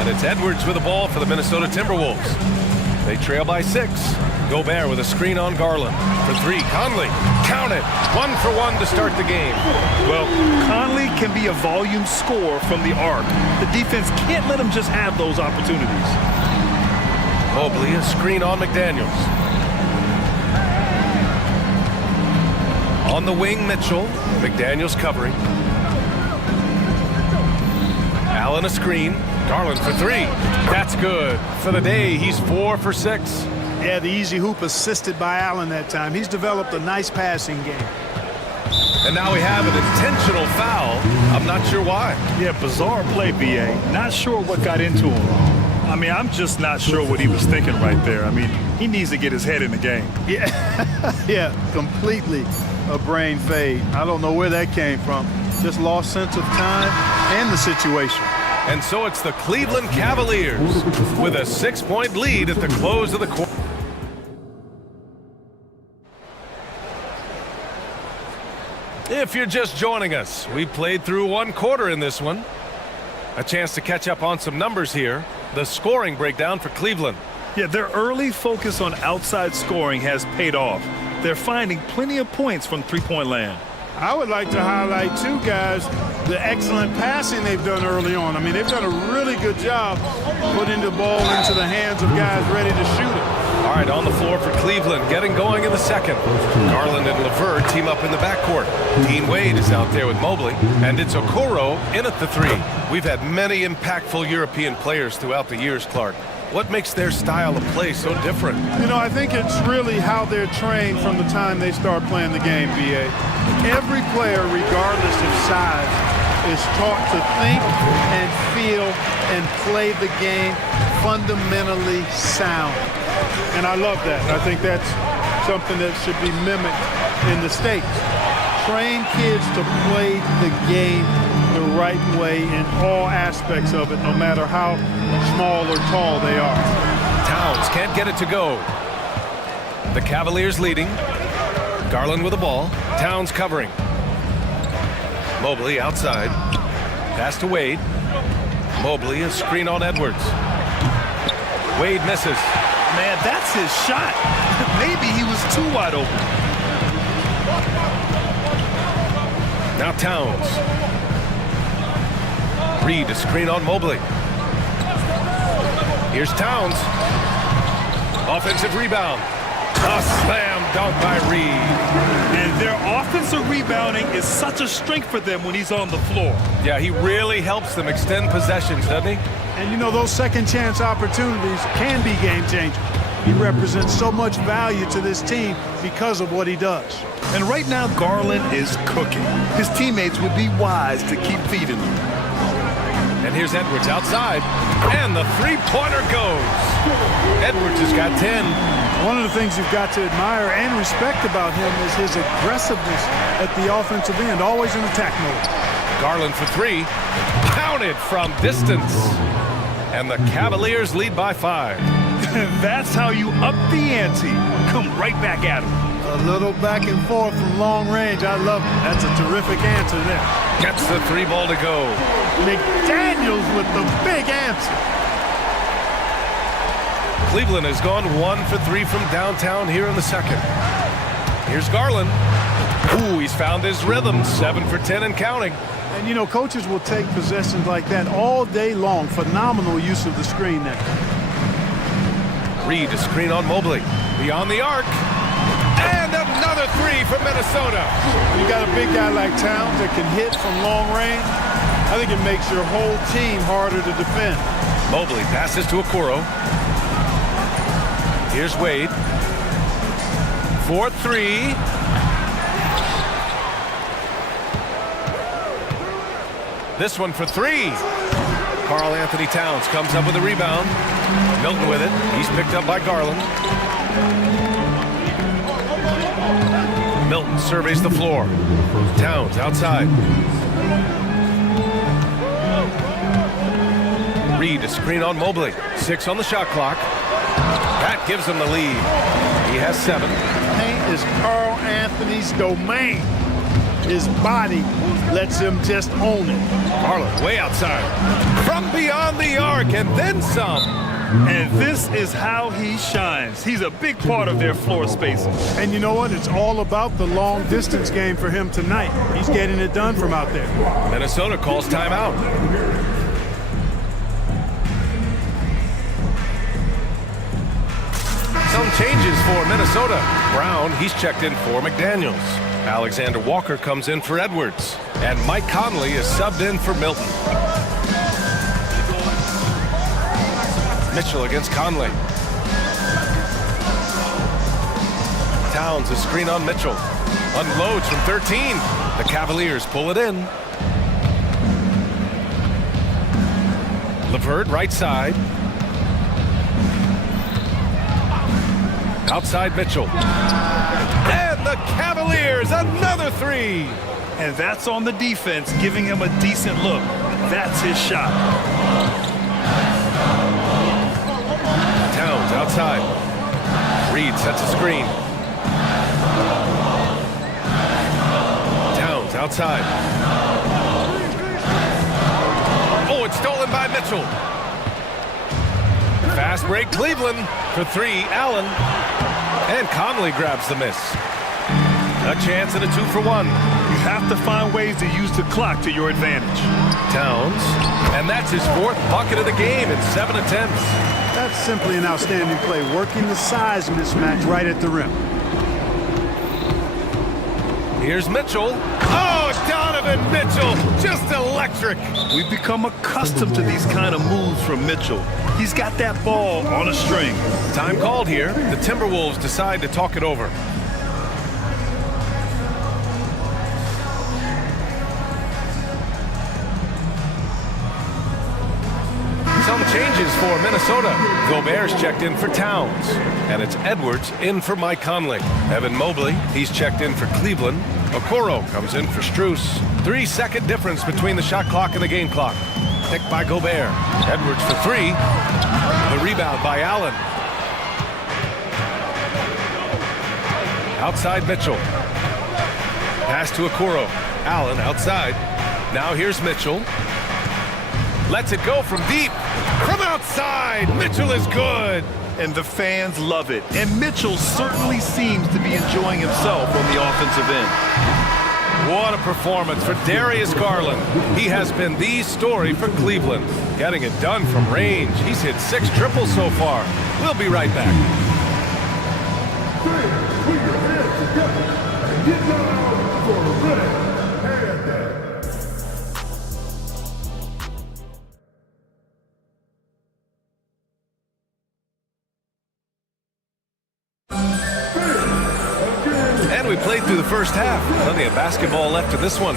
And it's Edwards with the ball for the Minnesota Timberwolves. They trail by 6. Gobert with a screen on Garland. For 3, Conley. Count it. 1 for 1 to start the game. Well, Conley can be a volume scorer from the arc. The defense can't let him just have those opportunities. Mobley, a screen on McDaniels. On the wing, Mitchell. McDaniels covering. Allen a screen. Garland for 3. That's good. For the day, he's 4 for 6. Yeah, the easy hoop assisted by Allen that time. He's developed a nice passing game. And now we have an intentional foul. I'm not sure why. Yeah, bizarre play, B.A. Not sure what got into him. I mean, I'm just not sure what he was thinking right there. I mean, he needs to get his head in the game. Yeah, yeah, completely a brain fade. I don't know where that came from. Just lost sense of time and the situation. And so it's the Cleveland Cavaliers with a 6-point lead at the close of the quarter. If you're just joining us, we played through 1 quarter in this one. A chance to catch up on some numbers here. The scoring breakdown for Cleveland. Yeah, their early focus on outside scoring has paid off. They're finding plenty of points from three-point land. I would like to highlight, too, guys, the excellent passing they've done early on. I mean, they've done a really good job putting the ball into the hands of guys ready to shoot it. All right, on the floor for Cleveland, getting going in the second. Garland and LeVert team up in the backcourt. Dean Wade is out there with Mobley, and it's Okoro in at the 3. We've had many impactful European players throughout the years, Clark. What makes their style of play so different? You know, I think it's really how they're trained from the time they start playing the game, B.A. Every player, regardless of size, is taught to think and feel and play the game fundamentally sound. And I love that. I think that's something that should be mimicked in the States. Train kids to play the game the right way in all aspects of it, no matter how small or tall they are. Towns can't get it to go. The Cavaliers leading. Garland with the ball. Towns covering. Mobley outside. Pass to Wade. Mobley, a screen on Edwards. Wade misses. Man, that's his shot. Maybe he was too wide open. Now Towns. Reed, a screen on Mobley. Here's Towns. Offensive rebound. A slam dunk by Reed. And their offensive rebounding is such a strength for them when he's on the floor. Yeah, he really helps them extend possessions, doesn't he? And you know, those second chance opportunities can be game changers. He represents so much value to this team because of what he does. And right now, Garland is cooking. His teammates would be wise to keep feeding him. And here's Edwards outside, and the three-pointer goes. Edwards has got 10. One of the things you've got to admire and respect about him is his aggressiveness at the offensive end, always in attack mode. Garland for 3, counted from distance. And the Cavaliers lead by 5. That's how you up the ante. Come right back at him. A little back and forth from long range. I love it. That's a terrific answer there. Gets the 3 ball to go. McDaniels with the big answer. Cleveland has gone 1 for 3 from downtown here in the second. Here's Garland. Ooh, he's found his rhythm. 7 for 10 and counting. And, you know, coaches will take possessions like that all day long. Phenomenal use of the screen there. Reed, a screen on Mobley. Beyond the arc. And another 3 for Minnesota. You got a big guy like Towns that can hit from long range. I think it makes your whole team harder to defend. Mobley passes to Okoro. Here's Wade. 4-3. This one for 3. Karl Anthony Towns comes up with a rebound. Milton with it. He's picked up by Garland. Milton surveys the floor. Towns outside. Reed, a screen on Mobley. 6 on the shot clock. That gives him the lead. He has 7. Paint is Karl Anthony's domain. His body lets him just own it. Garland way outside. From beyond the arc and then some. And this is how he shines. He's a big part of their floor spacing. And you know what? It's all about the long distance game for him tonight. He's getting it done from out there. Minnesota calls timeout. Some changes for Minnesota. Brown, he's checked in for McDaniels. Alexander Walker comes in for Edwards. And Mike Conley is subbed in for Milton. Mitchell against Conley. Towns a screen on Mitchell. Unloads from 13. The Cavaliers pull it in. LeVert right side. Outside Mitchell. And the Cavaliers, another three. And that's on the defense, giving him a decent look. That's his shot. Towns outside. Reed sets a screen. Towns outside. Oh, it's stolen by Mitchell. Fast break, Cleveland. For three, Allen. And Conley grabs the miss. A chance at a 2-for-1. You have to find ways to use the clock to your advantage. Towns. And that's his fourth bucket of the game in 7 attempts. That's simply an outstanding play, working the size mismatch right at the rim. Here's Mitchell. Oh, Donovan Mitchell, just electric. We've become accustomed to these kind of moves from Mitchell. He's got that ball on a string. Time called here. The Timberwolves decide to talk it over. Some changes for Minnesota. Gobert's checked in for Towns. And it's Edwards in for Mike Conley. Evan Mobley, he's checked in for Cleveland. Okoro comes in for Strus. 3-second difference between the shot clock and the game clock. Picked by Gobert. Edwards for three. The rebound by Allen. Outside Mitchell. Pass to Okoro. Allen outside. Now here's Mitchell. Lets it go from deep. From outside, Mitchell is good. And the fans love it. And Mitchell certainly seems to be enjoying himself on the offensive end. What a performance for Darius Garland. He has been the story for Cleveland. Getting it done from range. He's hit 6 triples so far. We'll be right back. Put your hands together and get down for a minute. We played through the first half. Plenty of basketball left in this one.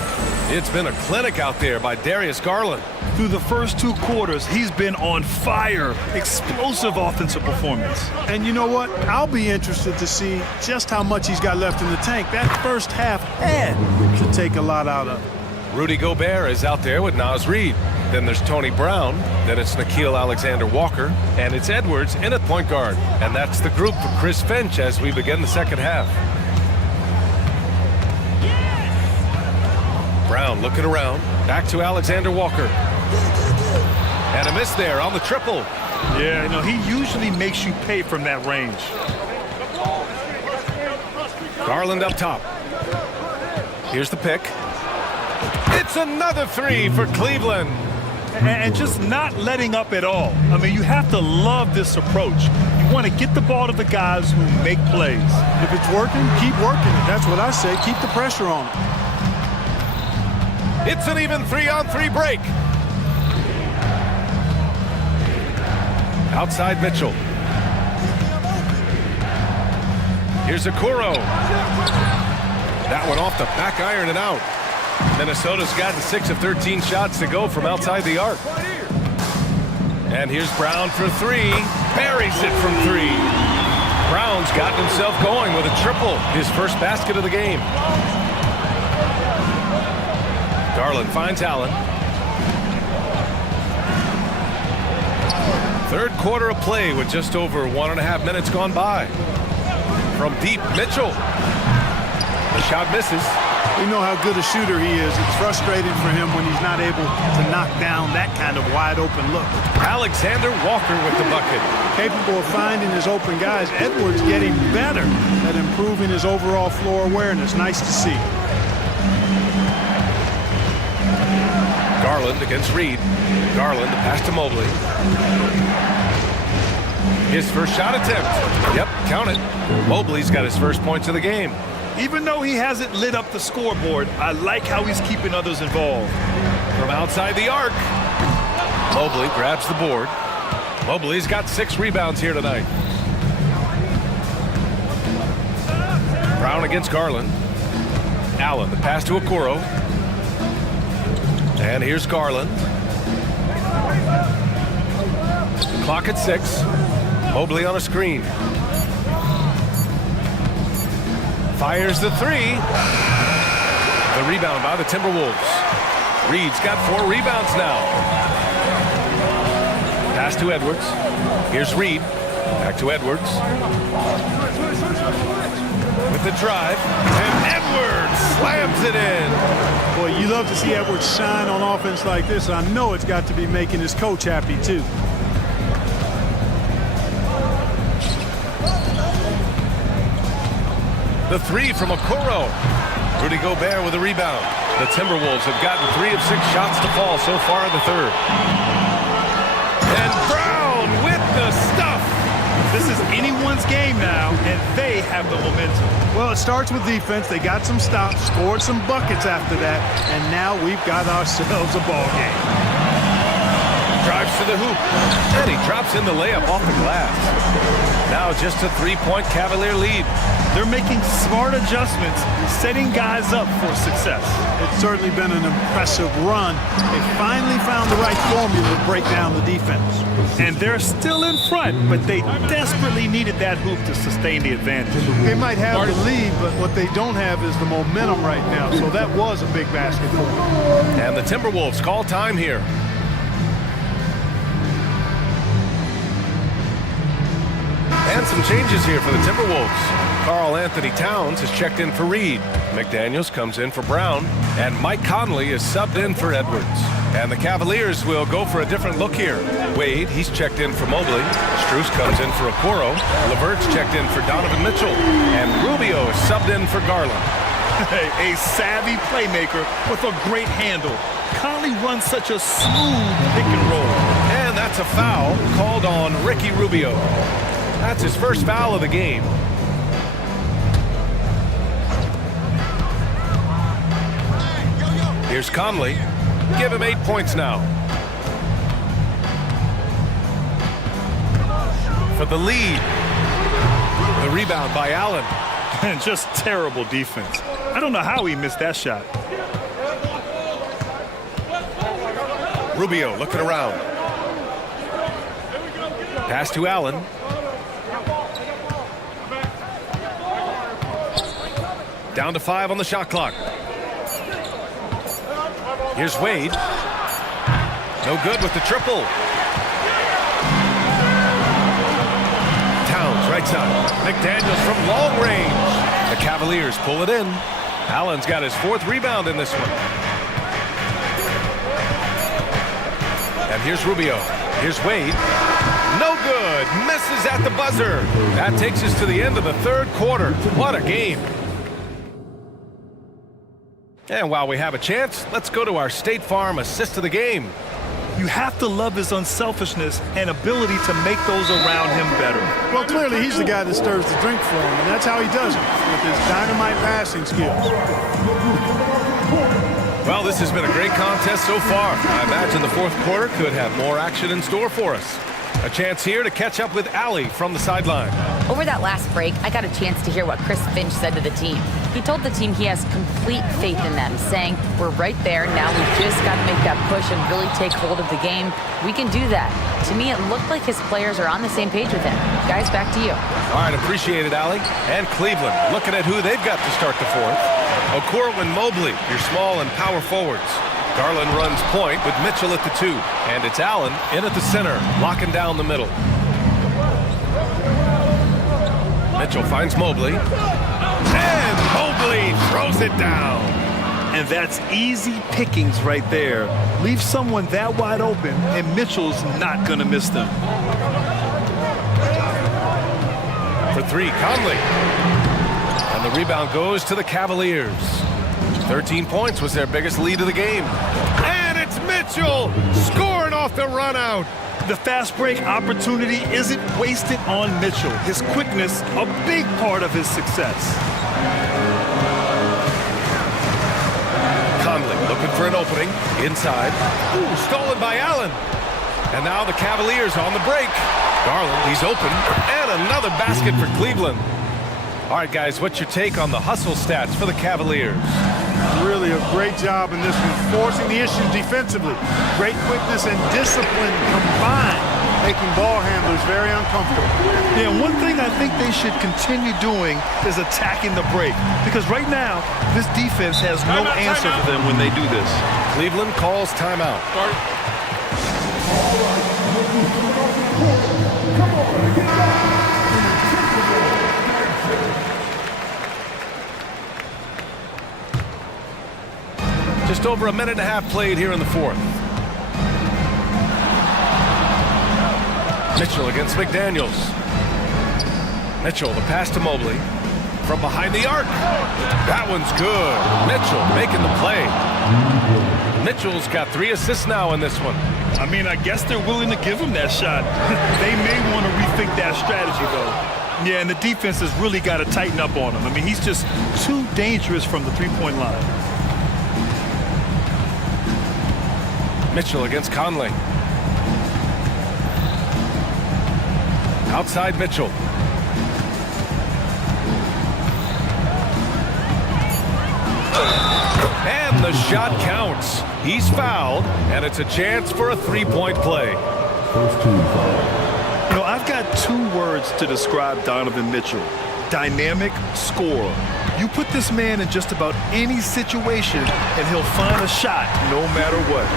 It's been a clinic out there by Darius Garland. Through the first 2 quarters, he's been on fire. Explosive offensive performance. And you know what? I'll be interested to see just how much he's got left in the tank. That first half should take a lot out of it. Rudy Gobert is out there with Naz Reid. Then there's Tony Brown. Then it's Nickeil Alexander-Walker. And it's Edwards in at point guard. And that's the group for Chris Finch as we begin the second half. Brown looking around. Back to Alexander Walker. And a miss there on the triple. Yeah, you know, he usually makes you pay from that range. Garland up top. Here's the pick. It's another three for Cleveland. And just not letting up at all. I mean, you have to love this approach. You want to get the ball to the guys who make plays. If it's working, keep working it. That's what I say. Keep the pressure on it. It's an even 3-on-3 break. Outside Mitchell. Here's Okoro. That one off the back iron and out. Minnesota's gotten 6 of 13 shots to go from outside the arc. And here's Brown for three. Buries it from three. Brown's gotten himself going with a triple. His first basket of the game. Garland finds Allen. Third quarter of play with just over 1.5 minutes gone by. From deep, Mitchell. The shot misses. We know how good a shooter he is. It's frustrating for him when he's not able to knock down that kind of wide open look. Alexander Walker with the bucket. Capable of finding his open guys. Edwards getting better at improving his overall floor awareness. Nice to see. Garland against Reed. Garland, the pass to Mobley. His first shot attempt. Yep, count it. Mobley's got his first points of the game. Even though he hasn't lit up the scoreboard, I like how he's keeping others involved. From outside the arc, Mobley grabs the board. Mobley's got 6 rebounds here tonight. Brown against Garland. Allen, the pass to Okoro. And here's Garland. Clock at 6. Mobley on a screen. Fires the 3. The rebound by the Timberwolves. Reed's got 4 rebounds now. Pass to Edwards. Here's Reed. Back to Edwards. With the drive. And Edwards slams it in. Boy, you love to see Edwards shine on offense like this. I know it's got to be making his coach happy, too. The 3 from Okoro. Rudy Gobert with a rebound. The Timberwolves have gotten 3 of 6 shots to fall so far in the third. And Brown with the stuff. This is anyone's game now, and they have the momentum. Well, it starts with defense. They got some stops, scored some buckets after that, and now we've got ourselves a ball game. Drives to the hoop, and he drops in the layup off the glass. Now just a 3-point Cavalier lead. They're making smart adjustments, setting guys up for success. It's certainly been an impressive run. They finally found the right formula to break down the defense. And they're still in front, but they desperately needed that hoop to sustain the advantage. They might have the lead, but what they don't have is the momentum right now. So that was a big basket for them. And the Timberwolves call time here. And some changes here for the Timberwolves. Karl Anthony Towns has checked in for Reed. McDaniels comes in for Brown. And Mike Conley is subbed in for Edwards. And the Cavaliers will go for a different look here. Wade, he's checked in for Mobley. Strus comes in for Okoro. LeVert's checked in for Donovan Mitchell. And Rubio is subbed in for Garland. A savvy playmaker with a great handle. Conley runs such a smooth pick and roll. And that's a foul called on Ricky Rubio. That's his first foul of the game. Here's Conley. Give him 8 points now. For the lead. The rebound by Allen. And just terrible defense. I don't know how he missed that shot. Rubio looking around. Pass to Allen. Down to 5 on the shot clock. Here's Wade. No good with the triple. Towns, right side. McDaniels from long range. The Cavaliers pull it in. Allen's got his 4th rebound in this one. And here's Rubio. Here's Wade. No good. Misses at the buzzer. That takes us to the end of the third quarter. What a game. And while we have a chance, let's go to our State Farm assist of the game. You have to love his unselfishness and ability to make those around him better. Well, clearly he's the guy that stirs the drink for him, and that's how he does it, with his dynamite passing skills. Well, this has been a great contest so far. I imagine the fourth quarter could have more action in store for us. A chance here to catch up with Allie from the sideline. Over that last break, I got a chance to hear what Chris Finch said to the team. He told the team he has complete faith in them, saying, we're right there, now we've just got to make that push and really take hold of the game. We can do that. To me, it looked like his players are on the same page with him. Guys, back to you. All right, appreciate it, Allie. And Cleveland, looking at who they've got to start the fourth. Okoro and Mobley, your small and power forwards. Garland runs point with Mitchell at the 2. And it's Allen in at the center, locking down the middle. Mitchell finds Mobley. And Mobley throws it down. And that's easy pickings right there. Leave someone that wide open, and Mitchell's not going to miss them. For three, Conley. And the rebound goes to the Cavaliers. 13 points was their biggest lead of the game. And it's Mitchell scoring off the run out. The fast break opportunity isn't wasted on Mitchell. His quickness, a big part of his success. Conley looking for an opening inside. Ooh, stolen by Allen. And now the Cavaliers on the break. Garland, he's open. And another basket for Cleveland. All right, guys, what's your take on the hustle stats for the Cavaliers? Really a great job in this one, forcing the issues defensively. Great quickness and discipline combined, making ball handlers very uncomfortable. Yeah, one thing I think they should continue doing is attacking the break. Because right now, this defense has no answer for them when they do this. Cleveland calls timeout. Just over a minute and a half played here in the fourth. Mitchell against McDaniels. Mitchell, the pass to Mobley. From behind the arc. That one's good. Mitchell making the play. Mitchell's got 3 assists now in this one. I mean, I guess they're willing to give him that shot. They may want to rethink that strategy, though. Yeah, and the defense has really got to tighten up on him. I mean, he's just too dangerous from the three-point line. Mitchell against Conley. Outside Mitchell. And the shot counts. He's fouled, and it's a chance for a three-point play. First team foul. You know, I've got 2 words to describe Donovan Mitchell. Dynamic scorer. You put this man in just about any situation, and he'll find a shot no matter what.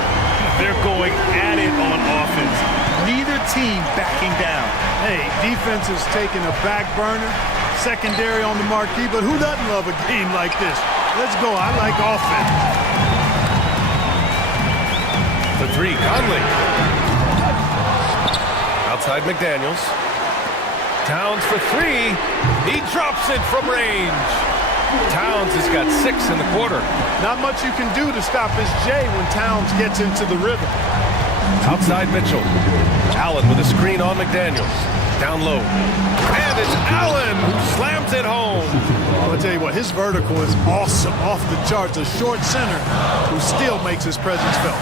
They're going at it on offense. Neither team backing down. Hey, defense is taking a back burner, secondary on the marquee, but who doesn't love a game like this? Let's go. I like offense. The three, Conley. Outside McDaniels. Towns for 3. He drops it from range. Towns has got 6 in the quarter. Not much you can do to stop his J when Towns gets into the rhythm. Outside Mitchell. Allen with a screen on McDaniels. Down low. And it's Allen who slams it home. I'll tell you what, his vertical is awesome. Off the charts. A short center who still makes his presence felt.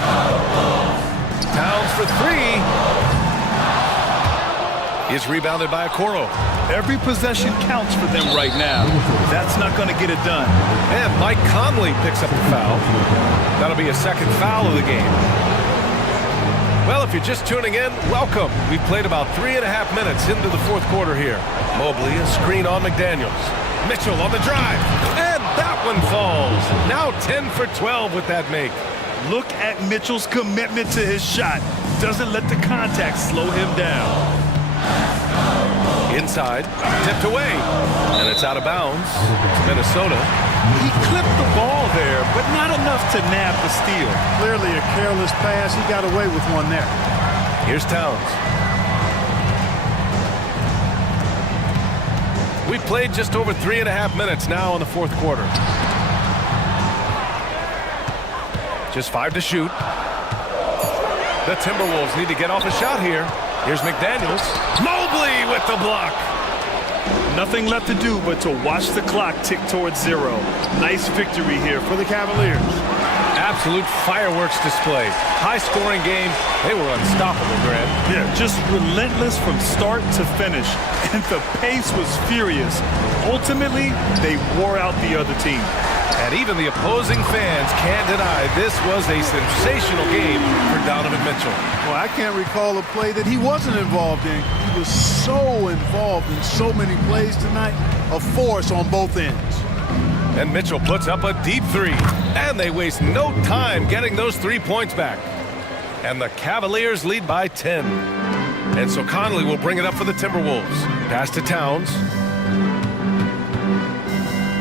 Towns for 3. Is rebounded by Okoro. Every possession counts for them right now. That's not going to get it done. And Mike Conley picks up the foul. That'll be a second foul of the game. Well, if you're just tuning in, welcome. We've played about 3.5 minutes into the fourth quarter here. Mobley, a screen on McDaniels. Mitchell on the drive. And that one falls. Now 10 for 12 with that make. Look at Mitchell's commitment to his shot. Doesn't let the contact slow him down. Inside, tipped away, and it's out of bounds to Minnesota. He clipped the ball there, but not enough to nab the steal. Clearly a careless pass. He got away with one there. Here's Towns. We've played just over 3.5 minutes now in the fourth quarter. Just 5 to shoot. The Timberwolves need to get off a shot here. Here's McDaniels. Mobley with the block. Nothing left to do but to watch the clock tick towards 0. Nice victory here for the Cavaliers. Absolute fireworks display. High-scoring game. They were unstoppable, Grant. Yeah, just relentless from start to finish. And the pace was furious. Ultimately, they wore out the other team. And even the opposing fans can't deny this was a sensational game for Donovan Mitchell. Well, I can't recall a play that he wasn't involved in. He was so involved in so many plays tonight. A force on both ends. And Mitchell puts up a deep 3. And they waste no time getting those 3 points back. And the Cavaliers lead by 10. And so Conley will bring it up for the Timberwolves. Pass to Towns.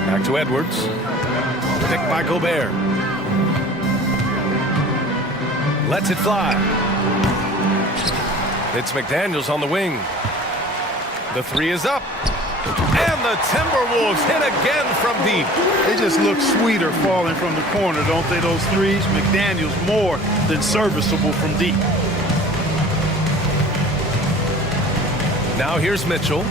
Back to Edwards. Picked by Gobert. Lets it fly. It's McDaniels on the wing. The three is up. And the Timberwolves hit again from deep. They just look sweeter falling from the corner, don't they, those threes? McDaniels more than serviceable from deep. Now here's Mitchell.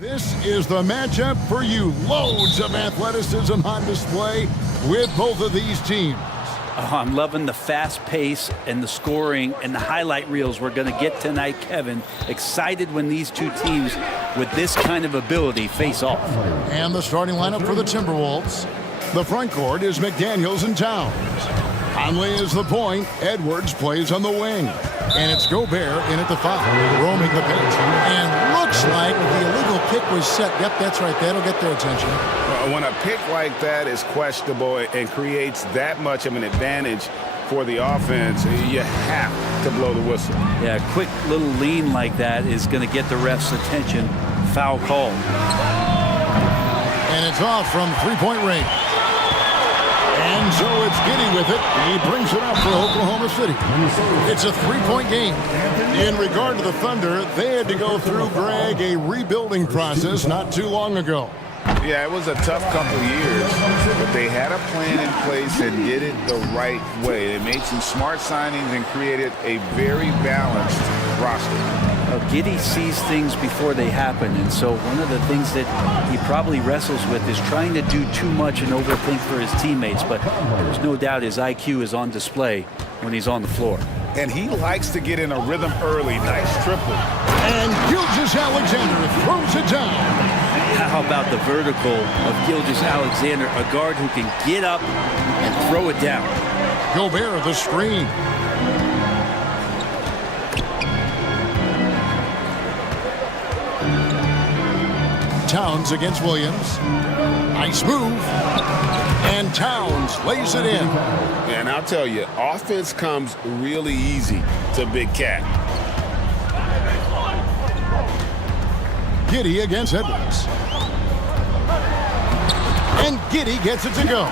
This is the matchup for you. Loads of athleticism on display with both of these teams. Oh, I'm loving the fast pace and the scoring and the highlight reels we're going to get tonight, Kevin. Excited when these two teams with this kind of ability face off. And the starting lineup for the Timberwolves. The front court is McDaniels and Towns. Conley is the point. Edwards plays on the wing. And it's Gobert in at the foul, roaming the paint. And looks like the illegal kick was set. Yep, that's right. That'll get their attention. When a pick like that is questionable and creates that much of an advantage for the offense, you have to blow the whistle. Yeah, a quick little lean like that is going to get the ref's attention. Foul call. And it's off from three-point range. And so it's Giddey with it. He brings it up for Oklahoma City. It's a three-point game. In regard to the Thunder, they had to go through, Greg, a rebuilding process not too long ago. Yeah, it was a tough couple years, but they had a plan in place and did it the right way. They made some smart signings and created a very balanced roster. Giddey sees things before they happen, and so one of the things that he probably wrestles with is trying to do too much and overthink for his teammates, but there's no doubt his IQ is on display when he's on the floor. And he likes to get in a rhythm early. Nice triple. And Gilgeous-Alexander throws it down. How about the vertical of Gilgeous-Alexander, a guard who can get up and throw it down. Gobert the screen. Towns against Williams. Nice move. And Towns lays it in. And I'll tell you, offense comes really easy to Big Cat. Giddey against Edwards. And Giddey gets it to go.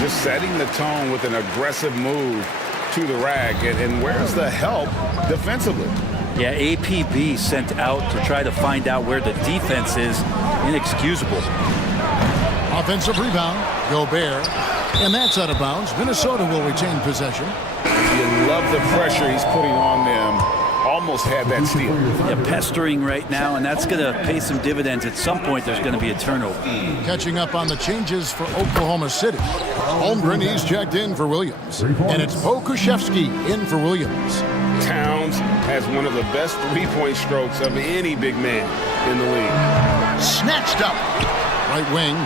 Just setting the tone with an aggressive move to the rack. And where's the help defensively? Yeah, APB sent out to try to find out where the defense is. Inexcusable. Offensive rebound, Gobert. And that's out of bounds. Minnesota will retain possession. You love the pressure he's putting on them. Almost had that steal. Yeah, pestering right now, and that's going to pay some dividends. At some point, there's going to be a turnover. Catching up on the changes for Oklahoma City. Holmgren, he's checked in for Williams. And it's Pokuševski in for Williams. Towns has one of the best three-point strokes of any big man in the league. Snatched up. Right wing.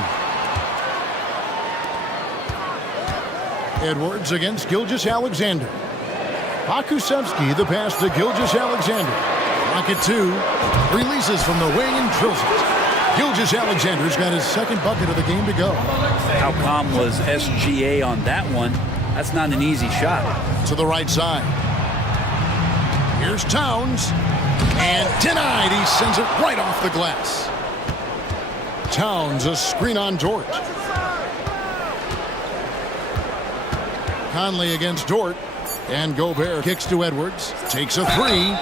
Edwards against Gilgeous-Alexander. Pokusevski, the pass to Gilgeous-Alexander. Rocket 2. Releases from the wing and drills it. Gilgeous-Alexander's got his second bucket of the game to go. How calm was SGA on that one? That's not an easy shot. To the right side. Here's Towns. And denied. He sends it right off the glass. Towns, a screen on Dort. Conley against Dort. And Gobert kicks to Edwards. Takes a three.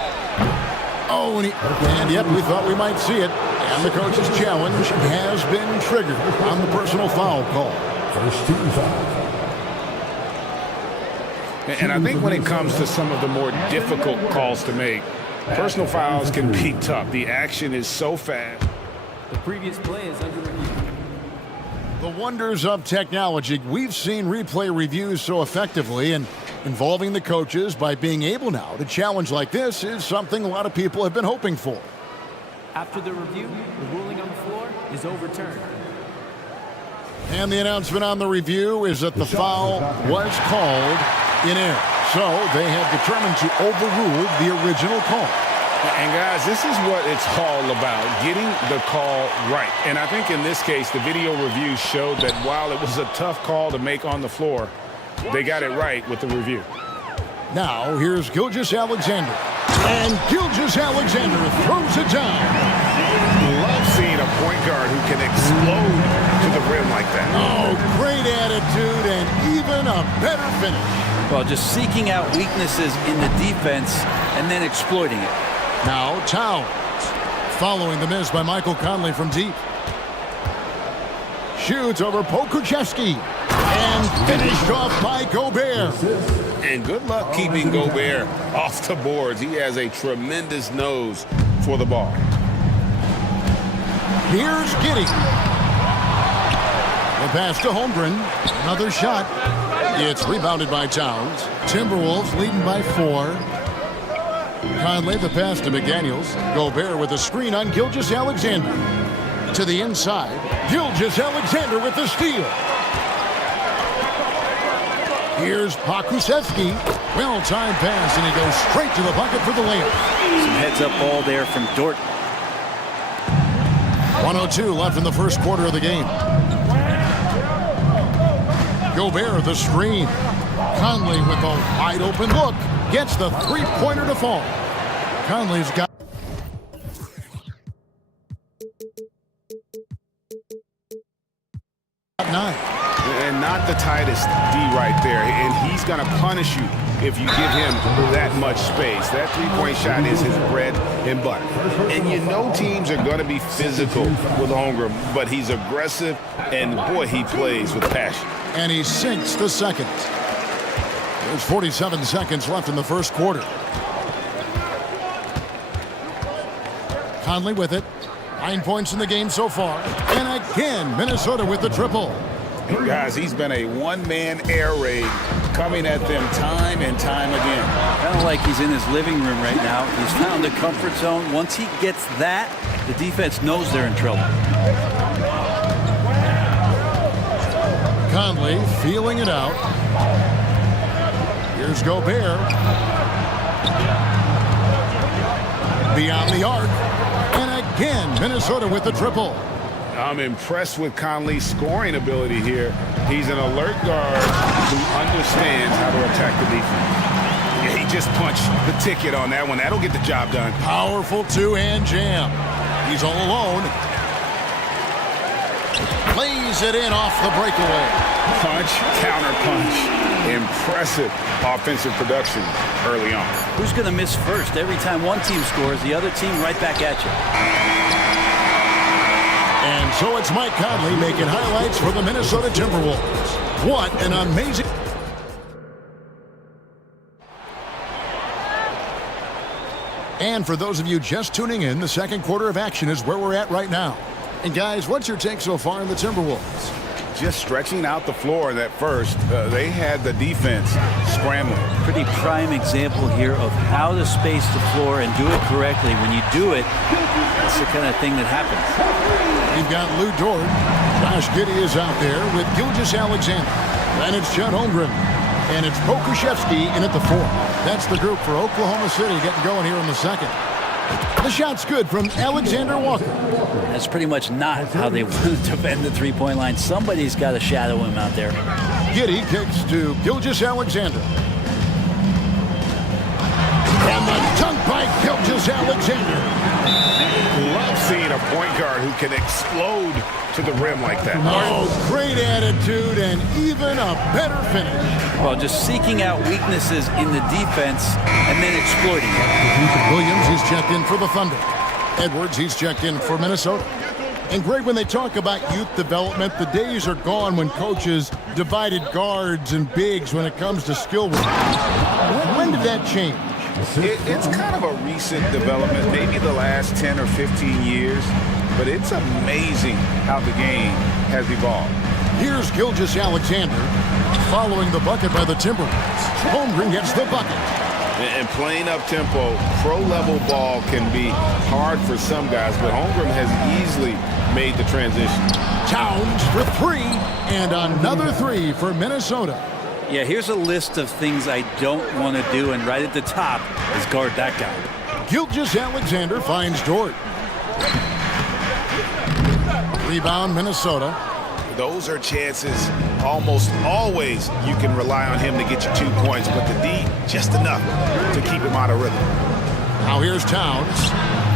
Oh, and yep, we thought we might see it. And the coach's challenge has been triggered on the personal foul call. First team foul. And I think when it comes to some of the more difficult calls to make, personal fouls can be tough. The action is so fast. The previous play is under review. The wonders of technology. We've seen replay reviews so effectively, and involving the coaches by being able now to challenge like this is something a lot of people have been hoping for. After the review, the ruling on the floor is overturned. And the announcement on the review is that the foul was called in error. So they have determined to overrule the original call. And guys, this is what it's all about, getting the call right. And I think in this case, the video review showed that while it was a tough call to make on the floor, they got it right with the review. Now, here's Gilgeous-Alexander. And Gilgeous-Alexander throws it down. Love seeing a point guard who can explode to the rim like that. Oh, great attitude and even a better finish. Well, just seeking out weaknesses in the defense and then exploiting it. Now, Towns. Following the miss by Michael Conley from deep. Shoots over Pokuševski. And finished off by Gobert. And good luck keeping Gobert off the boards. He has a tremendous nose for the ball. Here's Giddy. The pass to Holmgren. Another shot. It's rebounded by Towns. Timberwolves leading by 4. Conley, the pass to McDaniels. Gobert with a screen on Gilgeous-Alexander. To the inside. Gilgeous-Alexander with the steal. Here's Pokusevski. Well-timed pass, and he goes straight to the bucket for the layup. Some heads-up ball there from Dort. 1:02 left in the first quarter of the game. Gobert, the screen. Conley with a wide-open look. Gets the three-pointer to fall. Conley's got... nine. And not the tightest D right there. And he's going to punish you if you give him that much space. That three-point shot is his bread and butter. And you know teams are going to be physical with Holmgren, but he's aggressive, and boy, he plays with passion. And he sinks the second. There's 47 seconds left in the first quarter. Conley with it. 9 points in the game so far. And again, Minnesota with the triple. And guys, he's been a one-man air raid coming at them time and time again. Kind of like he's in his living room right now. He's found a comfort zone. Once he gets that, the defense knows they're in trouble. Conley feeling it out. Here's Gobert. Beyond the arc. And again, Minnesota with the triple. I'm impressed with Conley's scoring ability here. He's an alert guard who understands how to attack the defense. Yeah, he just punched the ticket on that one. That'll get the job done. Powerful two-hand jam. He's all alone. Lays it in off the breakaway. Punch, counter punch. Impressive offensive production early on. Who's going to miss first? Every time one team scores, the other team right back at you. And so it's Mike Conley making highlights for the Minnesota Timberwolves. What an amazing... And for those of you just tuning in, the second quarter of action is where we're at right now. And guys, what's your take so far in the Timberwolves? Just stretching out the floor in that first. They had the defense scrambling. Pretty prime example here of how to space the floor and do it correctly. When you do it, that's the kind of thing that happens. You've got Lou Dort. Josh Giddey is out there with Gilgeous-Alexander. Then it's Chet Holmgren. And it's Pokusevski in at the 4. That's the group for Oklahoma City getting going here in the second. The shot's good from Alexander Walker. That's pretty much not how they want to defend the three-point line. Somebody's got to shadow him out there. Giddey kicks to Gilgeous-Alexander. And the dunk by Gilgeous-Alexander. Love seeing a point guard who can explode to the rim like that. Oh, great attitude and even a better finish. Well, just seeking out weaknesses in the defense and then exploiting it. Williams, he's checked in for the Thunder. Edwards, he's checked in for Minnesota. And Greg, when they talk about youth development, the days are gone when coaches divided guards and bigs when it comes to skill work. When did that change? It's kind of a recent development, maybe the last 10 or 15 years, but it's amazing how the game has evolved. Here's Gilgeous-Alexander following the bucket by the Timberwolves. Holmgren gets the bucket. And playing up-tempo, pro-level ball can be hard for some guys, but Holmgren has easily made the transition. Towns for 3, and another 3 for Minnesota. Yeah, here's a list of things I don't want to do, and right at the top is guard that guy. Gilgeous-Alexander finds Dort. Rebound, Minnesota. Those are chances almost always you can rely on him to get you 2 points, but the D, just enough to keep him out of rhythm. Now here's Towns.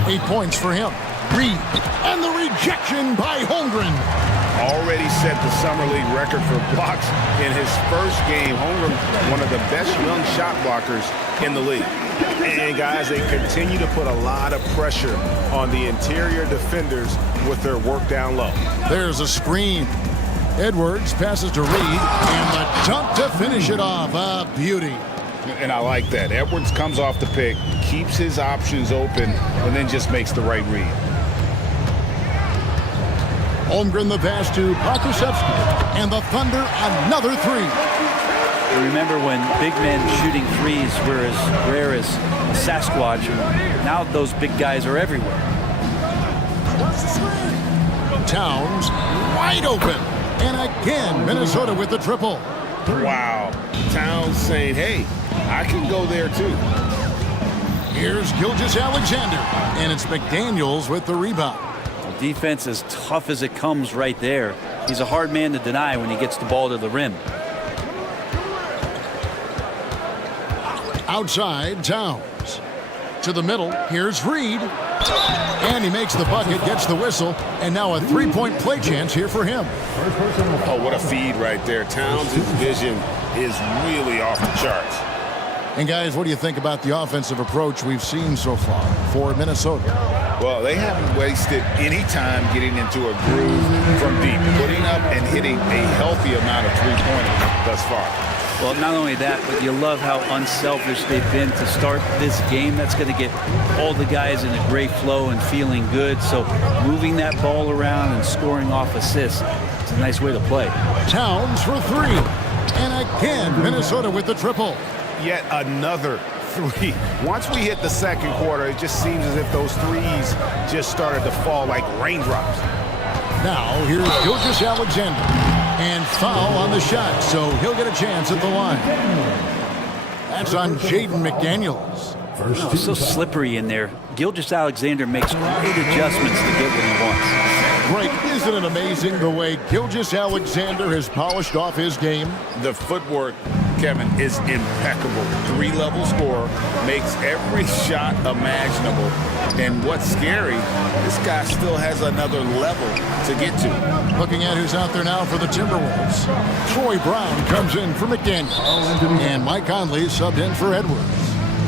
8 points for him. Reed, and the rejection by Holmgren. Already set the Summer League record for blocks in his first game. Holmgren, one of the best young shot blockers in the league. And guys, they continue to put a lot of pressure on the interior defenders with their work down low. There's a screen. Edwards passes to Reed, and the dunk to finish it off. A beauty. And I like that. Edwards comes off the pick, keeps his options open, and then just makes the right read. Holmgren the pass to Pokusevski. And the Thunder another three. Remember when big men shooting threes were as rare as Sasquatch, and now those big guys are everywhere. Towns wide open. And again, Minnesota with the triple. Wow. Towns saying, hey, I can go there too. Here's Gilgeous-Alexander. And it's McDaniels with the rebound. Defense as tough as it comes right there. He's a hard man to deny when he gets the ball to the rim. Outside, Towns. To the middle, here's Reed. And he makes the bucket, gets the whistle, and now a three-point play chance here for him. Oh, what a feed right there. Towns' vision is really off the charts. And guys, what do you think about the offensive approach we've seen so far for Minnesota? Well, they haven't wasted any time getting into a groove from deep, putting up and hitting a healthy amount of three-pointers thus far. Well, not only that, but you love how unselfish they've been to start this game. That's going to get all the guys in a great flow and feeling good. So moving that ball around and scoring off assists, it's a nice way to play. Towns for three. And again, Minnesota with the triple. Yet another three. Once we hit the second quarter, it just seems as if those threes just started to fall like raindrops. Now, here's Gilgeous-Alexander. And foul on the shot, so he'll get a chance at the line. That's on Jaden McDaniels. Oh, so slippery in there. Gilgeous-Alexander makes great adjustments to get what he wants. Greg, isn't it amazing the way Gilgeous-Alexander has polished off his game? The footwork, Kevin, is impeccable. Three-level scorer, makes every shot imaginable. And what's scary, this guy still has another level to get to. Looking at who's out there now for the Timberwolves. Troy Brown comes in for McDaniels. And Mike Conley subbed in for Edwards.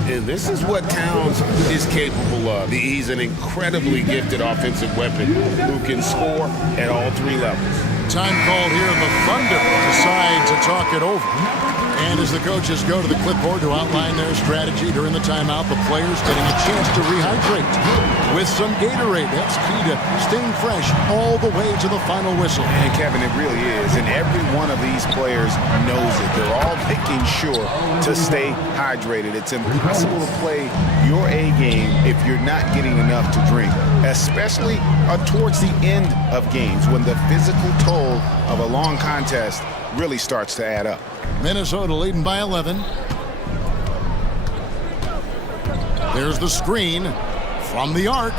And this is what Towns is capable of. He's an incredibly gifted offensive weapon who can score at all three levels. Time called here, and the Thunder decide to talk it over. And as the coaches go to the clipboard to outline their strategy during the timeout, the players getting a chance to rehydrate with some Gatorade. That's key to staying fresh all the way to the final whistle. And Kevin, it really is. And every one of these players knows it. They're all making sure to stay hydrated. It's impossible to play your A game if you're not getting enough to drink, especially towards the end of games when the physical toll of a long contest really starts to add up. Minnesota leading by 11. There's the screen from the arc.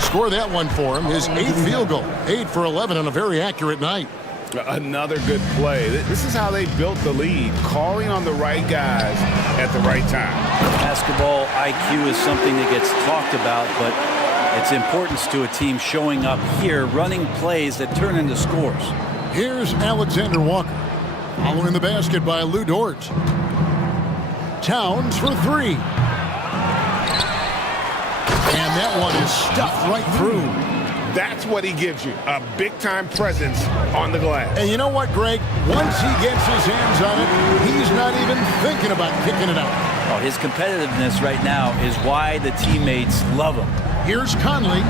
Score that one for him. His 8th field goal. 8 for 11 on a very accurate night. Another good play. This is how they built the lead, calling on the right guys at the right time. Basketball IQ is something that gets talked about, but its importance to a team showing up here, running plays that turn into scores. Here's Alexander Walker. Following the basket by Lou Dort. Towns for three. And that one is stuffed right through. That's what he gives you, a big-time presence on the glass. And you know what, Greg? Once he gets his hands on it, he's not even thinking about kicking it out. Oh, his competitiveness right now is why the teammates love him. Here's Conley.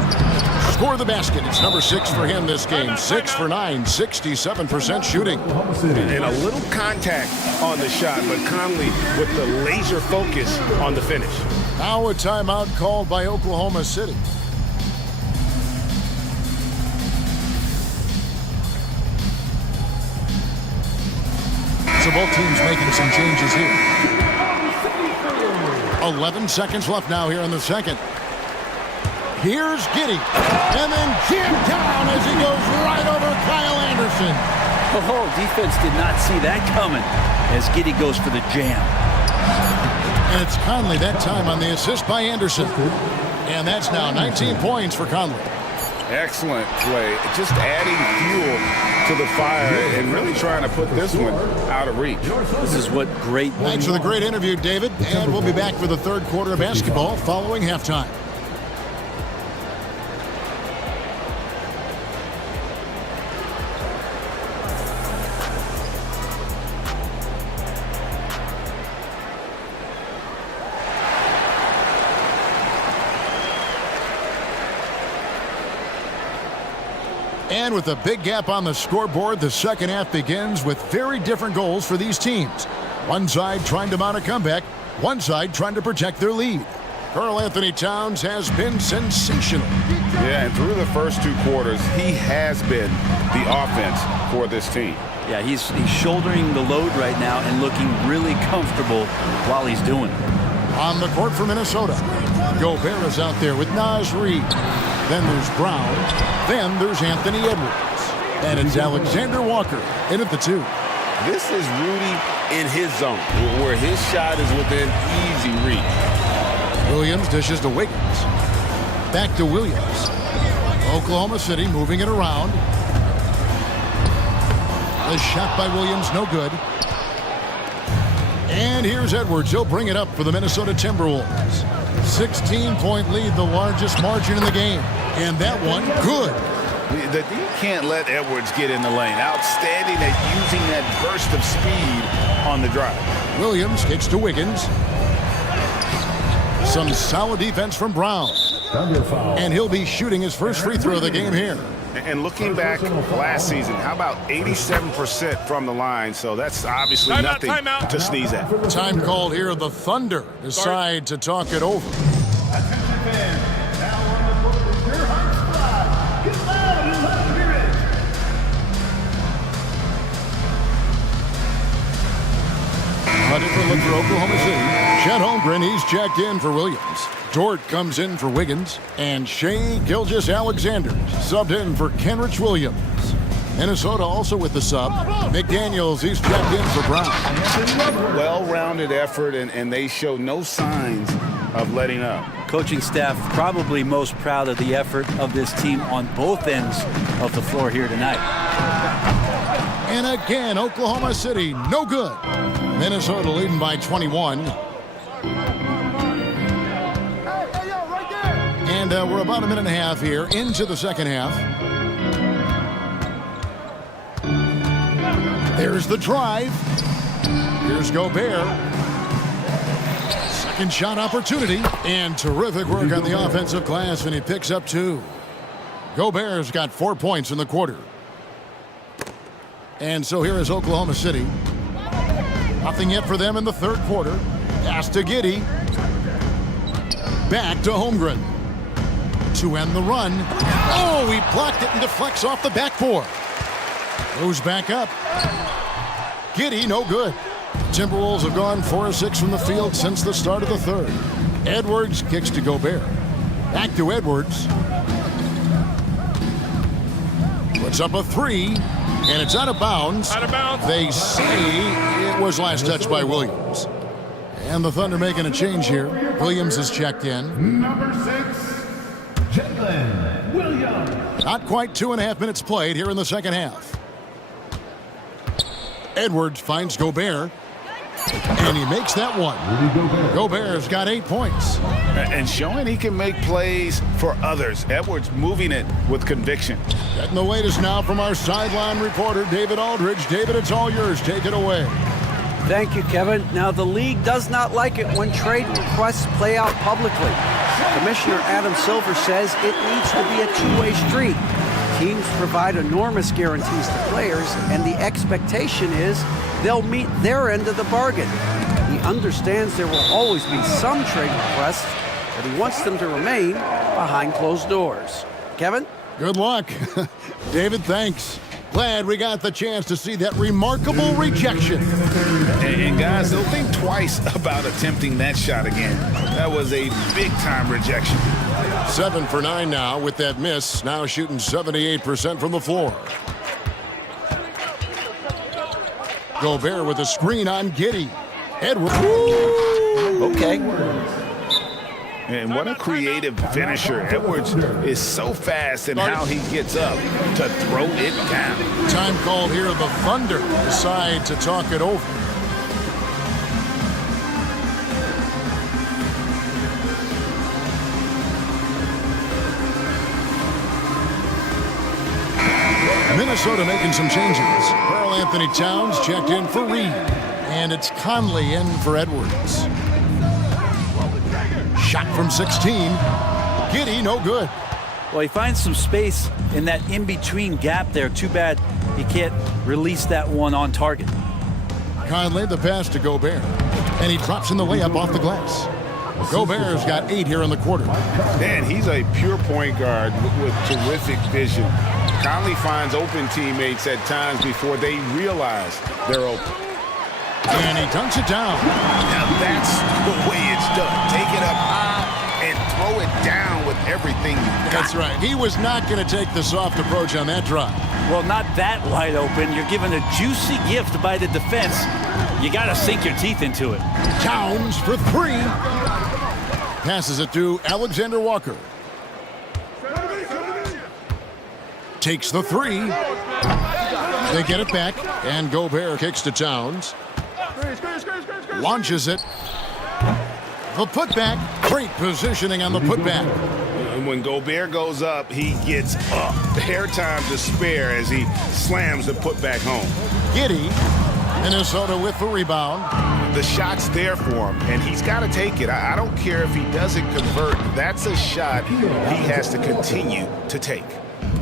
Score the basket. It's number 6 for him this game. 6 for 9, 67% shooting. And a little contact on the shot, but Conley with the laser focus on the finish. Now a timeout called by Oklahoma City. So both teams making some changes here. 11 seconds left now here in the second. Here's Giddey, and then jammed down as he goes right over Kyle Anderson. Oh, defense did not see that coming as Giddey goes for the jam. And it's Conley that time on the assist by Anderson. And that's now 19 points for Conley. Excellent play. Just adding fuel to the fire and really trying to put this one out of reach. This is what great... Thanks for the great interview, David. And we'll be back for the third quarter of basketball following halftime. And with a big gap on the scoreboard, the second half begins with very different goals for these teams. One side trying to mount a comeback, one side trying to protect their lead. Karl Anthony Towns has been sensational. Yeah, and through the first 2 quarters, he has been the offense for this team. Yeah, he's shouldering the load right now and looking really comfortable while he's doing it. On the court for Minnesota, Gobert is out there with Naz Reid. Then there's Brown. Then there's Anthony Edwards. And it's Alexander Walker in at the 2. This is Rudy in his zone, where his shot is within easy reach. Williams dishes to Wiggins. Back to Williams. Oklahoma City moving it around. The shot by Williams, no good. And here's Edwards. He'll bring it up for the Minnesota Timberwolves. 16-point lead, the largest margin in the game. And that one, good. You can't let Edwards get in the lane. Outstanding at using that burst of speed on the drive. Williams kicks to Wiggins. Some solid defense from Brown. And he'll be shooting his first free throw of the game here. And looking back last season, how about 87% from the line? So that's obviously nothing to sneeze at. Time called here. The Thunder decide to talk it over. A different look for Oklahoma City. Chet Holmgren, he's checked in for Williams. Dort comes in for Wiggins. And Shai Gilgeous-Alexander subbed in for Kenrich Williams. Minnesota also with the sub. McDaniels, he's checked in for Brown. Well-rounded effort, and they show no signs of letting up. Coaching staff probably most proud of the effort of this team on both ends of the floor here tonight. And again, Oklahoma City, no good. Minnesota leading by 21. And we're about a minute and a half here into the second half. There's the drive. Here's Gobert. Second shot opportunity. And terrific work on the offensive glass, and he picks up 2. Gobert's got 4 points in the quarter. And so here is Oklahoma City. Nothing yet for them in the third quarter. Pass to Giddey. Back to Holmgren. To end the run. Oh, he blocked it and deflects off the backboard. Goes back up. Giddey, no good. Timberwolves have gone 4 of 6 from the field since the start of the third. Edwards kicks to Gobert. Back to Edwards. Puts up a 3. And it's out of bounds. Out of bounds. They say it was last touched by Williams. And the Thunder making a change here. Williams is checked in. Number 6, Jalen Williams. Not quite 2.5 minutes played here in the second half. Edwards finds Gobert. And he makes that one. Gobert's got 8 points. And showing he can make plays for others. Edwards moving it with conviction. Getting the latest now from our sideline reporter, David Aldridge. David, it's all yours. Take it away. Thank you, Kevin. Now, the league does not like it when trade requests play out publicly. Commissioner Adam Silver says it needs to be a two-way street. Teams provide enormous guarantees to players, and the expectation is they'll meet their end of the bargain. He understands there will always be some trade requests, but he wants them to remain behind closed doors. Kevin? Good luck. David, thanks. Glad we got the chance to see that remarkable rejection. And guys, they'll think twice about attempting that shot again. That was a big-time rejection. 7 for 9 now with that miss. Now shooting 78% from the floor. Gobert with a screen on Giddey. Edwards. Okay. And what a creative finisher. Edwards is so fast in how he gets up to throw it down. Time called here. The Thunder decide to talk it over. Minnesota making some changes. Karl Anthony Towns checked in for Reid. And it's Conley in for Edwards. Shot from 16. Giddey, no good. Well, he finds some space in that in-between gap there. Too bad he can't release that one on target. Conley, the pass to Gobert. And he drops in the layup off the glass. Gobert's got 8 here in the quarter. Man, he's a pure point guard with terrific vision. Conley finds open teammates at times before they realize they're open. And he dunks it down. Now that's the way it's done. Take it up high and throw it down with everything you've got. That's right. He was not going to take the soft approach on that drive. Well, not that wide open. You're given a juicy gift by the defense. You got to sink your teeth into it. Towns for 3. Passes it to Alexander Walker. Takes the 3. They get it back, and Gobert kicks to Towns. Launches it. The putback. Great positioning on the putback. And when Gobert goes up, he gets up. Hair time to spare as he slams the putback home. Giddey. Minnesota with the rebound. The shot's there for him, and he's got to take it. I don't care if he doesn't convert. That's a shot he has to continue to take.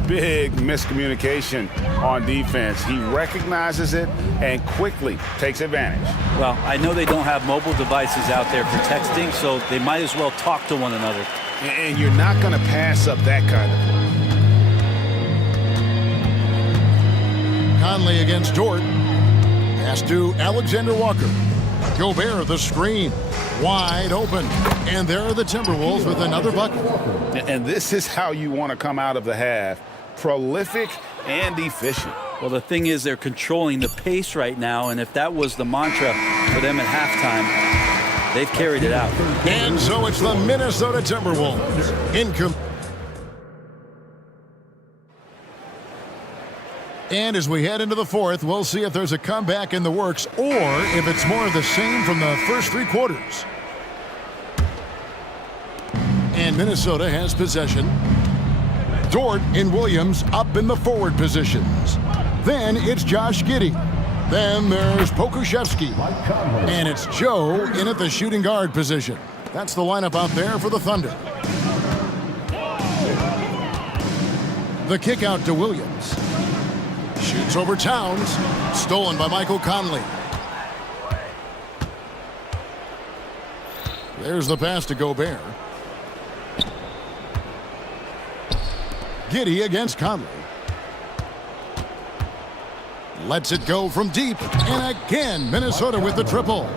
Big miscommunication on defense. He recognizes it and quickly takes advantage. Well, I know they don't have mobile devices out there for texting, so they might as well talk to one another. And you're not going to pass up that kind of play. Conley against Dort. Pass to Alexander Walker. Gobert the screen. Wide open. And there are the Timberwolves with another bucket. And this is how you want to come out of the half. Prolific and efficient. Well, the thing is they're controlling the pace right now, and if that was the mantra for them at halftime, they've carried it out. And so it's the Minnesota Timberwolves. And as we head into the fourth, we'll see if there's a comeback in the works or if it's more of the same from the first 3 quarters. And Minnesota has possession. Dort and Williams up in the forward positions. Then it's Josh Giddey. Then there's Pokuševski. And it's Joe in at the shooting guard position. That's the lineup out there for the Thunder. The kick out to Williams. Shoots over Towns. Stolen by Michael Conley. There's the pass to Gobert. Giddey against Conley. Lets it go from deep. And again, Minnesota with the triple.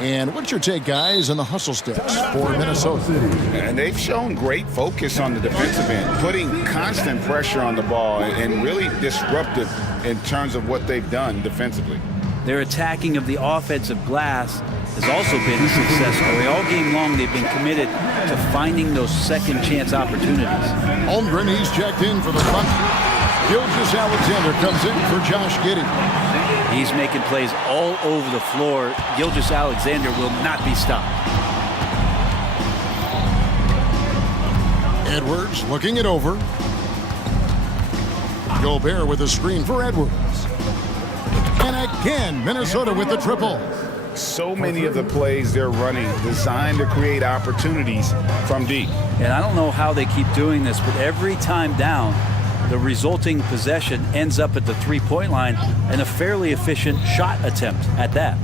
And what's your take, guys, on the hustle steps for Minnesota? And they've shown great focus on the defensive end, putting constant pressure on the ball and really disruptive in terms of what they've done defensively. Their attacking of the offensive glass has also been a success story. All game long, they've been committed to finding those second chance opportunities. Holmgren, he's checked in for the Thunder. Gilgeous Alexander comes in for Josh Giddey. He's making plays all over the floor. Gilgeous Alexander will not be stopped. Edwards looking it over. Gobert with a screen for Edwards. And again, Minnesota with the triple. So many of the plays they're running designed to create opportunities from deep. And I don't know how they keep doing this, but every time down, the resulting possession ends up at the three-point line and a fairly efficient shot attempt at that.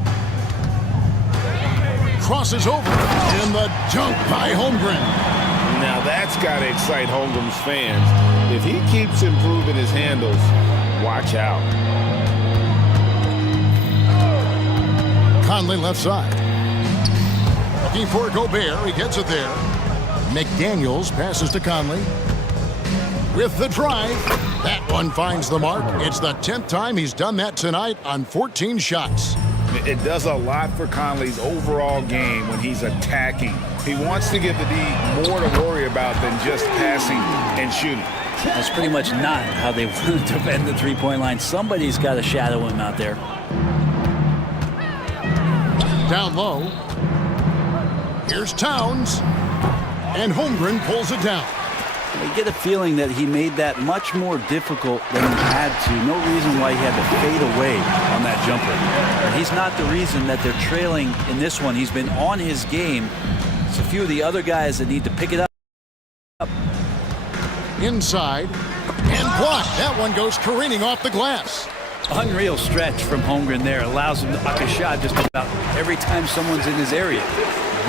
Crosses over, and the dunk by Holmgren. Now that's got to excite Holmgren's fans. If he keeps improving his handles, watch out. Conley left side. Looking for Gobert. He gets it there. McDaniels passes to Conley. With the drive, that one finds the mark. It's the 10th time he's done that tonight on 14 shots. It does a lot for Conley's overall game when he's attacking. He wants to give the D more to worry about than just passing and shooting. That's pretty much not how they want to defend the three-point line. Somebody's got to shadow him out there. Down low. Here's Towns. And Holmgren pulls it down. You get a feeling that he made that much more difficult than he had to. No reason why he had to fade away on that jumper. And he's not the reason that they're trailing in this one. He's been on his game. It's a few of the other guys that need to pick it up. Inside. And blocked. That one goes careening off the glass. Unreal stretch from Holmgren there. Allows him to knock a shot just about every time someone's in his area.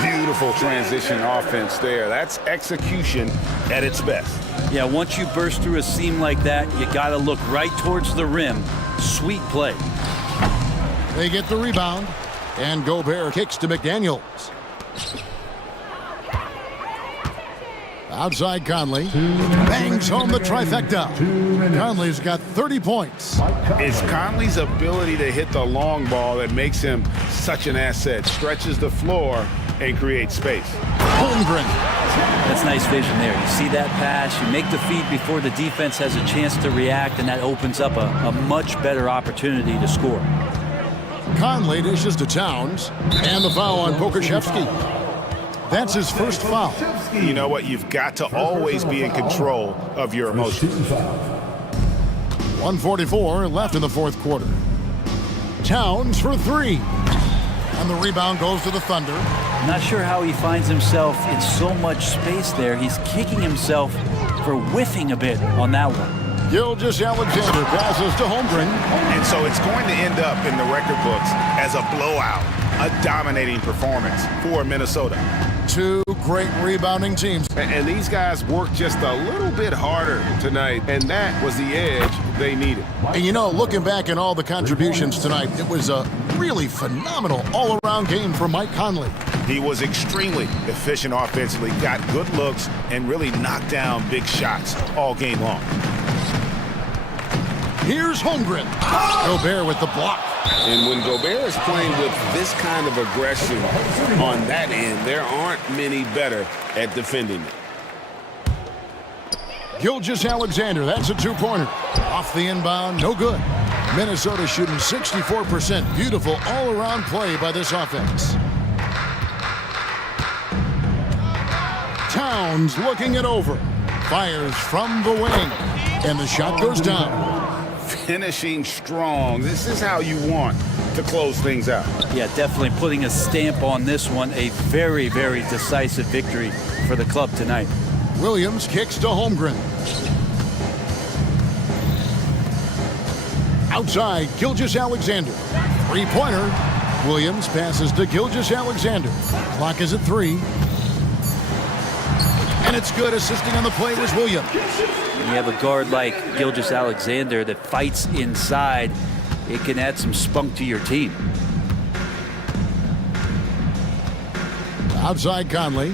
Beautiful transition offense there. That's execution at its best. Yeah, once you burst through a seam like that, you got to look right towards the rim. Sweet play. They get the rebound. And Gobert kicks to McDaniels. Outside Conley. Bangs home the trifecta. Conley's got 30 points. It's Conley's ability to hit the long ball that makes him such an asset. Stretches the floor and creates space. Holmgren. That's nice vision there. You see that pass, you make the feed before the defense has a chance to react, and that opens up a much better opportunity to score. Conley dishes to Towns. And the foul on Pokuševski. That's his first foul. You know what? You've got to always be in control of your emotions. 1:44 left in the fourth quarter. Towns for three. And the rebound goes to the Thunder. Not sure how he finds himself in so much space there. He's kicking himself for whiffing a bit on that one. Gilgeous-Alexander passes to Holmgren. And so it's going to end up in the record books as a blowout, a dominating performance for Minnesota. Two great rebounding teams. And these guys worked just a little bit harder tonight, and that was the edge they needed. And you know, looking back at all the contributions tonight, it was a really phenomenal all-around game from Mike Conley. He was extremely efficient offensively, got good looks, and really knocked down big shots all game long. Here's Holmgren. Gobert with the block. And when Gobert is playing with this kind of aggression on that end, there aren't many better at defending it. Gilgeous-Alexander, that's a two-pointer. Off the inbound, no good. Minnesota shooting 64%. Beautiful all-around play by this offense. Towns looking it over. Fires from the wing. And the shot goes down. Finishing strong. This is how you want to close things out. Yeah, definitely putting a stamp on this one. A very, very decisive victory for the club tonight. Williams kicks to Holmgren. Outside, Gilgeous-Alexander. Three-pointer. Williams passes to Gilgeous-Alexander. Clock is at 3. And it's good. Assisting on the play was Williams. When you have a guard like Gilgeous-Alexander that fights inside, it can add some spunk to your team. Outside Conley.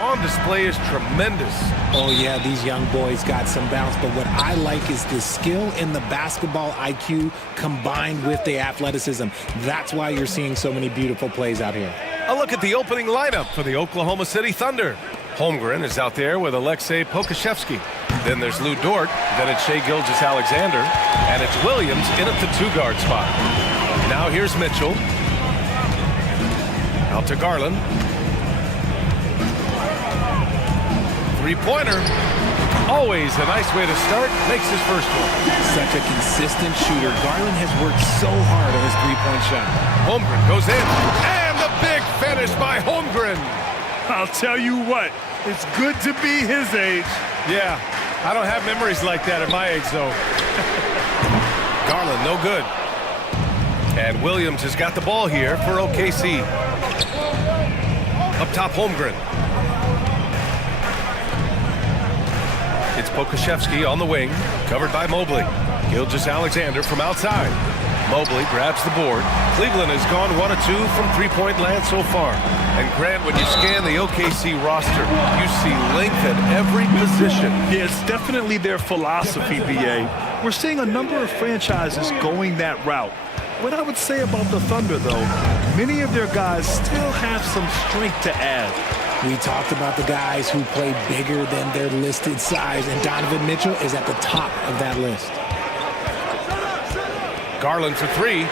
On display is tremendous. Oh, yeah, these young boys got some bounce, but what I like is the skill and the basketball IQ combined with the athleticism. That's why you're seeing so many beautiful plays out here. A look at the opening lineup for the Oklahoma City Thunder. Holmgren is out there with Alexei Pokashevsky. Then there's Lou Dort, then it's Shai Gilgeous-Alexander, and it's Williams in at the two-guard spot. Now here's Mitchell. Out to Garland. Three-pointer. Always a nice way to start. Makes his first one. Such a consistent shooter. Garland has worked so hard on his three-point shot. Holmgren goes in. And the big finish by Holmgren. I'll tell you what, it's good to be his age. Yeah, I don't have memories like that at my age, though. Garland, no good. And Williams has got the ball here for OKC. Up top, Holmgren. It's Pokashevsky on the wing, covered by Mobley. Gilgeous-Alexander from outside. Mobley grabs the board. Cleveland has gone 1 of 2 from three-point land so far. And Grant, when you scan the OKC roster, you see length at every position. Yeah, it's definitely their philosophy, BA. We're seeing a number of franchises going that route. What I would say about the Thunder, though, many of their guys still have some strength to add. We talked about the guys who play bigger than their listed size, and Donovan Mitchell is at the top of that list. Garland for three.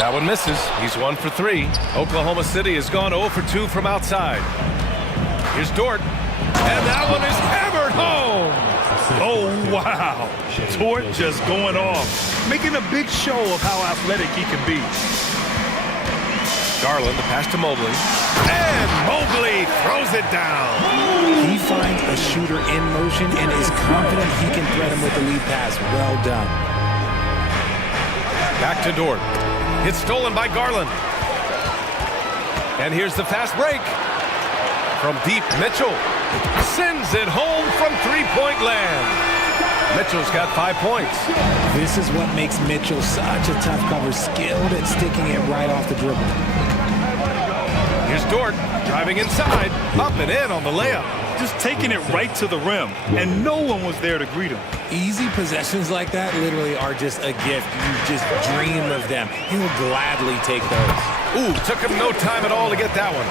That one misses. He's 1 for 3. Oklahoma City has gone 0 for 2 from outside. Here's Dort. And that one is hammered home. Oh, wow. Dort just going off, making a big show of how athletic he can be. Garland, the pass to Mobley. And Mobley throws it down. He finds a shooter in motion and is confident he can thread him with the lead pass. Well done. Back to Dort. It's stolen by Garland. And here's the fast break. From deep, Mitchell sends it home from three-point land. Mitchell's got 5 points. This is what makes Mitchell such a tough cover, skilled at sticking it right off the dribble. Here's Dort driving inside, up and in on the layup. Just taking it right to the rim, and no one was there to greet him. Easy possessions like that literally are just a gift. You just dream of them. He'll gladly take those. Ooh, took him no time at all to get that one.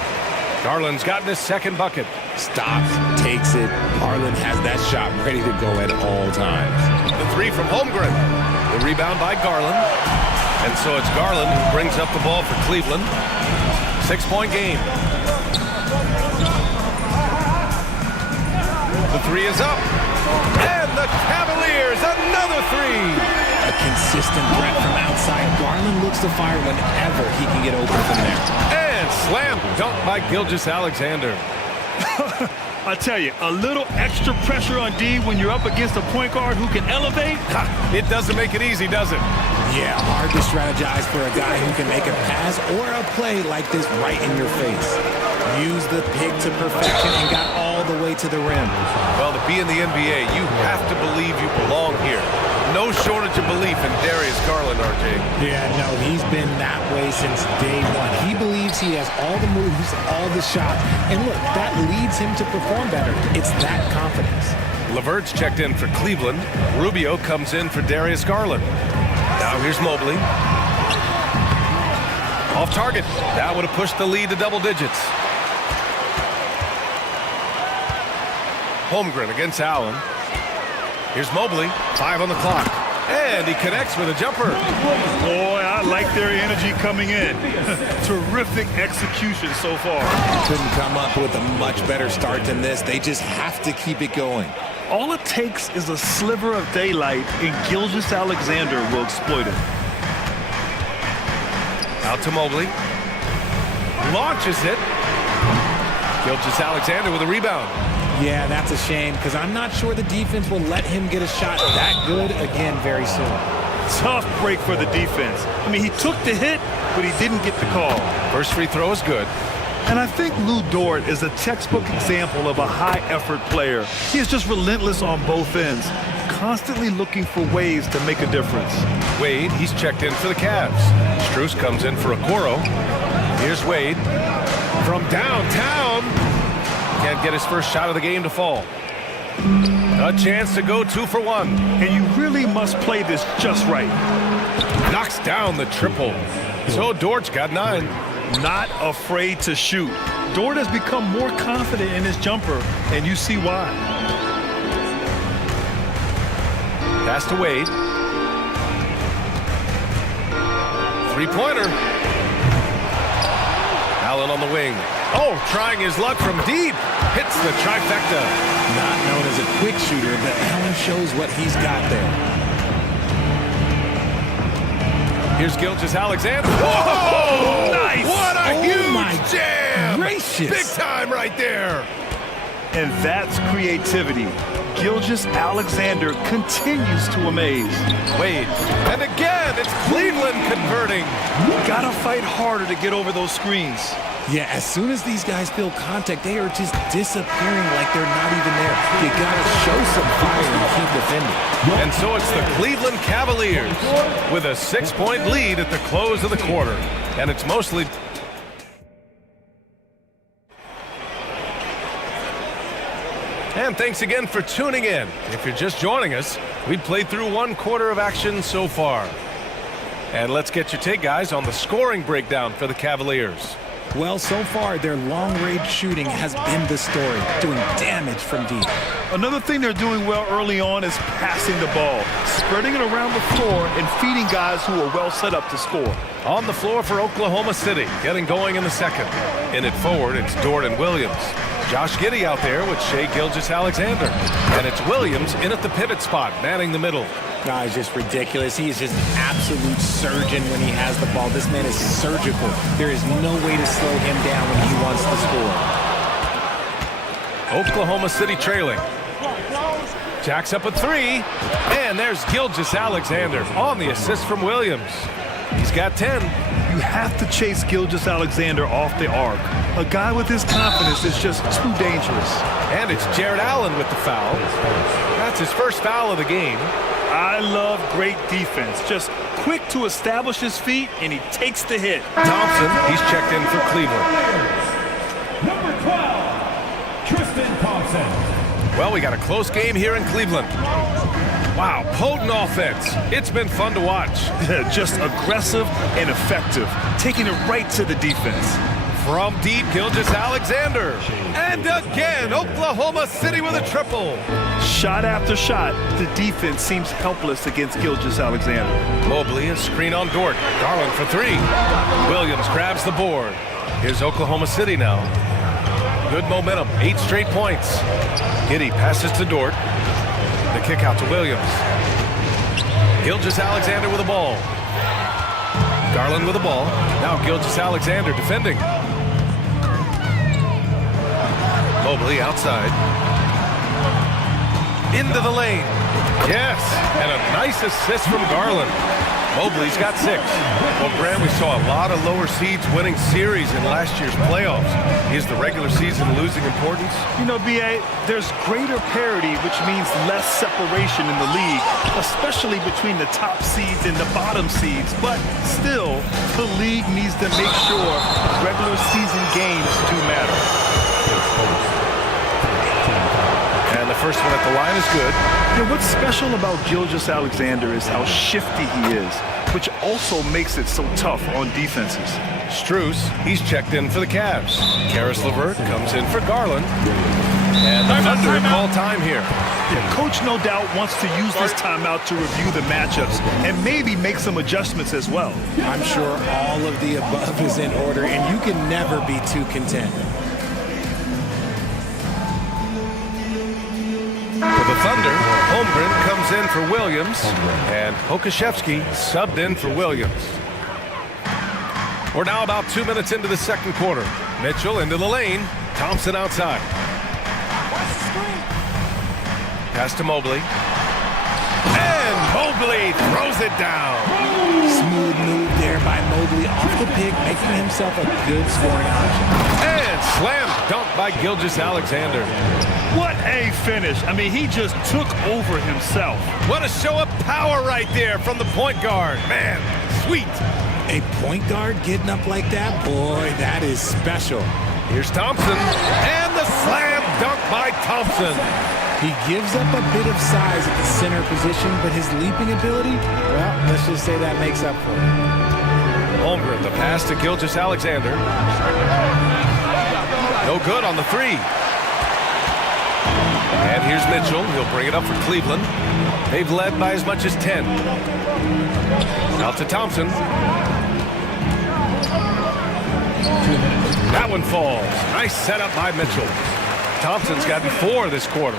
Garland's gotten his second bucket. Stops, takes it. Garland has that shot ready to go at all times. The three from Holmgren. The rebound by Garland. And so it's Garland who brings up the ball for Cleveland. 6-point game. The three is up. And the Cavaliers, another three. A consistent threat from outside. Garland looks to fire whenever he can get open from there. And slam dunk by Gilgeous-Alexander. I tell you, a little extra pressure on D when you're up against a point guard who can elevate. It doesn't make it easy, does it? Yeah, hard to strategize for a guy who can make a pass or a play like this right in your face. Used the pick to perfection and got all the way to the rim. Well, to be in the NBA, you have to believe you belong here. No shortage of belief in Darius Garland, RJ. Yeah, no, he's been that way since day one. He believes he has all the moves, all the shots. And look, that leads him to perform better. It's that confidence. LeVert's checked in for Cleveland. Rubio comes in for Darius Garland. Now here's Mobley. Off target. That would have pushed the lead to double digits. Holmgren against Allen. Here's Mobley, 5 on the clock. And he connects with a jumper. Boy, I like their energy coming in. Terrific execution so far. Couldn't come up with a much better start than this. They just have to keep it going. All it takes is a sliver of daylight, and Gilgeous-Alexander will exploit it. Out to Mobley. Launches it. Gilgeous-Alexander with a rebound. Yeah, that's a shame because I'm not sure the defense will let him get a shot that good again very soon. Tough break for the defense. I mean, he took the hit, but he didn't get the call. First free throw is good. And I think Lou Dort is a textbook example of a high-effort player. He is just relentless on both ends, constantly looking for ways to make a difference. Wade, he's checked in for the Cavs. Strus comes in for Okoro. Here's Wade from downtown. Can't get his first shot of the game to fall. A chance to go 2 for 1. And you really must play this just right. Knocks down the triple. So Dort's got 9. Not afraid to shoot. Dort has become more confident in his jumper, and you see why. Pass to Wade. Three-pointer. Allen on the wing. Oh, trying his luck from deep. Hits the trifecta. Not known as a quick shooter, but Allen shows what he's got there. Here's Gilgeous-Alexander. Whoa! Nice! What a huge jam! Gracious. Big time right there. And that's creativity. Gilgeous-Alexander continues to amaze. Wade. And again, it's Cleveland converting. Gotta fight harder to get over those screens. Yeah, as soon as these guys feel contact, they are just disappearing like they're not even there. You gotta show some fire and keep defending. And so it's the Cleveland Cavaliers with a 6-point lead at the close of the quarter. And it's mostly... And thanks again for tuning in. If you're just joining us, we've played through 1 quarter of action so far. And let's get your take, guys, on the scoring breakdown for the Cavaliers. Well, so far, their long-range shooting has been the story, doing damage from deep. Another thing they're doing well early on is passing the ball, spreading it around the floor and feeding guys who are well set up to score. On the floor for Oklahoma City, getting going in the second. In it forward, it's Dort and Williams. Josh Giddey out there with Shai Gilgeous-Alexander. And it's Williams in at the pivot spot, manning the middle. No, it's just ridiculous. He is just an absolute surgeon when he has the ball. This man is surgical. There is no way to slow him down when he wants to score. Oklahoma City trailing. Jacks up a 3. And there's Gilgeous-Alexander on the assist from Williams. He's got 10. You have to chase Gilgeous-Alexander off the arc. A guy with his confidence is just too dangerous. And it's Jared Allen with the foul. That's his first foul of the game. I love great defense. Just quick to establish his feet, and he takes the hit. Thompson, he's checked in for Cleveland. Number 12, Tristan Thompson. Well, we got a close game here in Cleveland. Wow, potent offense. It's been fun to watch. Just aggressive and effective, taking it right to the defense. From deep, Gilgeous-Alexander. And again, Oklahoma City with a triple. Shot after shot, the defense seems helpless against Gilgeous-Alexander. Mobley, a screen on Dort. Garland for 3. Williams grabs the board. Here's Oklahoma City now. Good momentum, 8 straight points. Giddey passes to Dort. The kick out to Williams. Gilgeous-Alexander with the ball. Garland with the ball. Now Gilgeous-Alexander defending. Mobley outside. Into the lane. Yes, and a nice assist from Garland. Mobley's got 6. Well, Grant, we saw a lot of lower seeds winning series in last year's playoffs. Is the regular season losing importance? You know, B.A., there's greater parity, which means less separation in the league, especially between the top seeds and the bottom seeds. But still, the league needs to make sure regular season games do matter. And the first one at the line is good. And what's special about Gilgeous-Alexander is how shifty he is, which also makes it so tough on defenses. Strus, he's checked in for the Cavs. Karis LeVert comes in for Garland. And the Thunder call time here. Yeah, Coach no doubt wants to use this timeout to review the matchups and maybe make some adjustments as well. I'm sure all of the above is in order, and you can never be too content. For the Thunder, Holmgren comes in for Williams, and Pokashevsky subbed in for Williams. We're now about 2 minutes into the second quarter. Mitchell into the lane, Thompson outside. Pass to Mobley. And Mobley throws it down. Smooth move there by Mobley off the pick, making himself a good scoring option. And slam dunk by Gilgeous-Alexander. What a finish. I mean, he just took over himself. What a show of power right there from the point guard. Man, sweet. A point guard getting up like that? Boy, that is special. Here's Thompson, and the slam dunk by Thompson. He gives up a bit of size at the center position, but his leaping ability, well, let's just say that makes up for it. Holmgren, the pass to Gilgeous-Alexander. No good on the three. And here's Mitchell. He'll bring it up for Cleveland. They've led by as much as 10. Out to Thompson. That one falls. Nice setup by Mitchell. Thompson's gotten 4 this quarter.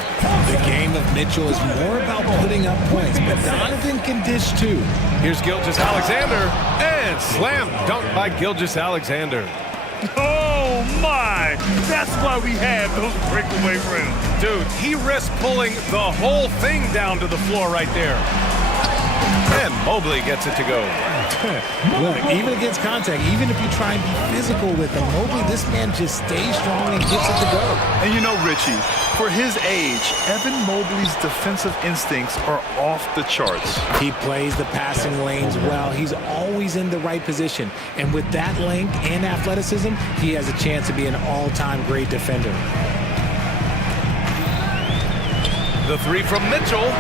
The game of Mitchell is more about putting up points, but Donovan can dish too. Here's Gilgeous-Alexander, and slam dunk by Gilgeous-Alexander. Oh, my! That's why we have those breakaway rims. Dude, he risked pulling the whole thing down to the floor right there. And Mobley gets it to go. Look, even against contact, even if you try and be physical with him, Mobley, this man just stays strong and gets it to go. And you know, Richie, for his age, Evan Mobley's defensive instincts are off the charts. He plays the passing lanes well. He's always in the right position. And with that length and athleticism, he has a chance to be an all-time great defender. The three from Mitchell.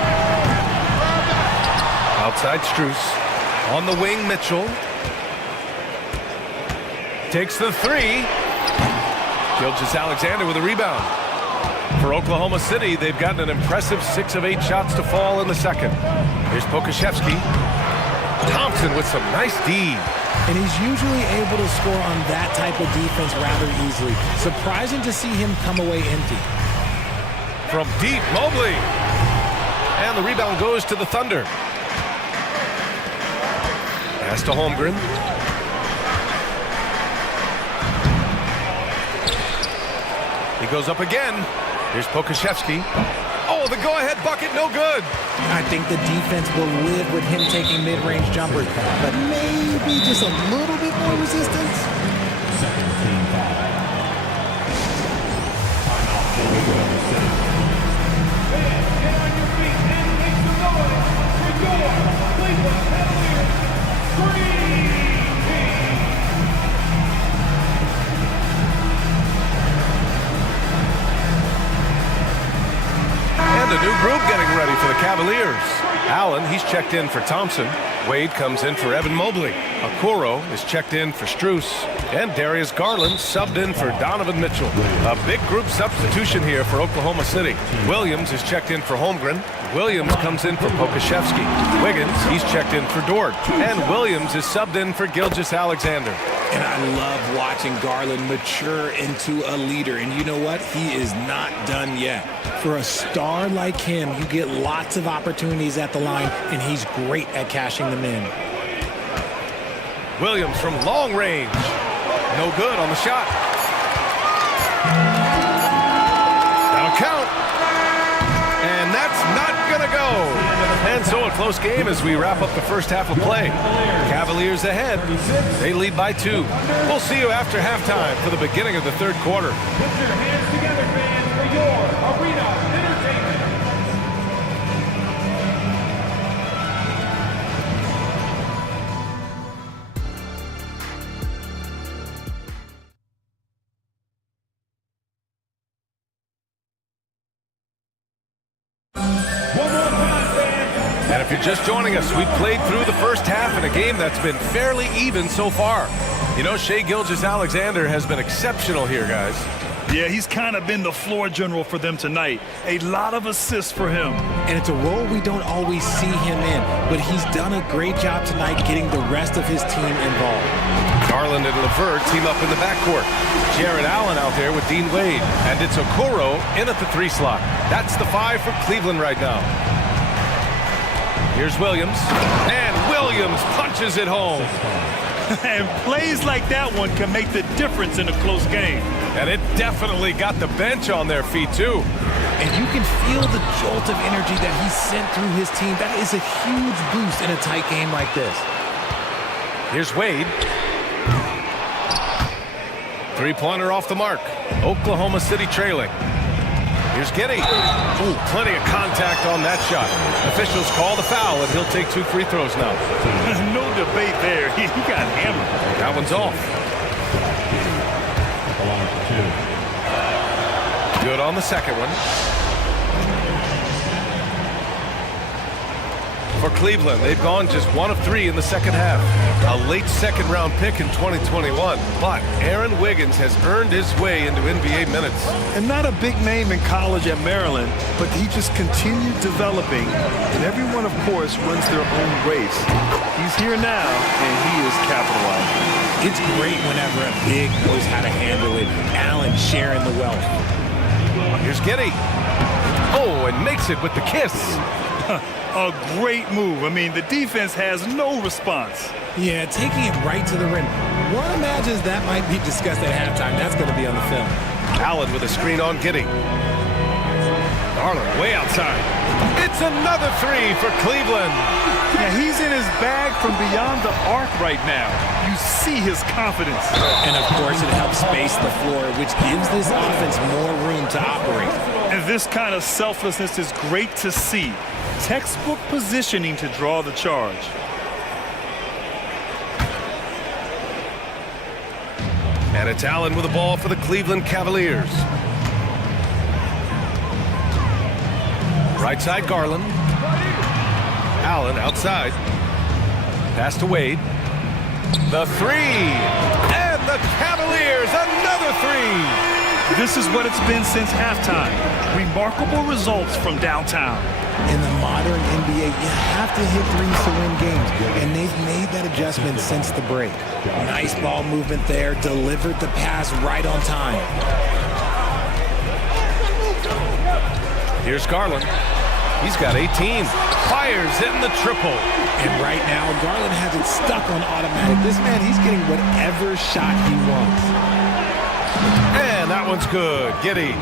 Outside Strus. On the wing, Mitchell. Takes the three. Gilgeous-Alexander with a rebound. For Oklahoma City, they've gotten an impressive 6 of 8 shots to fall in the second. Here's Pokusevski. Thompson with some nice D. And he's usually able to score on that type of defense rather easily. Surprising to see him come away empty. From deep, Mobley. And the rebound goes to the Thunder. Pass to Holmgren. He goes up again. Here's Pokusevski. Oh, the go-ahead bucket, no good. I think the defense will live with him taking mid-range jumpers, but maybe just a little bit more resistance. Second team foul. Fans, get on your feet and make some noise for your Cleveland Cavaliers Dream Team. And a new group getting ready for the Cavaliers. Allen, he's checked in for Thompson. Wade comes in for Evan Mobley. Okoro is checked in for Strus. And Darius Garland subbed in for Donovan Mitchell. A big group substitution here for Oklahoma City. Williams is checked in for Holmgren. Williams comes in for Pokusevski. Wiggins, he's checked in for Dort. And Williams is subbed in for Gilgeous-Alexander. And I love watching Garland mature into a leader. And you know what? He is not done yet. For a star like him, you get lots of opportunities at the line, and he's great at cashing them in. Williams from long range. No good on the shot. That'll count. And that's not going to go. And so a close game as we wrap up the first half of play. Cavaliers ahead. They lead by 2. We'll see you after halftime for the beginning of the third quarter. Put your hands together, fans, for your arena entertainment. And if you're just joining us, we played through the first half in a game that's been fairly even so far. You know, Shai Gilgeous-Alexander has been exceptional here, guys. Yeah, he's kind of been the floor general for them tonight. A lot of assists for him. And it's a role we don't always see him in, but he's done a great job tonight getting the rest of his team involved. Garland and LeVert team up in the backcourt. Jared Allen out there with Dean Wade. And it's Okoro in at the 3 slot. That's the 5 for Cleveland right now. Here's Williams. And Williams punches it home. And plays like that one can make the difference in a close game. And it definitely got the bench on their feet, too. And you can feel the jolt of energy that he sent through his team. That is a huge boost in a tight game like this. Here's Wade. 3-pointer off the mark. Oklahoma City trailing. Here's Giddey. Ooh, plenty of contact on that shot. Officials call the foul, and he'll take 2 free throws now. No debate there. He got hammered. That one's off. Along for 2. Good on the second one. For Cleveland, they've gone just 1 of 3 in the second half. A late second-round pick in 2021, but Aaron Wiggins has earned his way into NBA minutes. And not a big name in college at Maryland, but he just continued developing, and everyone, of course, runs their own race. He's here now, and he is capitalizing. It's great whenever a big knows how to handle it. Allen sharing the wealth. Here's Giddey. Oh, and makes it with the kiss. A great move. I mean, the defense has no response. Yeah, taking it right to the rim. One imagines that might be discussed at halftime. That's going to be on the film. Allen with a screen on Giddey. Garland way outside. It's another 3 for Cleveland. Yeah, he's in his bag from beyond the arc right now. You see his confidence. And of course, it helps space the floor, which gives this offense more room to operate. And this kind of selflessness is great to see. Textbook positioning to draw the charge. And it's Allen with the ball for the Cleveland Cavaliers. Right side, Garland. Allen outside. Pass to Wade. The 3. And the Cavaliers, another 3. This is what it's been since halftime. Remarkable results from downtown. In the modern NBA, you have to hit threes to win games, and they've made that adjustment since the break. Nice ball movement there, delivered the pass right on time. Here's Garland. He's got 18. Fires in the triple. And right now, Garland has it stuck on automatic. This man, he's getting whatever shot he wants. And that one's good. Giddey.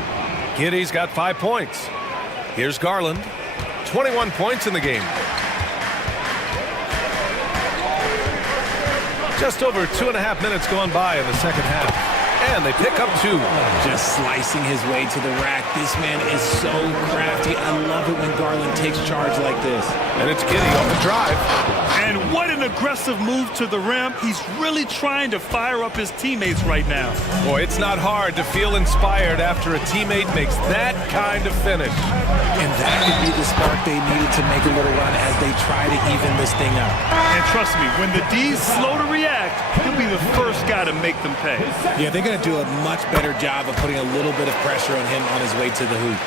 Giddey's got 5 points. Here's Garland. 21 points in the game. Just over 2.5 minutes gone by in the second half. And they pick up 2. Just slicing his way to the rack. This man is so crafty. I love it when Garland takes charge like this. And it's Giddey on the drive. And what an aggressive move to the rim. He's really trying to fire up his teammates right now. Boy, it's not hard to feel inspired after a teammate makes that kind of finish. And that could be the spark they needed to make a little run as they try to even this thing up. And trust me, when the D's slow to react, he'll be the first guy to make them pay. Yeah, they're going to do a much better job of putting a little bit of pressure on him on his way to the hoop.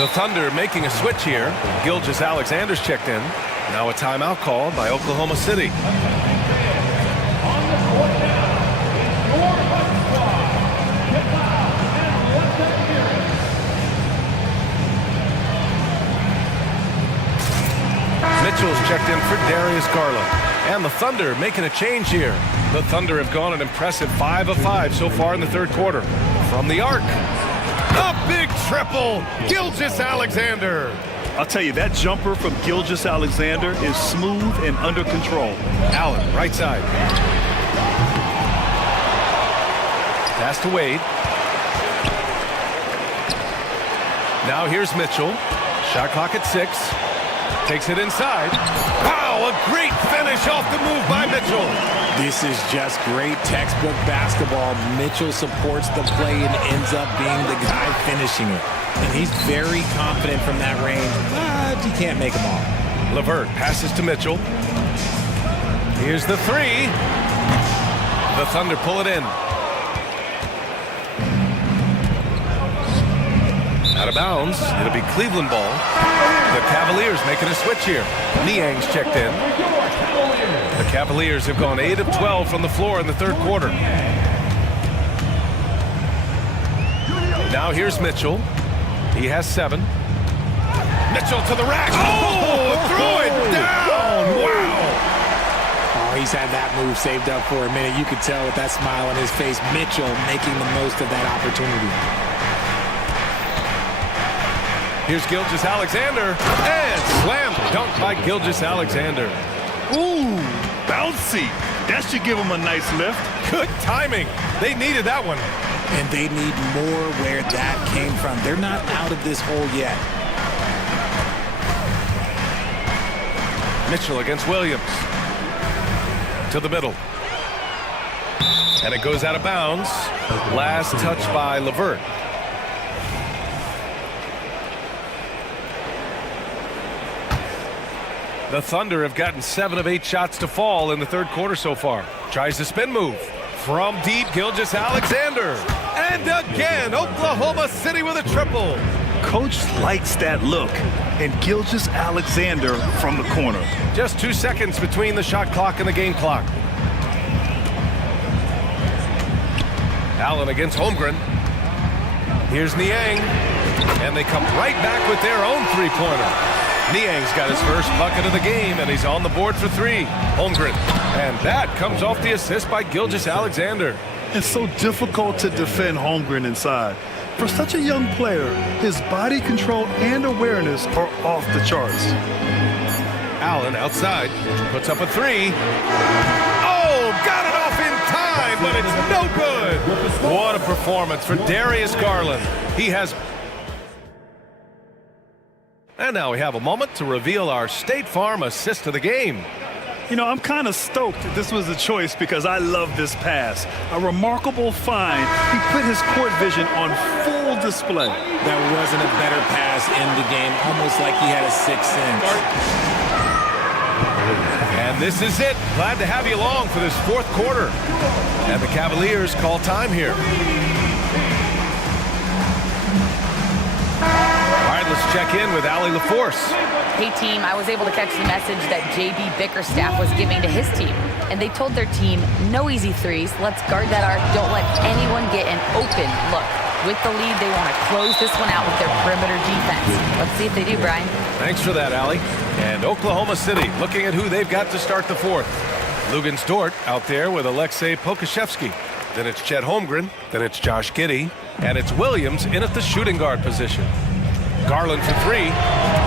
The Thunder making a switch here. Gilgeous-Alexander's checked in. Now a timeout called by Oklahoma City. Mitchell's checked in for Darius Garland. And the Thunder making a change here. The Thunder have gone an impressive 5 of 5 so far in the third quarter. From the arc. A big triple. Gilgeous-Alexander. I'll tell you, that jumper from Gilgeous-Alexander is smooth and under control. Allen, right side. Pass to Wade. Now here's Mitchell. Shot clock at 6. Takes it inside. Wow, a great finish off the move by Mitchell. This is just great textbook basketball. Mitchell supports the play and ends up being the guy finishing it. And he's very confident from that range, but he can't make them all. LeVert passes to Mitchell. Here's the 3. The Thunder pull it in. Out of bounds. It'll be Cleveland ball. The Cavaliers making a switch here. Niang's checked in. The Cavaliers have gone 8 of 12 from the floor in the third quarter. Now here's Mitchell. He has 7. Mitchell to the rack. Oh, throw it down. Wow. Oh, he's had that move saved up for a minute. You could tell with that smile on his face. Mitchell making the most of that opportunity. Here's Gilgeous-Alexander. And slam dunk by Gilgeous-Alexander. Ooh, bouncy. That should give him a nice lift. Good timing. They needed that one. And they need more where that came from. They're not out of this hole yet. Mitchell against Williams. To the middle. And it goes out of bounds. Last touch by LeVert. The Thunder have gotten 7 of 8 shots to fall in the third quarter so far. Tries the spin move. From deep, Gilgeous-Alexander. And again, Oklahoma City with a triple. Coach likes that look. And Gilgeous-Alexander from the corner. Just 2 seconds between the shot clock and the game clock. Allen against Holmgren. Here's Niang. And they come right back with their own three-pointer. Niang's got his first bucket of the game, and he's on the board for 3. Holmgren. And that comes off the assist by Gilgeous-Alexander. It's so difficult to defend Holmgren inside. For such a young player, his body control and awareness are off the charts. Allen outside, puts up a 3. Oh, got it off in time, but it's no good. What a performance for Darius Garland. He has... And now we have a moment to reveal our State Farm assist of the game. You know, I'm kind of stoked that this was a choice because I love this pass. A remarkable find. He put his court vision on full display. That wasn't a better pass in the game, almost like he had a 6th sense. And this is it. Glad to have you along for this fourth quarter. And the Cavaliers call time here. All right, let's check in with Allie LaForce. Hey team, I was able to catch the message that JB Bickerstaff was giving to his team. And they told their team, no easy threes, let's guard that arc, don't let anyone get an open look. With the lead, they want to close this one out with their perimeter defense. Let's see if they do, Brian. Thanks for that, Allie. And Oklahoma City looking at who they've got to start the fourth. Lugens Dort out there with Alexei Pokusevski. Then it's Chet Holmgren. Then it's Josh Giddey. And it's Williams in at the shooting guard position. Garland for 3.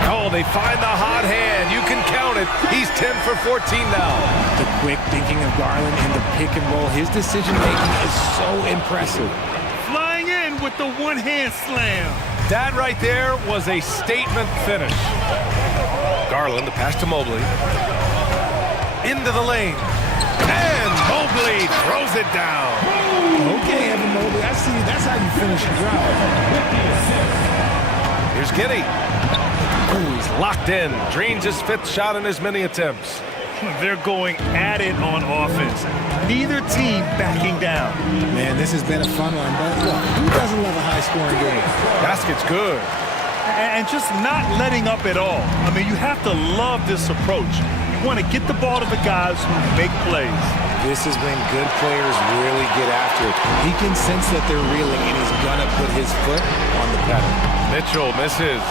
Oh, they find the hot hand. You can count it. He's 10 for 14 now. The quick thinking of Garland in the pick and roll. His decision-making is so impressive. Flying in with the one-hand slam. That right there was a statement finish. Garland, the pass to Mobley. Into the lane. And Mobley throws it down. Okay, Evan Mobley, I see. That's how you finish a drive. Here's Giddey. Ooh, he's locked in. Drains his 5th shot in as many attempts. They're going at it on offense. Neither team backing down. Man, this has been a fun one. But look, who doesn't love a high-scoring game? Basket's good. And just not letting up at all. I mean, you have to love this approach. You want to get the ball to the guys who make plays. This is when good players really get after it. He can sense that they're reeling, and he's going to put his foot on the pedal. Mitchell misses.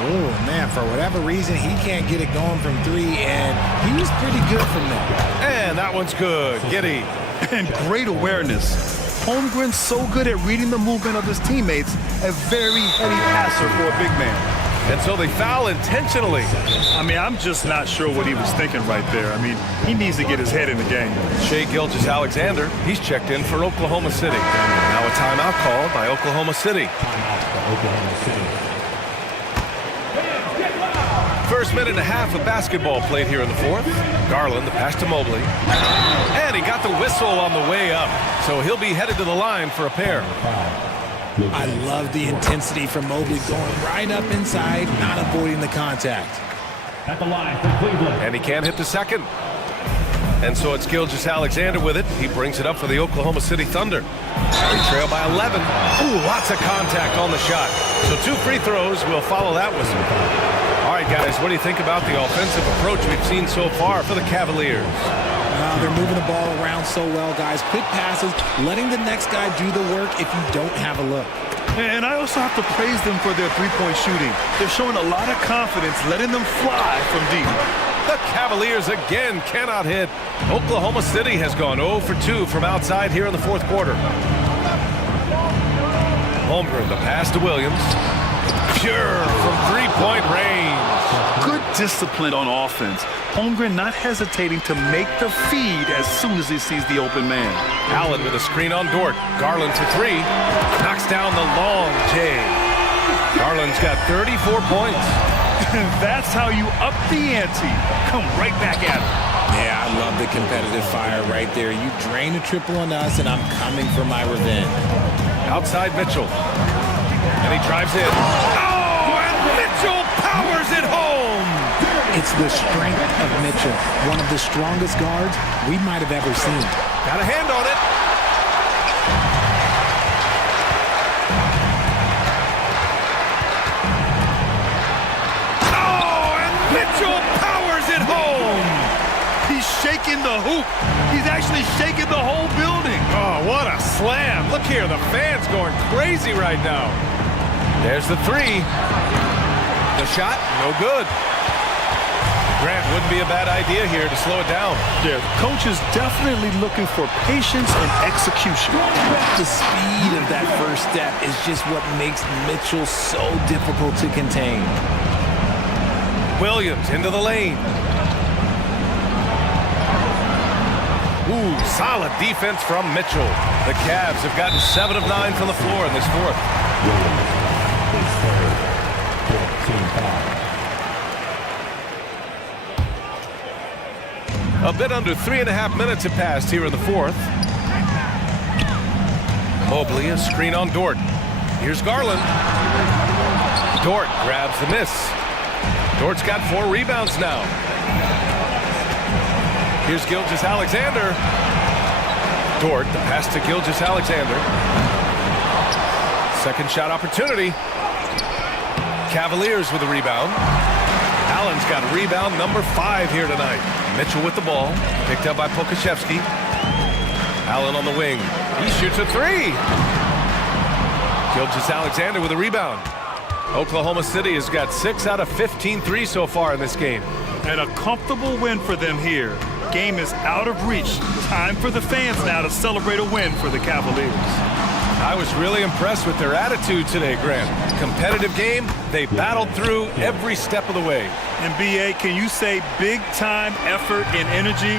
Oh, man, for whatever reason, he can't get it going from 3, and he was pretty good from there. And that one's good. Giddey. And great awareness. Holmgren's so good at reading the movement of his teammates, a very heady passer for a big man. And so they foul intentionally. I mean, I'm just not sure what he was thinking right there. I mean, he needs to get his head in the game. Shai Gilgeous-Alexander, he's checked in for Oklahoma City. Now a timeout called by Oklahoma City. First minute and a half of basketball played here in the fourth. Garland, the pass to Mobley. And he got the whistle on the way up. So he'll be headed to the line for a pair. I love the intensity from Mobley going right up inside, not avoiding the contact. At the line for Cleveland. And he can't hit the second. And so it's Gilgeous-Alexander with it. He brings it up for the Oklahoma City Thunder. They trail by 11. Ooh, lots of contact on the shot. So 2 free throws will follow that whistle. All right, guys, what do you think about the offensive approach we've seen so far for the Cavaliers? They're moving the ball around so well, guys. Quick passes, letting the next guy do the work if you don't have a look. And I also have to praise them for their three-point shooting. They're showing a lot of confidence, letting them fly from deep. The Cavaliers again cannot hit. Oklahoma City has gone 0 for 2 from outside here in the fourth quarter. Holmgren, the pass to Williams. Pure from three-point range. Good discipline on offense. Holmgren not hesitating to make the feed as soon as he sees the open man. Allen with a screen on Dort. Garland for 3. Knocks down the long J. Garland's got 34 points. That's how you up the ante. Come right back at him. Yeah, I love the competitive fire right there. You drain a triple on us, and I'm coming for my revenge. Outside Mitchell. And he drives in. Oh, and Mitchell powers it home. It's the strength of Mitchell, one of the strongest guards we might have ever seen. Got a hand on it. Oh, and Mitchell powers it home. He's shaking the hoop. He's actually shaking the whole building. Oh, what a slam. Look here, the fans going crazy right now. There's the three. The shot, no good. Grant, wouldn't be a bad idea here to slow it down. Yeah, coach is definitely looking for patience and execution. The speed of that first step is just what makes Mitchell so difficult to contain. Williams into the lane. Ooh, solid defense from Mitchell. The Cavs have gotten 7 of 9 from the floor in this fourth. A bit under 3.5 minutes have passed here in the fourth. Mobley, a screen on Dort. Here's Garland. Dort grabs the miss. Dort's got 4 rebounds now. Here's Gilgeous-Alexander. Dort, the pass to Gilgeous-Alexander. Second shot opportunity. Cavaliers with a rebound. Allen's got rebound number 5 here tonight. Mitchell with the ball, picked up by Pokusevski. Allen on the wing. He shoots a 3. Gilgeous-Alexander with a rebound. Oklahoma City has got 6 out of 15 threes so far in this game. And a comfortable win for them here. Game is out of reach. Time for the fans now to celebrate a win for the Cavaliers. I was really impressed with their attitude today, Grant. Competitive game, they battled through every step of the way. And BA, can you say big time effort and energy?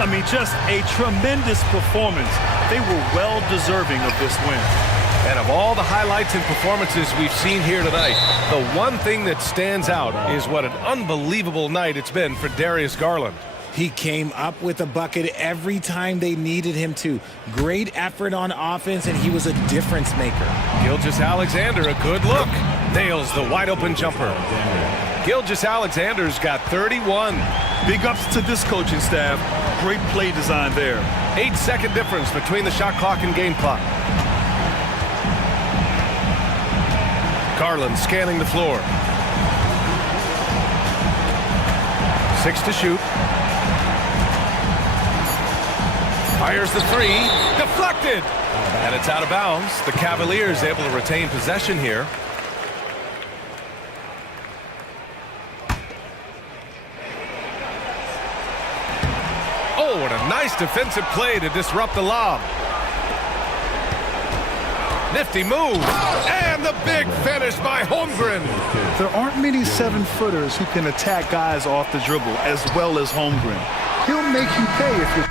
I mean, just a tremendous performance. They were well deserving of this win. And of all the highlights and performances we've seen here tonight, the one thing that stands out is what an unbelievable night it's been for Darius Garland. He came up with a bucket every time they needed him to. Great effort on offense, and he was a difference maker. Gilgeous-Alexander, a good look. Nails the wide open jumper. Gilgeous-Alexander's got 31. Big ups to this coaching staff. Great play design there. 8-second difference between the shot clock and game clock. Garland scanning the floor. 6 to shoot. Fires the 3. Deflected. And it's out of bounds. The Cavaliers able to retain possession here. Oh, what a nice defensive play to disrupt the lob. Nifty move. And the big finish by Holmgren. There aren't many 7-footers who can attack guys off the dribble as well as Holmgren. He'll make you pay if you're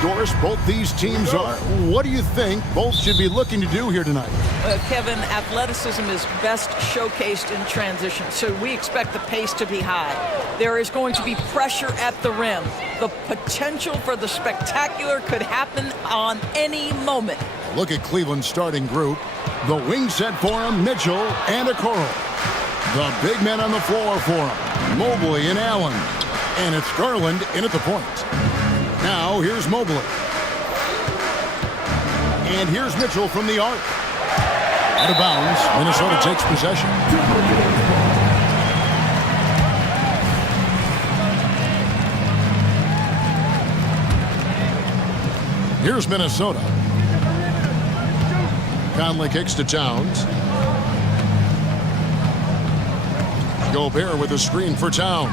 Doris, both these teams are. What do you think both should be looking to do here tonight? Kevin, athleticism is best showcased in transition, so we expect the pace to be high. There is going to be pressure at the rim. The potential for the spectacular could happen on any moment. Look at Cleveland's starting group. The wing set for him, Mitchell and Okoro. The big men on the floor for him, Mobley and Allen. And it's Garland in at the point. Now here's Mobley. And here's Mitchell from the arc. Out of bounds, Minnesota takes possession. Here's Minnesota. Conley kicks to Towns. Gobert with a screen for Towns.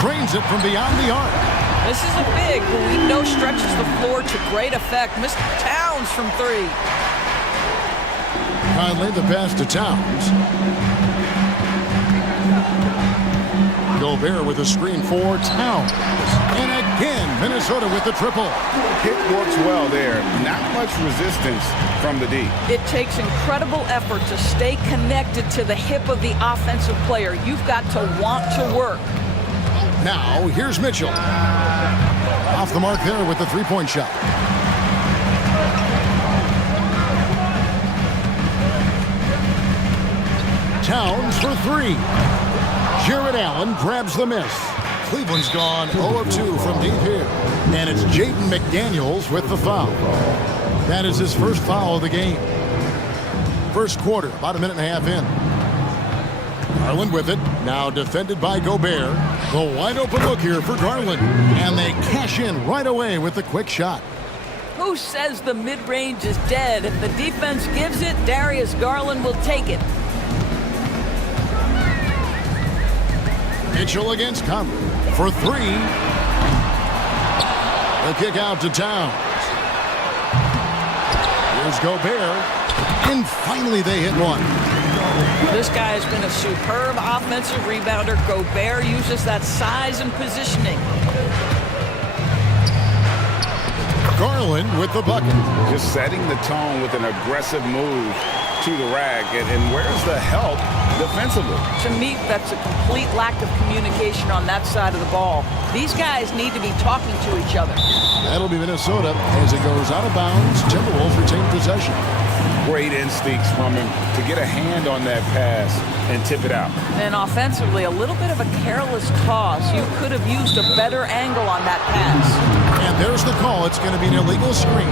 Trains it from beyond the arc. This is a big who we know stretches the floor to great effect. Mr. Towns from three. Conley the pass to Towns. Gobert with a screen for Towns. And again, Minnesota with the triple. Hit works well there. Not much resistance from the D. It takes incredible effort to stay connected to the hip of the offensive player. You've got to want to work. Now, here's Mitchell. Off the mark there with the three-point shot. Towns for three. Jared Allen grabs the miss. Cleveland's gone 0 of 2 from deep here. And it's Jaden McDaniels with the foul. That is his first foul of the game. First quarter, about a minute and a half in. Garland with it, now defended by Gobert. The wide open look here for Garland. And they cash in right away with the quick shot. Who says the mid-range is dead? If the defense gives it, Darius Garland will take it. Mitchell against Conley for three. The kick out to Towns. Here's Gobert. And finally they hit one. This guy has been a superb offensive rebounder. Gobert uses that size and positioning. Garland with the bucket. Just setting the tone with an aggressive move to the rack. And where's the help defensively? To me, that's a complete lack of communication on that side of the ball. These guys need to be talking to each other. That'll be Minnesota as it goes out of bounds. Timberwolves retain possession. Great instincts from him to get a hand on that pass and tip it out. And offensively, a little bit of a careless toss. You could have used a better angle on that pass. And there's the call. It's going to be an illegal screen.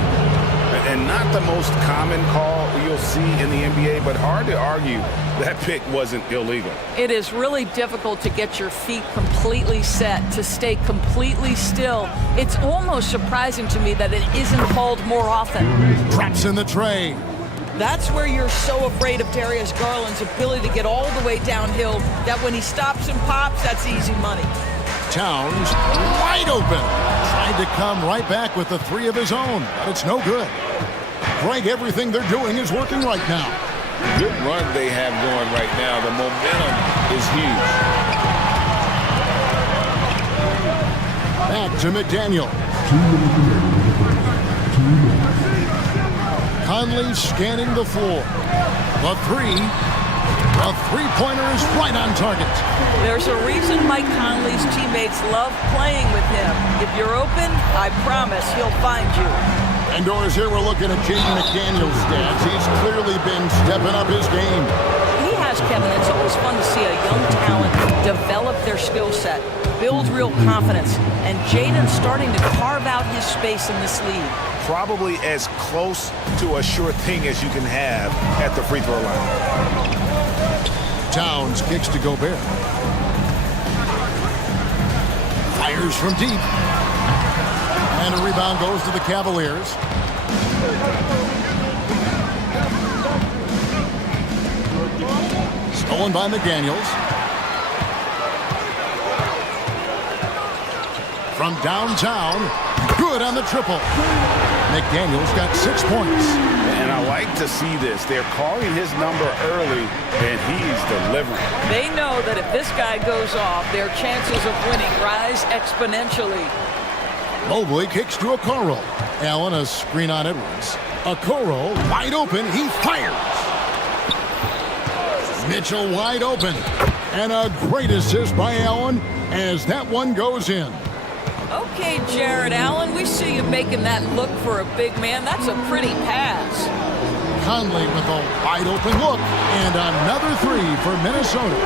And not the most common call you'll see in the NBA, but hard to argue that pick wasn't illegal. It is really difficult to get your feet completely set, to stay completely still. It's almost surprising to me that it isn't called more often. Traps in the tray. That's where you're so afraid of Darius Garland's ability to get all the way downhill, that when he stops and pops, that's easy money. Towns wide open. Tried to come right back with the three of his own, but it's no good. Greg, everything they're doing is working right now. Good run they have going right now. The momentum is huge. Back to McDaniel. Conley scanning the floor. The three-pointer is right on target. There's a reason Mike Conley's teammates love playing with him. If you're open, I promise he'll find you. And Doris, here we're looking at Jaden McDaniel's stats. He's clearly been stepping up his game. He has, Kevin. It's always fun to see a young talent develop their skill set, build real confidence, and Jaden's starting to carve out his space in this league. Probably as close to a sure thing as you can have at the free throw line. Towns kicks to Gobert. Fires from deep. And a rebound goes to the Cavaliers. Stolen by McDaniels. From downtown, good on the triple. McDaniels got 6 points. And I like to see this. They're calling his number early, and he's delivering. They know that if this guy goes off, their chances of winning rise exponentially. Mobley kicks to Okoro. Allen, a screen on Edwards. Okoro, wide open, he fires. Mitchell wide open. And a great assist by Allen as that one goes in. Okay, Jared Allen, we see you making that look for a big man. That's a pretty pass. Conley with a wide open look. And another three for Minnesota.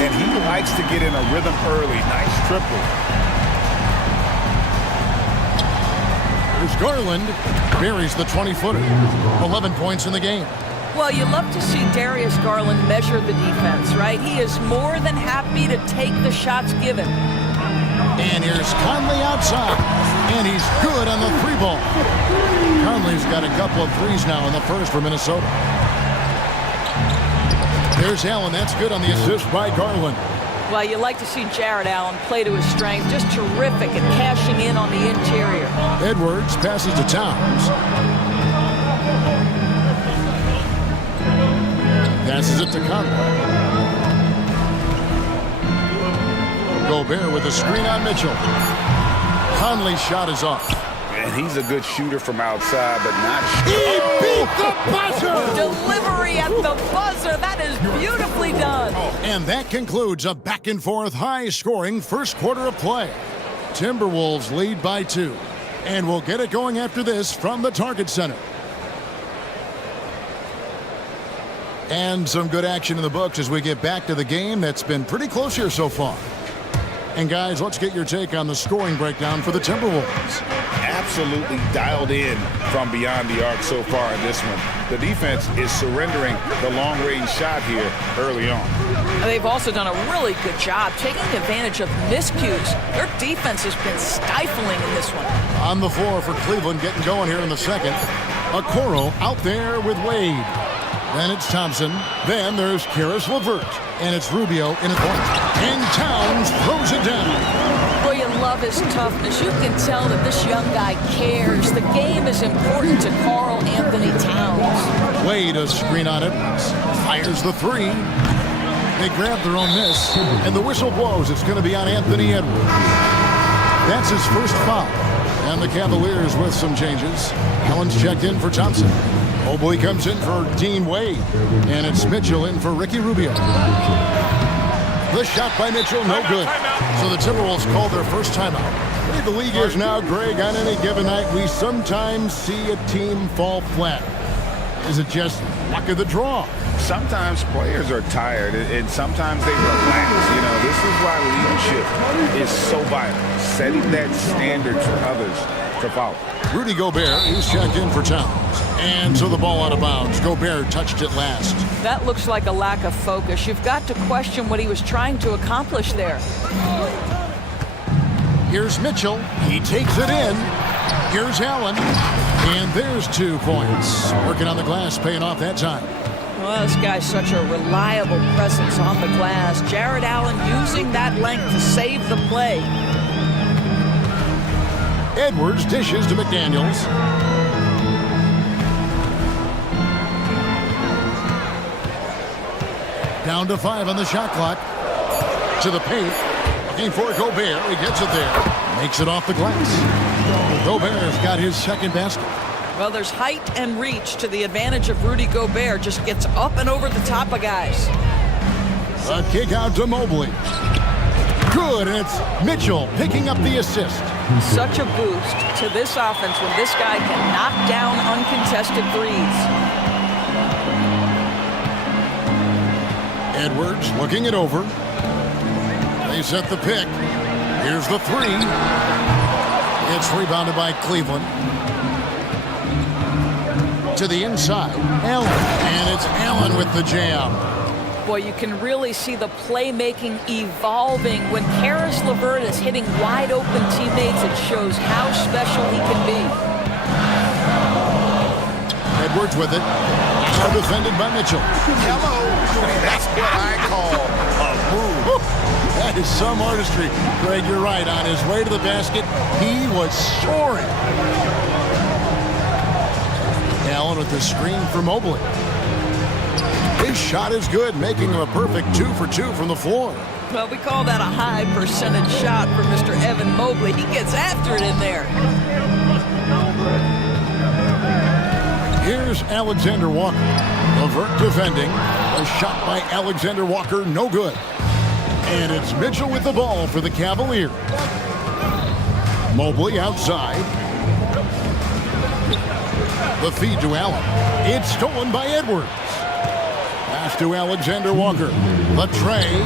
And he likes to get in a rhythm early. Nice triple. There's Garland. Buries the 20-footer. 11 points in the game. Well, you love to see Darius Garland measure the defense, right? He is more than happy to take the shots given. And here's Conley outside. And he's good on the three ball. Conley's got a couple of threes now in the first for Minnesota. There's Allen. That's good on the assist by Garland. Well, you like to see Jared Allen play to his strength. Just terrific at cashing in on the interior. Edwards passes to Towns. Passes it to Conley. Gobert with a screen on Mitchell. Conley's shot is off. And he's a good shooter from outside, but not... He beat the buzzer! Delivery at the buzzer. That is beautifully done. And that concludes a back-and-forth, high-scoring first quarter of play. Timberwolves lead by 2. And we'll get it going after this from the Target Center. And some good action in the books as we get back to the game that's been pretty close here so far. And guys, let's get your take on the scoring breakdown for the Timberwolves. Absolutely dialed in from beyond the arc so far in this one. The defense is surrendering the long-range shot here early on. They've also done a really good job taking advantage of miscues. Their defense has been stifling in this one. On the floor for Cleveland, getting going here in the second. Okoro out there with Wade. Then it's Thompson. Then there's Karis LeVert. And it's Rubio in a corner. And Towns throws it down. Boy, you love his toughness. You can tell that this young guy cares. The game is important to Karl Anthony Towns. Wade, a screen on Edwards. Fires the three. They grab their own miss. And the whistle blows. It's going to be on Anthony Edwards. That's his first foul. And the Cavaliers with some changes. Allen's checked in for Thompson. Mobley comes in for Dean Wade. And it's Mitchell in for Ricky Rubio. The shot by Mitchell, no good. So the Timberwolves called their first timeout. The way the league is now, Greg, on any given night, we sometimes see a team fall flat. Is it just luck of the draw? Sometimes players are tired, and sometimes they relax. You know, this is why leadership is so vital. Setting that standard for others to follow. Rudy Gobert, he's checked in for Towns. And so the ball out of bounds. Gobert touched it last. That looks like a lack of focus. You've got to question what he was trying to accomplish there. Here's Mitchell. He takes it in. Here's Allen. And there's 2 points. Working on the glass, paying off that time. Well, this guy's such a reliable presence on the glass. Jared Allen using that length to save the play. Edwards dishes to McDaniels. Down to 5 on the shot clock. To the paint. Looking for Gobert. He gets it there. Makes it off the glass. Gobert's got his second basket. Well, there's height and reach to the advantage of Rudy Gobert. Just gets up and over the top of guys. A kick out to Mobley. Good, and it's Mitchell picking up the assist. Such a boost to this offense when this guy can knock down uncontested threes. Edwards looking it over. They set the pick. Here's the three. It's rebounded by Cleveland. To the inside. Allen. And it's Allen with the jam. Boy, you can really see the playmaking evolving. When Karis LeVert is hitting wide open teammates, it shows how special he can be. Edwards with it. Now defended by Mitchell. Hello. That's what I call a move. That is some artistry. Greg, you're right. On his way to the basket, he was soaring. Allen with the screen for Mobley. His shot is good, making him a perfect 2 for 2 from the floor. Well, we call that a high percentage shot for Mr. Evan Mobley. He gets after it in there. Here's Alexander Walker. Avert defending. A shot by Alexander Walker, no good. And it's Mitchell with the ball for the Cavaliers. Mobley outside. The feed to Allen. It's stolen by Edwards. Pass to Alexander Walker. The tray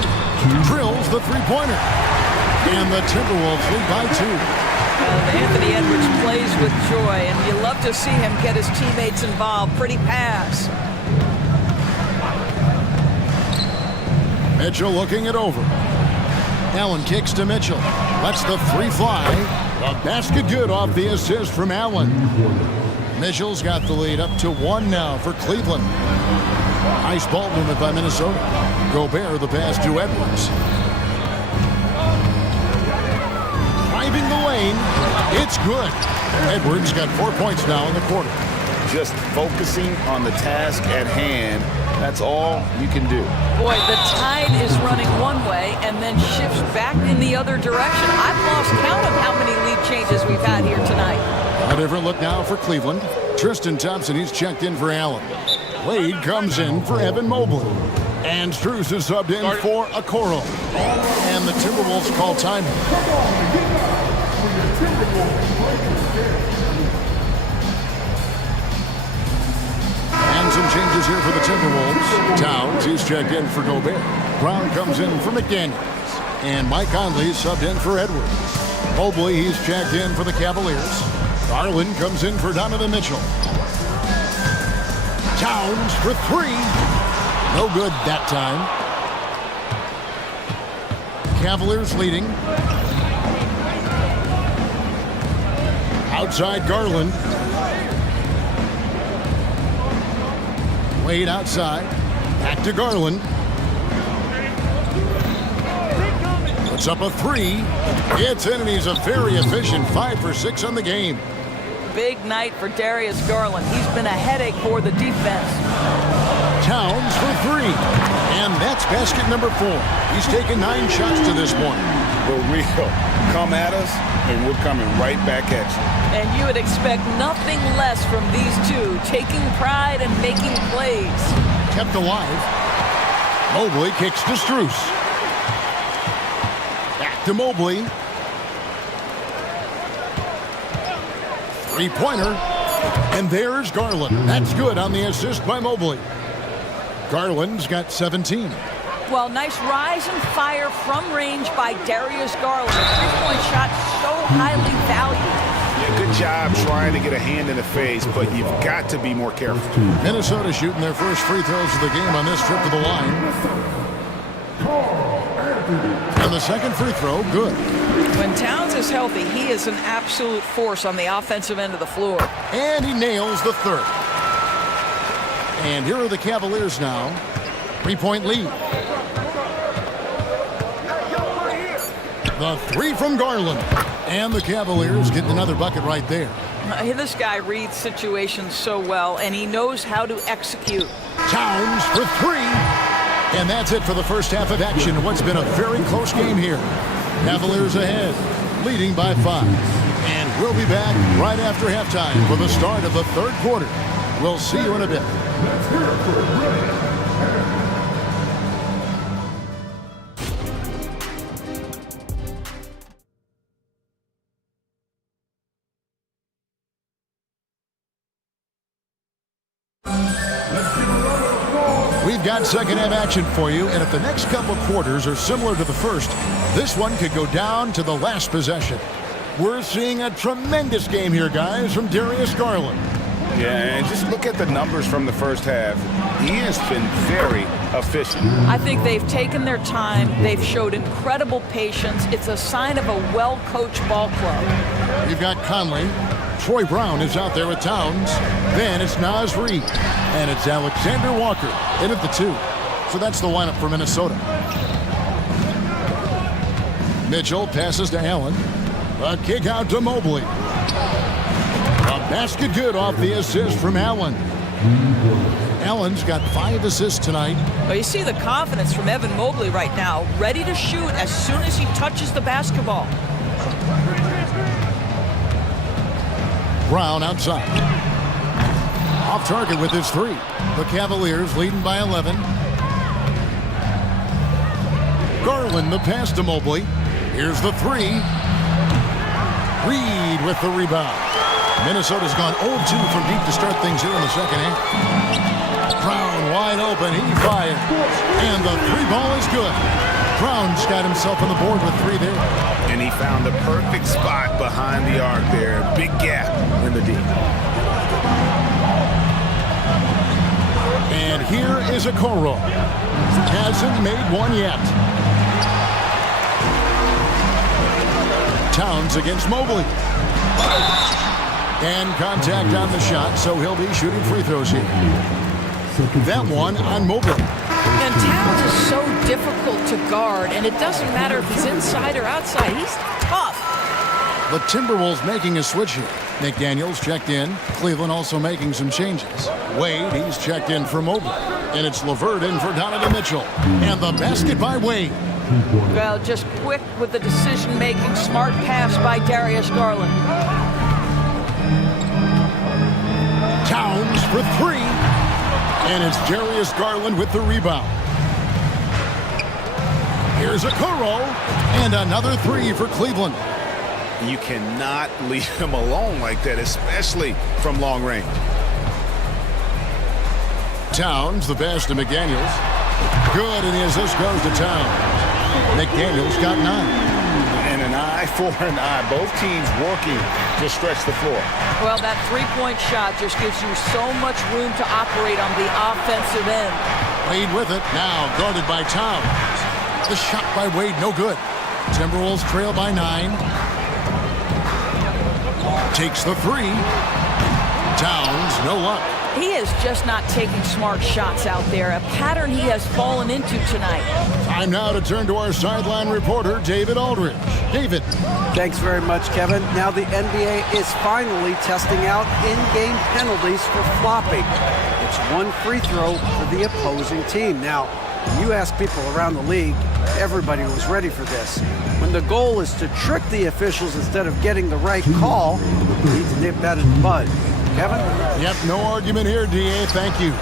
drills the three-pointer. And the Timberwolves lead by 2. Anthony Edwards plays with joy, and you love to see him get his teammates involved. Pretty pass. Mitchell looking it over. Allen kicks to Mitchell. Lets the three fly. A basket good off the assist from Allen. Mitchell's got the lead up to 1 now for Cleveland. Nice ball movement by Minnesota. Gobert the pass to Edwards. Driving the lane. It's good. Edwards got 4 points now in the quarter. Just focusing on the task at hand. That's all you can do. Boy, the tide is running one way and then shifts back in the other direction. I've lost count of how many lead changes we've had here tonight. A different look now for Cleveland. Tristan Thompson, he's checked in for Allen. Wade comes in for Evan Mobley. And Strus is subbed in for Okoro. And the Timberwolves call time. And some changes here for the Timberwolves. Towns, he's checked in for Gobert. Brown comes in for McDaniels. And Mike Conley subbed in for Edwards. Mobley, he's checked in for the Cavaliers. Garland comes in for Donovan Mitchell. Towns for 3. No good that time. Cavaliers leading. Outside Garland. Wade outside. Back to Garland. Puts up a 3. It's in, and he's a very efficient 5 for 6 on the game. Big night for Darius Garland. He's been a headache for the defense. Towns for 3. And that's basket number 4. He's taken 9 shots to this point. For real. Come at us, and we're coming right back at you. And you would expect nothing less from these two, taking pride and making plays. Kept alive. Mobley kicks to Strus. Back to Mobley. Three-pointer. And there's Garland. That's good on the assist by Mobley. Garland's got 17. Well, nice rise and fire from range by Darius Garland. A three-point shot so highly valued. Yeah, good job trying to get a hand in the face, but you've got to be more careful. Minnesota shooting their first free throws of the game on this trip to the line. And the second free throw, good. When Towns is healthy, he is an absolute force on the offensive end of the floor. And he nails the third. And here are the Cavaliers now. 3-point lead. The 3 from Garland. And the Cavaliers getting another bucket right there. This guy reads situations so well, and he knows how to execute. Towns for 3. And that's it for the first half of action in what's been a very close game here. Cavaliers ahead, leading by 5. And we'll be back right after halftime for the start of the third quarter. We'll see you in a bit. We've got second half action for you, and if the next couple quarters are similar to the first, this one could go down to the last possession. We're seeing a tremendous game here, guys, from Darius Garland. Yeah, and just look at the numbers from the first half. He has been very efficient. I think they've taken their time. They've showed incredible patience. It's a sign of a well-coached ball club. We've got Conley. Troy Brown is out there with Towns. Then it's Naz Reid. And it's Alexander Walker in at the 2. So that's the lineup for Minnesota. Mitchell passes to Allen. A kick out to Mobley. A basket good off the assist from Allen. Allen's got 5 assists tonight. Well, you see the confidence from Evan Mobley right now, ready to shoot as soon as he touches the basketball. Brown outside. Off target with his 3. The Cavaliers leading by 11. Garland the pass to Mobley. Here's the 3. Reed with the rebound. Minnesota's gone 0-2 from deep to start things here in the second half. Brown wide open. He fires. And the 3 ball is good. Brown's got himself on the board with 3 there. And he found the perfect spot behind the arc there. Big gap in the D. And here is a Okoro. Hasn't made one yet. Towns against Mobley. And contact on the shot, so he'll be shooting free throws here. That one on Mobley. And Towns is so difficult to guard, and it doesn't matter if he's inside or outside. He's tough. The Timberwolves making a switch here. McDaniels checked in. Cleveland also making some changes. Wade, he's checked in for Mobley. And it's LeVert in for Donovan Mitchell. And the basket by Wade. Well, just quick with the decision-making. Smart pass by Darius Garland. Towns for 3. And it's Darius Garland with the rebound. Here's a Okoro. And another 3 for Cleveland. You cannot leave him alone like that, especially from long range. Towns, the pass to McDaniels. Good, and the assist goes to Towns. McDaniels got 9. And an eye for an eye. Both teams working to stretch the floor. Well, that three-point shot just gives you so much room to operate on the offensive end. Wade with it, now guarded by Towns. The shot by Wade, no good. Timberwolves trail by 9. Takes the 3. Towns, no luck. He is just not taking smart shots out there, a pattern he has fallen into tonight. Time now to turn to our sideline reporter, David Aldridge. David. Thanks very much, Kevin. Now the NBA is finally testing out in-game penalties for flopping. It's 1 free throw for the opposing team. Now, when you ask people around the league, everybody was ready for this. When the goal is to trick the officials instead of getting the right call, you need to nip that in the bud. Kevin? Yep, no argument here, DA. Thank you.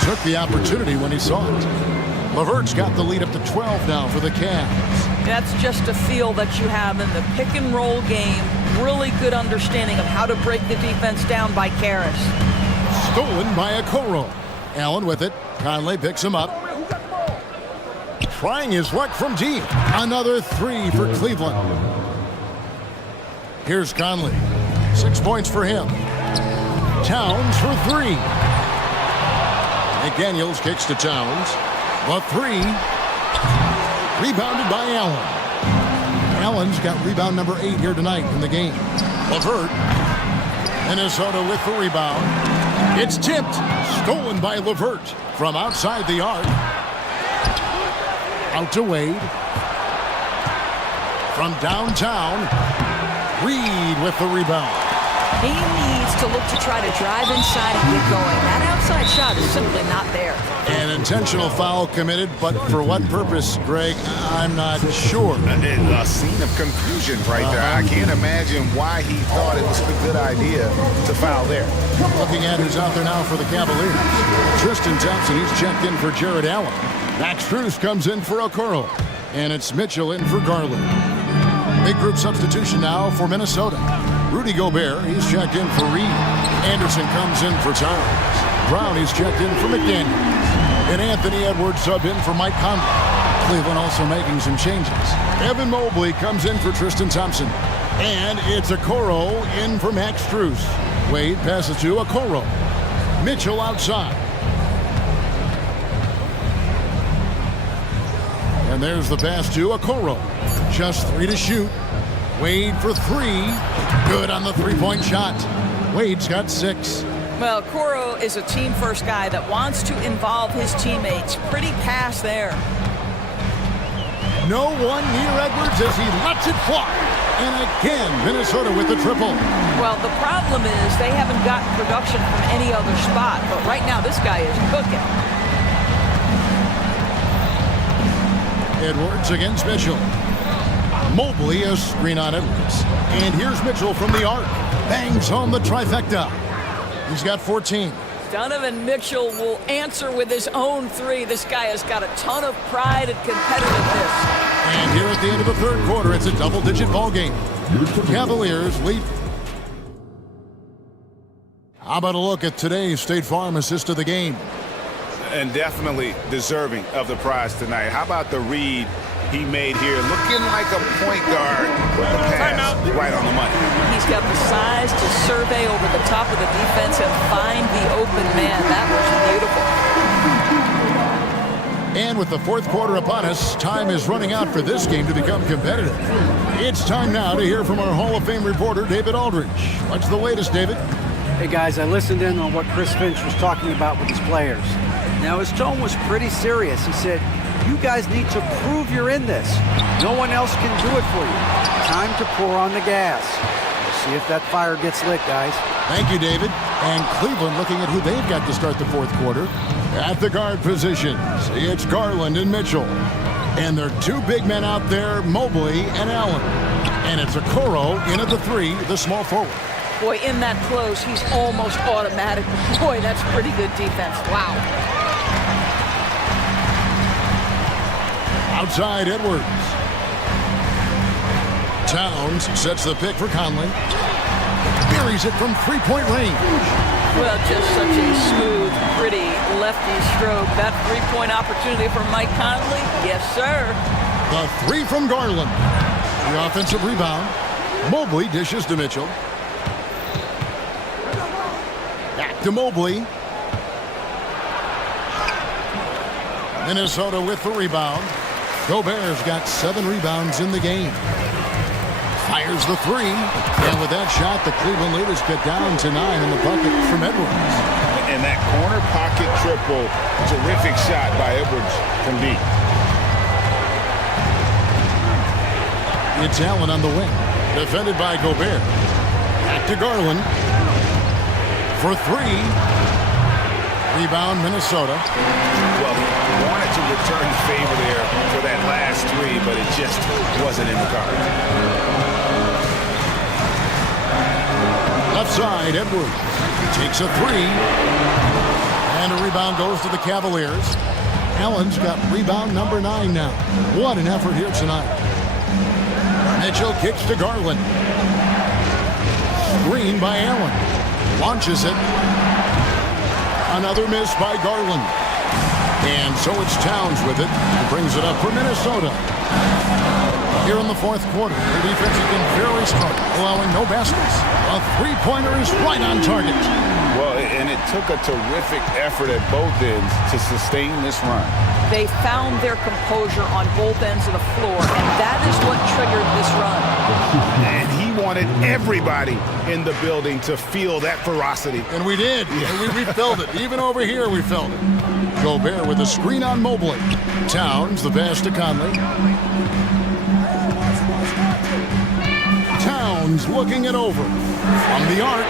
Took the opportunity when he saw it. LeVert's got the lead up to 12 now for the Cavs. That's just a feel that you have in the pick-and-roll game. Really good understanding of how to break the defense down by Karras. Stolen by Okoro. Allen with it. Conley picks him up. Trying his luck from deep. Another 3 for Cleveland. Here's Conley. 6 points for him. Towns for 3. McDaniels kicks to Towns. The 3. Rebounded by Allen. Allen's got rebound number 8 here tonight in the game. LeVert. Minnesota with the rebound. It's tipped. Stolen by LeVert from outside the arc. Out to Wade. From downtown. Reed with the rebound. He needs to look to try to drive inside and get going. That outside shot is simply not there. An intentional foul committed, but for what purpose, Greg? I'm not sure. A scene of confusion right there. I can't imagine why he thought it was a good idea to foul there. Looking at who's out there now for the Cavaliers. Tristan Thompson, he's checked in for Jared Allen. Max Strus comes in for Okoro. And it's Mitchell in for Garland. Big group substitution now for Minnesota. Rudy Gobert, he's checked in for Reed. Anderson comes in for Towns. Brown, he's checked in for McDaniels. And Anthony Edwards sub in for Mike Conley. Cleveland also making some changes. Evan Mobley comes in for Tristan Thompson. And it's Okoro in for Max Strus. Wade passes to Okoro. Mitchell outside. And there's the pass to Okoro. Just 3 to shoot. Wade for 3. Good on the three-point shot. Wade's got 6. Well, Okoro is a team-first guy that wants to involve his teammates. Pretty pass there. No one near Edwards as he lets it fly. And again, Minnesota with the triple. Well, the problem is they haven't gotten production from any other spot, but right now this guy is cooking. Edwards against Mitchell. Mobley, a screen on Edwards. And here's Mitchell from the arc. Bangs home the trifecta. He's got 14. Donovan Mitchell will answer with his own three. This guy has got a ton of pride and competitiveness. And here at the end of the third quarter, it's a double-digit ball game. Cavaliers lead. How about a look at today's State Farm assist of the game? And definitely deserving of the prize tonight. How about the read he made here? Looking like a point guard. The pass right on the money. He's got the size to survey over the top of the defense and find the open man. That was beautiful. And with the fourth quarter upon us, time is running out for this game to become competitive. It's time now to hear from our Hall of Fame reporter, David Aldridge. What's the latest, David? Hey guys, I listened in on what Chris Finch was talking about with his players. Now his tone was pretty serious. He said, you guys need to prove you're in this. No one else can do it for you. Time to pour on the gas. We'll see if that fire gets lit, guys. Thank you, David. And Cleveland looking at who they've got to start the fourth quarter. At the guard positions, it's Garland and Mitchell. And there are two big men out there, Mobley and Allen. And it's Okoro in at the three, the small forward. Boy, in that close, he's almost automatic. Boy, that's pretty good defense. Wow. Outside Edwards. Towns sets the pick for Conley. Buries it from three-point range. Well, just such a smooth, pretty lefty stroke. That three-point opportunity for Mike Conley? Yes, sir. The three from Garland. The offensive rebound. Mobley dishes to Mitchell. Back to Mobley. Minnesota with the rebound. Gobert's got 7 rebounds in the game. Fires the three. And with that shot, the Cleveland leaders get down to 9 in the bucket from Edwards. And that corner pocket triple, terrific shot by Edwards from deep. It's Allen on the wing. Defended by Gobert. Back to Garland. For 3. Rebound, Minnesota. Well, wanted to return the favor there for that last 3, but it just wasn't in the cards. Left side, Edwards takes a 3. And a rebound goes to the Cavaliers. Allen's got rebound number 9 now. What an effort here tonight. Mitchell kicks to Garland. Screen by Allen. Launches it. Another miss by Garland. And so it's Towns with it. He brings it up for Minnesota. Here in the fourth quarter, the defense has been very strong, allowing no baskets. A three-pointer is right on target. Well, and it took a terrific effort at both ends to sustain this run. They found their composure on both ends of the floor, and that is what triggered this run. And he wanted everybody in the building to feel that ferocity. And we did. Yeah. We felt it. Even over here, we felt it. Gobert with a screen on Mobley. Towns, the pass to Conley. Towns looking it over. From the arc.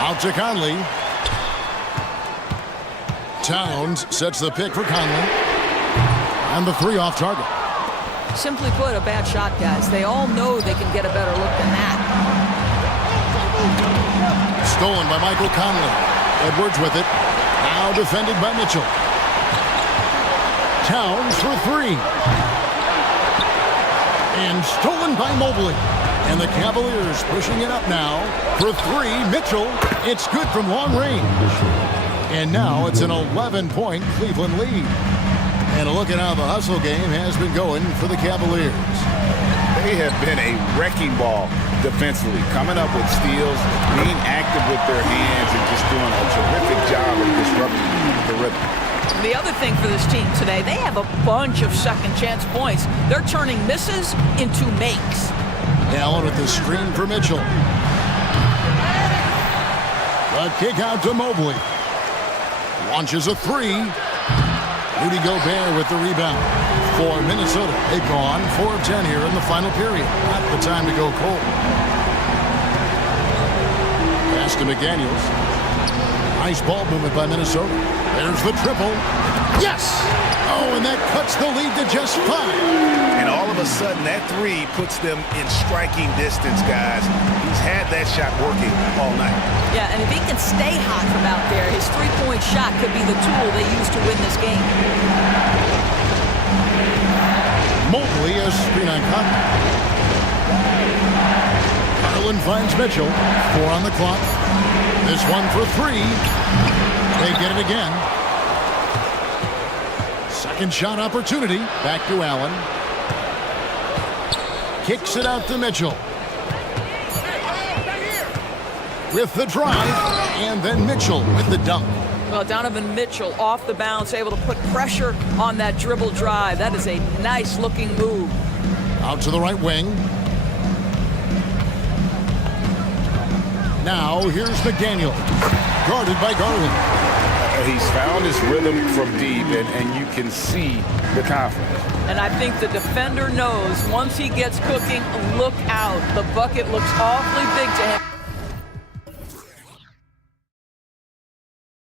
Out to Conley. Towns sets the pick for Conley. And the 3 off target. Simply put, a bad shot, guys. They all know they can get a better look than that. Stolen by Michael Conley. Edwards with it. Now defended by Mitchell. Towns for 3. And stolen by Mobley. And the Cavaliers pushing it up now. For 3, Mitchell. It's good from long range. And now it's an 11-point Cleveland lead. And a look at how the hustle game has been going for the Cavaliers. They have been a wrecking ball defensively, coming up with steals, being active with their hands, and just doing a terrific job of disrupting the rhythm. The other thing for this team today, they have a bunch of second chance points. They're turning misses into makes. Allen with the screen for Mitchell. The kick out to Mobley. Launches a 3. Rudy Gobert with the rebound. For Minnesota, they've gone 4 of 10 here in the final period. Not the time to go cold. Pass to McDaniels. Nice ball movement by Minnesota. There's the triple. Yes! Oh, and that cuts the lead to just 5. And all of a sudden, that 3 puts them in striking distance, guys. He's had that shot working all night. Yeah, and if he can stay hot from out there, his three-point shot could be the tool they use to win this game. Mobley has screen on contact. Garland finds Mitchell. 4 on the clock. This one for 3. They get it again. Second shot opportunity. Back to Allen. Kicks it out to Mitchell. With the drive. And then Mitchell with the dunk. Well, Donovan Mitchell off the bounce, able to put pressure on that dribble drive. That is a nice-looking move. Out to the right wing. Now, here's McDaniel. Guarded by Garland. He's found his rhythm from deep, and you can see the confidence. And I think the defender knows once he gets cooking, look out. The bucket looks awfully big to him